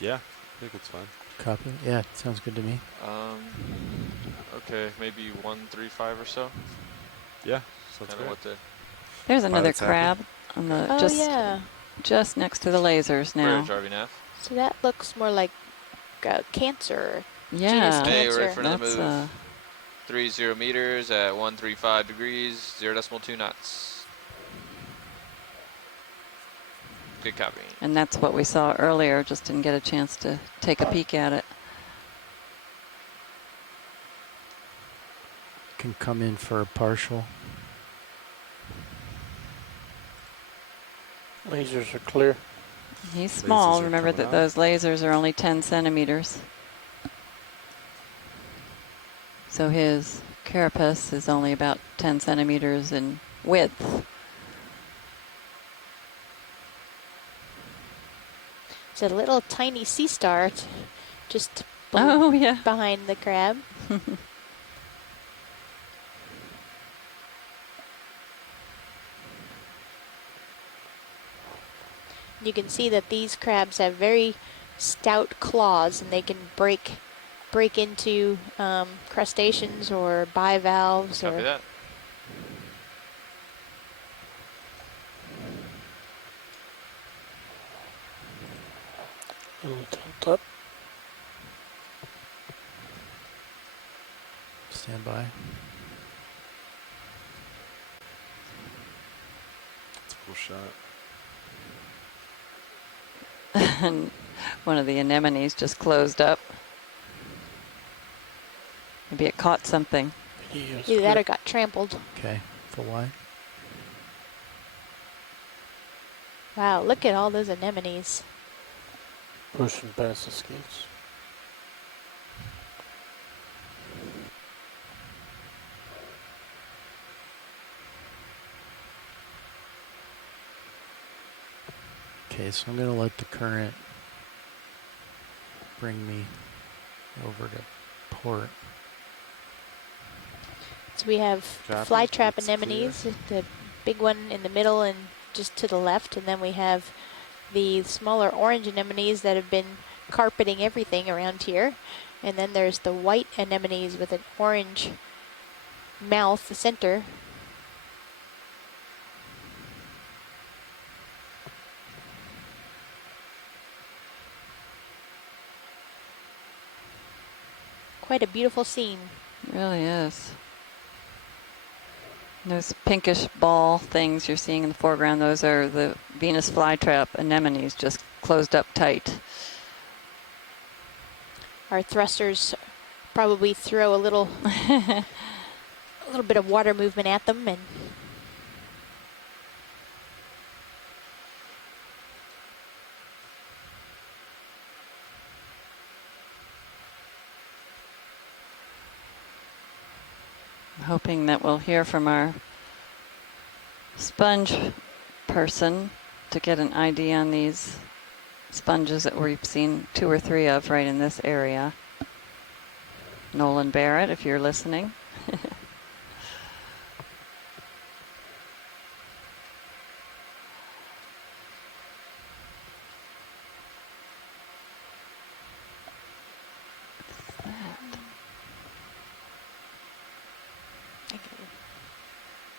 Yeah, I think it's fine. Copy. Yeah, sounds good to me. Okay, maybe 135 or so. Yeah, sounds Kind good. of what the. There's another Pilot's happy. crab on the Oh, yeah. just next to the lasers now. Bridge, RV nav. So that looks more like cancer. Yeah, genus Hey, we're ready cancer. for another that's move. 30 meters at 135 degrees, 0.2 knots. Good copy. and that's what we saw earlier. Just didn't get a chance to take a peek at it. Can come in for a partial. Lasers are clear. He's small. are Remember coming that out. those lasers are only 10 centimeters. So his carapace is only about 10 centimeters in width. It's a little tiny sea star just behind the crab. You can see that these crabs have very stout claws, and they can break into crustaceans or bivalves. Copy or that. A little tilt up. Stand by. That's a cool shot. And one of the anemones just closed up. Maybe it caught something. Either that or got trampled. Okay, full wide. Wow, look at all those anemones. Pushing past the skids. Okay, so I'm going to let the current bring me over to port. So we have flytrap anemones, the big one in the middle and just to the left, and then we have the smaller orange anemones that have been carpeting everything around here. And then there's the white anemones with an orange mouth, the center. Quite a beautiful scene. It really is. Those pinkish ball things you're seeing in the foreground, those are the Venus flytrap anemones just closed up tight. Our thrusters probably throw a little bit of water movement at them, and Hoping that we'll hear from our sponge person to get an ID on these sponges that we've seen 2 or 3 of right in this area. Nolan Barrett, if you're listening.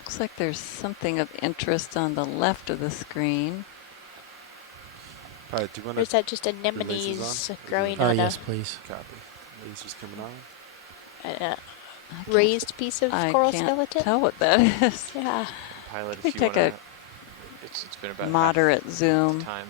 Looks like there's something of interest on the left of the screen. Do you want or is that just anemones growing on yes, please. Copy. Lasers coming on. a raised piece of coral skeleton? I can't tell what that is. Yeah. Pilot, We if you take wanna, a it's been about moderate half zoom time.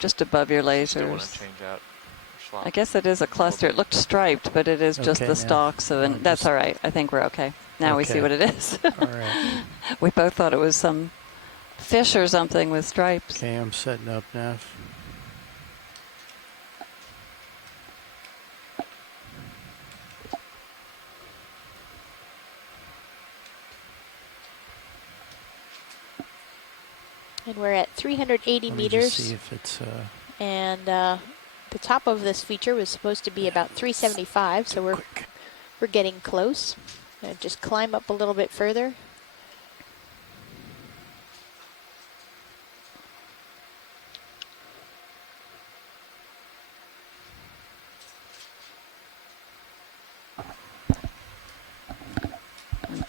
just above your You still want to lasers. change out or swap. I guess it is a cluster. It looked striped, but it is just Okay, the now. stalks of an. That's all right. I think we're okay. Now we see Okay. what it is. All right. We both thought it was some fish or something with stripes. Okay, I'm setting up nav. And we're at 380 Let me meters. just see if it's And the top of this feature was supposed to be about 375, so we're getting close. Just climb up a little bit further.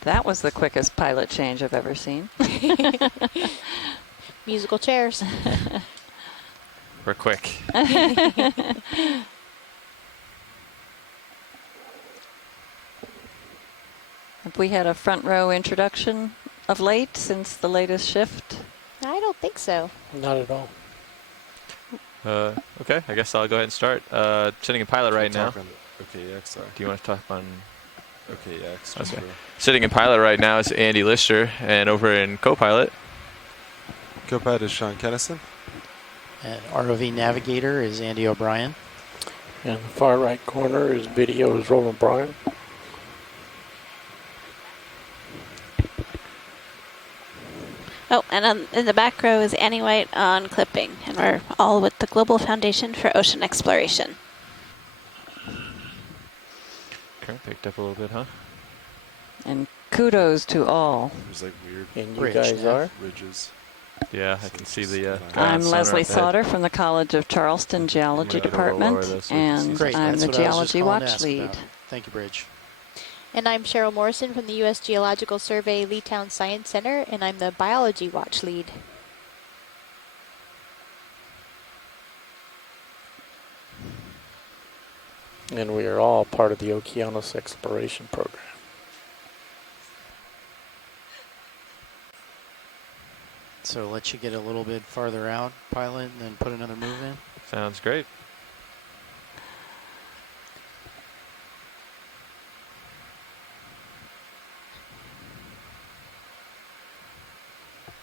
That was the quickest pilot change I've ever seen. Musical chairs. We're quick. Have we had a front row introduction of late since the latest shift? I don't think so. Not at all. Okay, I guess I'll go ahead and start. Sitting in pilot right now. Okay, yeah, sorry. Do you want to talk on? Okay, yeah. Okay. Sitting in pilot right now is Andy Lister, and over in co-pilot. Co-pilot is Sean Kennison. and ROV navigator is Andy O'Brien. In the far right corner is video is Roland Bryan. Oh, and in the back row is Annie White on clipping, and we're all with the Global Foundation for Ocean Exploration. Current picked up a little bit, huh? And kudos to all. There's like weird And you guys are? ridges. Yeah, I can see the. I'm Leslie Sauter from the College of Charleston Geology Department, and Great, I'm that's the what I was just Geology calling to Watch ask Lead. about. Thank you, Bridge. And I'm Cheryl Morrison from the U.S. Geological Survey Leetown Science Center, and I'm the Biology Watch Lead. And we are all part of the Okeanos Exploration Program. So let you get a little bit farther out, pilot, and then put another move in. Sounds great.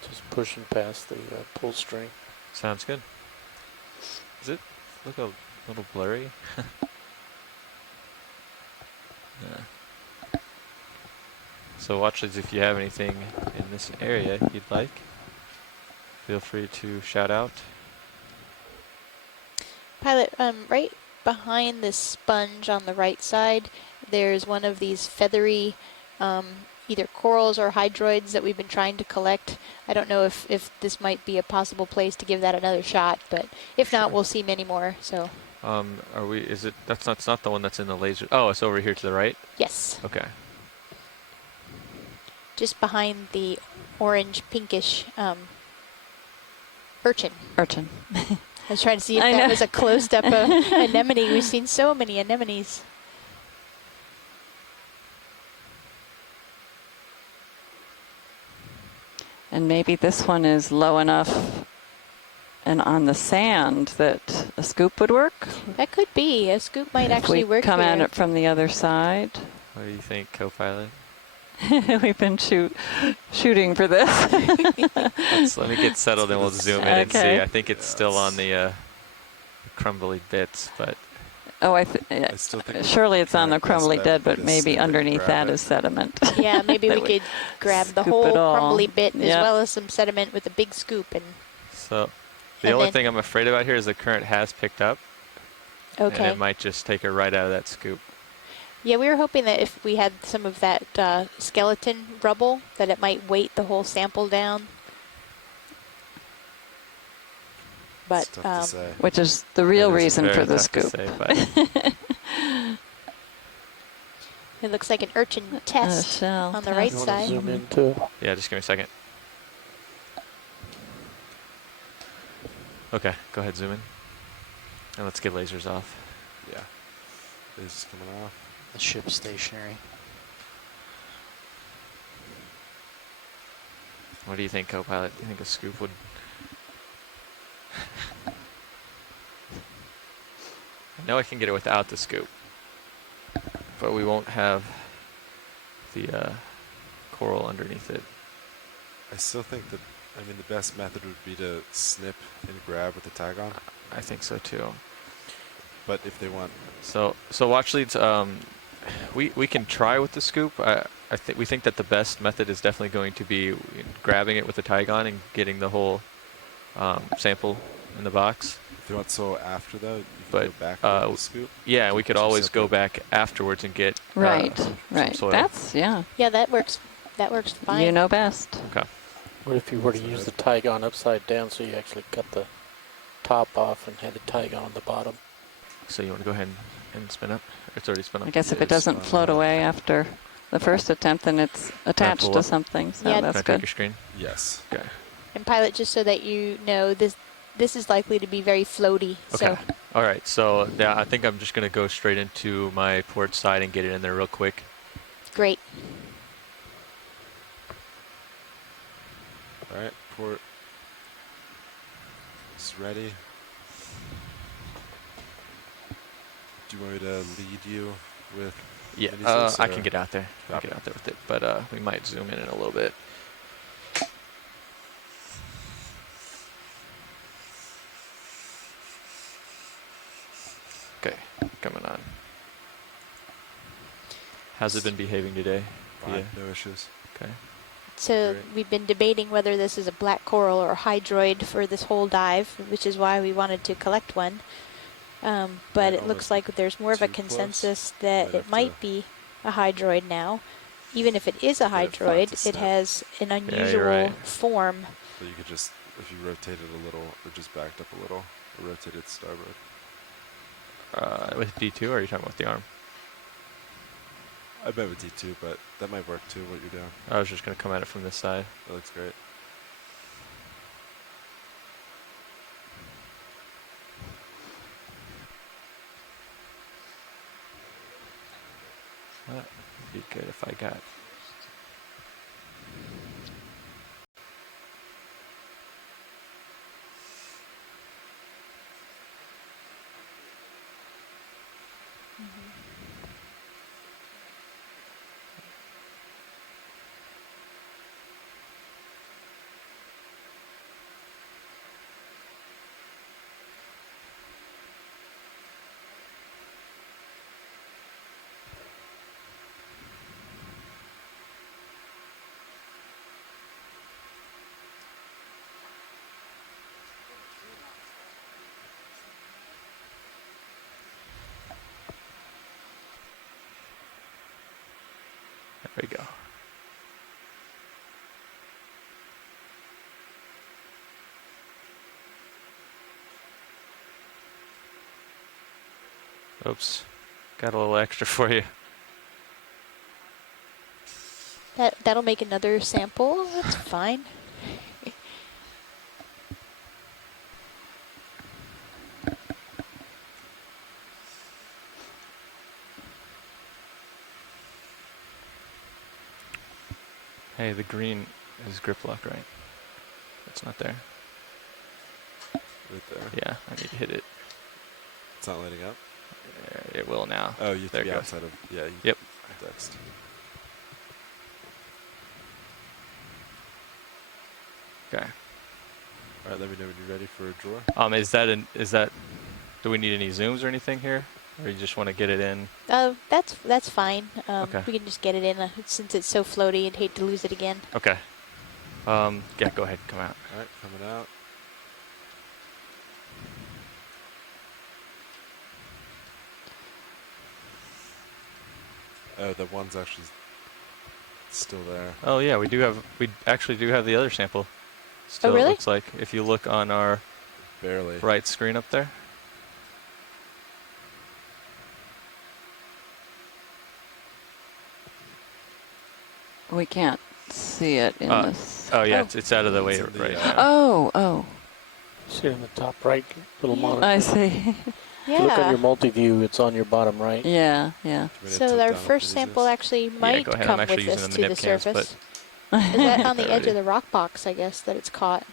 Just pushing past the pull string. Sounds good. Does it look a little blurry? Yeah. So watch this, if you have anything in this area you'd like, feel free to shout out. Pilot, right behind this sponge on the right side, there's one of these feathery either corals or hydroids that we've been trying to collect. I don't know if this might be a possible place to give that another shot, but if not, we'll see many more. So. Are we? Is it? That's not the one that's in the laser. Oh, it's over here to the right. Yes. Okay. Just behind the orange pinkish urchin. Urchin. I was trying to see if that was a closed-up anemone. We've seen so many anemones. And maybe this one is low enough and on the sand that a scoop would work. That could be. A scoop might actually work Come here. at it from the other side. What do you think, co-pilot? We've been shooting for this. Let me get settled and we'll zoom in and see. I think it's still on the crumbly bits, but. Oh, I still think surely it's on the crumbly dead, but maybe underneath that is sediment. Yeah, maybe we could grab the whole crumbly bit as Yep. well as some sediment with a big scoop. So the only thing I'm afraid about here is the current has picked up. Okay. And it might just take her right out of that scoop. Yeah, we were hoping that if we had some of that skeleton rubble, that it might weight the whole sample down. But which is the real reason for the scoop. It looks like an urchin test on the right side. Zoom into. Yeah, just give me a second. Okay, go ahead, zoom in. And let's get lasers off. Yeah. Lasers coming off. The ship's stationary. What do you think, co-pilot? Do you think a scoop would... I know I can get it without the scoop, but we won't have the coral underneath it. I still think that, I mean, the best method would be to snip and grab with the tag on. I think so too. But if they want... So watch leads, we can try with the scoop. We think that the best method is definitely going to be grabbing it with the tag on and getting the whole sample in the box. If you want so after that, you can go back with the scoop. Yeah, we could always go back afterwards and get right. some soil. That's Yeah, that works. That works fine. You know best. Okay. What if you were to use the Tygon upside down so you actually cut the top off and had the Tygon on the bottom? So you want to go ahead and spin up? It's already spun up. I guess if it doesn't float away after the first attempt, then it's attached to something. So Yeah, that's Can I good. take your screen? Yes. Okay. And pilot, just so that you know, this is likely to be very floaty. Okay. So All right. So yeah, I think I'm just going to go straight into my port side and get it in there real quick. great. All right, port is ready. Do you want me to lead you with? Yeah, minisys, I or- can get out there. I can get out there with it, but we might zoom in a little bit. Okay, coming on. How's it been behaving today? Fine, no issues. Okay. So Great. we've been debating whether this is a black coral or a hydroid for this whole dive, which is why we wanted to collect one. But Right, it looks almost like there's more of a too close. consensus Might that have it might to be a hydroid now. Even if it is a get it flat to hydroid, it snap. has an you're unusual right. form. But you could just, if you rotate it a little, or just backed up a little, or rotated starboard. With D2, or are you talking about the arm? I bet with D2, but that might work too, what you're doing. I was just going to come at it from this side. That looks great. That would be good if I got. There we go. Oops. Got a little extra for you. That'll make another sample. That's fine. Hey, the green is grip lock, right? It's not there. Right there. Yeah, I need to hit it. It's not lighting up? It will now. Oh, you have there to be goes. outside of, yeah. Yep. Text. Okay. All right, let me know when you're ready for a drawer. Is that, do we need any zooms or anything here? Or you just want to get it in? That's fine. Okay. We can just get it in since it's so floaty. I'd hate to lose it again. Okay. Yeah, go ahead, come out. All right, coming out. Oh, the one's actually still there. Oh yeah, we actually do have the other sample. Still, really? It looks like if you look on our barely right screen up there. We can't see it in this. Oh yeah, it's out of the way right now. Oh. See it in the top right little monitor. I see. If you look on your multi-view, it's on your bottom right. Yeah. So our first sample actually might go ahead. come I'm actually with us using to the the nip cans, surface. but Is that on the edge Alrighty. of the rock box, I guess, that it's caught?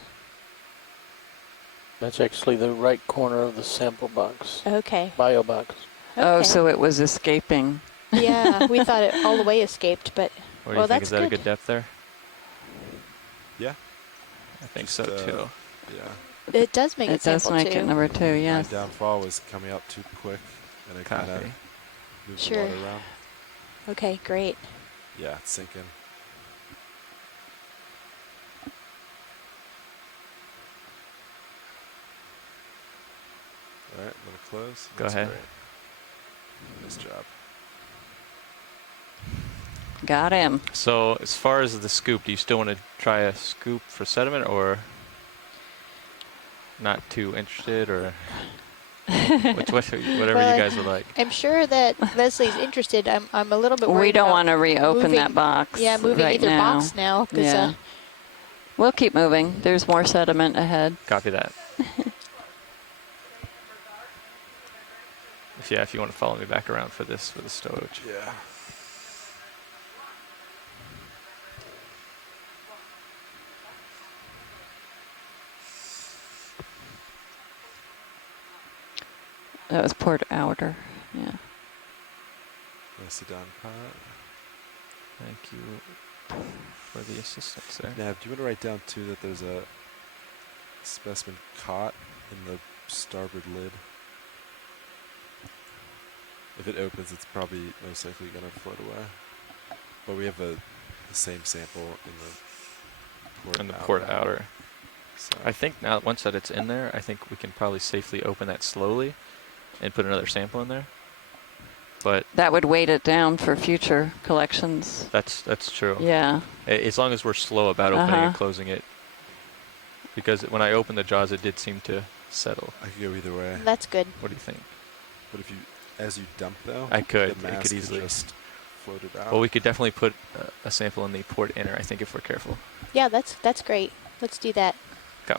That's actually the right corner of the sample box. Okay. Bio box. Oh, so it was escaping. Yeah, we thought it all the way escaped, but What do you think? that's Is that good. a good depth there? Yeah. I think so too. Yeah. It does make it It does sample make two. it number 2, yes. My downfall was coming up too quick, and I kind of Copy. moved Sure. the water around. Okay, great. Yeah, it's sinking. All right, let it close. Go That's ahead. Great. Nice job. Got him. So as far as the scoop, do you still want to try a scoop for sediment, or not too interested, or whatever Well, you guys would like? I'm sure that Leslie's interested. I'm a little bit worried We don't about want to reopen moving, that box. Yeah, moving right either now. box now. 'Cause, Yeah. We'll keep moving. There's more sediment ahead. Copy that. If you want to follow me back around for this, for the stowage. Yeah. That was Port Outer. Yeah. Nicely done, Pat. Thank you for the assistance there. Now, do you want to write down too that there's a specimen caught in the starboard lid? If it opens, it's probably most likely going to float away. But we have the same sample in the the port outer. So I think now, once that it's in there, I think we can probably safely open that slowly and put another sample in there. But that would weight it down for future collections. That's true. Yeah. As long as we're slow about opening and closing it. Because when I opened the jaws, it did seem to settle. I could go either way. That's good. What do you think? But if you, as you dump though, I could. the mass It could easily just float it out. Well, we could definitely put a sample in the port inner, I think, if we're careful. Yeah, that's great. Let's do that. Go.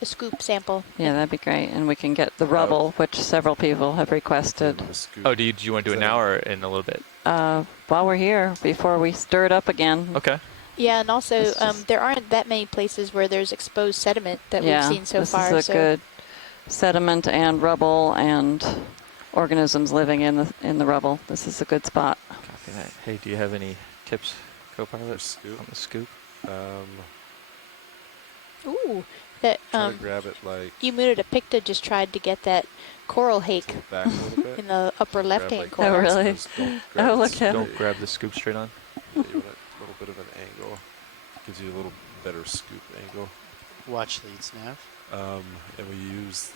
A scoop sample. Yeah, that'd be great. And we can get the rubble, which several people have requested. Oh, do you want to do it now or in a little bit? While we're here, before we stir it up again. Okay. Yeah, and also there aren't that many places where there's exposed sediment that we've seen so far. This is a good sediment and rubble and organisms living in the rubble. This is a good spot. Copy that. Hey, do you have any tips, co-pilot, on the scoop? Ooh, that try to grab it like Emuta Picta just tried to get that coral hake back a little bit. in the upper left-hand like corner. Oh, really? Oh, look at Don't grab the scoop straight on. You want a little bit of an angle. Gives you a little better scoop angle. Watch leads nav. And we use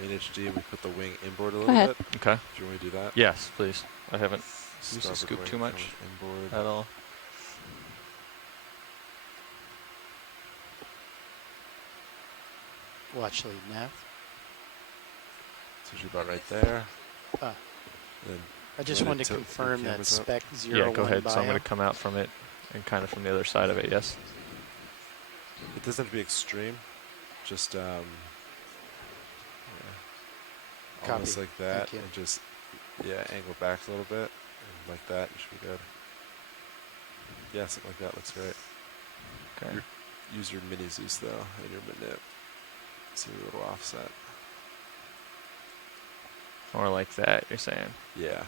main HD and we put the wing inboard a Go little ahead. bit. Okay. Do you want me to do that? Yes, please. I haven't used the Starboard scoop wing too much comes inboard. at all. Watch lead nav. It's usually about right there. Then I just let it wanted to tilt the confirm that cameras up. spec 01 Yeah, go ahead. So I'm bio. going to come out from it and kind of from the other side of it, yes? It doesn't have to be extreme. Just almost Copy. like that, Thank you. and just angle back a little bit, and like that. You should be good. Yeah, something like that looks great. Okay. Use your mini Zeus though, and your manip. See a little offset. More like that, you're saying? Yeah.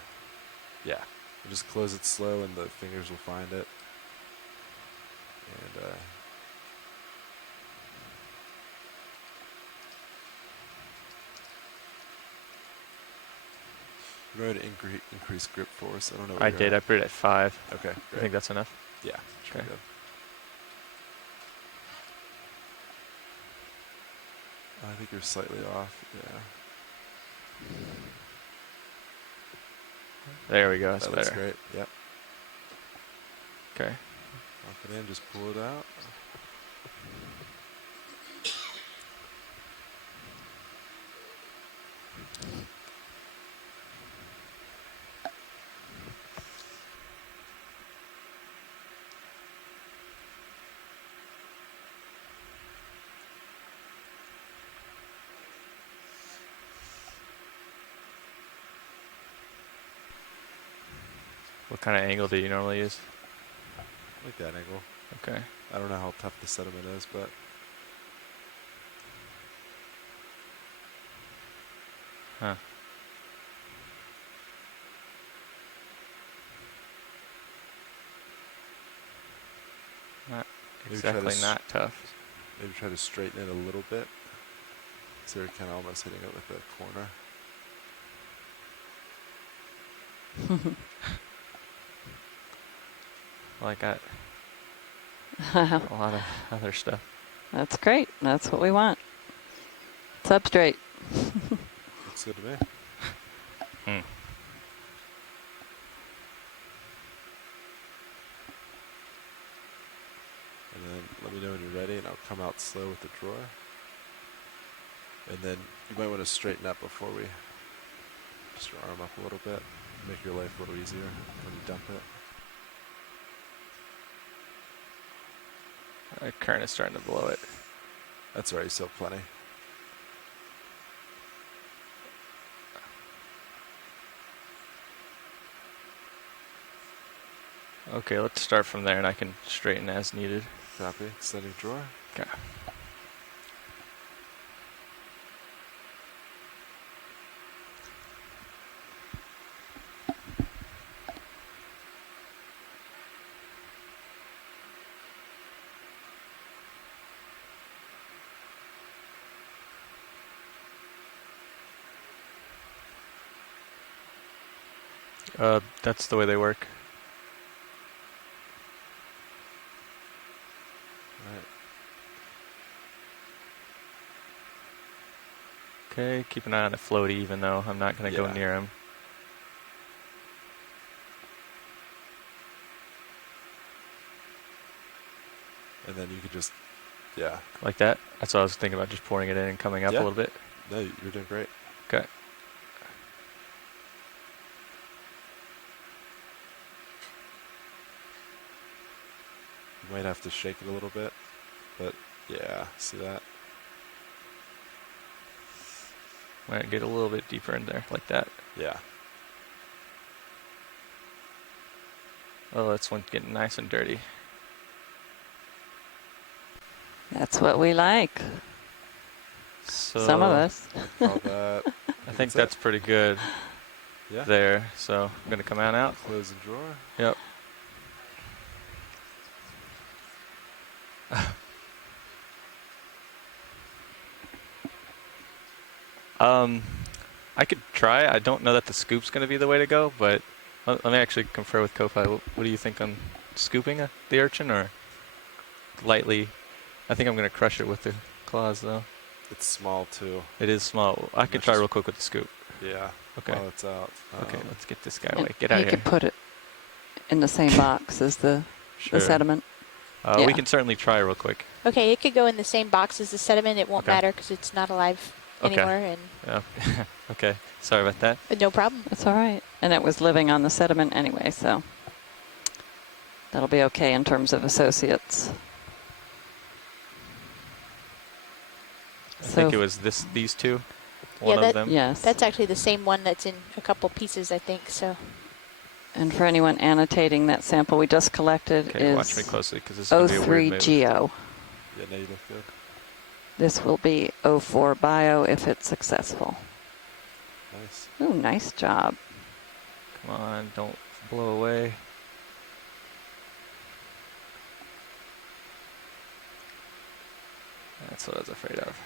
Yeah. And just close it slow, and the fingers will find it. And you might increase grip force. I don't know. What I you're did. I at. put it at 5. Okay. I Great. think that's enough. Yeah. Should Okay. be good. I think you're slightly off. Yeah. There we go. That's That better. looks great. Yep. Okay. Lock it in. Just pull it out. What kind of angle do you normally use? Like that angle. Okay. I don't know how tough the sediment is, but Huh. Not maybe try to exactly not tough. Maybe try to straighten it a little bit. So you're kind of almost hitting it with the corner. Well, I got a lot of other stuff. That's great. That's what we want. Substrate. Looks good to me. Hmm. And then let me know when you're ready, and I'll come out slow with the drawer. And then you might want to straighten up before we just your arm up a little bit. Make your life a little easier when you dump it. Current is starting to blow it. That's all right, you still have plenty. Okay, let's start from there and I can straighten as needed. Copy. Extending drawer. Okay. That's the way they work. Okay, keep an eye on the floaty, even though I'm not going to go Yeah. near him. And then you could just, yeah. Like that? That's what I was thinking about, just pouring it in and coming up a little bit. No, you're doing great. Okay. You might have to shake it a little bit, but yeah, see that? Might get a little bit deeper in there, like that. Yeah. Oh, this one's getting nice and dirty. That's what we like. So Some of us. I think that's pretty good. Yeah. There. So I'm gonna come on out. Close the drawer. Yep. I could try. I don't know that the scoop's going to be the way to go, but let me actually confer with Ko-Fi. What do you think on scooping the urchin or lightly? I think I'm going to crush it with the claws, though. It's small, too. It is small. I can try real quick with the scoop. Yeah. Okay. While it's out. Okay, let's get this guy away. Get out You of here. could put it in the same box as the sediment. We can certainly try real quick. Okay, it could go in the same box as the sediment. It won't Okay. matter because it's not alive anymore. And Yeah. Okay. Sorry about that. no problem. That's all right. And it was living on the sediment anyway, so that'll be okay in terms of associates. I think it was these two. One of them. Yes. That's actually the same one that's in a couple pieces, I think. So. And for anyone annotating, that sample we just collected Okay, is watch me closely because this is going to be a weird move. O3GO. Yeah, now you look good. This will be O4 bio if it's successful. Nice. Ooh, nice job. Come on, don't blow away. That's what I was afraid of.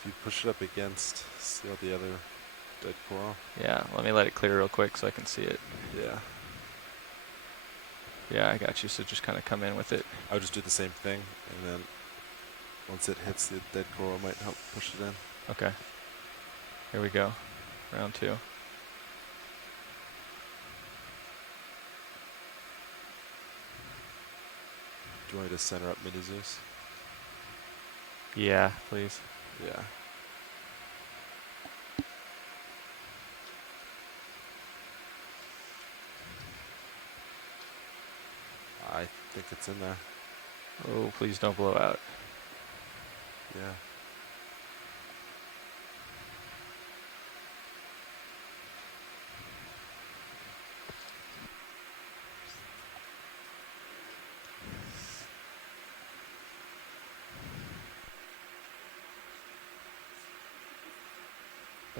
If you push it up against, see all the other dead coral? Yeah, let me let it clear real quick so I can see it. Yeah. Yeah, I got you. So just kind of come in with it. I would just do the same thing, and then once it hits the dead coral, it might help push it in. Okay. Here we go. Round 2. Do you want me to center up Mini Zeus? Yeah, please. Yeah. I think it's in there. Oh, please don't blow out. Yeah.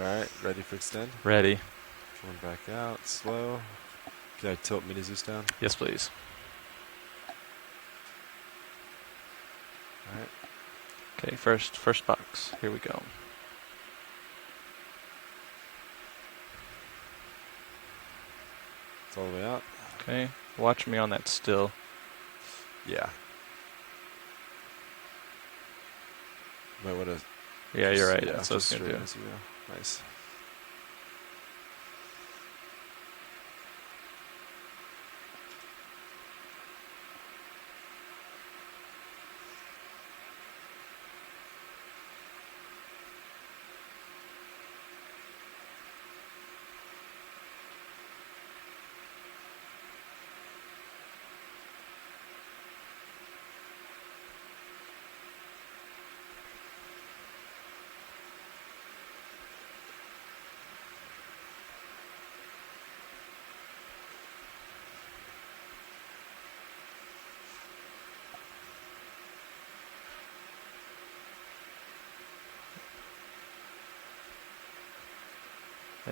Alright, ready for extend? Ready. One back out, slow. Can I tilt Mini Zeus down? Yes, please. Alright. Okay, first box. Here we go. It's all the way out. Okay, watch me on that still. Yeah. Might want to. Yeah, you're right. Yeah, That's what I was just gonna do. straight as you go. Nice.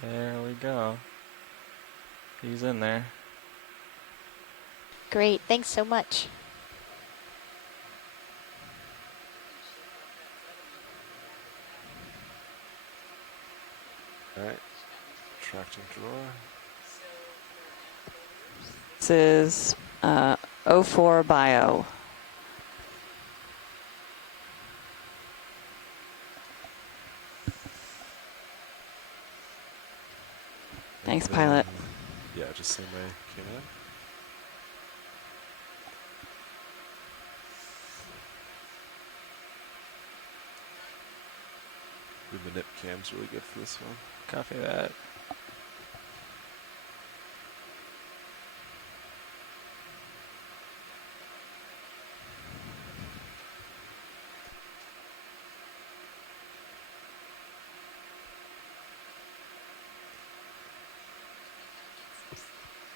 There we go. He's in there. Great. Thanks so much. Alright. Tracting drawer. This is 04 Bio. Thanks, pilot. Yeah, just same way came in. The manip cam's really good for this one. Copy that.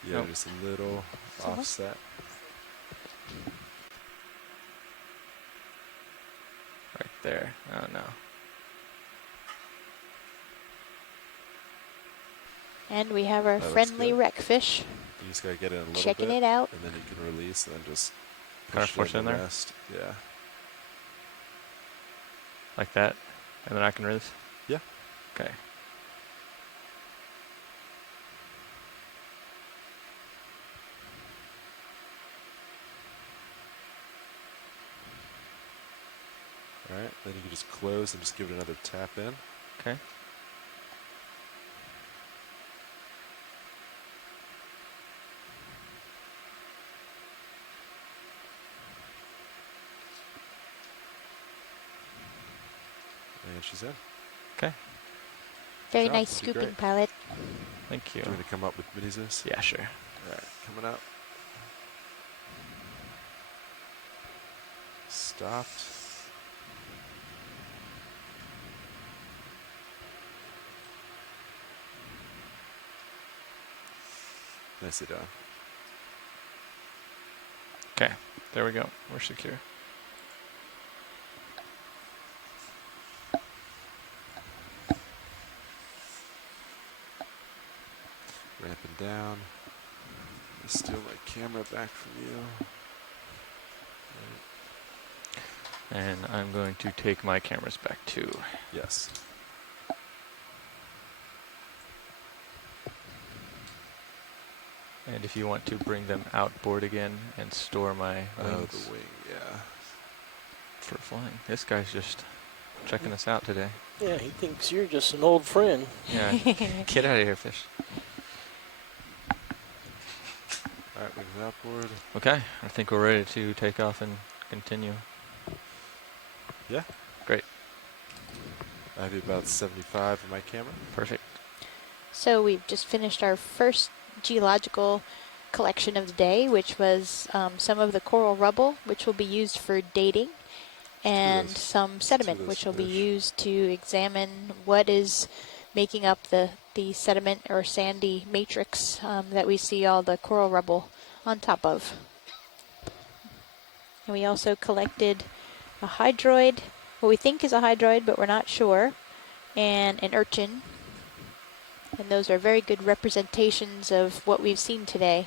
Yeah, Nope. just a little offset. Right there. Oh no. And we have our That looks friendly good. wreckfish. You just gotta get it in a little Checking bit, it out. and then you can release, and then just Kind of push force it in the there? rest. Yeah. Like that? And then I can release? Yeah. Okay. All right. Then you can just close and just give it another tap in. Okay. And she's in. Okay. Very Job, nice you did scooping, great. pilot. Thank you. Do you want to come up with mini Zeus? Yeah, sure. All right, coming up. Stopped. Nicely done. Okay. There we go. We're secure. Ramping down. Steal my camera back from you. And I'm going to take my cameras back too. Yes. And if you want to bring them outboard again and store my wings. Oh, the wing, yeah. For flying. This guy's just checking us out today. Yeah, he thinks you're just an old friend. Yeah. Get out of here, fish. All right, wings outboard. Okay. I think we're ready to take off and continue. Yeah. Great. I have about 75 in my camera. Perfect. So we've just finished our first geological collection of the day, which was some of the coral rubble, which will be used for dating, and some sediment, which will be used to examine what is making up the sediment or sandy matrix that we see all the coral rubble on top of. And we also collected a hydroid, what we think is a hydroid, but we're not sure, and an urchin. And those are very good representations of what we've seen today.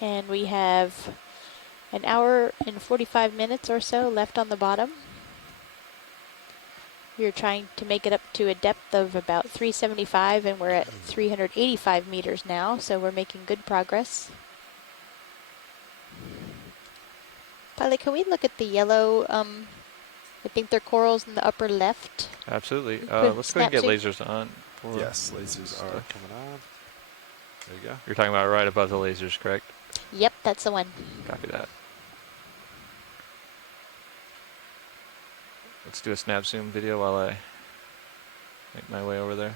And we have an hour and 45 minutes or so left on the bottom. We're trying to make it up to a depth of about 375, and we're at 385 meters now, so we're making good progress. Pilot, can we look at the yellow, I think they're corals in the upper left? Absolutely. Good Let's go ahead and get snap lasers on. for Yes, lasers are stuff. coming on. There you go. You're talking about right above the lasers, correct? Yep, that's the one. Copy that. Let's do a snap zoom video while I make my way over there.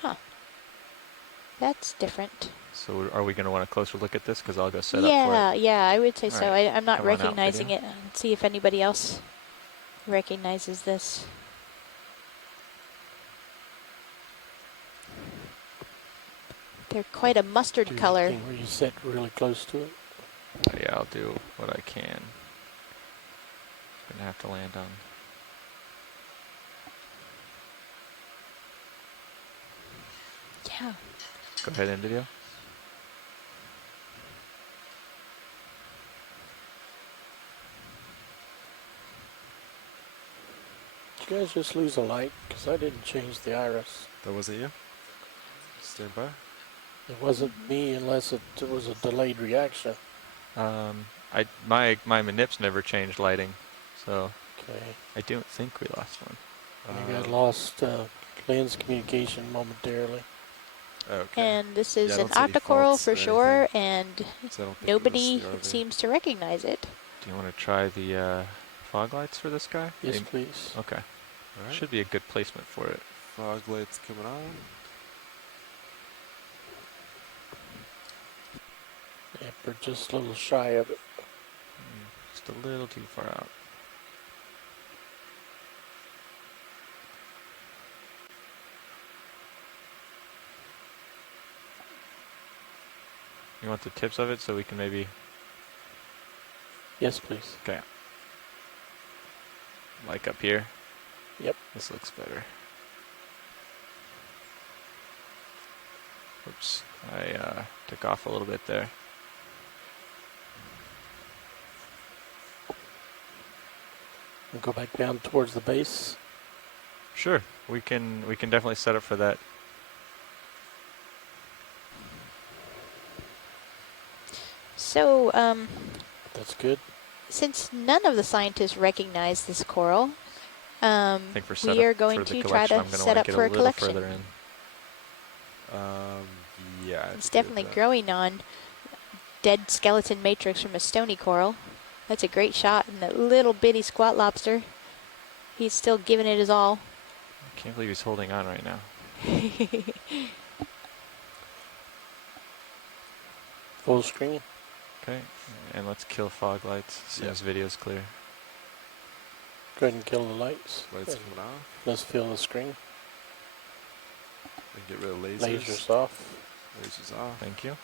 Huh. That's different. So are we going to want a closer look at this? Because I'll go set up for Yeah, it. yeah, I would say All so. right. I'm not Come on out, recognizing video. it. Let's see if anybody else recognizes this. They're quite a mustard Do color. anything where you sit really close to it. Yeah, I'll do what I can. Gonna have to land on. Yeah. Go ahead and video. you guys just lose a light? Because I didn't change the iris. That wasn't you? Stand by. It wasn't me unless it was a delayed reaction. My manips never changed lighting, so Okay. I don't think we lost one. You got lost lens communication momentarily. Okay. And this is Yeah, I an don't see any octocoral faults for or sure, anything. and So I don't think it was nobody the RV. seems to recognize it. Do you want to try the fog lights for this guy? Yes, please. Okay. All right. Should be a good placement for it. Fog lights coming on. Yeah, we're just a little shy of it. Just a little too far out. You want the tips of it so we can maybe... Yes, please. Okay. Like up here? Yep. This looks better. Oops. I took off a little bit there. We'll go back down towards the base. Sure. We can definitely set up for that. So, That's good. since none of the scientists recognize this coral, I think for we are going to try to set up for a collection. Further in. Yeah. It's definitely growing on dead skeleton matrix from a stony coral. That's a great shot, and that little bitty squat lobster, he's still giving it his all. I can't believe he's holding on right now. Full screen. Okay, and let's kill fog lights as soon as video's clear. Go ahead and kill the lights. Lights coming off. Let's fill the screen. And get rid of lasers. Lasers off. Lasers off. Thank you.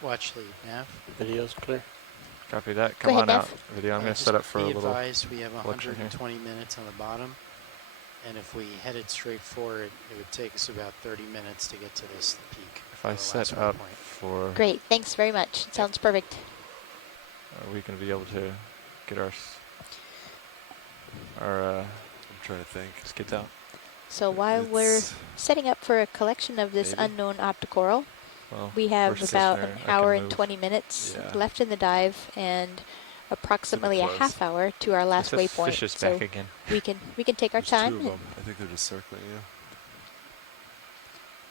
Watch lead, Nav. Video's clear. Copy that. Go Come ahead, on Neff. out. Video. I'm going to Just set up for a be little advised, we have collection here. 120 minutes on the bottom, and if we headed straight for it, it would take us about 30 minutes to get to this peak. If I set up for... Great, thanks very much. It sounds perfect. Are we going to be able to get our I'm trying to think. skids out? So while we're setting up for a collection of this unknown octocoral, Well, we have worst case about an scenario, I hour can and move. 20 minutes Yeah. left in the dive, and approximately a close. half hour to our last It's a waypoint. fish is So back again. we can take our There's time. two of them. I think they're just circling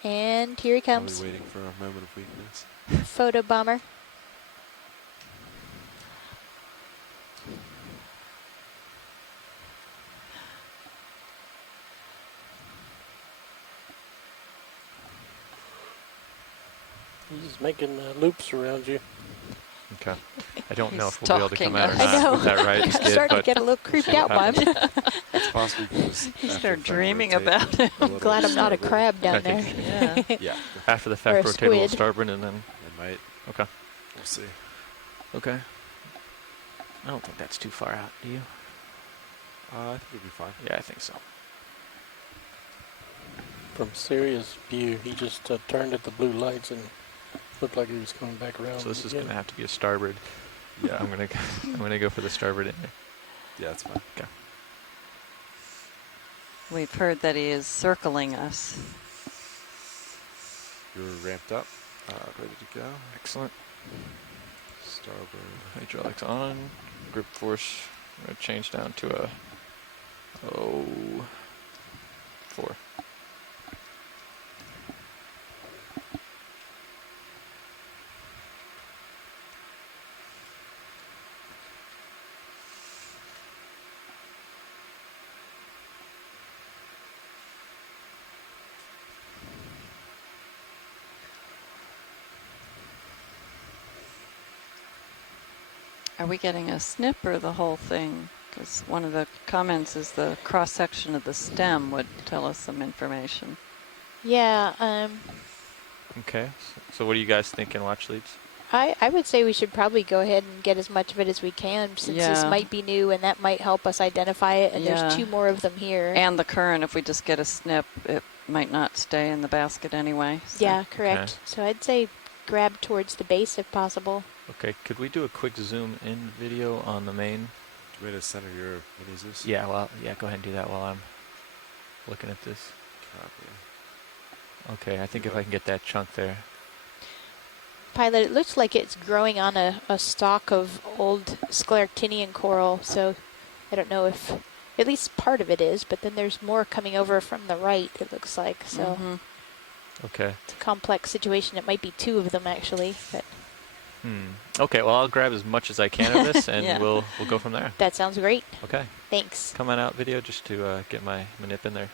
you. And here he comes, Probably waiting for a moment of weakness. photo bomber. He's making loops around you. Okay. I don't know if He's we'll be able to come out or stalking not us. I know. with that right I'm skid, starting to but get a little creeped see out what by him. happens. It's possible because You after start the fact dreaming rotate about it. a I'm little glad I'm not a starboard. crab down I there. think- Yeah. Yeah, After the Or fact, a rotate a little squid. starboard and then... it might. Okay. We'll see. Okay. I don't think that's too far out, do you? I think it'll be fine. Yeah, I think so. From Sirius view, he just turned at the blue lights and looked like he was coming back around. So this is again. going to have to be a starboard. Yeah. I'm gonna go for the starboard in there. Yeah, it's fine. Okay. We've heard that he is circling us. You're ramped up. Ready to go. Excellent. Starboard. Hydraulics on. Grip force. I'm going to change down to a 4. Are we getting a snip or the whole thing? Because one of the comments is the cross-section of the stem would tell us some information. Yeah, Okay. So what are you guys thinking, watch leads? I would say we should probably go ahead and get as much of it as we can, since this Yeah. might be new and that might help us identify it, and Yeah. there's 2 more of them here. And the current, if we just get a snip, it might not stay in the basket anyway. So. Yeah, correct. Okay. So I'd say grab towards the base if possible. Okay, could we do a quick zoom in video on the main? Do you want me to center your mini Zeus? Yeah, well, yeah, go ahead and do that while I'm looking at this. Copy. Okay, I think if I can get that chunk there. Pilot, it looks like it's growing on a stalk of old scleractinian coral, so I don't know if at least part of it is, but then there's more coming over from the right, it looks like. So Okay. it's a complex situation. It might be two of them, actually. But Okay, well, I'll grab as much as I can of this, and Yeah. we'll go from there. That sounds great. Okay. Thanks. Come on out video just to get my manip in there.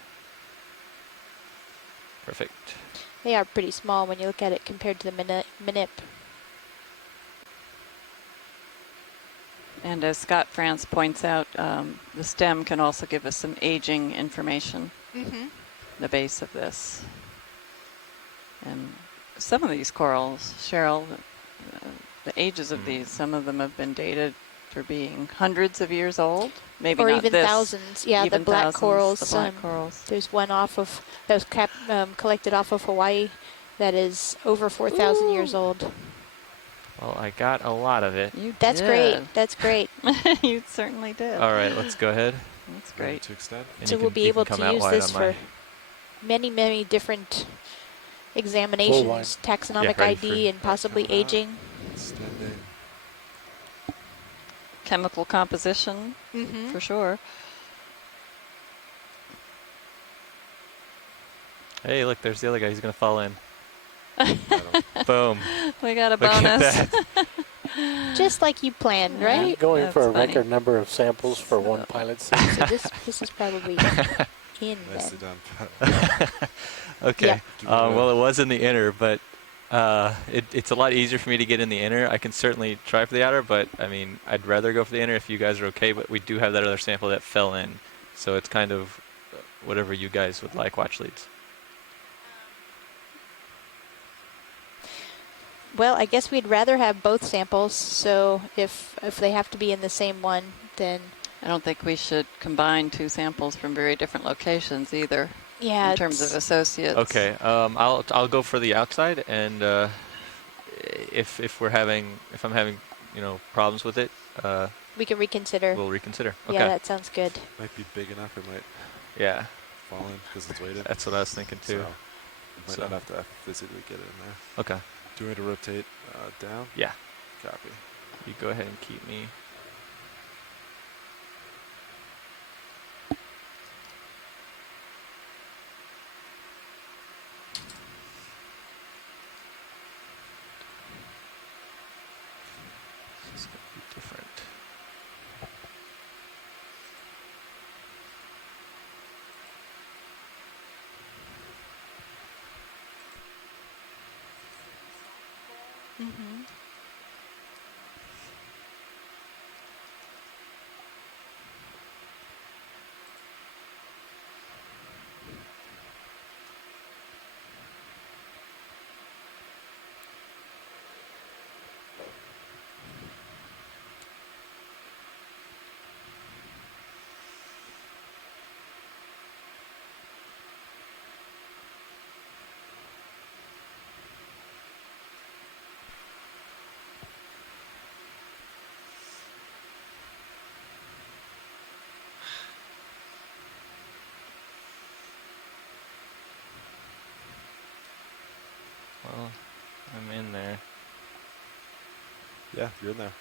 Perfect. They are pretty small when you look at it compared to the manip. And as Scott France points out, the stem can also give us some aging information, the base of this. And some of these corals, Cheryl, the ages of these, some of them have been dated for being hundreds of years old. Maybe or not even this, thousands. Yeah, even the black thousands, corals. The black corals. There's one off of that was collected off of Hawaii that is over 4,000 years old. Well, I got a lot of it. You That's did. great. That's great. You certainly did. All right, let's go ahead. That's great. To extend. And So you we'll can- be you able can to come out use wide this on my- for many different examinations, taxonomic ready ID, and possibly aging. Extending. Chemical composition, for sure. Hey, look, there's the other guy. He's going to fall in. Boom. We got a Look at bonus. that. Just like you planned, right? Going for a That's funny. record number of samples for one pilot seat. So this is probably in Nicely then. done. Okay. Yeah. Well, it was in the inner, but it's a lot easier for me to get in the inner. I can certainly try for the outer, but I mean, I'd rather go for the inner if you guys are okay. But we do have that other sample that fell in, so it's kind of whatever you guys would like. Watch leads. Well, I guess we'd rather have both samples. So if they have to be in the same one, then I don't think we should combine two samples from very different locations either. Yeah, in terms of it's- associates. Okay. I'll go for the outside, and if I'm having problems with it, we can reconsider. we'll reconsider. Okay. Yeah, that sounds good. Might be big enough. It might Yeah. fall in because it's weighted. That's what I was thinking too. So you might So- not have to physically get it in there. Okay. Do you want me to rotate down? Yeah. Copy. You go ahead and keep me. This is going to be different. Well, I'm in there. Yeah, you're in there.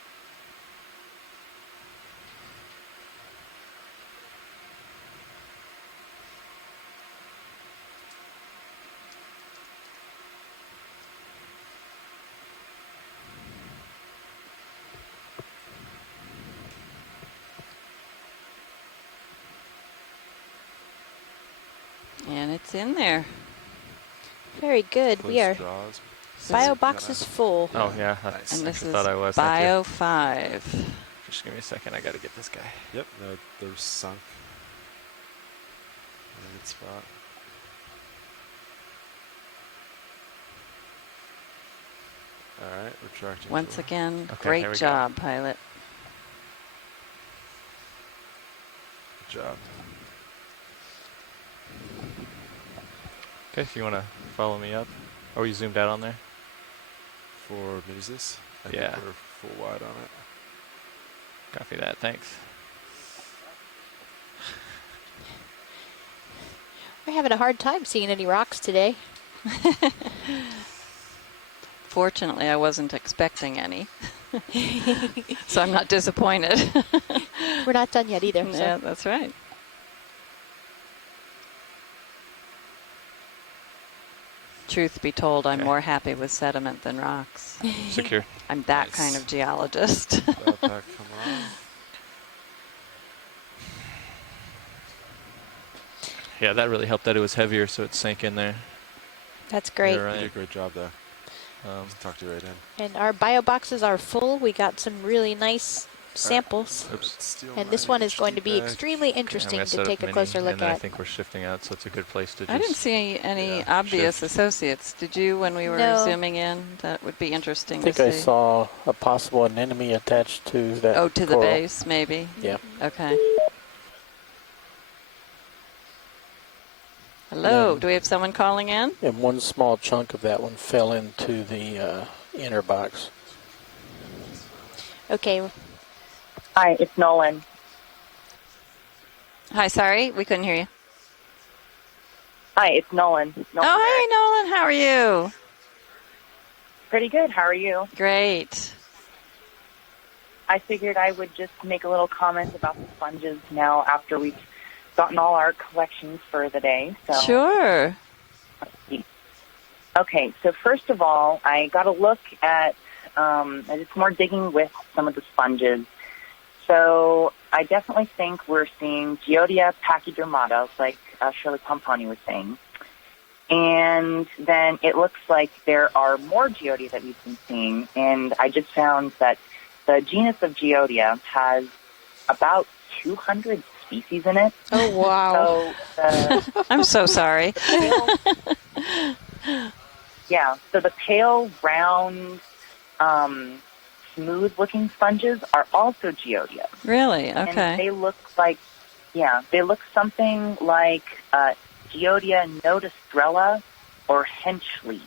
And it's in there. Very good. We are. Jaws. Bio box is full. Oh yeah, that's, And I this is thought I was. Thank you. Bio 5. Just give me a second. I got to get this guy. Yep, no, they're sunk. In a good spot. All right, retracting. Once door. again, Okay, here we great go. job, pilot. Good job. Okay, if you want to follow me up. Are we zoomed out on there? For Mises? I Yeah. think we're full wide on it. Copy that, thanks. We're having a hard time seeing any rocks today. Fortunately, I wasn't expecting any. So I'm not disappointed. We're not done yet either. Yeah, So. that's right. Truth be told, I'm more happy with sediment than rocks. Secure. I'm that kind of geologist. Yeah, that really helped that it was heavier, so it sank in there. That's great. You're right. You did a great job there. Talk to you right in. And our bio boxes are full. We got some really nice samples. And this one is going to be extremely interesting to take a closer look I at. think we're shifting out, so it's a good place to just... I didn't see any obvious shift. associates. Did you when we were No. zooming in? That would be interesting I think to I see. saw a possible anemone attached to that. Oh, to the coral. base, maybe? Yeah. Okay. Hello, Yeah. do we have someone calling in? And one small chunk of that one fell into the inner box. Okay. Hi, it's Nolan. Hi, sorry, we couldn't hear you. Hi, it's Nolan. Hey, Nolan, how are you? Pretty good. How are you? Great. I figured I would just make a little comment about the sponges now after we've gotten all our collections for the day. So. Sure. Okay, so first of all, I got a look at, I did some more digging with some of the sponges. So I definitely think we're seeing Geodia pachydermata, like Shirley Pomponi was saying. And then it looks like there are more Geodia that we've been seeing. And I just found that the genus of Geodia has about 200 species in it. Oh, wow. So I'm so sorry. Yeah, so the pale, round, smooth-looking sponges are also Geodia. Really? Okay. And they look like, they look something like Geodia notistrella or Henchley.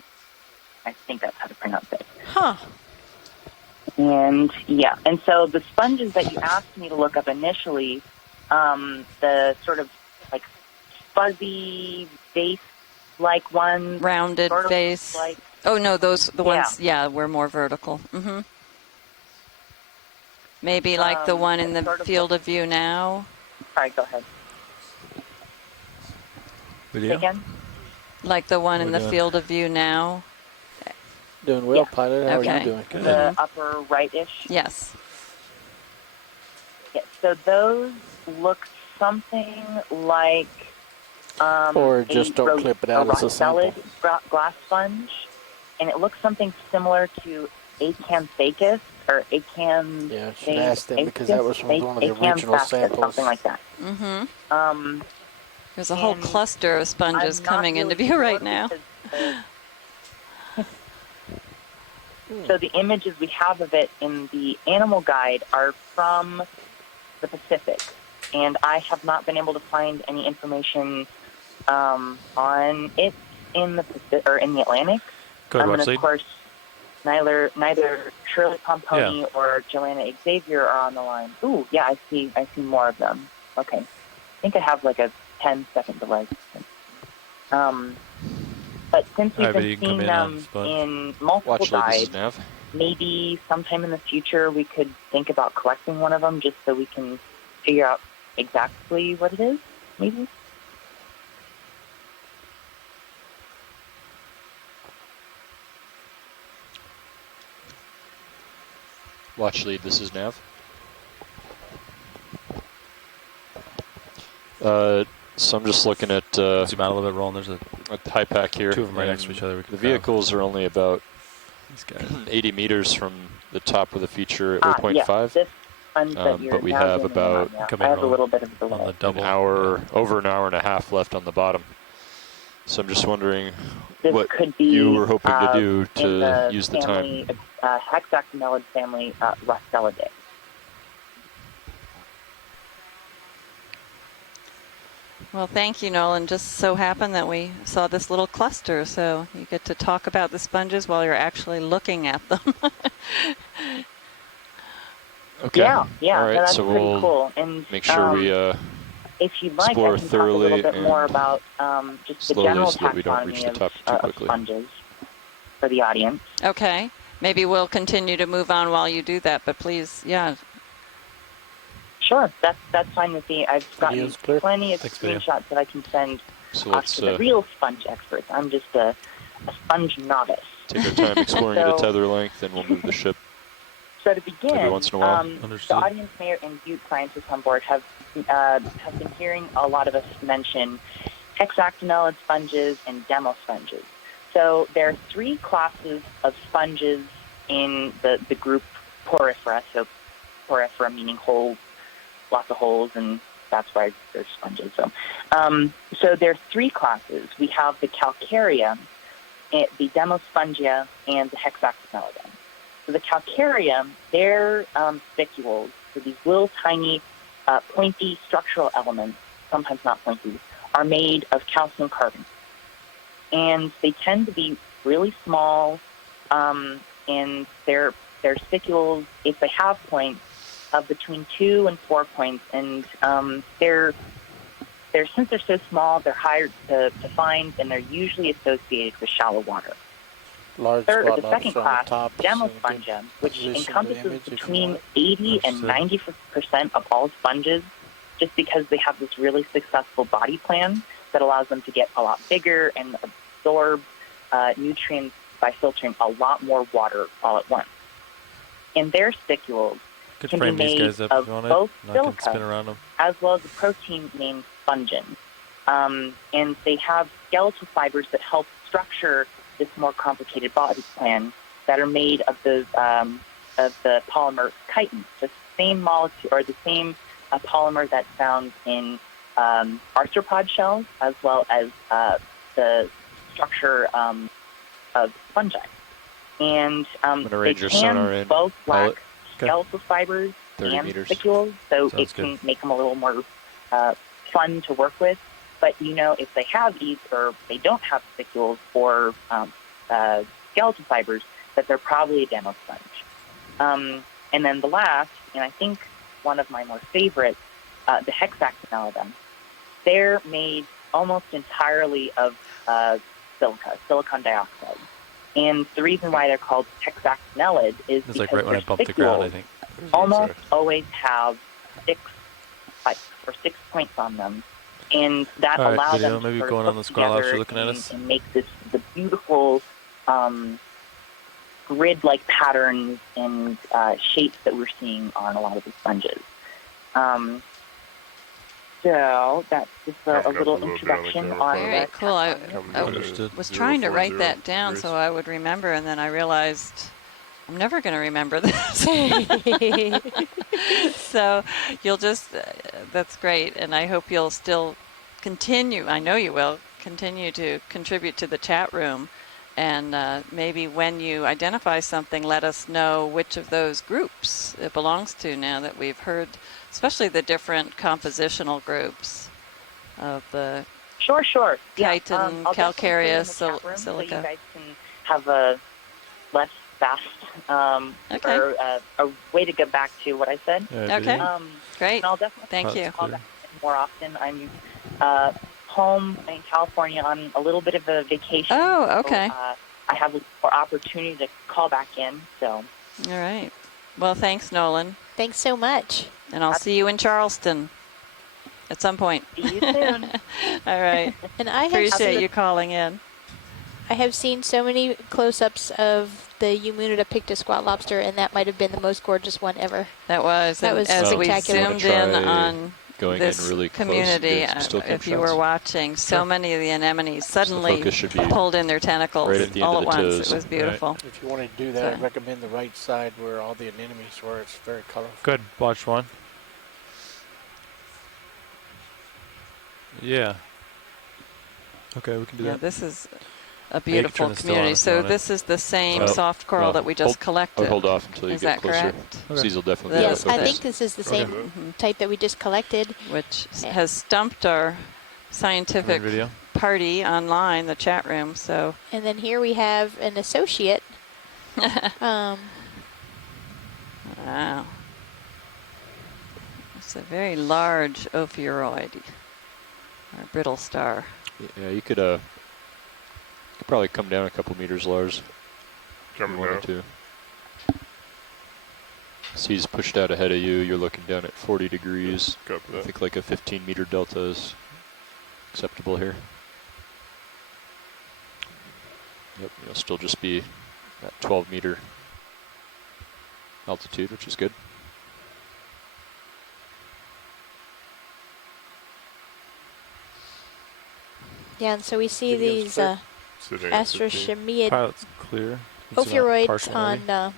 I think that's how to pronounce it. Huh. And, and so the sponges that you asked me to look up initially, the sort of like fuzzy base-like ones. Rounded sort of base. like, Oh, no, the ones, were more vertical. Mm-hmm. Maybe like the one in the field of view now. All right, go ahead. Video? Again? Like the one We're in the doing- field of view now. Doing well, pilot. How are you doing? The upper right-ish? Yes. Yeah, so those look something like Or just don't clip it out as a sample. glass sponge, and it looks something similar to Acanthacus or Acan. Yeah, should ask them because that was from one of the original samples. Something like that. Mm-hmm. There's a whole cluster of sponges coming into view right now. So the images we have of it in the animal guide are from the Pacific, and I have not been able to find any information on it in the Pacific or in the Atlantic. Go ahead, And Watch of Lead. course, neither Shirley Pomponi or Joanna Xavier are on the line. Ooh, yeah, I see more of them. Okay, I think I have like a 10-second delay. But since we've been seeing them in multiple Watch Lead, this is dives, Nav. maybe sometime in the future we could think about collecting one of them just so we can figure out exactly what it is, maybe? Watch Lead, this is Nav. So I'm just looking at zoom out a little bit, Roland. There's a high pack here. Two of them right and next to each other. The vehicles are only about 80 meters from the top of the feature at waypoint 5. This one that you're but we now have zooming about in on, I have a little bit of a delay. over an hour and a half left on the bottom. So I'm just wondering This what could be, you were hoping to do in to the use the family, time. Hexactinellid family, Rustelidae. Well, thank you, Nolan. Just so happened that we saw this little cluster, so you get to talk about the sponges while you're actually looking at them. Okay. Yeah, yeah, All right, that's so pretty we'll cool. And make sure we if you'd like, explore I can talk a thoroughly little bit more and about just the slowly general so that we don't reach taxonomy the top too of quickly. sponges for the audience. Okay. Maybe we'll continue to move on while you do that, but please, yeah. Sure, that's fine with me. I've gotten Video's clear. plenty of Thanks, video. screenshots that I can send So off let's to the real sponge experts. I'm just a sponge novice. take our time exploring at a So- tether length, and we'll move the ship So to begin, every once in a while. the audience mayor and Butte scientists on board have been hearing a lot of us mention hexactinellid sponges and demo sponges. So there are 3 classes of sponges in the group Porifera. So Porifera meaning holes, lots of holes, and that's why there's sponges. So there are 3 classes. We have the calcarea, the demospongia, and the hexactinellida. So the calcarea, their spicules, so these little tiny pointy structural elements, sometimes not pointy, are made of calcium carbonate. And they tend to be really small, and their spicules, if they have points, of between 2 and 4 points, and since they're so small, they're hard to find, and they're usually associated with shallow water. Large The spot second lobster on class, the top. demospongia, which position to encompasses image if you between want. 80 and 90% of all sponges, just because they have this really successful body plan that allows them to get a lot bigger and absorb nutrients by filtering a lot more water all at once. And their spicules Could can be frame these made guys up of if you wanted. both And I can silica spin around them. as well as a protein named spongin. And they have skeletal fibers that help structure this more complicated body plan that are made of the polymer chitin, the same molecule or the same polymer that's found in arthropod shells, as well as the structure of fungi. And they can both lack skeletal fibers and spicules, so it can make them a little more fun to work with. But, if they have these or they don't have spicules or skeletal fibers, that they're probably a demo sponge. And then the last, and I think one of my more favorites, the hexactinellida, they're made almost entirely of silica, silicon dioxide. And the reason why they're called hexactinellid is It's because like right when I their bumped the ground, I spicules think. almost always have 6 points on them. And that All right, allows video, them to maybe sort going of on the hook squirrel lobster together looking at us. and make the beautiful grid-like patterns and shapes that we're seeing on a lot of the sponges. So that's just a little introduction on Very the cool. I Understood. was trying to write that down so I would remember, and then I realized I'm never going to remember this. So you'll just, that's great. And I hope you'll still continue, I know you will, continue to contribute to the chat room. And maybe when you identify something, let us know which of those groups it belongs to now that we've heard, especially the different compositional groups of the Sure. chitin, I'll calcareous, definitely put it in the chat room so you silica. guys can have a less fast or a way to get back to what I said. Okay, great. And I'll definitely Thank you. call back more often. I'm home in California on a little bit of a vacation. Oh, okay. So, I have more opportunity to call back in. So. All right. Well, thanks, Nolan. Thanks so much. And I'll see you in Charleston at some point. See you soon. All right. And I appreciate you calling in. I have seen so many close-ups of the Eumunida pictus squat lobster, and that might have been the most gorgeous one ever. That was. That was as spectacular. we zoomed in on going this in really community, close, still if you were watching, so many of the anemones suddenly focus should be pulled in their tentacles right at the end all of at the once. toes. It was beautiful. Right. If you want to do that, I'd recommend the right side where all the anemones were. It's very colorful. Good. Watch one. Yeah. Okay, we can do Yeah, that. this is a beautiful community. So this is the same soft coral that we just collected. Hold off until you is get that closer. correct? Cecil definitely. Yes, I think this is the same type that we just collected. Which has stumped our scientific video. party online, the chat room. So. And then here we have an associate. Wow. It's a very large ophiuroid, or brittle star. Yeah, you could probably come down a couple meters, Lars. Coming down. To. So he's pushed out ahead of you. You're looking down at 40 degrees. I think like a 15-meter delta is acceptable here. Yep, you'll still just be at 12-meter altitude, which is good. Yeah, and so we see these astrochemiid Pilot's clear. ophiuroids on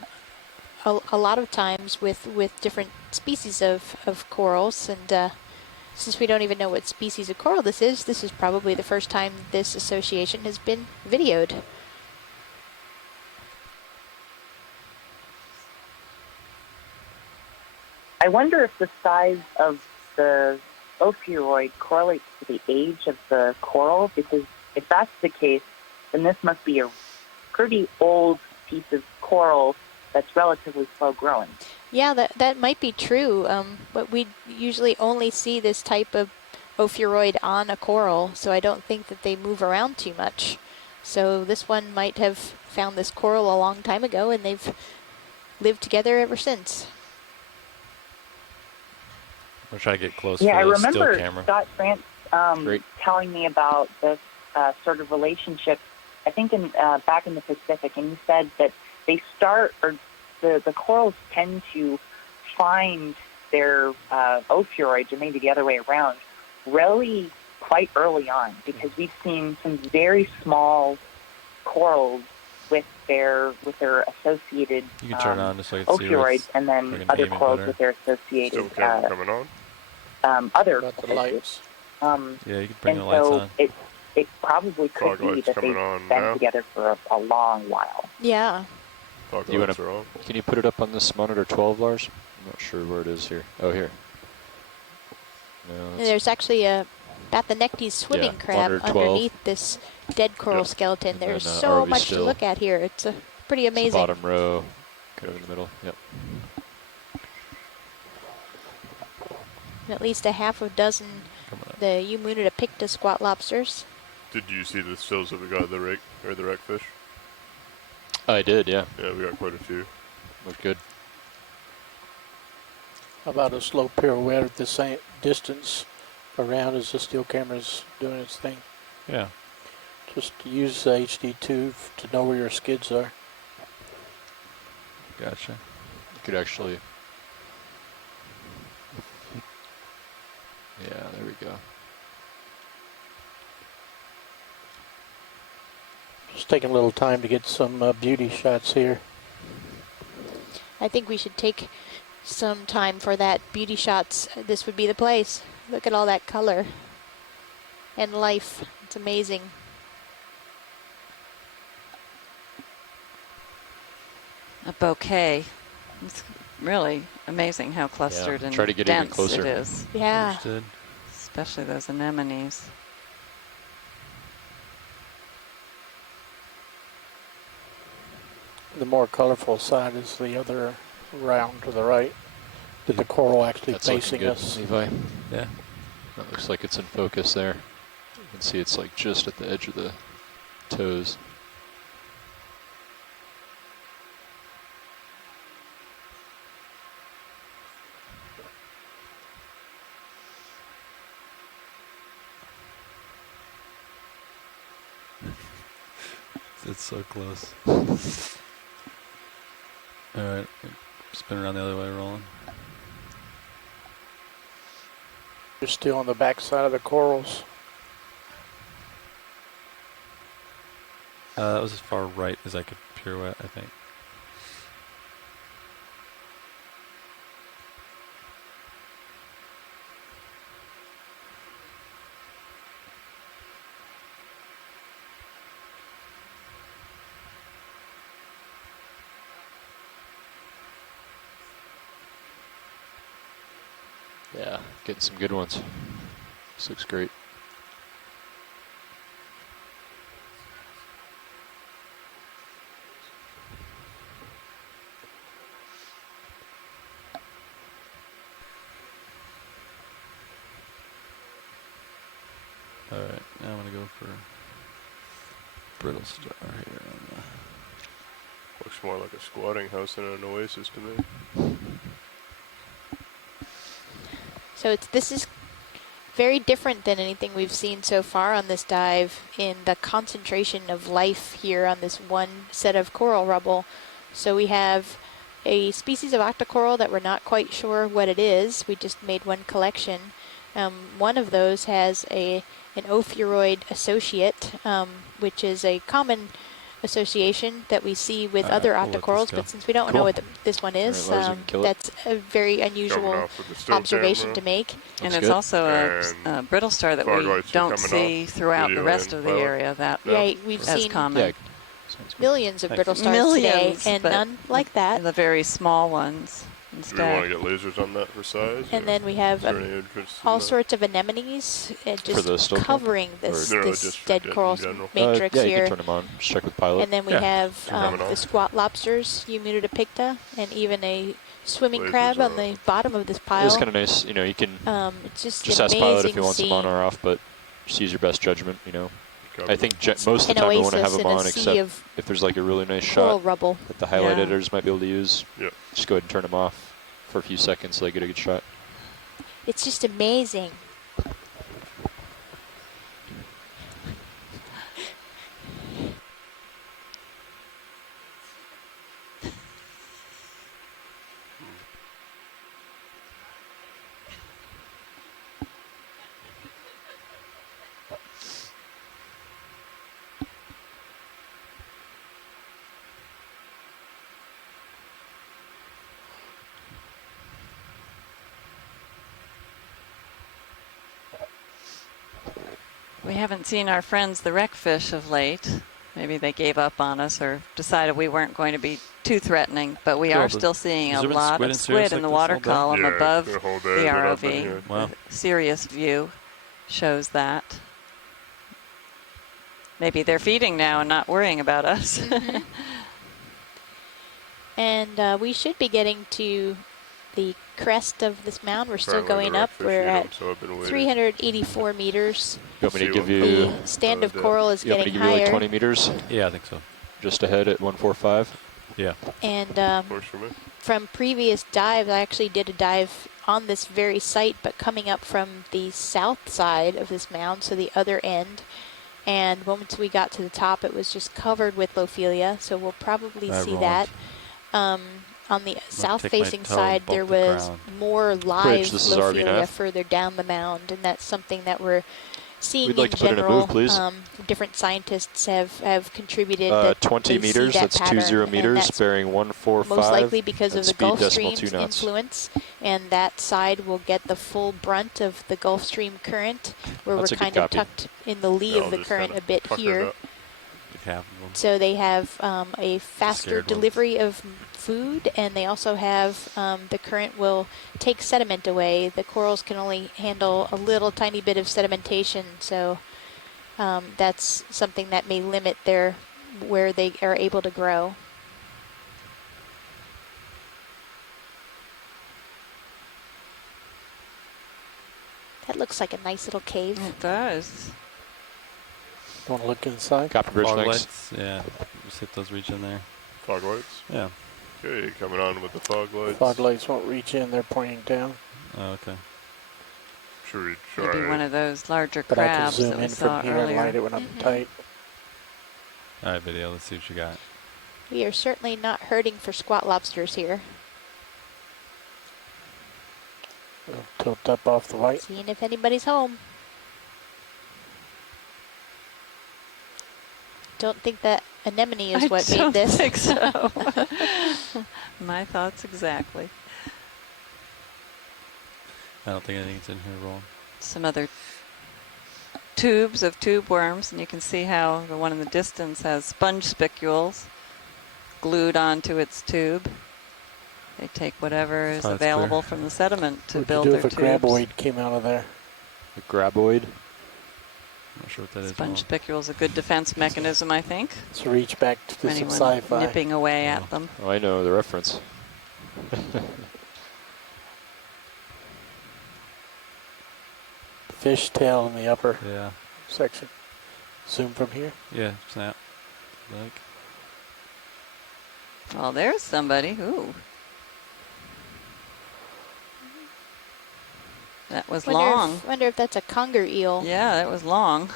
a lot of times with different species of corals, and since we don't even know what species of coral this is probably the first time this association has been videoed. I wonder if the size of the ophiuroid correlates to the age of the coral, because if that's the case, then this must be a pretty old piece of coral that's relatively slow growing. Yeah, that might be true, but we usually only see this type of ophiuroid on a coral, so I don't think that they move around too much. So this one might have found this coral a long time ago, and they've lived together ever since. We'll try to get close. Yeah, I for the still remember camera. Scott France telling me about this sort of relationship, I think in back in the Pacific, and he said that they start, or the corals tend to find their ophiuroids, or maybe the other way around, really quite early on, because we've seen some very small corals with their associated You can turn on just so you can see ophiuroids, and then other corals with their associated coming on. other the lights. Yeah, you can bring and the lights so on. it probably could Fog be lights that they've coming on been now. together for a long while. Yeah. Fog You lights wanna- are on. Can you put it up on this monitor 12, Lars? I'm not sure where it is here. Oh, here. No, And there's actually a Bathanectes swimming Yeah, crab monitor 12. underneath this dead coral skeleton. And There's then, so RV much to still. look at here. It's pretty It's the amazing. bottom row. Go in the middle. Yep. And at least a half a dozen the Eumunida picta squat lobsters. Did you see the stills that we got of the rake or the wreck fish? I did, yeah. Yeah, we got quite a few. Looked good. How about a slow pirouette at the same distance around as the still camera's doing its thing? Yeah. Just use the HD2 to know where your skids are. Gotcha. You could actually. Yeah, there we go. Just taking a little time to get some beauty shots here. I think we should take some time for that beauty shots. This would be the place. Look at all that color and life. It's amazing. A bouquet. It's really amazing how clustered and try to get even dense closer. it is. Yeah. Understood. Especially those anemones. The more colorful side is the other round to the right. Did the coral actually That's looking facing good, us? Levi. Yeah. That looks like it's in focus there. You can see it's like just at the edge of the toes. It's so close. Alright, spin around the other way, rolling. You're still on the back side of the corals. That was as far right as I could pirouette, I think. Yeah, getting some good ones. This looks great. Yeah, I'm gonna go for brittle star here. Looks more like a squatting house than an oasis to me. So this is very different than anything we've seen so far on this dive in the concentration of life here on this one set of coral rubble. So we have a species of octocoral that we're not quite sure what it is. We just made one collection. One of those has an ophiuroid associate, which is a common association that we see with other octocorals, but since we don't know what this one is, that's a very unusual observation to make. And it's also a brittle star that we don't see throughout the rest of the area. That we've as seen common. Millions of brittle stars today, and none like that. The very small ones Do instead. we want to get lasers on that for size? And then we have all sorts of anemones just covering this dead coral matrix yeah, here. you can turn them on. Just check with pilot. And then we have the squat lobsters, Eumutidopicta, and even a swimming crab on the bottom of this pile. It's kind of nice, you know. You can it's just ask pilot if he wants them on or off, but just use your best judgment, you know. I think most of the time we want to have them on, except if there's like a really nice shot that the highlight editors might be able to use. Just go ahead and turn them off for a few seconds so they get a good shot. It's just amazing. We haven't seen our friends the wreckfish of late. Maybe they gave up on us or decided we weren't going to be too threatening, but we are still seeing a lot of squid in the water column above the ROV. Wow. Serious view shows that. Maybe they're feeding now and not worrying about us. And we should be getting to the crest of this mound. We're still going up. We're at 384 meters. You want me to give you the stand of coral is you want me getting to give you higher. like 20 meters? Yeah, I think so. Just ahead at 145? Yeah. And from previous dives, I actually did a dive on this very site, but coming up from the south side of this mound, so the other end. And once we got to the top, it was just covered with Lophelia, so we'll probably see that. On the south-facing side, there was more live Lophelia further down the mound, and that's something that we're seeing We'd like in to put in a general. move, please. Different scientists have contributed that 20 they meters, see that that's pattern, 20 and meters, that's bearing 145. most likely because of the Gulf Stream's 2 knots. influence, and that side will get the full brunt of the Gulf Stream current, where That's we're a good kind of copy. tucked in the lee of the current a bit here. So they have a faster delivery of food, and they also have the current will take sediment away. The corals can only handle a little tiny bit of sedimentation, so that's something that may limit where they are able to grow. That looks like a nice little cave. It does. Want to look inside? Copper bridge, Fog thanks. lights, yeah. Just hit those reach in there. Fog lights? Yeah. Okay, coming on with the fog lights. Fog lights won't reach in, they're pointing down. Oh, okay. Should we try Maybe one of those larger But I can crabs zoom that we in saw from here and earlier. light it when I'm tight. All right, video, let's see what you got. We are certainly not hurting for squat lobsters here. We'll tilt up off the light. Seeing if anybody's home. Don't think that anemone is what made this. I don't think so. My thoughts exactly. I don't think anything's in here rolling. Some other tubes of tube worms, and you can see how the one in the distance has sponge spicules glued onto its tube. They take whatever is available from the sediment to build their tubes. What would you do if a graboid came out of there? A graboid? I'm not sure what that is. Sponge spicule is a good defense mechanism, I think. So reach back to some Anyone sci-fi. nipping away at them. Oh, I know the reference. Fish tail in the upper section. Zoom from here? Yeah, snap. Like. Well, there's somebody. Ooh. That was long. Wonder if that's a conger eel. Yeah, that was long.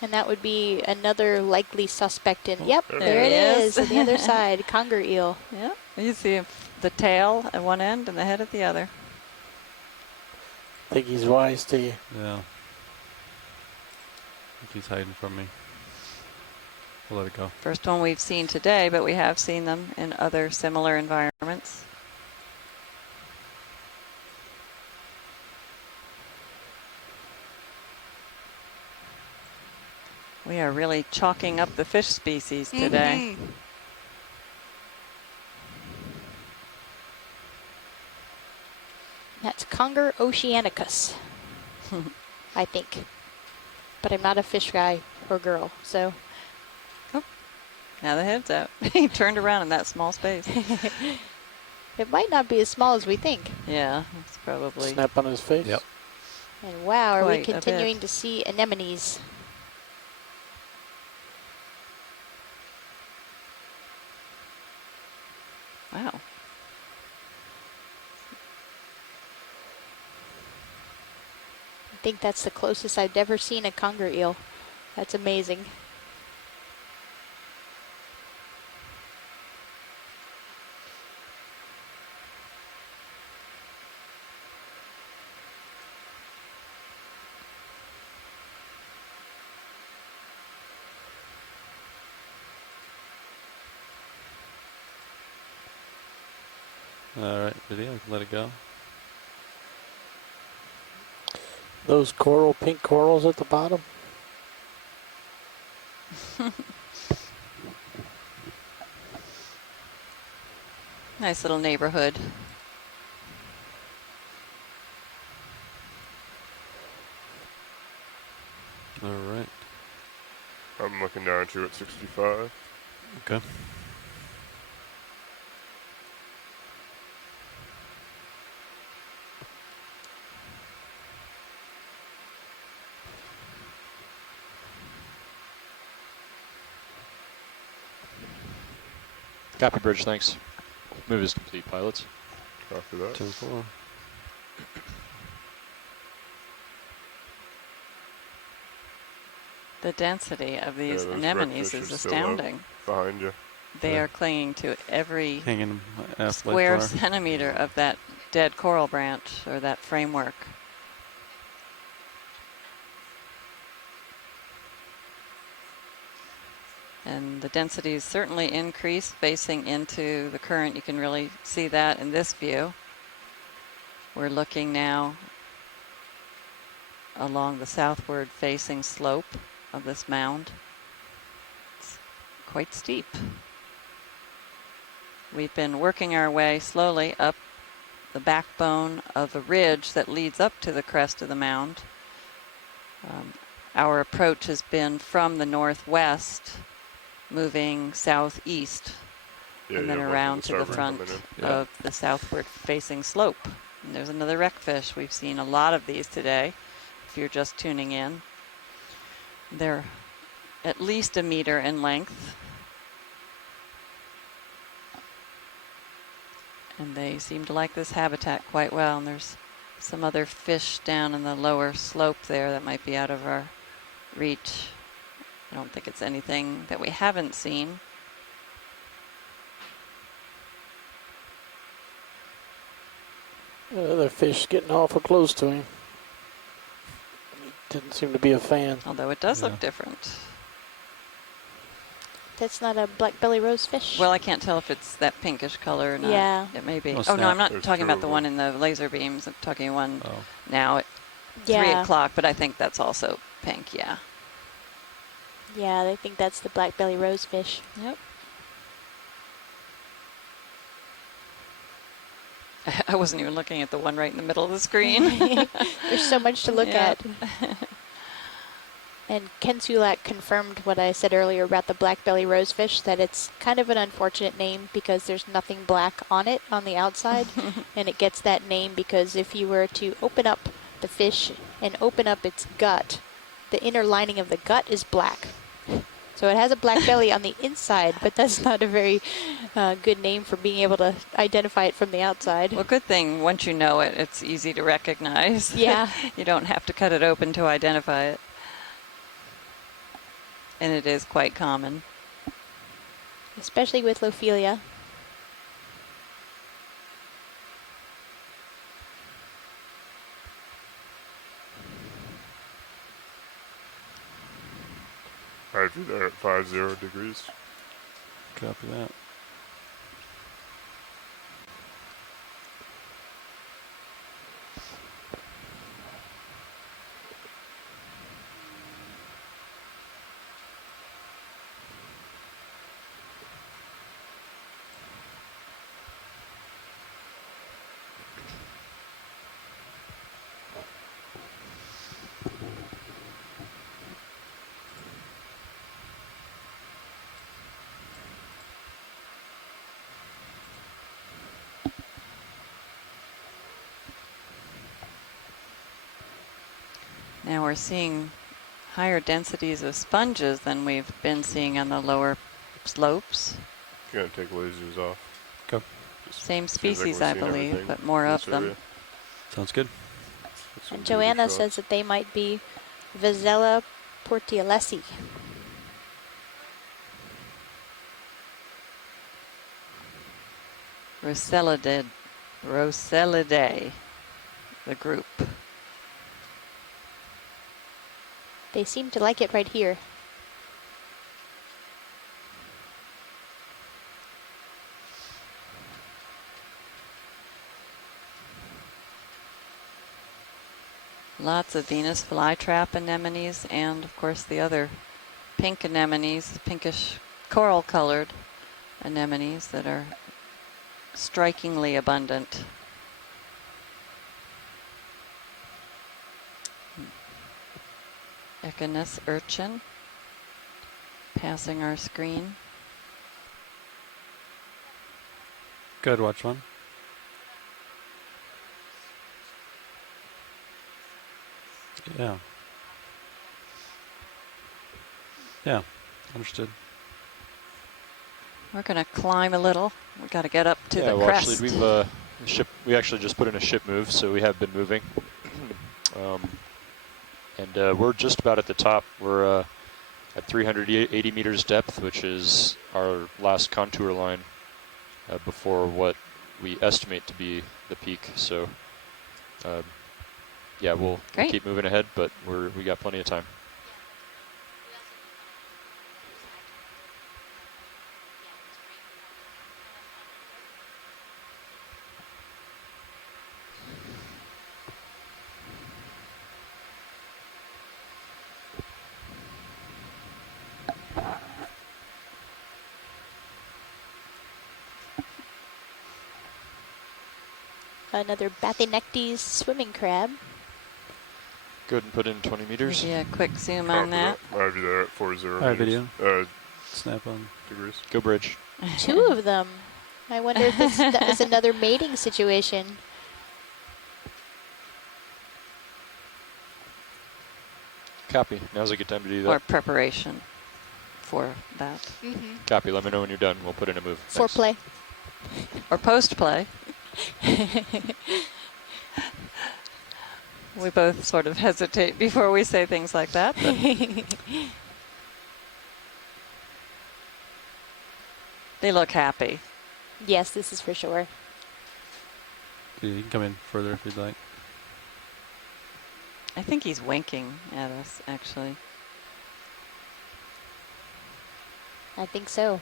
And that would be another likely suspect in. Yep, there there he it is. is on the other side, conger eel. Yep. You see the tail at one end and the head at the other. I think he's wise to you. Yeah. I think he's hiding from me. We'll let it go. First one we've seen today, but we have seen them in other similar environments. We are really chalking up the fish species today. Mm-hmm. That's Conger oceanicus, I think. But I'm not a fish guy or girl, so. Oh, now the head's out. He turned around in that small space. It might not be as small as we think. Yeah, it's probably. Snap on his face? Yep. And wow, are we Quite a bit. continuing to see anemones? Wow. I think that's the closest I've ever seen a conger eel. That's amazing. All right, video. Let it go. Those pink corals at the bottom? Nice little neighborhood. All right. I'm looking down at you at 65. Okay. Copy, bridge, thanks. Move is complete, pilots. Copy that. 10-4. The density of these those anemones redfish is are still up astounding. behind you. They are clinging to every Hanging square centimeter of that dead coral branch or that framework. And the density is certainly increased facing into the current. You can really see that in this view. We're looking now along the southward facing slope of this mound. It's quite steep. We've been working our way slowly up the backbone of a ridge that leads up to the crest of the mound. Our approach has been from the northwest, moving southeast, and then around to the front of the southward facing slope. And there's another wreckfish. We've seen a lot of these today, if you're just tuning in. They're at least 1 meter in length. And they seem to like this habitat quite well. And there's some other fish down in the lower slope there that might be out of our reach. I don't think it's anything that we haven't seen. Other fish getting awful close to him. He didn't seem to be a fan. Although it does look different. That's not a black belly rosefish. Well, I can't tell if it's that pinkish color or not. Yeah. It may be. Oh, Oh, no, I'm not There's talking two about of the them. one in the laser beams. I'm talking one Oh. now at 3 Yeah. o'clock, but I think that's also pink, yeah. Yeah, they think that's the black belly rosefish. Yep. I wasn't even looking at the one right in the middle of the screen. There's so much to look Yeah. at. And Ken Sulak confirmed what I said earlier about the black belly rosefish, that it's kind of an unfortunate name because there's nothing black on it on the outside. And it gets that name because if you were to open up the fish and open up its gut, the inner lining of the gut is black. So it has a black belly on the inside, but that's not a very good name for being able to identify it from the outside. Well, good thing once you know it, it's easy to recognize. Yeah. You don't have to cut it open to identify it. And it is quite common. Especially with Lophelia. I'd be there at 50 degrees. Copy that. Now we're seeing higher densities of sponges than we've been seeing on the lower slopes. Gonna take lasers off. Go. Same Seems like species, we're I seeing believe, everything but more in of this them. area. Sounds good. And Joanna says that they might be Vizella portiolesi. Rossellidae, the group. They seem to like it right here. Lots of Venus flytrap anemones and, of course, the other pink anemones, pinkish coral-colored anemones that are strikingly abundant. Okeanos urchin passing our screen. Good, watch one. Yeah. Yeah, understood. We're going to climb a little. We've got to get up to the well, crest. actually, we actually just put in a ship move, so we have been moving. And we're just about at the top. We're at 380 meters depth, which is our last contour line before what we estimate to be the peak. So, yeah, we'll keep moving ahead, but we got plenty of time. Another Bathinectes swimming crab. Go ahead and put in 20 meters. Yeah, quick zoom on that. I'll be there at 40 Hi, meters. video. Snap on. Degrees. Go bridge. Two of them. I wonder if that is another mating situation. Copy. Now's a good time to do that. Or preparation for that. Mm-hmm. Copy. Let me know when you're done. We'll put in a move. Foreplay. Or post-play. We both sort of hesitate before we say things like that. They look happy. Yes, this is for sure. Yeah, you can come in further if you'd like. I think he's winking at us, actually. I think so.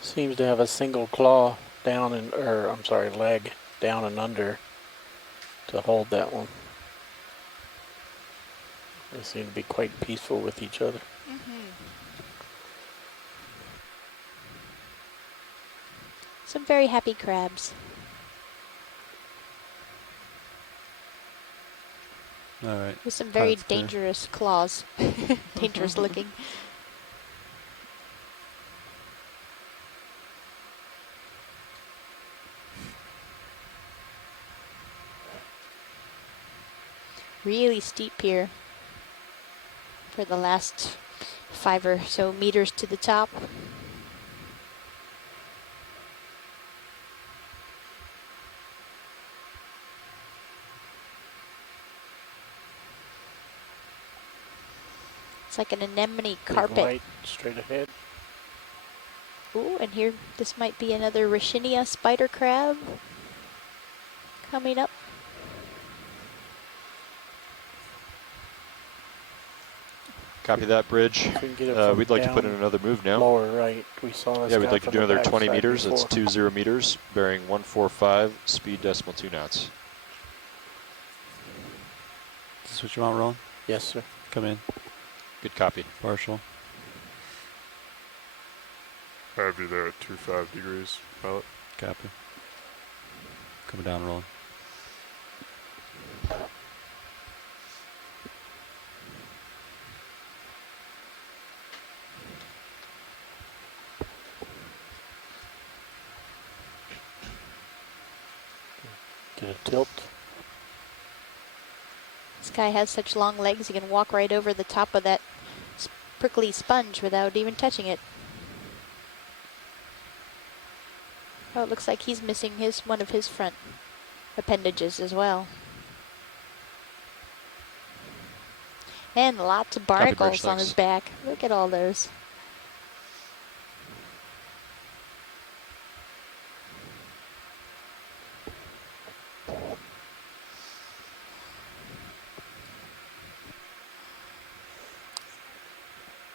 Seems to have a single claw down and, or I'm sorry, leg down and under to hold that one. They seem to be quite peaceful with each other. Some very happy crabs. All right. With some very Pilot's clear. dangerous claws. Dangerous looking. Really steep here for the last 5 or so meters to the top. It's like an anemone carpet. Light straight ahead. Ooh, and here, this might be another Rachinia spider crab coming up. Copy that, Bridge. We'd like to put in another move now. Lower right. We saw this. Yeah, we'd like to from do the another 20 backside meters. before. That's 20 meters, bearing 145, speed decimal 2 knots. Is this what you want, Roland? Yes, sir. Come in. Good copy. Partial. I have you there at 25 degrees, pilot. Copy. Coming down, Roland. Get a tilt. This guy has such long legs, he can walk right over the top of that prickly sponge without even touching it. Oh, it looks like he's missing one of his front appendages as well. And lots of barnacles on his back. Look at all those.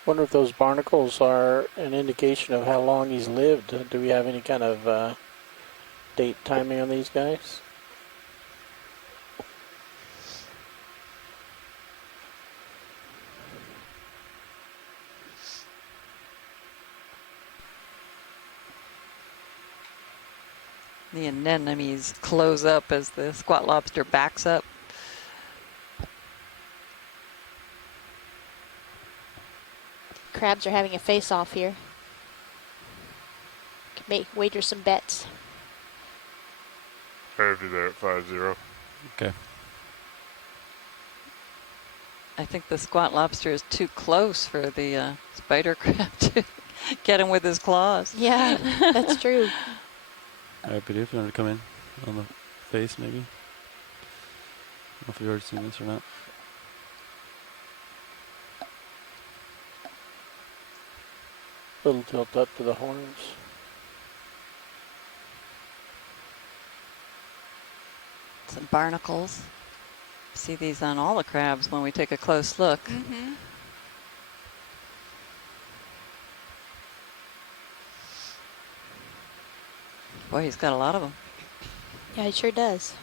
Wonder if those barnacles are an indication of how long he's lived. Do we have any kind of date timing on these guys? The anemones close up as the squat lobster backs up. Crabs are having a face-off here. Can wager some bets. I have you there at 50. Okay. I think the squat lobster is too close for the spider crab to get him with his claws. Yeah, that's true. All right, but if you want to come in on the face, maybe. I don't know if you've already seen this or not. Little tilt up to the horns. Some barnacles. See these on all the crabs when we take a close look. Mm-hmm. Boy, he's got a lot of them. Yeah, he sure does.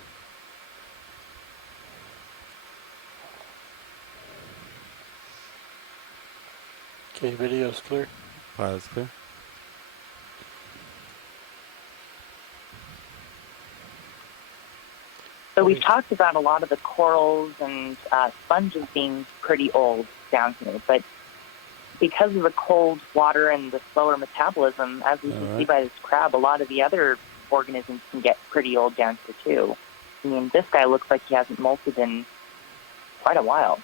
Okay, video's clear. Pilot's clear. So we've talked about a lot of the corals and sponges being pretty old down here, but because of the cold water and the slower metabolism, as we can see by this crab, a lot of the other organisms can get pretty old down here too. I mean, this guy looks like he hasn't molted in quite a while.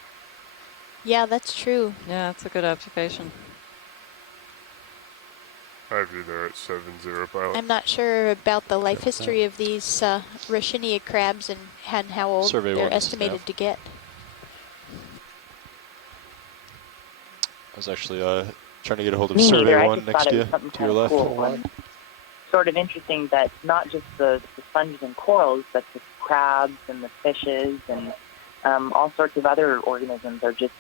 Yeah, that's true. Yeah, that's a good observation. I have you there at 70, pilot. I'm not sure about the life history of these Rachinia crabs and how old Survey they're one, estimated staff. to get. I was actually trying to get a hold of Me Survey neither. I 1 just next thought to it you, was something to your kind of left. cool and sort of interesting that not just the sponges and corals, but the crabs and the fishes and all sorts of other organisms are just,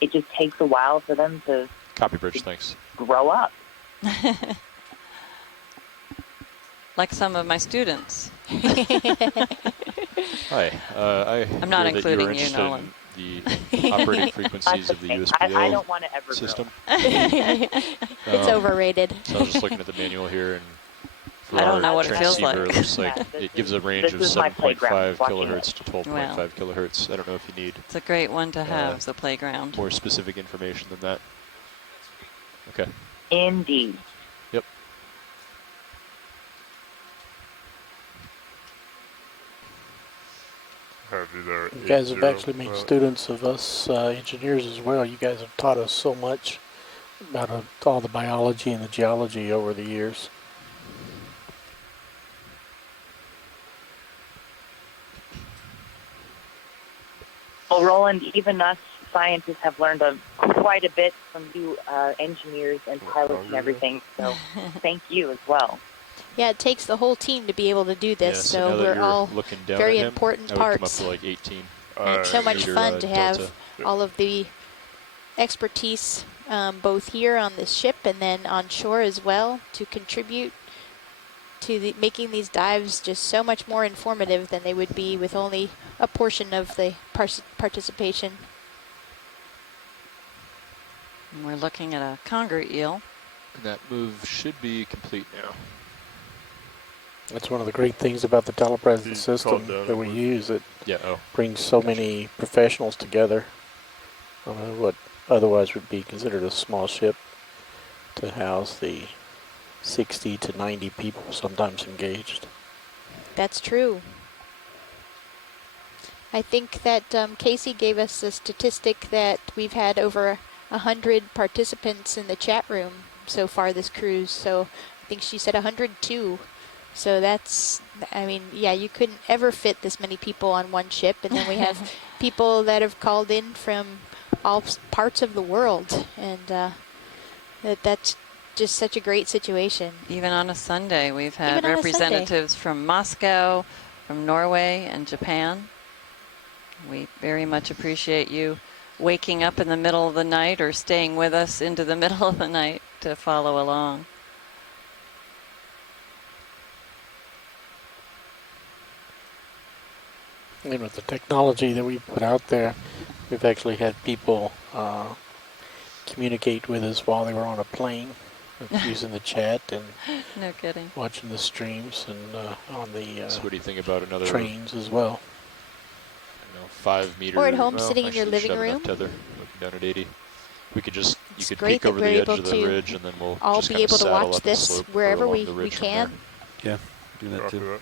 it just takes a while for them to Copy, Bridge, thanks. grow up. Like some of my students. Hi, I'm not hear that including were you, interested Nolan. in the operating frequencies of the USPO I don't want to ever system. It's overrated. So I was just looking at the manual here, and I don't know what it feels transceiver, like. It looks like it gives a range of this is my 7.5 playground, watching kilohertz to 12.5 Well. kilohertz. I don't know if you need It's a great one to have as a playground. more specific information than that. Okay. Indeed. Yep. Have you there? You guys have 80, actually made students of us engineers as well. You guys have taught us so much about all the biology and the geology over the years. Well, Roland, even us scientists have learned quite a bit from you engineers and pilots and everything, so thank you as well. Yeah, it takes the whole team to be able to do this, Yeah, so now that we're you're all looking down very at him, important I would come up parts. to like 18. And it's so much meter, fun to have delta. all of the expertise both here on the ship and then on shore as well to contribute to making these dives just so much more informative than they would be with only a portion of the participation. And we're looking at a conger eel. And that move should be complete now. That's one of the great things about the telepresence system that we use. It brings so many professionals together. What otherwise would be considered a small ship to house the 60 to 90 people sometimes engaged. That's true. I think that Casey gave us a statistic that we've had over 100 participants in the chat room so far this cruise. So I think she said 102. So that's, I mean, yeah, you couldn't ever fit this many people on one ship. And then we have people that have called in from all parts of the world. And that's just such a great situation. Even on a Sunday, we've had representatives from Moscow, from Norway, and Japan. We very much appreciate you waking up in the middle of the night or staying with us into the middle of the night to follow along. And with the technology that we put out there, we've actually had people communicate with us while they were on a plane, using the chat and no kidding, watching the streams and on the So what do you think about another trains as well? 5 meter. Or at home, well, sitting in your actually, living shove enough room. Tether, looking down at 80. We could just, you could great peek that over we're the edge able of the to ridge, and then we'll all just be kind of able to saddle watch up the this slope wherever along we the ridge from can. there. Yeah, do that too.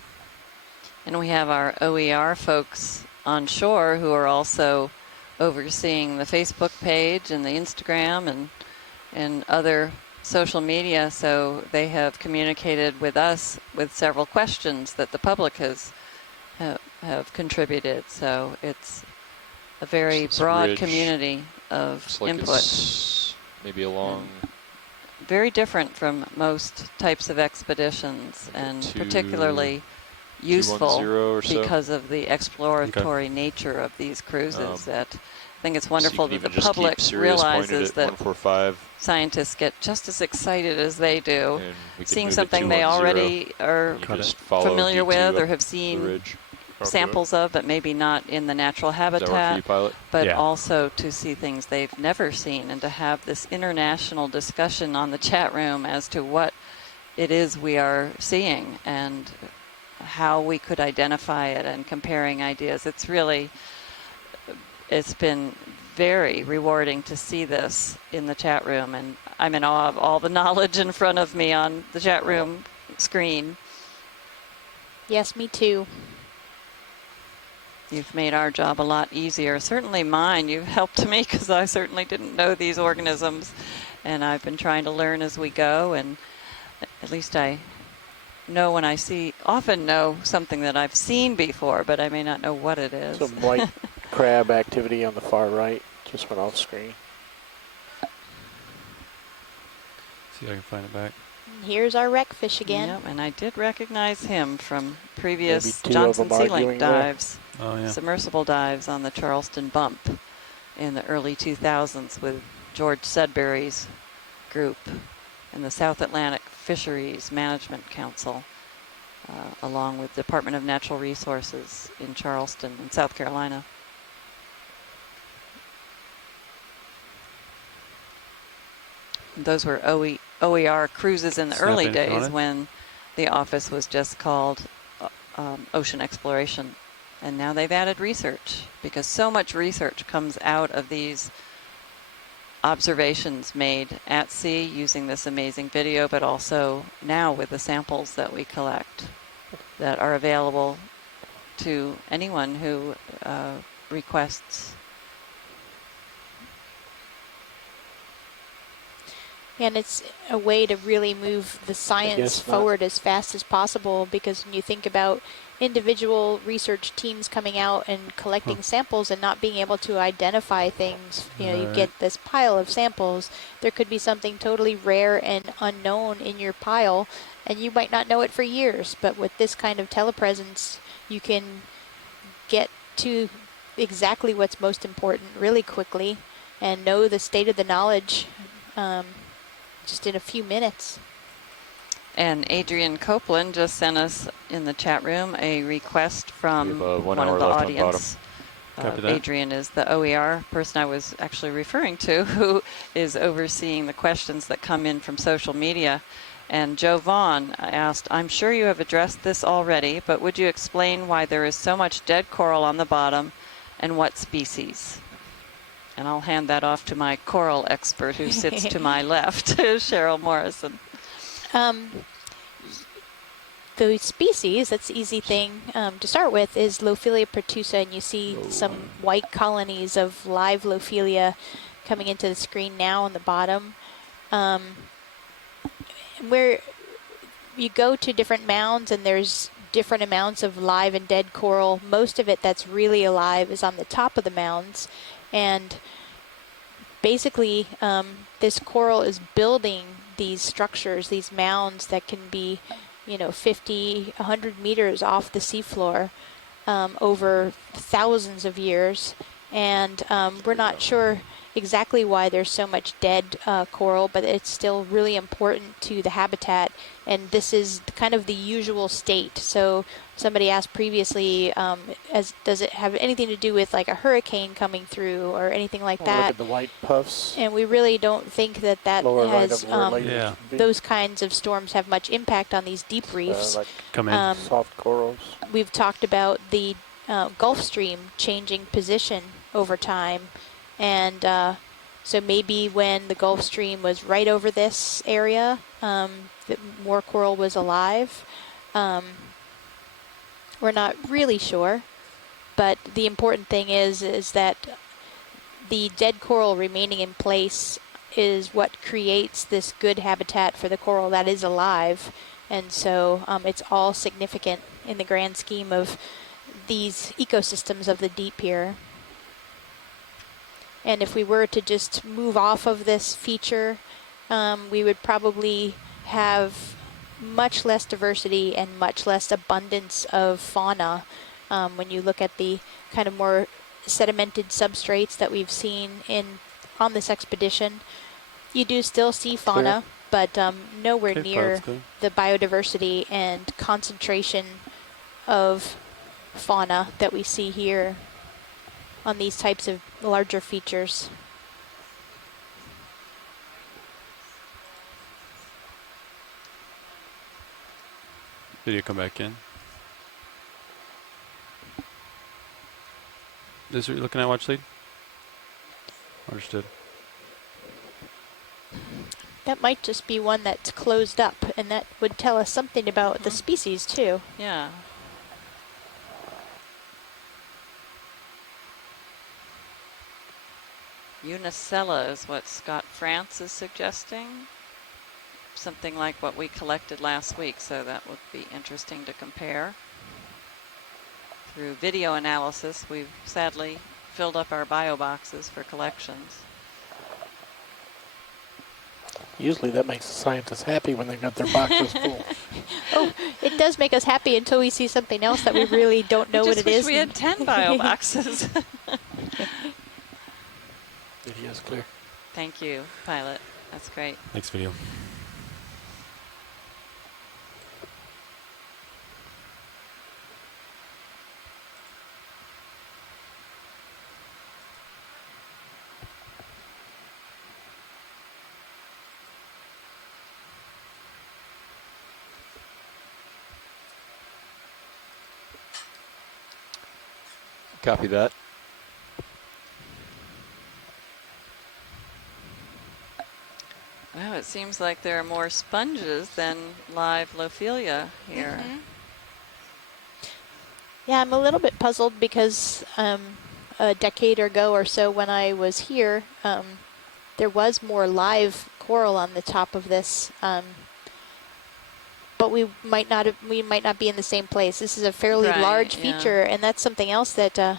And we have our OER folks on shore who are also overseeing the Facebook page and the Instagram and other social media. So they have communicated with us with several questions that the public have contributed. So it's a very broad ridge community of looks like input. It's maybe along. Very different from most types of expeditions, and particularly useful or so. because of the exploratory nature of these cruises. That I think it's wonderful that the public realizes that 145. scientists get just as excited as they do, we can seeing move it something they 210, already are and you just follow familiar D2 with or up have the seen ridge. samples of, but maybe not in the natural Does that work for habitat, you, pilot? but Yeah. also to see things they've never seen and to have this international discussion on the chat room as to what it is we are seeing and how we could identify it and comparing ideas. It's been very rewarding to see this in the chat room, and I'm in awe of all the knowledge in front of me on the chat room screen. Yes, me too. You've made our job a lot easier. Certainly mine. You've helped me because I certainly didn't know these organisms, and I've been trying to learn as we go, and at least I know when I often know something that I've seen before, but I may not know what it is. Some white crab activity on the far right just went off screen. See if I can find it back. Here's our wreckfish again. Yep, and I did recognize him from previous Maybe two of Johnson them Sea arguing Link there. dives, Oh, yeah. submersible dives on the Charleston Bump in the early 2000s with George Sudbury's group and the South Atlantic Fisheries Management Council, along with Department of Natural Resources in Charleston in South Carolina. Those were OER cruises in the Snap early anything on days it? when the office was just called Ocean Exploration. And now they've added research, because so much research comes out of these observations made at sea using this amazing video, but also now with the samples that we collect that are available to anyone who requests. And it's a way to really move the science forward as fast as possible, because when you think about individual research teams coming out and collecting samples and not being able to identify things, you know, you get this pile of samples, there could be something totally rare and unknown in your pile, and you might not know it for years. But with this kind of telepresence, you can get to exactly what's most important really quickly and know the state of the knowledge just in a few minutes. And Adrian Copeland just sent us in the chat room a request from one of the audience. Adrian is the OER person I was actually referring to, who is overseeing the questions that come in from social media. And Joe Vaughn asked, I'm sure you have addressed this already, but would you explain why there is so much dead coral on the bottom and what species? And I'll hand that off to my coral expert who sits to my left, Cheryl Morrison. The species, that's the easy thing to start with, is Lophelia pertusa, and you see some white colonies of live Lophelia coming into the screen now on the bottom. Where you go to different mounds and there's different amounts of live and dead coral, most of it that's really alive is on the top of the mounds. And basically, this coral is building these structures, these mounds that can be, you know, 50, 100 meters off the seafloor over thousands of years. And we're not sure exactly why there's so much dead coral, but it's still really important to the habitat, and this is kind of the usual state. So somebody asked previously, does it have anything to do with like a hurricane coming through or anything like that? Look at the white puffs. And we really don't think that has those kinds of storms have much impact on these deep reefs. Like soft corals. We've talked about the Gulf Stream changing position over time. And so maybe when the Gulf Stream was right over this area, more coral was alive. We're not really sure, but the important thing is that the dead coral remaining in place is what creates this good habitat for the coral that is alive. And so it's all significant in the grand scheme of these ecosystems of the deep here. And if we were to just move off of this feature, we would probably have much less diversity and much less abundance of fauna. When you look at the kind of more sedimented substrates that we've seen on this expedition, you do still see fauna, but nowhere near the biodiversity and concentration of fauna that we see here on these types of larger features. Video come back in. This is what you're looking at, watch lead? Understood. That might just be one that's closed up, and that would tell us something about the species too. Yeah. Unicella is what Scott France is suggesting. Something like what we collected last week, so that would be interesting to compare. Through video analysis, we've sadly filled up our bio boxes for collections. Usually that makes the scientists happy when they've got their boxes full. Oh, it does make us happy until we see something else that we really don't know what it is. We had 10 bio boxes. Video's clear. Thank you, Pilot. That's great. Thanks, video. Copy that. Well, it seems like there are more sponges than live Lophelia here. Yeah, I'm a little bit puzzled because a decade ago or so when I was here, there was more live coral on the top of this, but we might not be in the same place. This is a fairly large feature, and that's something else that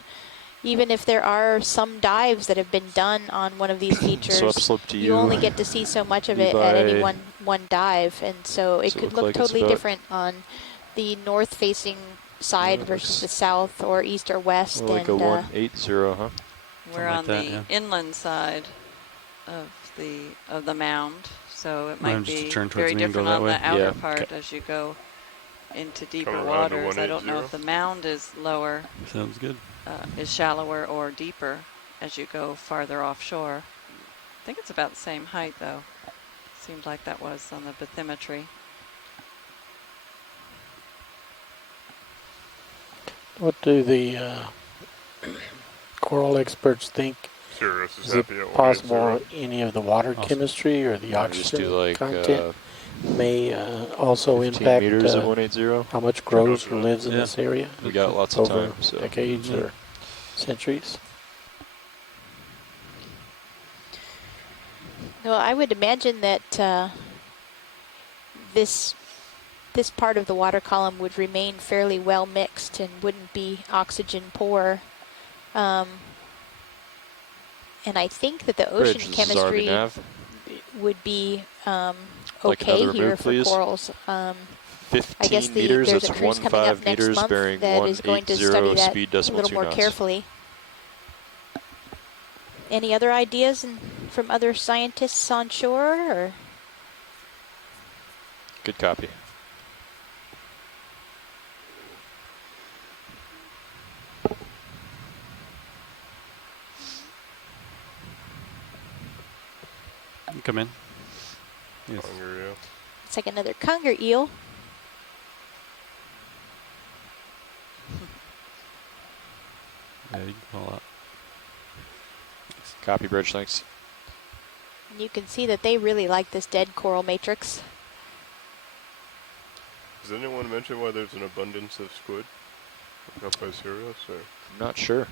even if there are some dives that have been done on one of these features, So upslope to you only get to see so much of it at any one dive, and so it could look totally different on the north-facing side versus the south or east or west. Like and, a 180, huh? We're on the inland side of the mound, so it might be very different on the outer part as you go into deeper waters. I don't know if the mound is lower. Sounds good. Is shallower or deeper as you go farther offshore. I think it's about the same height, though. Seemed like that was on the bathymetry. What do the coral experts think? Is it possible any of the water chemistry or the oxygen content may also impact meters of 180? How much grows or lives in this area? We got lots of over time. So. decades or centuries? Well, I would imagine that this part of the water column would remain fairly well mixed and wouldn't be oxygen poor. And I think that the ocean chemistry would be okay here for corals. 15 I guess meters, there's that's a cruise coming up next meters, month bearing that is going to study that speed a little more carefully. Any other ideas from other scientists on shore? Or? Good copy. Come in. Yes. Conger eel. It's like another conger eel. Yeah, you can call up. Copy, Bridge, thanks. And you can see that they really like this dead coral matrix. Does anyone mention why there's an abundance of squid up by Sirius? Or? I'm not sure.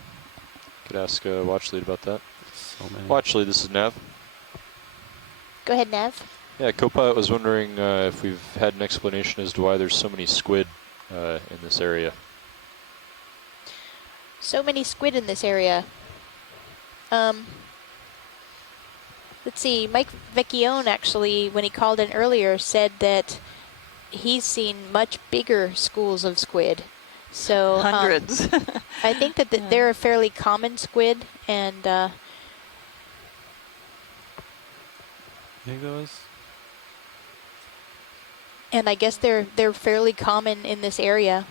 Could ask Watchlead about that. So many. Watchlead, this is Nav. Go ahead, Nav. Yeah, Copilot was wondering if we've had an explanation as to why there's so many squid in this area. So many squid in this area. Let's see, Mike Vecchione actually, when he called in earlier, said that he's seen much bigger schools of squid. So hundreds. I think that they're a fairly common squid, and you think those? And I guess they're fairly common in this area.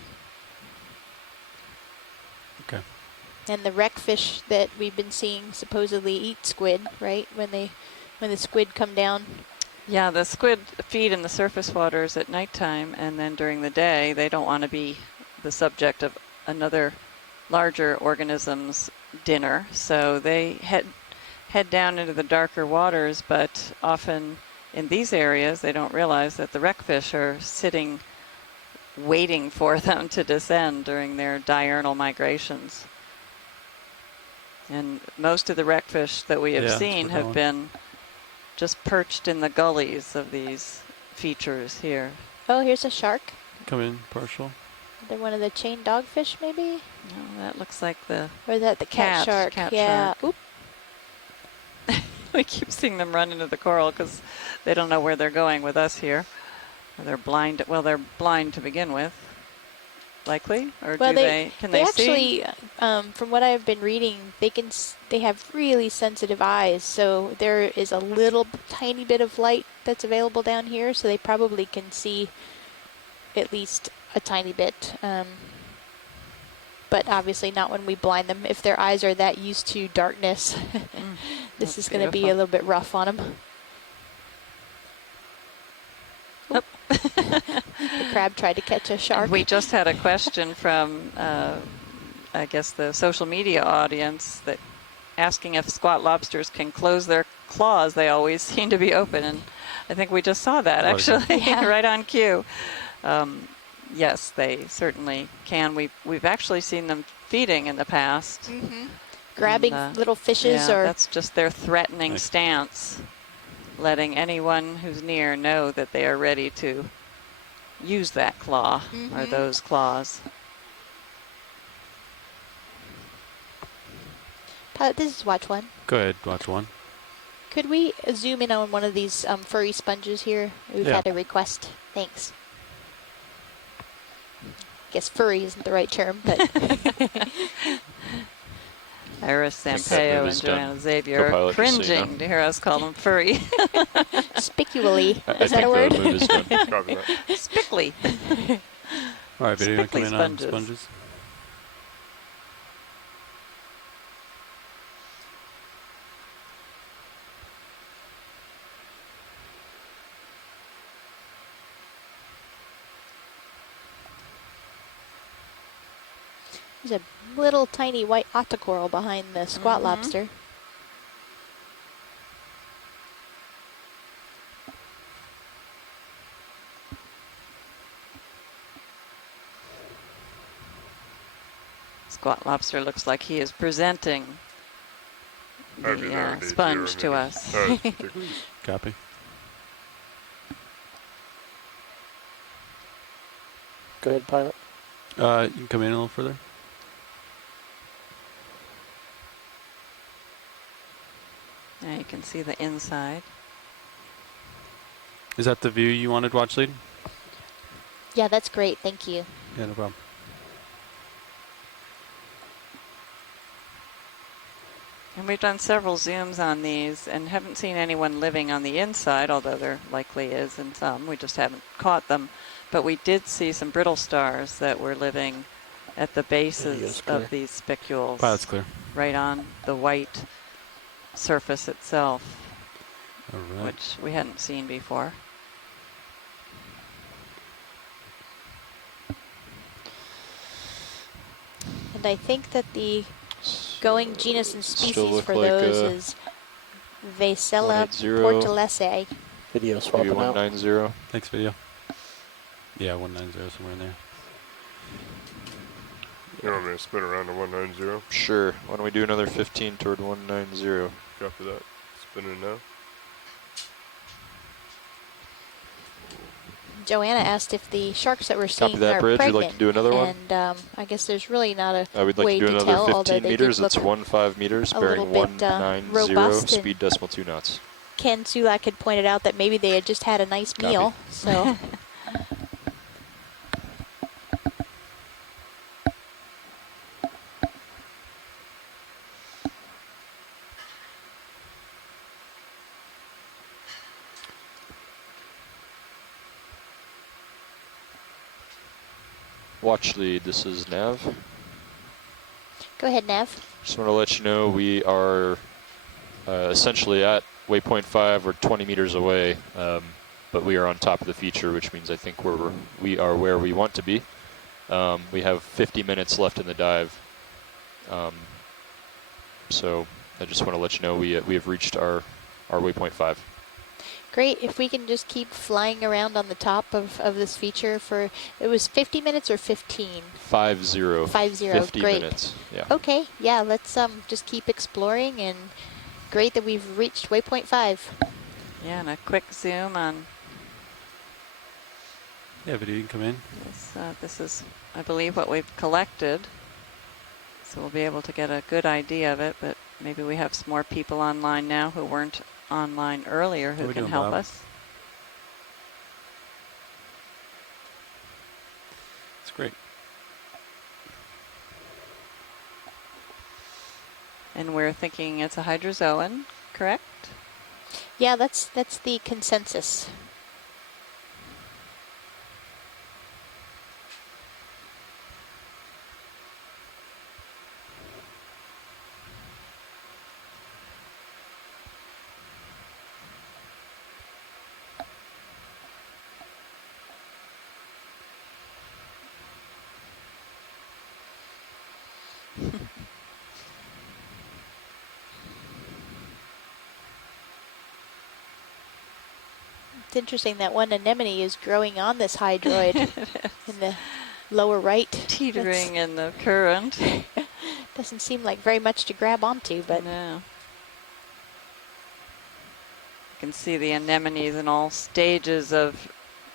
Okay. And the wreckfish that we've been seeing supposedly eat squid, right? When the squid come down. Yeah, the squid feed in the surface waters at nighttime, and then during the day, they don't want to be the subject of another larger organism's dinner. So they head down into the darker waters, but often in these areas, they don't realize that the wreckfish are sitting waiting for them to descend during their diurnal migrations. And most of the wreckfish that we have seen have been just perched in the gullies of these features here. Oh, here's a shark. Come in, partial. They're one of the chain dogfish, maybe? No, that looks like the... Or is that the cat shark? Yeah. Shark. Oop. We keep seeing them run into the coral because they don't know where they're going with us here. They're blind. Well, they're blind to begin with, likely, or well, can they actually, see? From what I've been reading, they have really sensitive eyes. So there is a little tiny bit of light that's available down here, so they probably can see at least a tiny bit. But obviously not when we blind them. If their eyes are that used to darkness, this is going to be a little bit rough on them. Oh. The crab tried to catch a shark. We just had a question from I guess, the social media audience that asking if squat lobsters can close their claws. They always seem to be open, and I think we just saw that actually right on cue. Yes, they certainly can. We've actually seen them feeding in the past. Grabbing little fishes, or that's just their threatening stance, letting anyone who's near know that they are ready to use that claw or those claws. This is watch one. Go ahead, watch one. Could we zoom in on one of these furry sponges here? We've had a request. Thanks. Guess furry isn't the right term, but Iris Sampaio and Joanna Xavier are cringing to hear us call them furry. Spicually. Is that a word? Spickly. All right, video coming in on sponges. sponges. There's a little tiny white octocoral behind the squat lobster. Squat lobster looks like he is presenting the sponge to us. Copy. Go ahead, pilot. You can come in a little further. Now you can see the inside. Is that the view you wanted, watch lead? Yeah, that's great. Thank you. Yeah, no problem. And we've done several zooms on these and haven't seen anyone living on the inside, although there likely is in some. We just haven't caught them. But we did see some brittle stars that were living at the bases of these spicules. Pilot's clear. Right on the white surface itself, All right. which we hadn't seen before. And I think that the going genus and species for those is Vasella portulaceae. Video swapping out. 190. Thanks, video. Yeah, 190 somewhere in there. You want me to spin around to 190? Sure. Why don't we do another 15 toward 190? Copy that. Spinning now. Joanna asked if the sharks that we're seeing that, are Bridge. pregnant. You'd like to do another one? And I guess there's really not a I would like way to do another tell, 15 meters. It's 15 meters, bearing 190, speed decimal 2 knots. Ken Sulak had pointed out that maybe they had just had a nice meal, so. Watch lead, this is Nav. Go ahead, Nav. Just want to let you know we are essentially at waypoint 5 or 20 meters away, but we are on top of the feature, which means I think we are where we want to be. We have 50 minutes left in the dive, so I just want to let you know we have reached our waypoint 5. Great. If we can just keep flying around on the top of this feature for, it was 50 minutes or 15? 50. 50 Great. minutes. Yeah. Okay. Yeah. Let's just keep exploring, and great that we've reached waypoint 5. Yeah, and a quick zoom on. Yeah, video, you can come in. This is, I believe, what we've collected. So we'll be able to get a good idea of it, but maybe we have some more people online now who weren't online earlier who can help us. It's great. And we're thinking it's a hydrozoan, correct? Yeah, that's the consensus. It's interesting that one anemone is growing on this hydroid in the lower right. Teetering in the current. Doesn't seem like very much to grab onto, but no. You can see the anemones in all stages of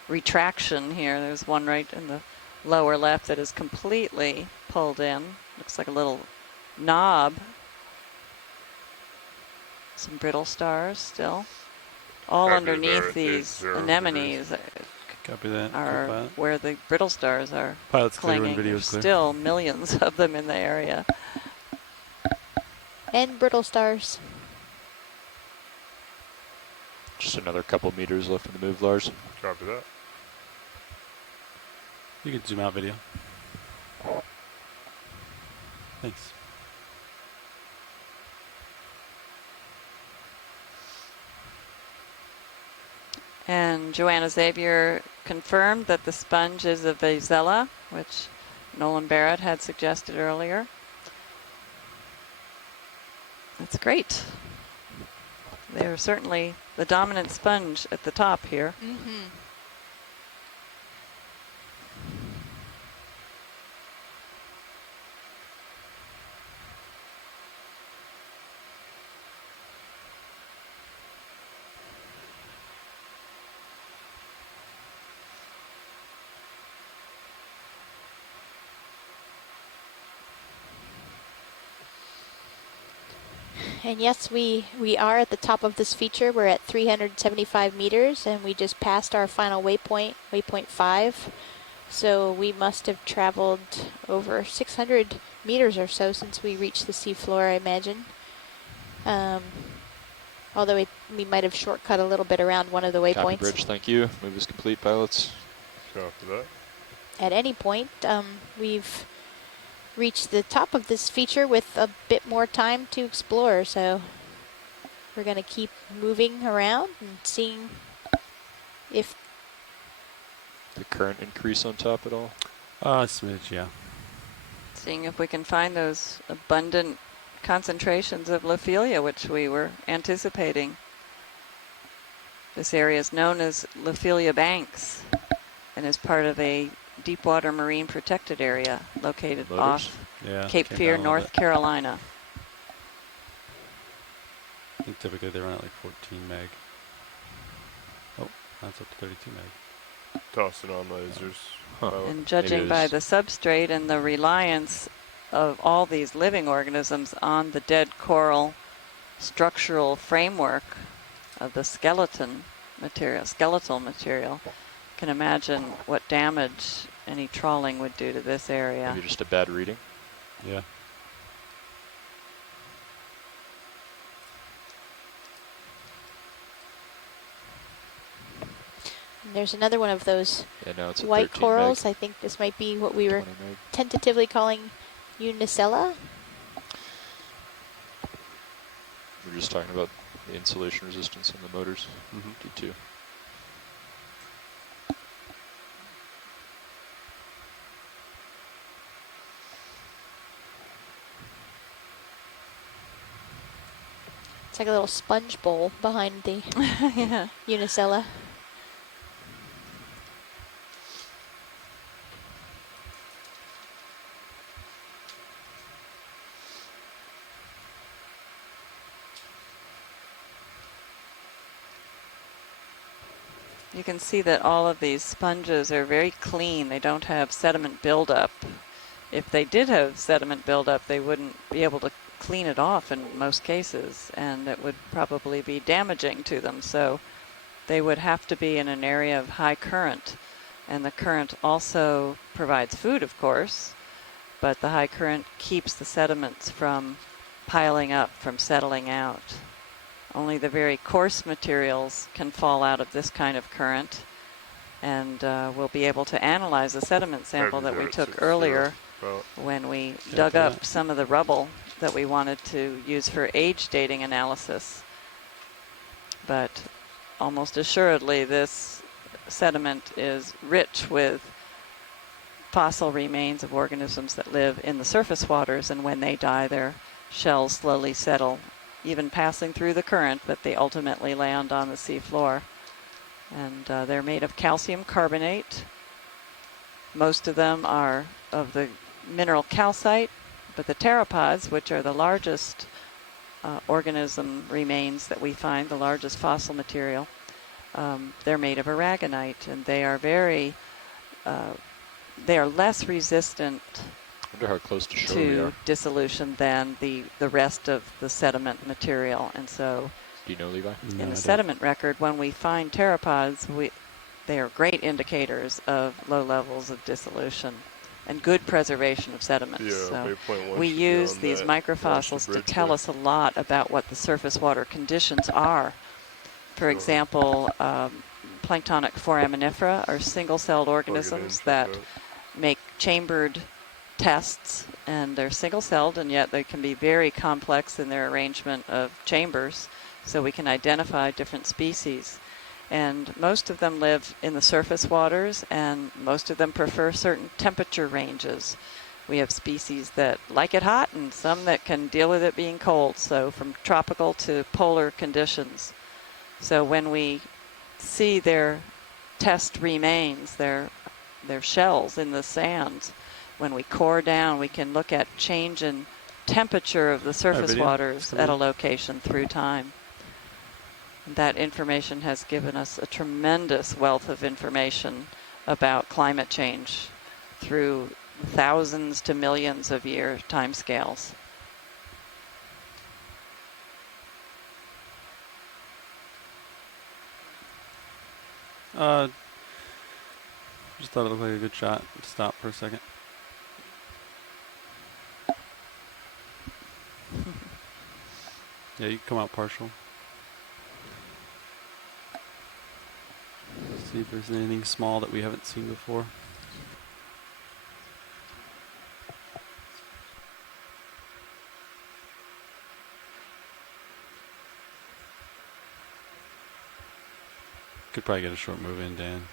retraction here. There's one right in the lower left that is completely pulled in. Looks like a little knob. Some brittle stars still. All Copy underneath that, these 80 anemones Copy that. are Pilot. where the brittle stars are Pilot's clear when clinging. video's There's clear. still millions of them in the area. and brittle stars. Just another couple meters left in the move, Lars. Copy that. You can zoom out video. Thanks. And Joanna Xavier confirmed that the sponge is a Vizela, which Nolan Barrett had suggested earlier. That's great. They're certainly the dominant sponge at the top here. Mm-hmm. And yes, we are at the top of this feature. We're at 375 meters, and we just passed our final waypoint, waypoint 5. So we must have traveled over 600 meters or so since we reached the seafloor, I imagine. Although we might have shortcut a little bit around one of the Copy waypoints. bridge, thank you. Move is complete, pilots. Copy that. At any point, we've reached the top of this feature with a bit more time to explore, so we're going to keep moving around and seeing if The current increase on top at all? Smidge, yeah. Seeing if we can find those abundant concentrations of Lophelia, which we were anticipating. This area is known as Lophelia Banks and is part of a deepwater marine protected area located off Cape Fear, North Carolina. I think typically they run at like 14 meg. Oh, that's up to 32 meg. Tossing on lasers. Huh. And judging by the substrate and the reliance of all these living organisms on the dead coral structural framework of the skeletal material, can imagine what damage any trawling would do to this area. Maybe just a bad reading? Yeah. And there's another one of those it's white corals. I think this might be what we were tentatively calling Unicella. We're just talking about the insulation resistance on the motors. D2. It's like a little sponge bowl behind the Unicella. You can see that all of these sponges are very clean. They don't have sediment buildup. If they did have sediment buildup, they wouldn't be able to clean it off in most cases, and it would probably be damaging to them. So they would have to be in an area of high current. And the current also provides food, of course, but the high current keeps the sediments from piling up, from settling out. Only the very coarse materials can fall out of this kind of current, and we'll be able to analyze the sediment sample that we took earlier when we dug up some of the rubble that we wanted to use for age dating analysis. But almost assuredly this sediment is rich with fossil remains of organisms that live in the surface waters, and when they die their shells slowly settle, even passing through the current, but they ultimately land on the sea floor. And they're made of calcium carbonate. Most of them are of the mineral calcite, but the pteropods, which are the largest organism remains that we find, the largest fossil material, they're made of aragonite, and they are very, they are less resistant I wonder how close to shore we are. dissolution than the rest of the sediment material. And so, do you know, Levi? In the sediment record, when we find pteropods, they are great indicators of low levels of dissolution and good preservation of sediments. Yeah, so we use these microfossils to tell us a lot about what the surface water conditions are. For example, planktonic foraminifera are single-celled organisms that make chambered tests, and they're single-celled, and yet they can be very complex in their arrangement of chambers, so we can identify different species. And most of them live in the surface waters, and most of them prefer certain temperature ranges. We have species that like it hot and some that can deal with it being cold, so from tropical to polar conditions. So when we see their test remains, their shells in the sand, when we core down, we can look at change in temperature of the surface waters at a location through time. That information has given us a tremendous wealth of information about climate change through thousands to millions of year timescales. Just thought it looked like a good shot to stop for a second. Yeah, you can come out partial. See if there's anything small that we haven't seen before. Could probably get a short move in, Dan.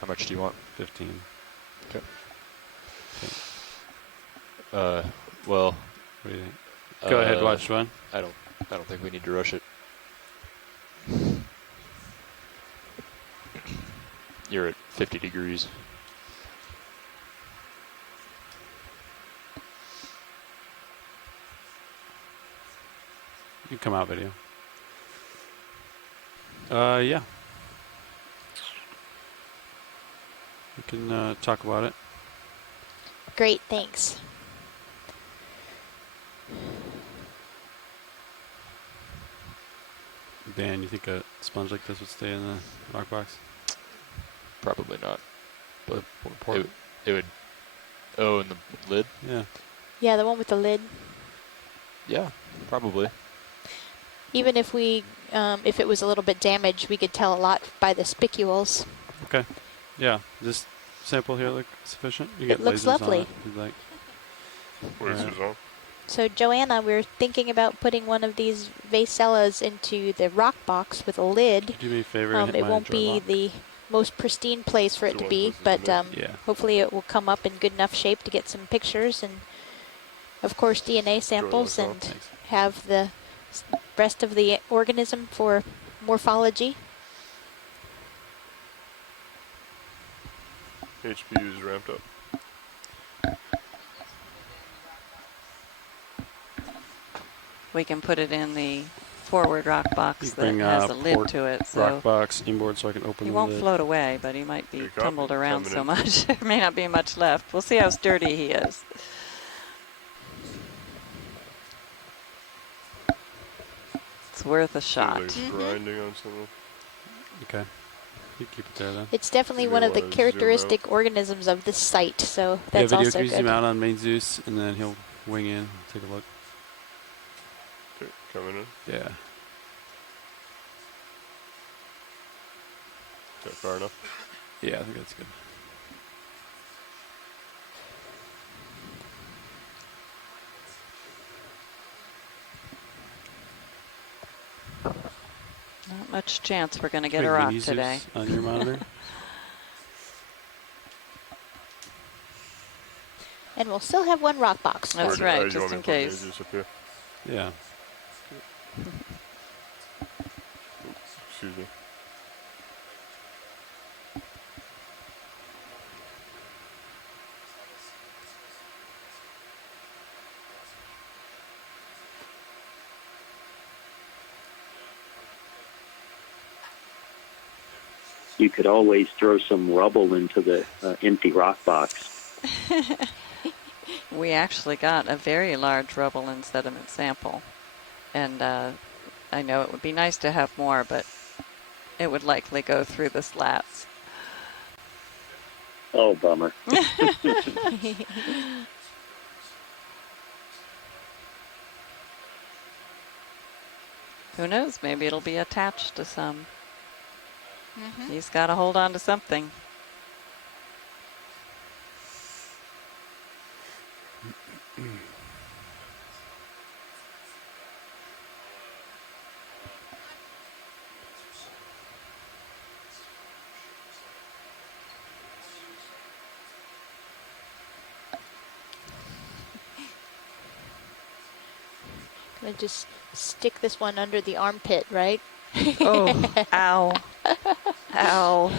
How much do you want? 15. Okay. Well, what do you think? Go ahead, watch one. I don't think we need to rush it. You're at 50 degrees. You can come out video. Yeah. We can talk about it. Great, thanks. Dan, you think a sponge like this would stay in the rock box? Probably not. But Port. It would. Oh, in the lid? Yeah. Yeah, the one with the lid. Yeah, probably. Even if we, if it was a little bit damaged, we could tell a lot by the spicules. Okay. Yeah. This sample here look sufficient? You It get looks lasers lovely. on it if you'd like. Lasers on? So Joanna, we're thinking about putting one of these vasellas into the rock box with a lid. Do me a favor and hit It my won't be lock. the most pristine place for it to be, but hopefully it will come up in good enough shape to get some pictures and, of course, DNA samples and have the rest of the organism for morphology. HPU is ramped up. We can put it in the forward rock box You that bring has a lid port to it. So rock box inboard so I can open he the won't lid. float away, but he might be copy. tumbled around 10 so minutes. much. There may not be much left. We'll see how sturdy he is. It's worth a shot. Like grinding on something. Okay. You keep it there then. It's definitely one of the characteristic organisms of this site, so that's video, also can you good. zoom out on main Zeus and then he'll wing in. Take a look. Okay, coming in. Yeah. Is that far enough? Yeah, I think that's good. Not much chance we're going to get Big a rock mini Zeus today. on your monitor. And we'll still have one rock box. That's Or right, you just want me in to put case. lasers up here? Yeah. Excuse me. you could always throw some rubble into the empty rock box. We actually got a very large rubble and sediment sample. And I know it would be nice to have more, but it would likely go through the slats. Oh, bummer. Who knows? Maybe it'll be attached to some. He's got to hold on to something. Gonna just stick this one under the armpit, right? Oh, ow. Ow.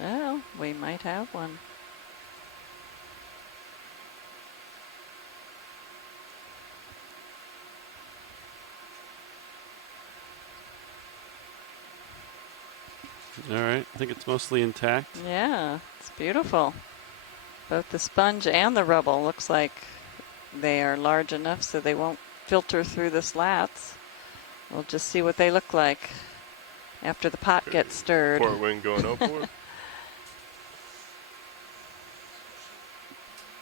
Well, we might have one. All right, I think it's mostly intact. Yeah, it's beautiful. Both the sponge and the rubble looks like they are large enough so they won't filter through the slats. We'll just see what they look like after the pot gets stirred. Port wing going outboard.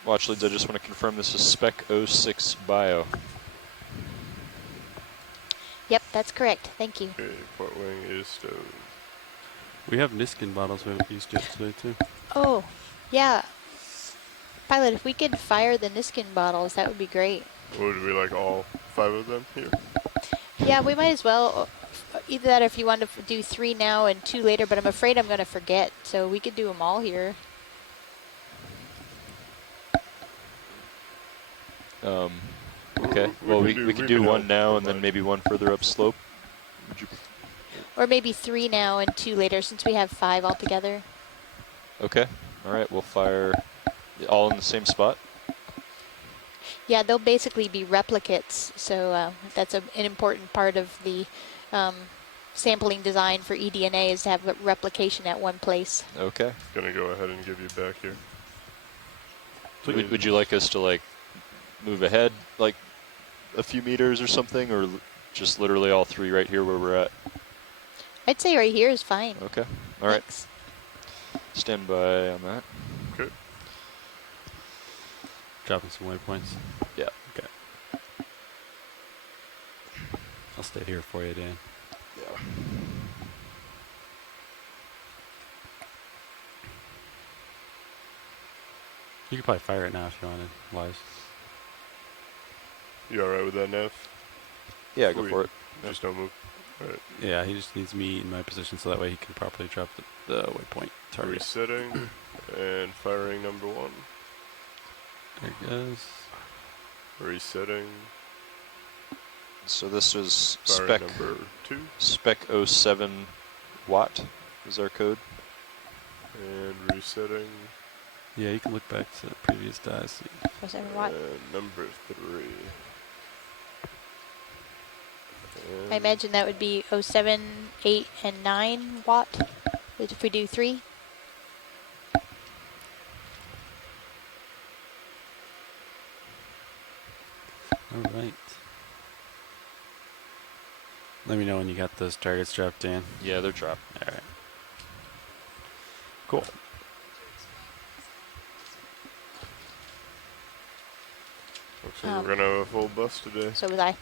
Watch leads, I just want to confirm this is Spec 06 Bio. Yep, that's correct. Thank you. Okay, port wing is stowed. We have Niskin bottles we haven't used yet today, too. Oh, yeah. Pilot, if we could fire the Niskin bottles, that would be great. Would we like all 5 of them here? Yeah, we might as well. Either that or if you want to do 3 now and 2 later, but I'm afraid I'm going to forget. So we could do them all here. Okay, well, we could do one now and then maybe one further up slope. Would you Or maybe 3 now and 2 later, since we have 5 altogether. Okay, all right, we'll fire all in the same spot. Yeah, they'll basically be replicates. So that's an important part of the sampling design for eDNA is to have a replication at one place. Okay. Gonna go ahead and give you back here. Would you like us to like move ahead like a few meters or something, or just literally all 3 right here where we're at? I'd say right here is fine. Okay. All right. Thanks. Stand by on that. Okay. Dropping some waypoints. Yeah. Okay. I'll stay here for you, Dan. Yeah. You could probably fire it now if you wanted, Wise. You alright with that, Nev? Yeah, go for it. Just don't move. Alright. Yeah, he just needs me in my position so that way he can properly drop the waypoint target. Resetting and firing number 1. There it goes. Resetting. So this is Firing spec number 2. Spec 07 watt is our code. And resetting. Yeah, you can look back to the previous dies. And number 3. I imagine that would be 07, 8, and 9 watt if we do 3. All right. Let me know when you got those targets dropped in. Yeah, they're dropped. All right. Cool. Looks like we're gonna have a full bus today. So was I.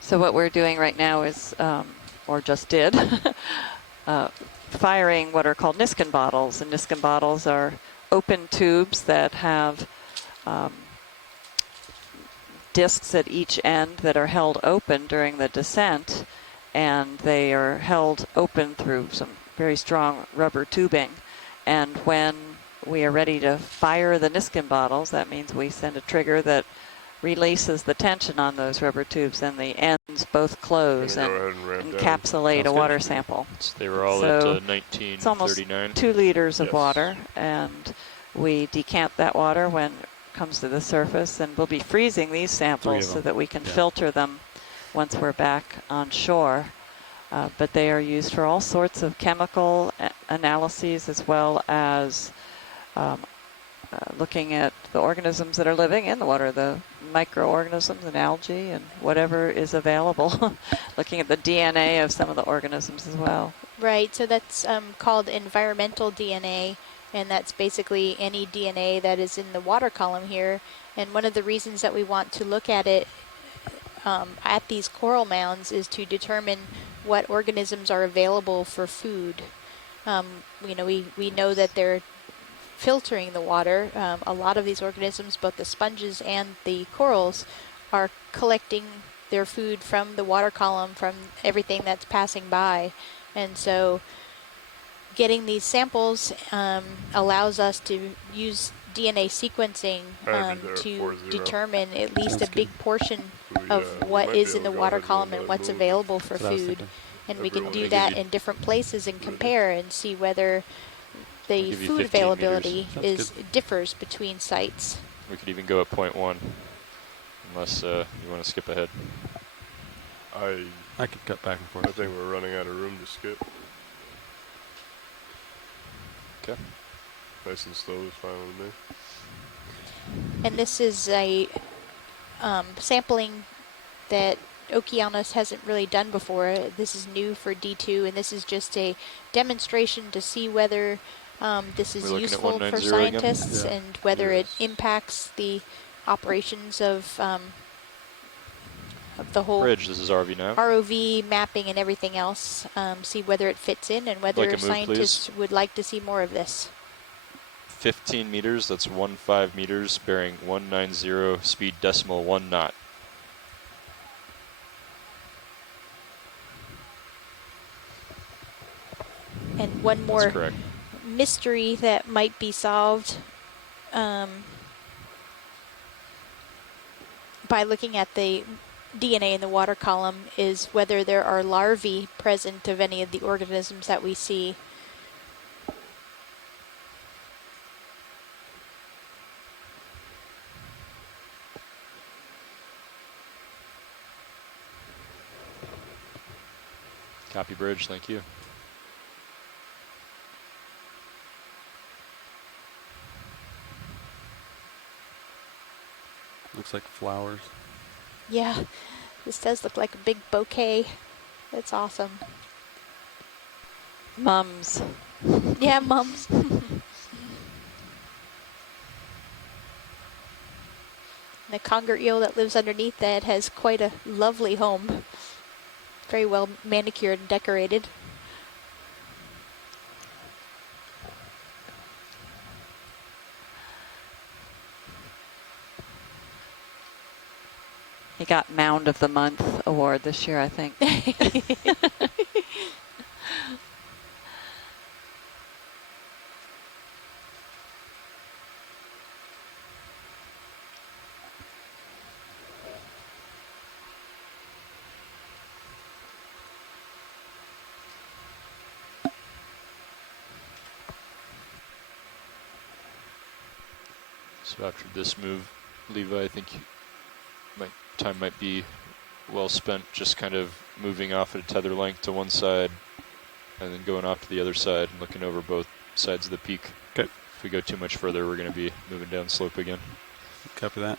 So what we're doing right now is, or just did, firing what are called Niskin bottles. And Niskin bottles are open tubes that have discs at each end that are held open during the descent, and they are held open through some very strong rubber tubing. And when we are ready to fire the Niskin bottles, that means we send a trigger that releases the tension on those rubber tubes, and the ends both close and encapsulate a water sample. So they were all so at it's almost 1939. 2 liters of water, and we decant that water when it comes to the surface, and we'll be freezing these samples so that we can filter them once we're back on shore. But they are used for all sorts of chemical analyses, as well as looking at the organisms that are living in the water, the microorganisms and algae and whatever is available. Looking at the DNA of some of the organisms as well. Right, so that's called environmental DNA, and that's basically any DNA that is in the water column here. And one of the reasons that we want to look at it at these coral mounds is to determine what organisms are available for food. You know, we know that they're filtering the water. A lot of these organisms, both the sponges and the corals, are collecting their food from the water column, from everything that's passing by. And so getting these samples allows us to use DNA sequencing to determine at least a big portion of what is in the water column and what's available for food. And we can do that in different places and compare and see whether the food availability differs between sites. We could even go at 0.1, unless you want to skip ahead. I could cut back and forth. I think we're running out of room to skip. Okay. Nice and slow is fine with me. And this is a sampling that Okeanos hasn't really done before. This is new for D2, and this is just a demonstration to see whether this is useful for scientists and whether it impacts the operations of the whole bridge. This is RV now. ROV mapping and everything else. See whether it fits in and whether scientists would like to see more of this. 15 meters, that's 15 meters, bearing 190, speed decimal 1 knot. And one more mystery that might be solved by looking at the DNA in the water column is whether there are larvae present of any of the organisms that we see. Copy bridge, thank you. Looks like flowers. Yeah, this does look like a big bouquet. That's awesome. Mums. Yeah, mums. The conger eel that lives underneath that has quite a lovely home. Very well manicured and decorated. He got Mound of the Month award this year, I think. So after this move, Levi, I think time might be well spent just kind of moving off at a tether length to one side and then going off to the other side and looking over both sides of the peak. Okay. If we go too much further, we're going to be moving down slope again. Copy that.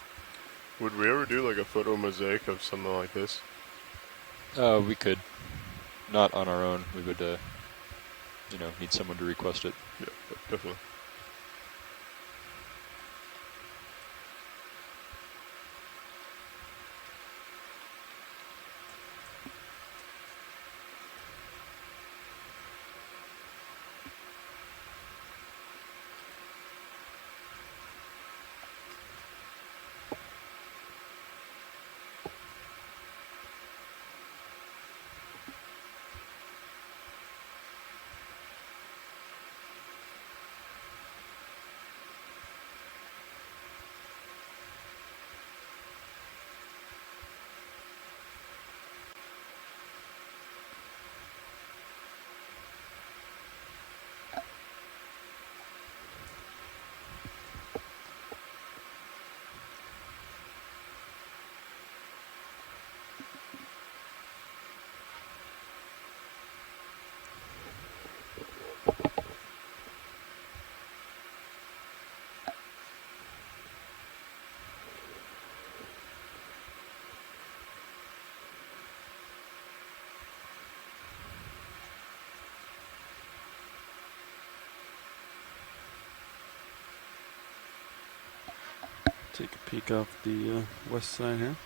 Would we ever do like a photo mosaic of something like this? We could. Not on our own. We would, need someone to request it. Yeah, definitely. Take a peek off the west side here.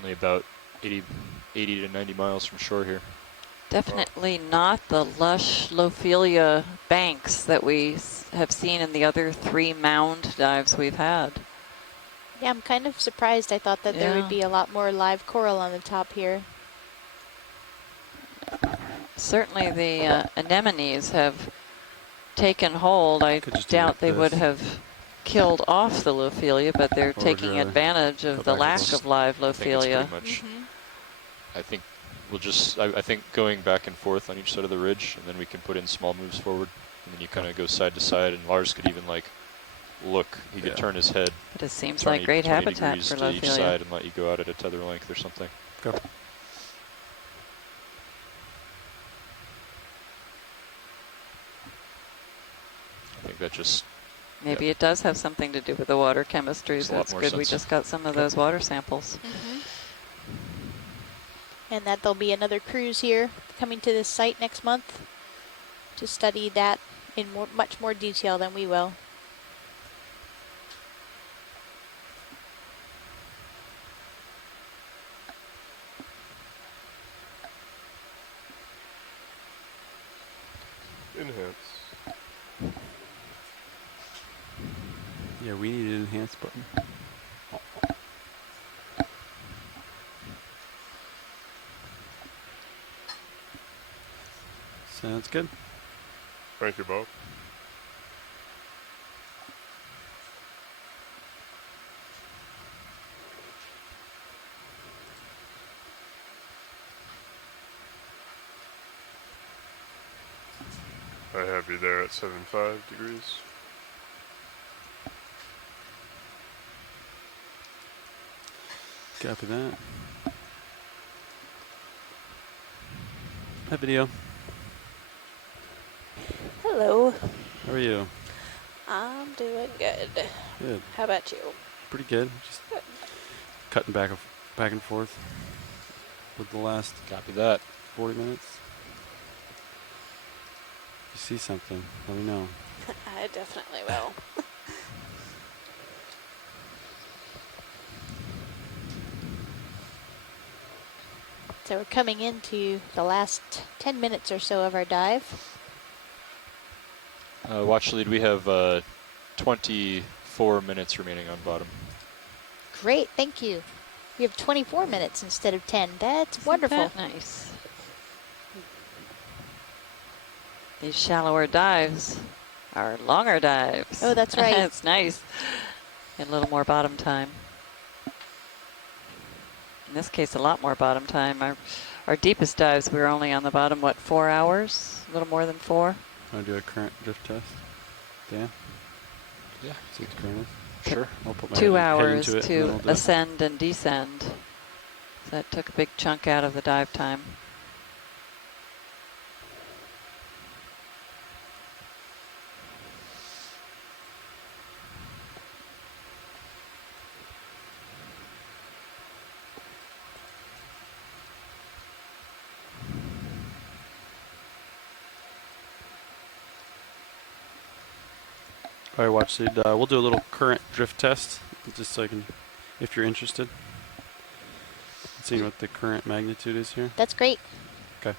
Only about 80 to 90 miles from shore here. Definitely not the lush Lophelia banks that we have seen in the other 3 mound dives we've had. Yeah, I'm kind of surprised. I thought that there would be a lot more live coral on the top here. Certainly the anemones have taken hold. I doubt they would have killed off the Lophelia, but they're taking advantage of the lack of live Lophelia. I think we'll just, I think going back and forth on each side of the ridge, and then we can put in small moves forward, and then you kind of go side to side, and Lars could even like look, he could turn his head. But it seems like great habitat for to each Lophelia. side and let you go out at a tether length or something. Go. I think that just... Maybe it does have something to do with the water chemistry, so it's good we just got some of those water samples. And that there'll be another cruise here coming to this site next month to study that in much more detail than we will. Enhance. Yeah, we need an enhance button. Sounds good. Thank you, Bob. I have you there at 75 degrees. Copy that. Hi, video. Hello. How are you? I'm doing good. Good. How about you? Pretty good. Just cutting back and forth with the last. Copy that. 40 minutes. If you see something, let me know. I definitely will. So we're coming into the last 10 minutes or so of our dive. Watch lead, we have 24 minutes remaining on bottom. Great, thank you. We have 24 minutes instead of 10. That's wonderful. Isn't that nice? These shallower dives are longer dives. Oh, that's right. It's nice. Get a little more bottom time. In this case, a lot more bottom time. Our deepest dives, we were only on the bottom, what, 4 hours? A little more than 4? Want to do a current drift test? Dan? Yeah. See what the current is? Sure. I'll put my 2 head hours into it to and then we'll do it. ascend and descend. So that took a big chunk out of the dive time. All right, watch lead. We'll do a little current drift test, just so I can, if you're interested. See what the current magnitude is here. That's great. Okay.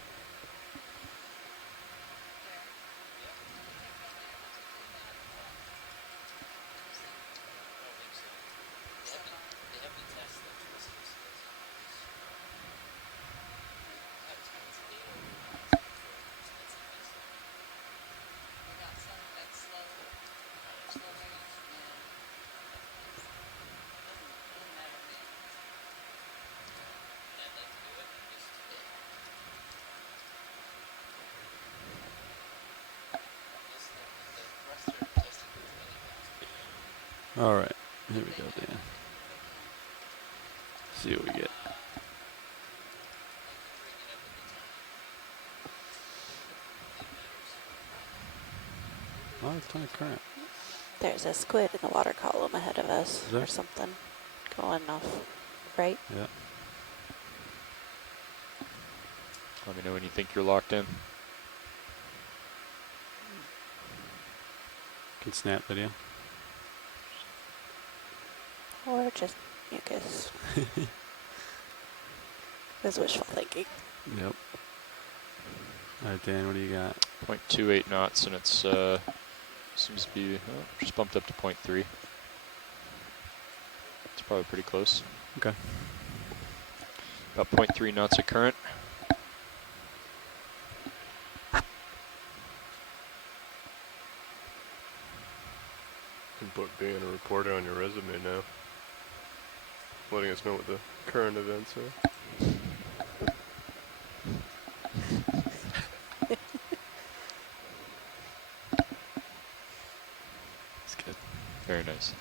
All right, here we go, Dan. See what we get. Oh, a ton of current. There's a squid in the water column ahead of us or something going off, right? Yeah. Let me know when you think you're locked in. Can snap video. Or just mucus. That's wishful thinking. Yep. All right, Dan, what do you got? 0.28 knots, and it's seems to be just bumped up to 0.3. It's probably pretty close. Okay. About 0.3 knots of current. You can put being a reporter on your resume now, letting us know what the current events are. That's good. Very nice.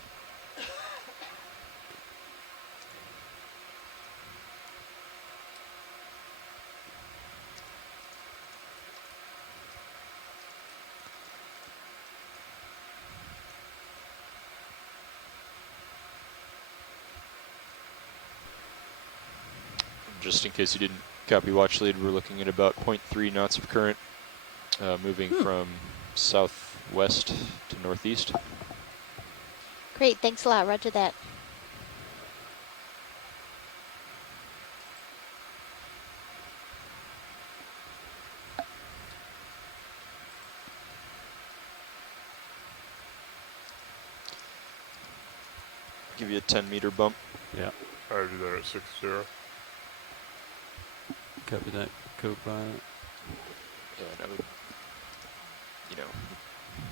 Just in case you didn't copy watch lead, we're looking at about 0.3 knots of current moving from southwest to northeast. Great, thanks a lot. Roger that. Give you a 10-meter bump. Yeah. I already do that at 6-0. Copy that, co-pilot. And I would,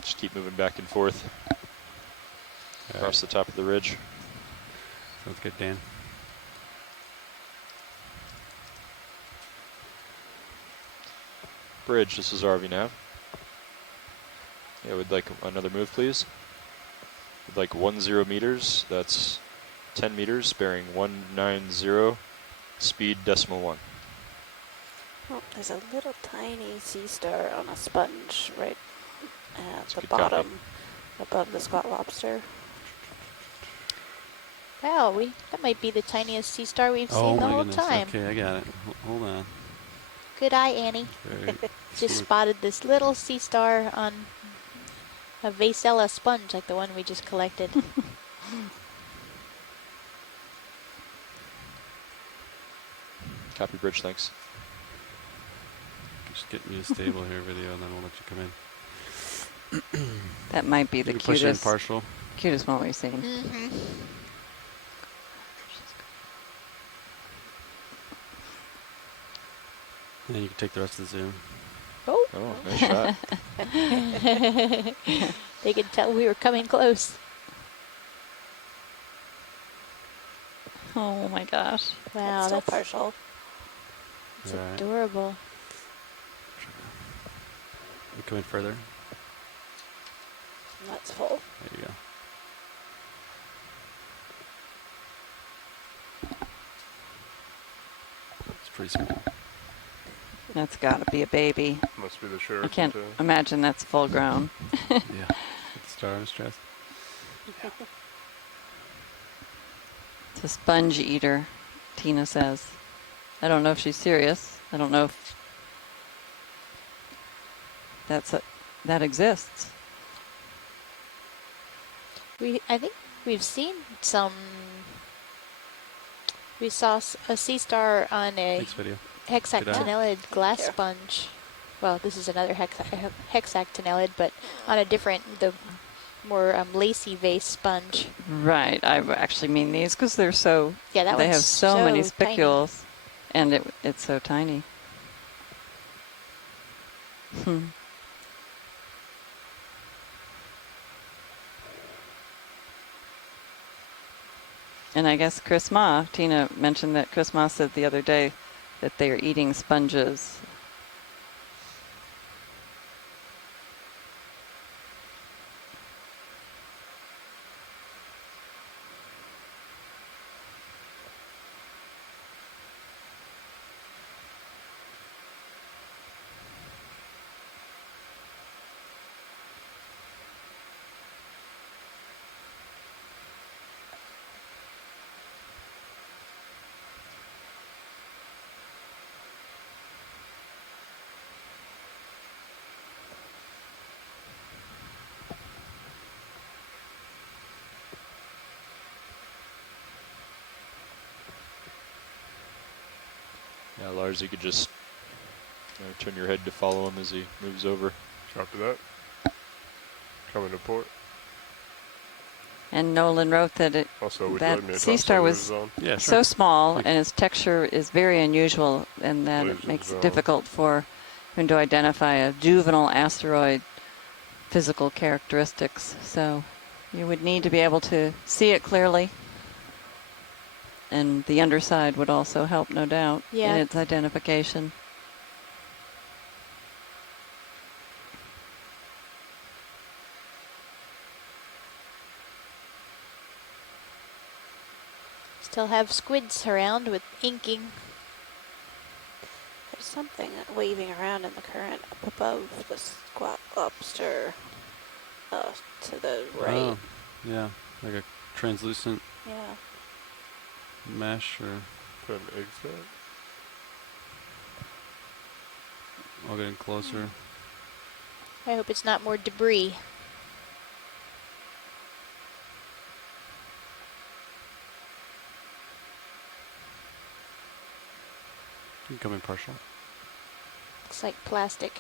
just keep moving back and forth across the top of the ridge. Sounds good, Dan. Bridge, this is RV nav. Yeah, we'd like another move, please. We'd like 10 meters, that's 10 meters, bearing 190, speed .1. Oh, there's a little tiny sea star on a sponge right at the good bottom above the Scott Lobster. Wow, that might be the tiniest sea star we've seen the whole time. Okay, I got it. Hold on. Good eye, Annie. Just spotted this little sea star on a Vasella sponge like the one we just collected. Copy, Bridge, thanks. Just getting you a stable here video, and then we'll let you come in. That might be the push in cutest, partial. cutest one we've seen. Mm-hmm. And you can take the rest of the zoom. Oh, nice shot. They could tell we were coming close. Oh my gosh. Wow, that's partial. It's All right. adorable. You come in further. That's full. There you go. It's pretty small. That's got to be a baby. Must be the sheriff. I can't imagine that's full grown. Yeah. It's star of his chest. It's a sponge eater, Tina says. I don't know if she's serious. I don't know if that exists. I think we've seen some. We saw a sea star on a hexactinellid glass sponge. Well, this is another hexactinellid, but on a different, the more lacy vase sponge. Right. I actually mean these because they're so. Yeah, that they one's have so many tiny. spicules, and it's so tiny. And I guess Chris Ma, Tina mentioned that Chris Ma said the other day that they are eating sponges. Yeah, Lars, you could just turn your head to follow him as he moves over. Copy that. Coming to port. And Nolan wrote that Also, would you that like me to Sea toss Star the was lasers on? Yeah, so sure. small and its texture is very unusual, and that it Lasers makes it on. difficult for him to identify a juvenile asteroid physical characteristics. So you would need to be able to see it clearly, and the underside would also help, no doubt, Yeah. in its identification. Still have squids around with inking. There's something waving around in the current up above the squat lobster to the right. Oh, yeah, like a translucent Yeah. mesh or. Put an egg set. I'll get in closer. I hope it's not more debris. You can come in partial. Looks like plastic.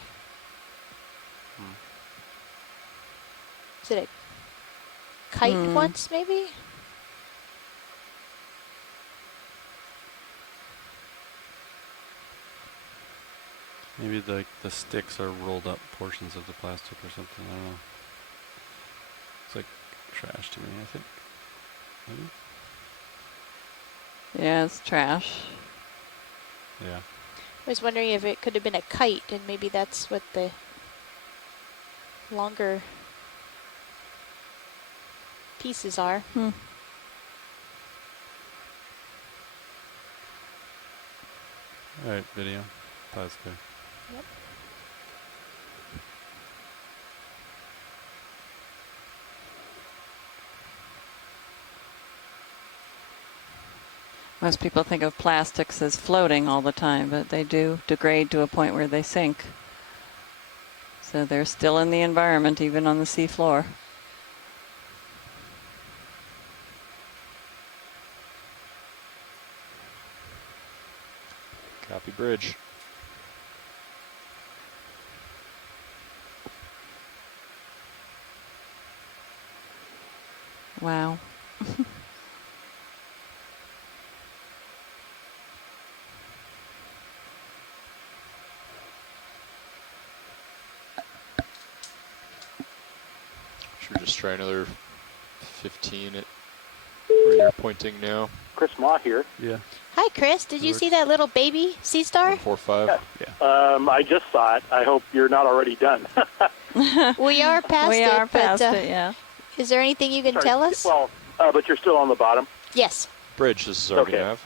Hmm. Is it a kite once, maybe? Maybe the sticks are rolled up portions of the plastic or something. I don't know. It's like trash to me, I think. Maybe? Yeah, it's trash. Yeah. I was wondering if it could have been a kite, and maybe that's what the longer pieces are. Hmm. All right, video. That's good. Yep. Most people think of plastics as floating all the time, but they do degrade to a point where they sink. So they're still in the environment, even on the sea floor. Copy bridge. Wow. Should we just try another 15 at where you're pointing now? Chris Ma here. Yeah. Hi, Chris. Did you see that little baby sea star? 4-5. Yeah. I just saw it. I hope you're not already done. We are past it. We are past but, it, yeah. Is there anything you can tell us? Well, but you're still on the bottom. Yes. Bridge, this is our Okay. nav.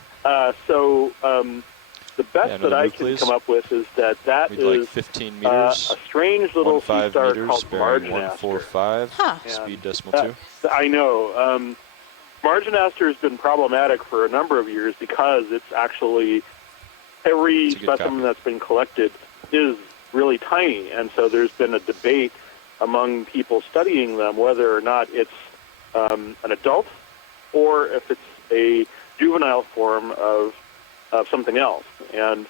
The best Yeah, that another I move, can please. come up with is that We'd is like 15 meters. a strange little sea 15 star meters, called bearing Marginaster. 145. Huh. Speed decimal 2. I know. Marginaster has been problematic for a number of years because it's actually every It's a good specimen copy. that's been collected is really tiny, and so there's been a debate among people studying them whether or not it's an adult or if it's a juvenile form of something else. And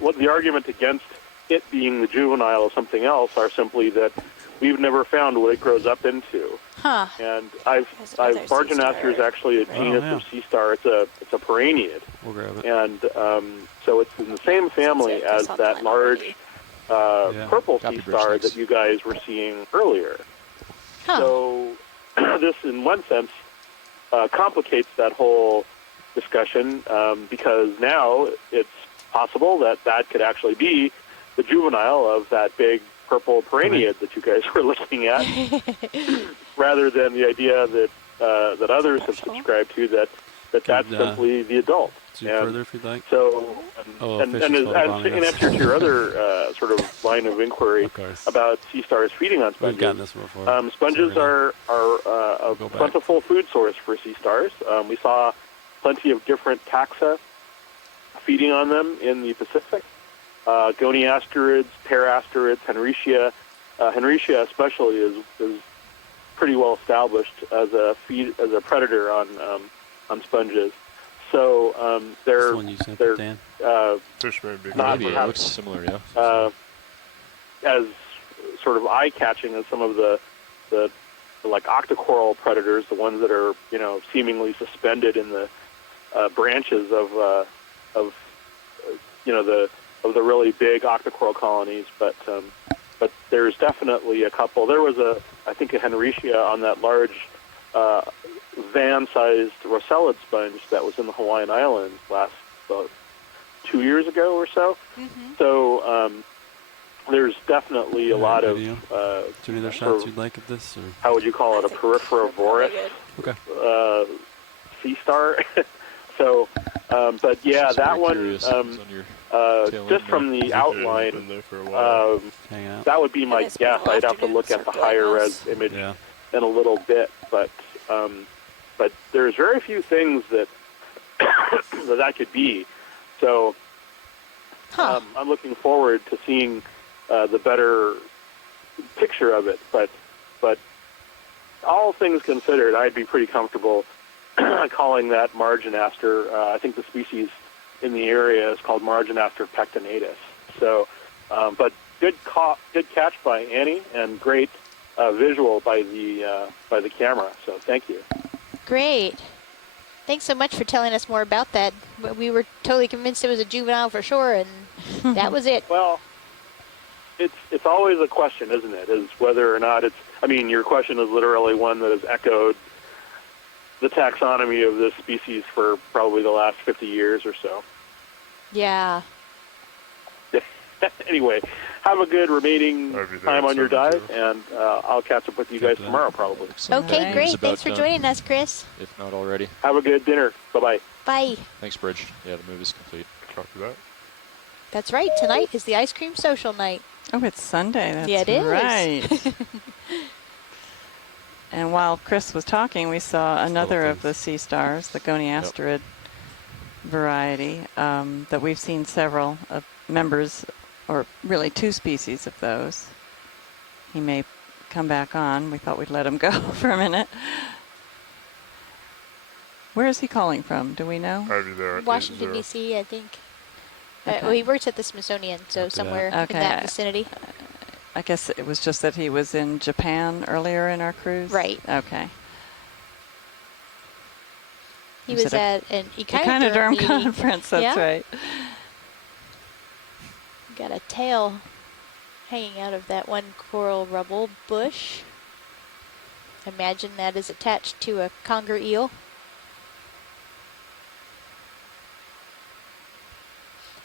what the argument against it being the juvenile of something else are simply that we've never found what it grows up into. Huh. And There's another sea Marginaster is star. actually a genus yeah. of sea star. It's a perenniid, We'll grab it. and so it's in the same family it as goes on the that line large Yeah. purple Copy sea bridge star next. that you guys were seeing earlier. Huh. So this, in one sense, complicates that whole discussion because now it's possible that that could actually be the juvenile of that big purple perenniid that you guys were looking at, rather than the idea that that others have subscribed to that's simply the adult. Zoom And further if you'd like. so, Oh, and fish as, is photobombing in us. answer to your other sort of line of inquiry Of course. about sea stars feeding on sponges, We've gotten this before. sponges So are a go back. plentiful food source for sea stars. We saw plenty of different taxa feeding on them in the Pacific. Goniasterids, parasterids, Henricia. Henricia especially is pretty well established as a predator on sponges. So they're That's the one you sent, they're Dan. Fish may be not good. Maybe it looks similar, yeah. as sort of eye-catching as some of the like octocoral predators, the ones that are seemingly suspended in the branches of the really big octocoral colonies. But there's definitely a couple. There was I think a Henricia on that large van-sized rosellid sponge that was in the Hawaiian Islands last 2 years ago or so. Mm-hmm. So there's definitely a lot of. Is there any other shots you'd like of this? Or? How would you call it? A peripherovorous sea star. So, but yeah, that one. Just from the outline, that would be my guess. I'd have to look at the higher res image in a little bit, but there's very few things that that could be. So I'm looking forward to seeing the better picture of it. But all things considered, I'd be pretty comfortable calling that marginaster. I think the species in the area is called Marginaster pectinatus. So, but good catch by Annie, and great visual by the camera. So thank you. Great. Thanks so much for telling us more about that. We were totally convinced it was a juvenile for sure, and that was it. Well, it's always a question, isn't it? Is whether or not it's. I mean, your question is literally one that has echoed the taxonomy of this species for probably the last 50 years or so. Yeah. Anyway, have a good remaining time on your dive, and I'll catch up with you guys tomorrow probably. Okay, great. Thanks for joining us, Chris. If not already. Have a good dinner. Bye-bye. Bye. Thanks, Bridge. Yeah, the move is complete. Copy that. That's right. Tonight is the ice cream social night. Oh, it's Sunday. That's yeah, it is. Right. And while Chris was talking, we saw another of the sea stars, the goniasterid variety, that we've seen several of members, or really 2 species of those. He may come back on. We thought we'd let him go for a minute. Where is he calling from? Do we know? Washington, D.C., I think. Well, he works at the Smithsonian, so somewhere in that vicinity. I guess it was just that he was in Japan earlier in our cruise? Right. Okay. He was at an Echinoderm conference, that's right. Got a tail hanging out of that one coral rubble bush. Imagine that is attached to a conger eel.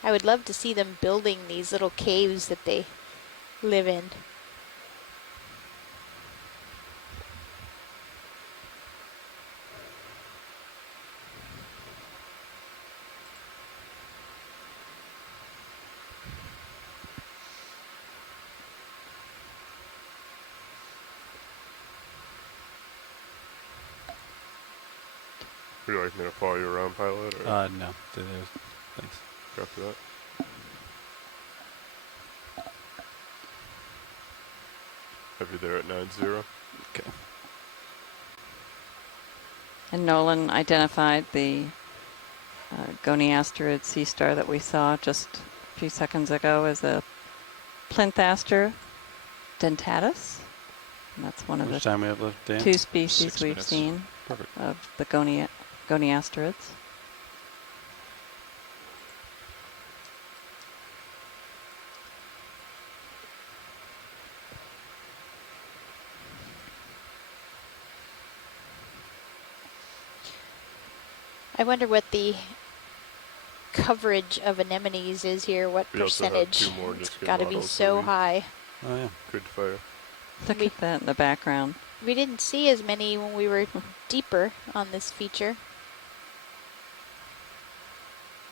I would love to see them building these little caves that they live in. Would you like me to follow you around, pilot? Or? No. Thanks. Copy that. Have you there at 90. Okay. And Nolan identified the goniasterid sea star that we saw just a few seconds ago as a Plinthaster dentatus. And that's one of the time we have left, Dan? 2 species we've seen of the goniasterids. I wonder what the coverage of anemones is here. What percentage? It's got to be so high. Oh, yeah. Good fire. Look at that in the background. We didn't see as many when we were deeper on this feature.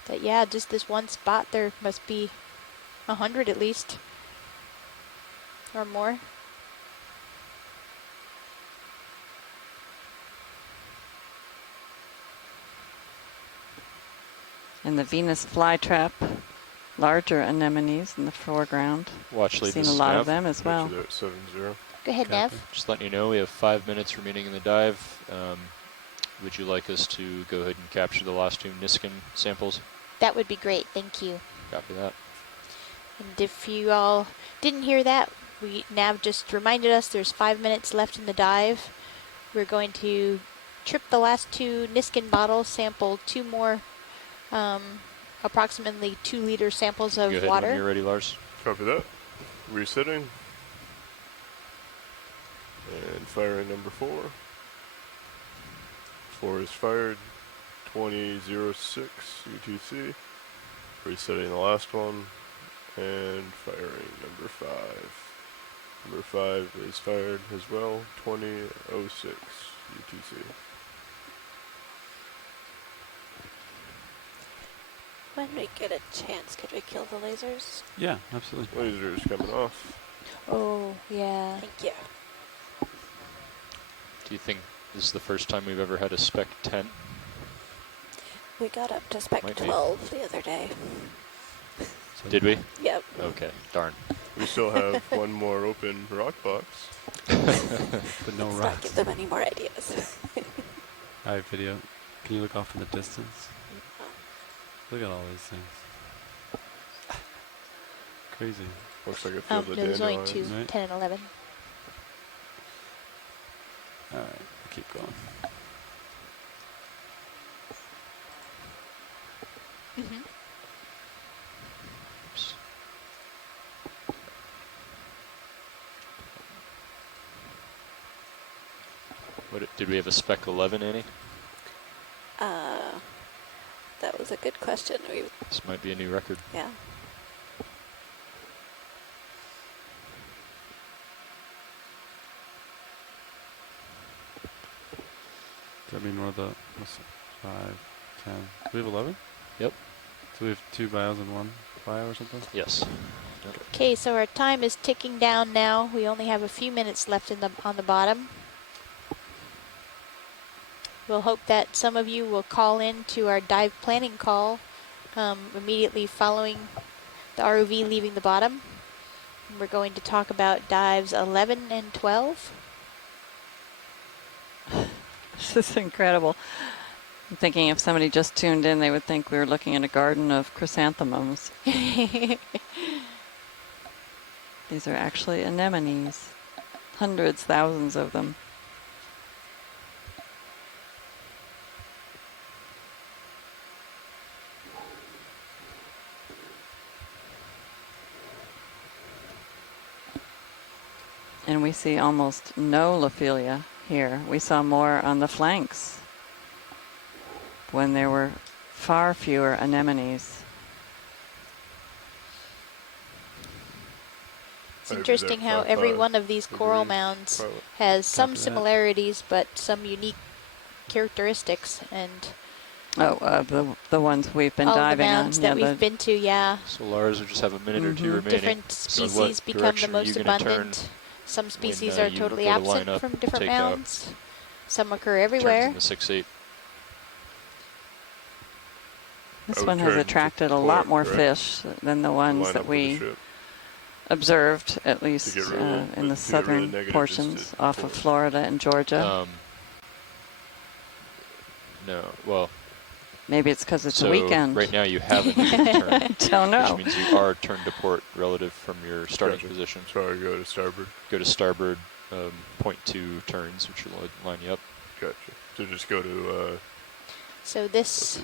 But yeah, just this one spot, there must be 100 at least. Or more. And the Venus flytrap, larger anemones in the foreground. Watch lead. Seen a lot of them as well. At 70. Go ahead, Nev. Just letting you know, we have 5 minutes remaining in the dive. would you like us to go ahead and capture the last 2 Niskin samples? That would be great. Thank you. Copy that. And if you all didn't hear that, Nav just reminded us there's 5 minutes left in the dive. We're going to trip the last 2 Niskin bottles, sample 2 more, approximately 2-liter samples of Go ahead water. when you're ready, Lars. Copy that. Resetting. And firing number 4. 4 is fired. 2006 UTC. Resetting the last one. And firing number 5. Number 5 is fired as well. 2006 UTC. When we get a chance, could we kill the lasers? Yeah, absolutely. Lasers coming off. Oh, yeah. Thank you. Do you think this is the first time we've ever had a spec 10? We got up to spec Might be. 12 the other day. Did we? Yep. Okay, darn. We still have one more open rock box. But no Let's rocks. not give them any more ideas. Alright, video. Can you look off in the distance? Look at all these things. Crazy. Looks like a field No, of there's only dandelions. 2, Right. 10 and 11. Alright, keep going. Mm-hmm. What did we have a spec 11, Annie? That was a good question. This might be a new record. Yeah. Does that mean we're the 5, 10? Do we have 11? Yep. So we have 2 bios and 1 bio or something? Yes. Okay, so our time is ticking down now. We only have a few minutes left on the bottom. We'll hope that some of you will call in to our dive planning call immediately following the ROV leaving the bottom. And we're going to talk about dives 11 and 12. This is incredible. I'm thinking if somebody just tuned in, they would think we were looking at a garden of chrysanthemums. These are actually anemones. Hundreds, thousands of them. And we see almost no Lophelia here. We saw more on the flanks when there were far fewer anemones. It's interesting how every one of these coral mounds has some similarities but some unique characteristics. And the ones we've been all diving the mounds on. that we've been to, yeah. So Lars, we just have a minute or 2 remaining. Different species become the most abundant. Some species are totally absent from different mounds. Some occur everywhere. In the 6-8. This one has attracted a lot more fish than the ones that we observed, at least in the southern portions off of Florida and Georgia. No, well. Maybe it's because it's a weekend. Right now you haven't turned. Don't know. Which means you are turned to port relative from your starting position. Sorry, go to starboard. Go to starboard, 0.2 turns, which will line you up. Gotcha. So just go to... So this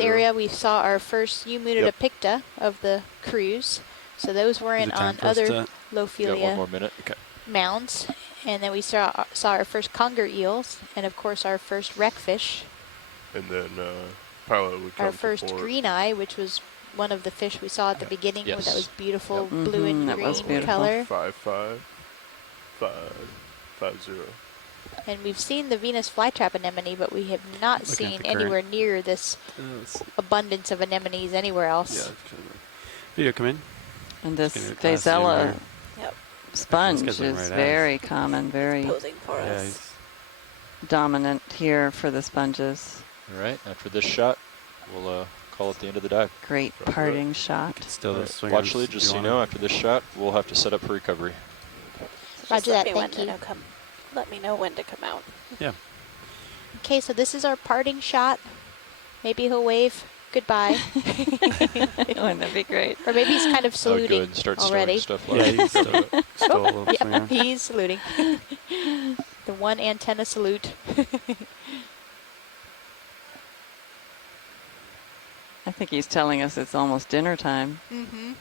area, we saw our first Eumutida picta of the cruise. So those weren't on other Lophelia 1 more minute. Okay. mounds. And then we saw our first conger eels, and of course our first wreckfish. And then pilot would come our first to port. green eye, which was one of the fish we saw at the beginning. Yes. That was beautiful blue and green color. 5-5. 5-0. And we've seen the Venus flytrap anemone, but we have not seen anywhere near this abundance of anemones anywhere else. Yeah, video come in. And this Phasella sponge is very common, very posing for us. Dominant here for the sponges. All right, after this shot, we'll call it the end of the dive. Great parting shot. Watch lead, just so you know, after this shot, we'll have to set up for recovery. Roger that, thank you. Let me know when to come out. Yeah. Okay, so this is our parting shot. Maybe he'll wave goodbye. Wouldn't that be great? Or maybe he's kind of I would go saluting ahead and start already. stuff Yeah, he's still a little Yeah, he's saluting. The one antenna salute. I think he's telling us it's almost dinner time. Mm-hmm.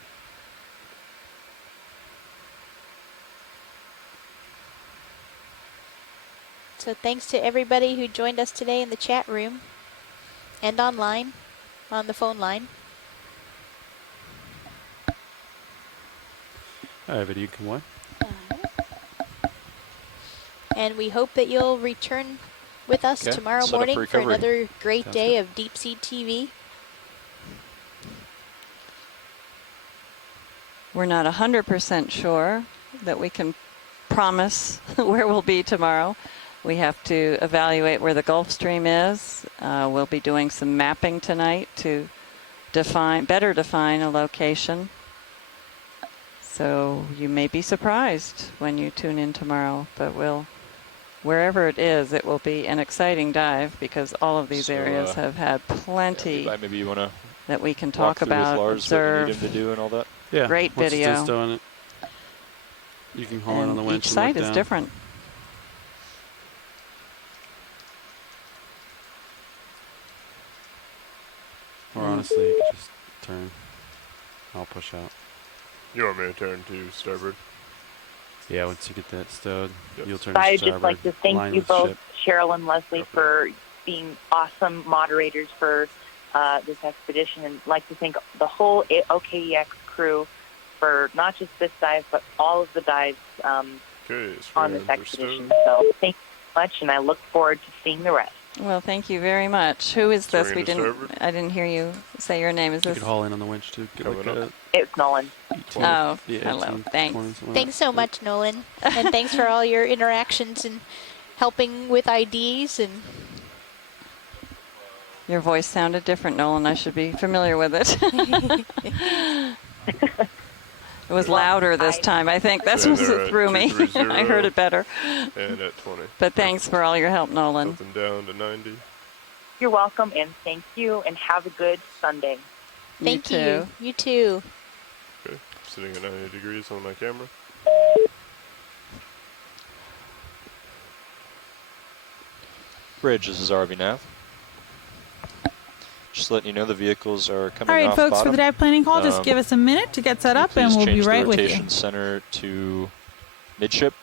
So thanks to everybody who joined us today in the chat room and online, on the phone line. All right, video come on. And we hope that you'll return with us Okay, tomorrow set up morning for for recovery. another great Sounds day good. of Deep Sea TV. We're not 100% sure that we can promise where we'll be tomorrow. We have to evaluate where the Gulf Stream is. We'll be doing some mapping tonight to better define a location. So you may be surprised when you tune in tomorrow, but wherever it is, it will be an exciting dive because all of these areas have had plenty Levi, maybe you want to that we can walk talk through about, with Lars what you observe. need him to do and all that? Yeah. Great once video. It's doing it, you can haul in on the And winch each and site look is down. different. Or honestly, you could just turn. I'll push out. You want me to turn to starboard? Yeah, once you get that stowed, you'll turn So to I'd starboard. just like to thank line you with both, ship. Cheryl and Leslie, for being awesome moderators for this expedition, and like to thank the whole OKEX crew for not just this dive, but all of the dives on this expedition. So thank you so much, and I look forward to seeing the rest. Well, thank you very much. Who is this? Swinging to starboard. I didn't hear you say your name. Is You this? could haul in on the winch too. Get like a It's Nolan. 18, Oh, yeah, hello. 18, Thanks. 20, something like Thanks so that. much, Nolan. And thanks for all your interactions and helping with IDs. And Your voice sounded different, Nolan. I should be familiar with it. It was louder this time. I think that's what threw me. I heard it better. And at 20. But thanks for all your help, Nolan. Up and down to 90. You're welcome, and thank you, and have a good Sunday. thank you. You too. Okay, sitting at 90 degrees on my camera. Bridge, this is RV Nav. Just letting you know the vehicles are coming All right, off folks, bottom. for the dive planning call, just give us a minute to get set up, and we'll be Please right change the with you. rotation center to midship.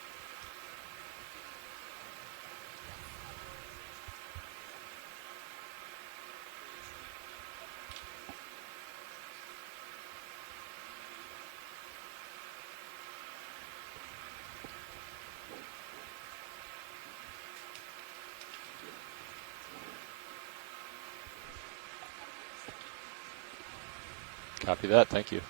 Copy that. Thank you.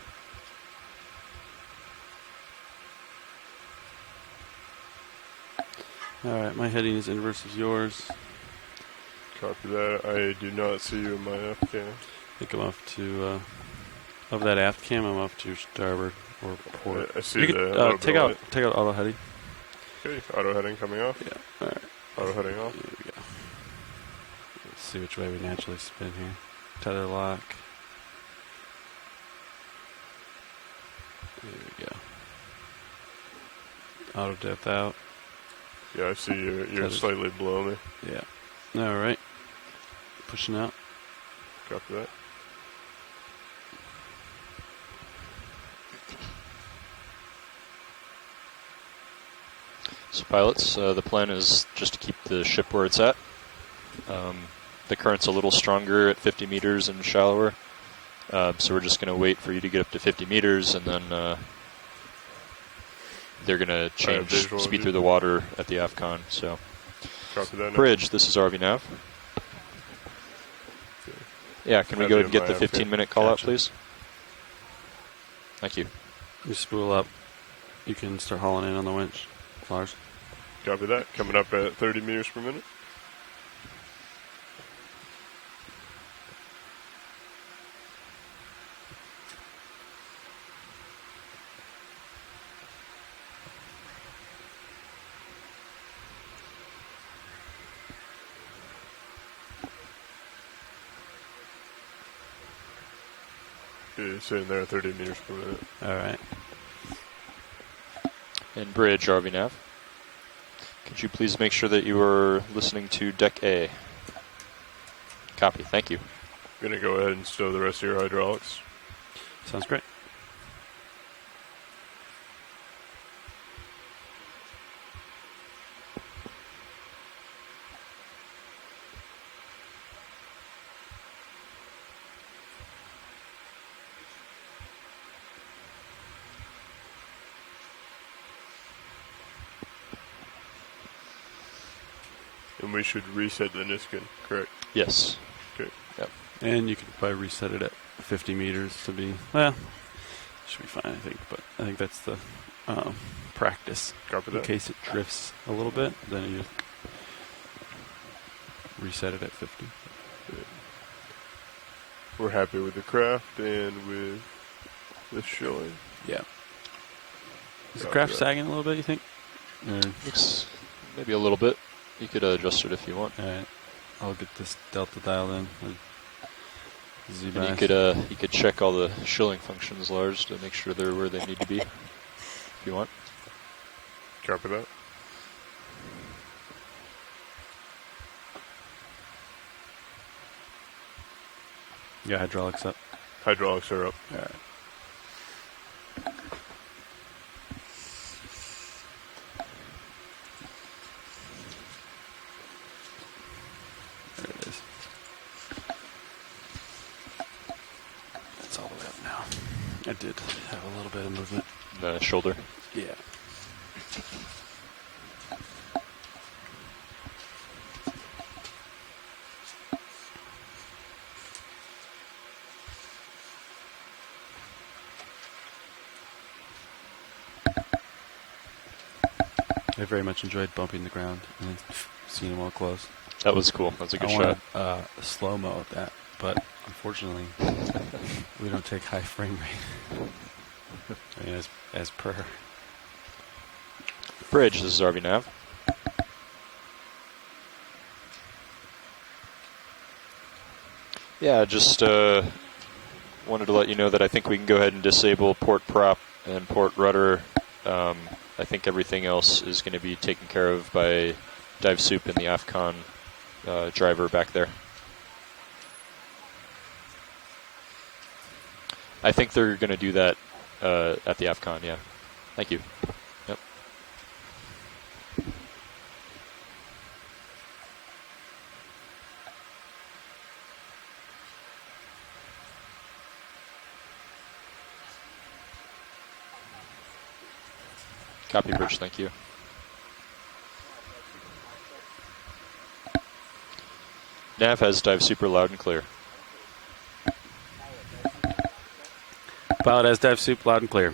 Alright, my heading is inverse of yours. Copy that. I do not see you in my aft cam. I think I'm off to, of that aft cam, I'm off to starboard or port. I see you the could, little take bit of out light. take out auto heading. Okay, auto heading coming off. Yeah, alright. Auto heading off. There we go. Let's see which way we naturally spin here. Tether lock. There we go. Auto depth out. Yeah, I see you're Tether's- slightly below me. Yeah. Alright. Pushing out. Copy that. So pilots, the plan is just to keep the ship where it's at. The current's a little stronger at 50 meters and shallower. So we're just going to wait for you to get up to 50 meters, and then they're going to change visual speed view. through the water at the AFCON. So, Copy that. Bridge, this is RV Nav. Yeah, can we That'd go be ahead and get my the AFCON. 15-minute call out, Gotcha. please? Thank you. You spool up. You can start hauling in on the winch, Lars. Copy that. Coming up at 30 meters per minute. It's sitting there at 30 meters per minute. All right. And bridge, RV nav. Could you please make sure that you are listening to deck A? Copy, thank you. I'm going to go ahead and stow the rest of your hydraulics. Sounds great. And we should reset the Niskin, correct? Yes. Okay. Yep. And you could probably reset it at 50 meters to be, well, should be fine, I think. But I think that's the practice. Copy In that. case it drifts a little bit, then you reset it at 50. Good. We're happy with the craft and with the showing. Yeah. Is the Copy craft that. sagging a little bit, you think? Looks maybe a little bit. You could adjust it if you want. All right. I'll get this delta dialed in. And you could check all the shilling functions, Lars, to make sure they're where they need to be. If you want. Copy that. Yeah, hydraulics up. Hydraulics are up. All right. There it is. That's all the way up now. I did have a little bit of movement. The shoulder. Yeah. I very much enjoyed bumping the ground and then seeing them all close. That was cool. That was a good shot. I wanted slow-mo of that, but unfortunately, we don't take high frame rate. I mean, as per. Bridge, this is RV nav. Yeah, just wanted to let you know that I think we can go ahead and disable port prop and port rudder. I think everything else is going to be taken care of by Dive Soup and the AFCON driver back there. I think they're going to do that at the AFCON, yeah. Thank you. Yep. Copy, Bridge, thank you. Nav has dive super loud and clear. Pilot has dive soup loud and clear.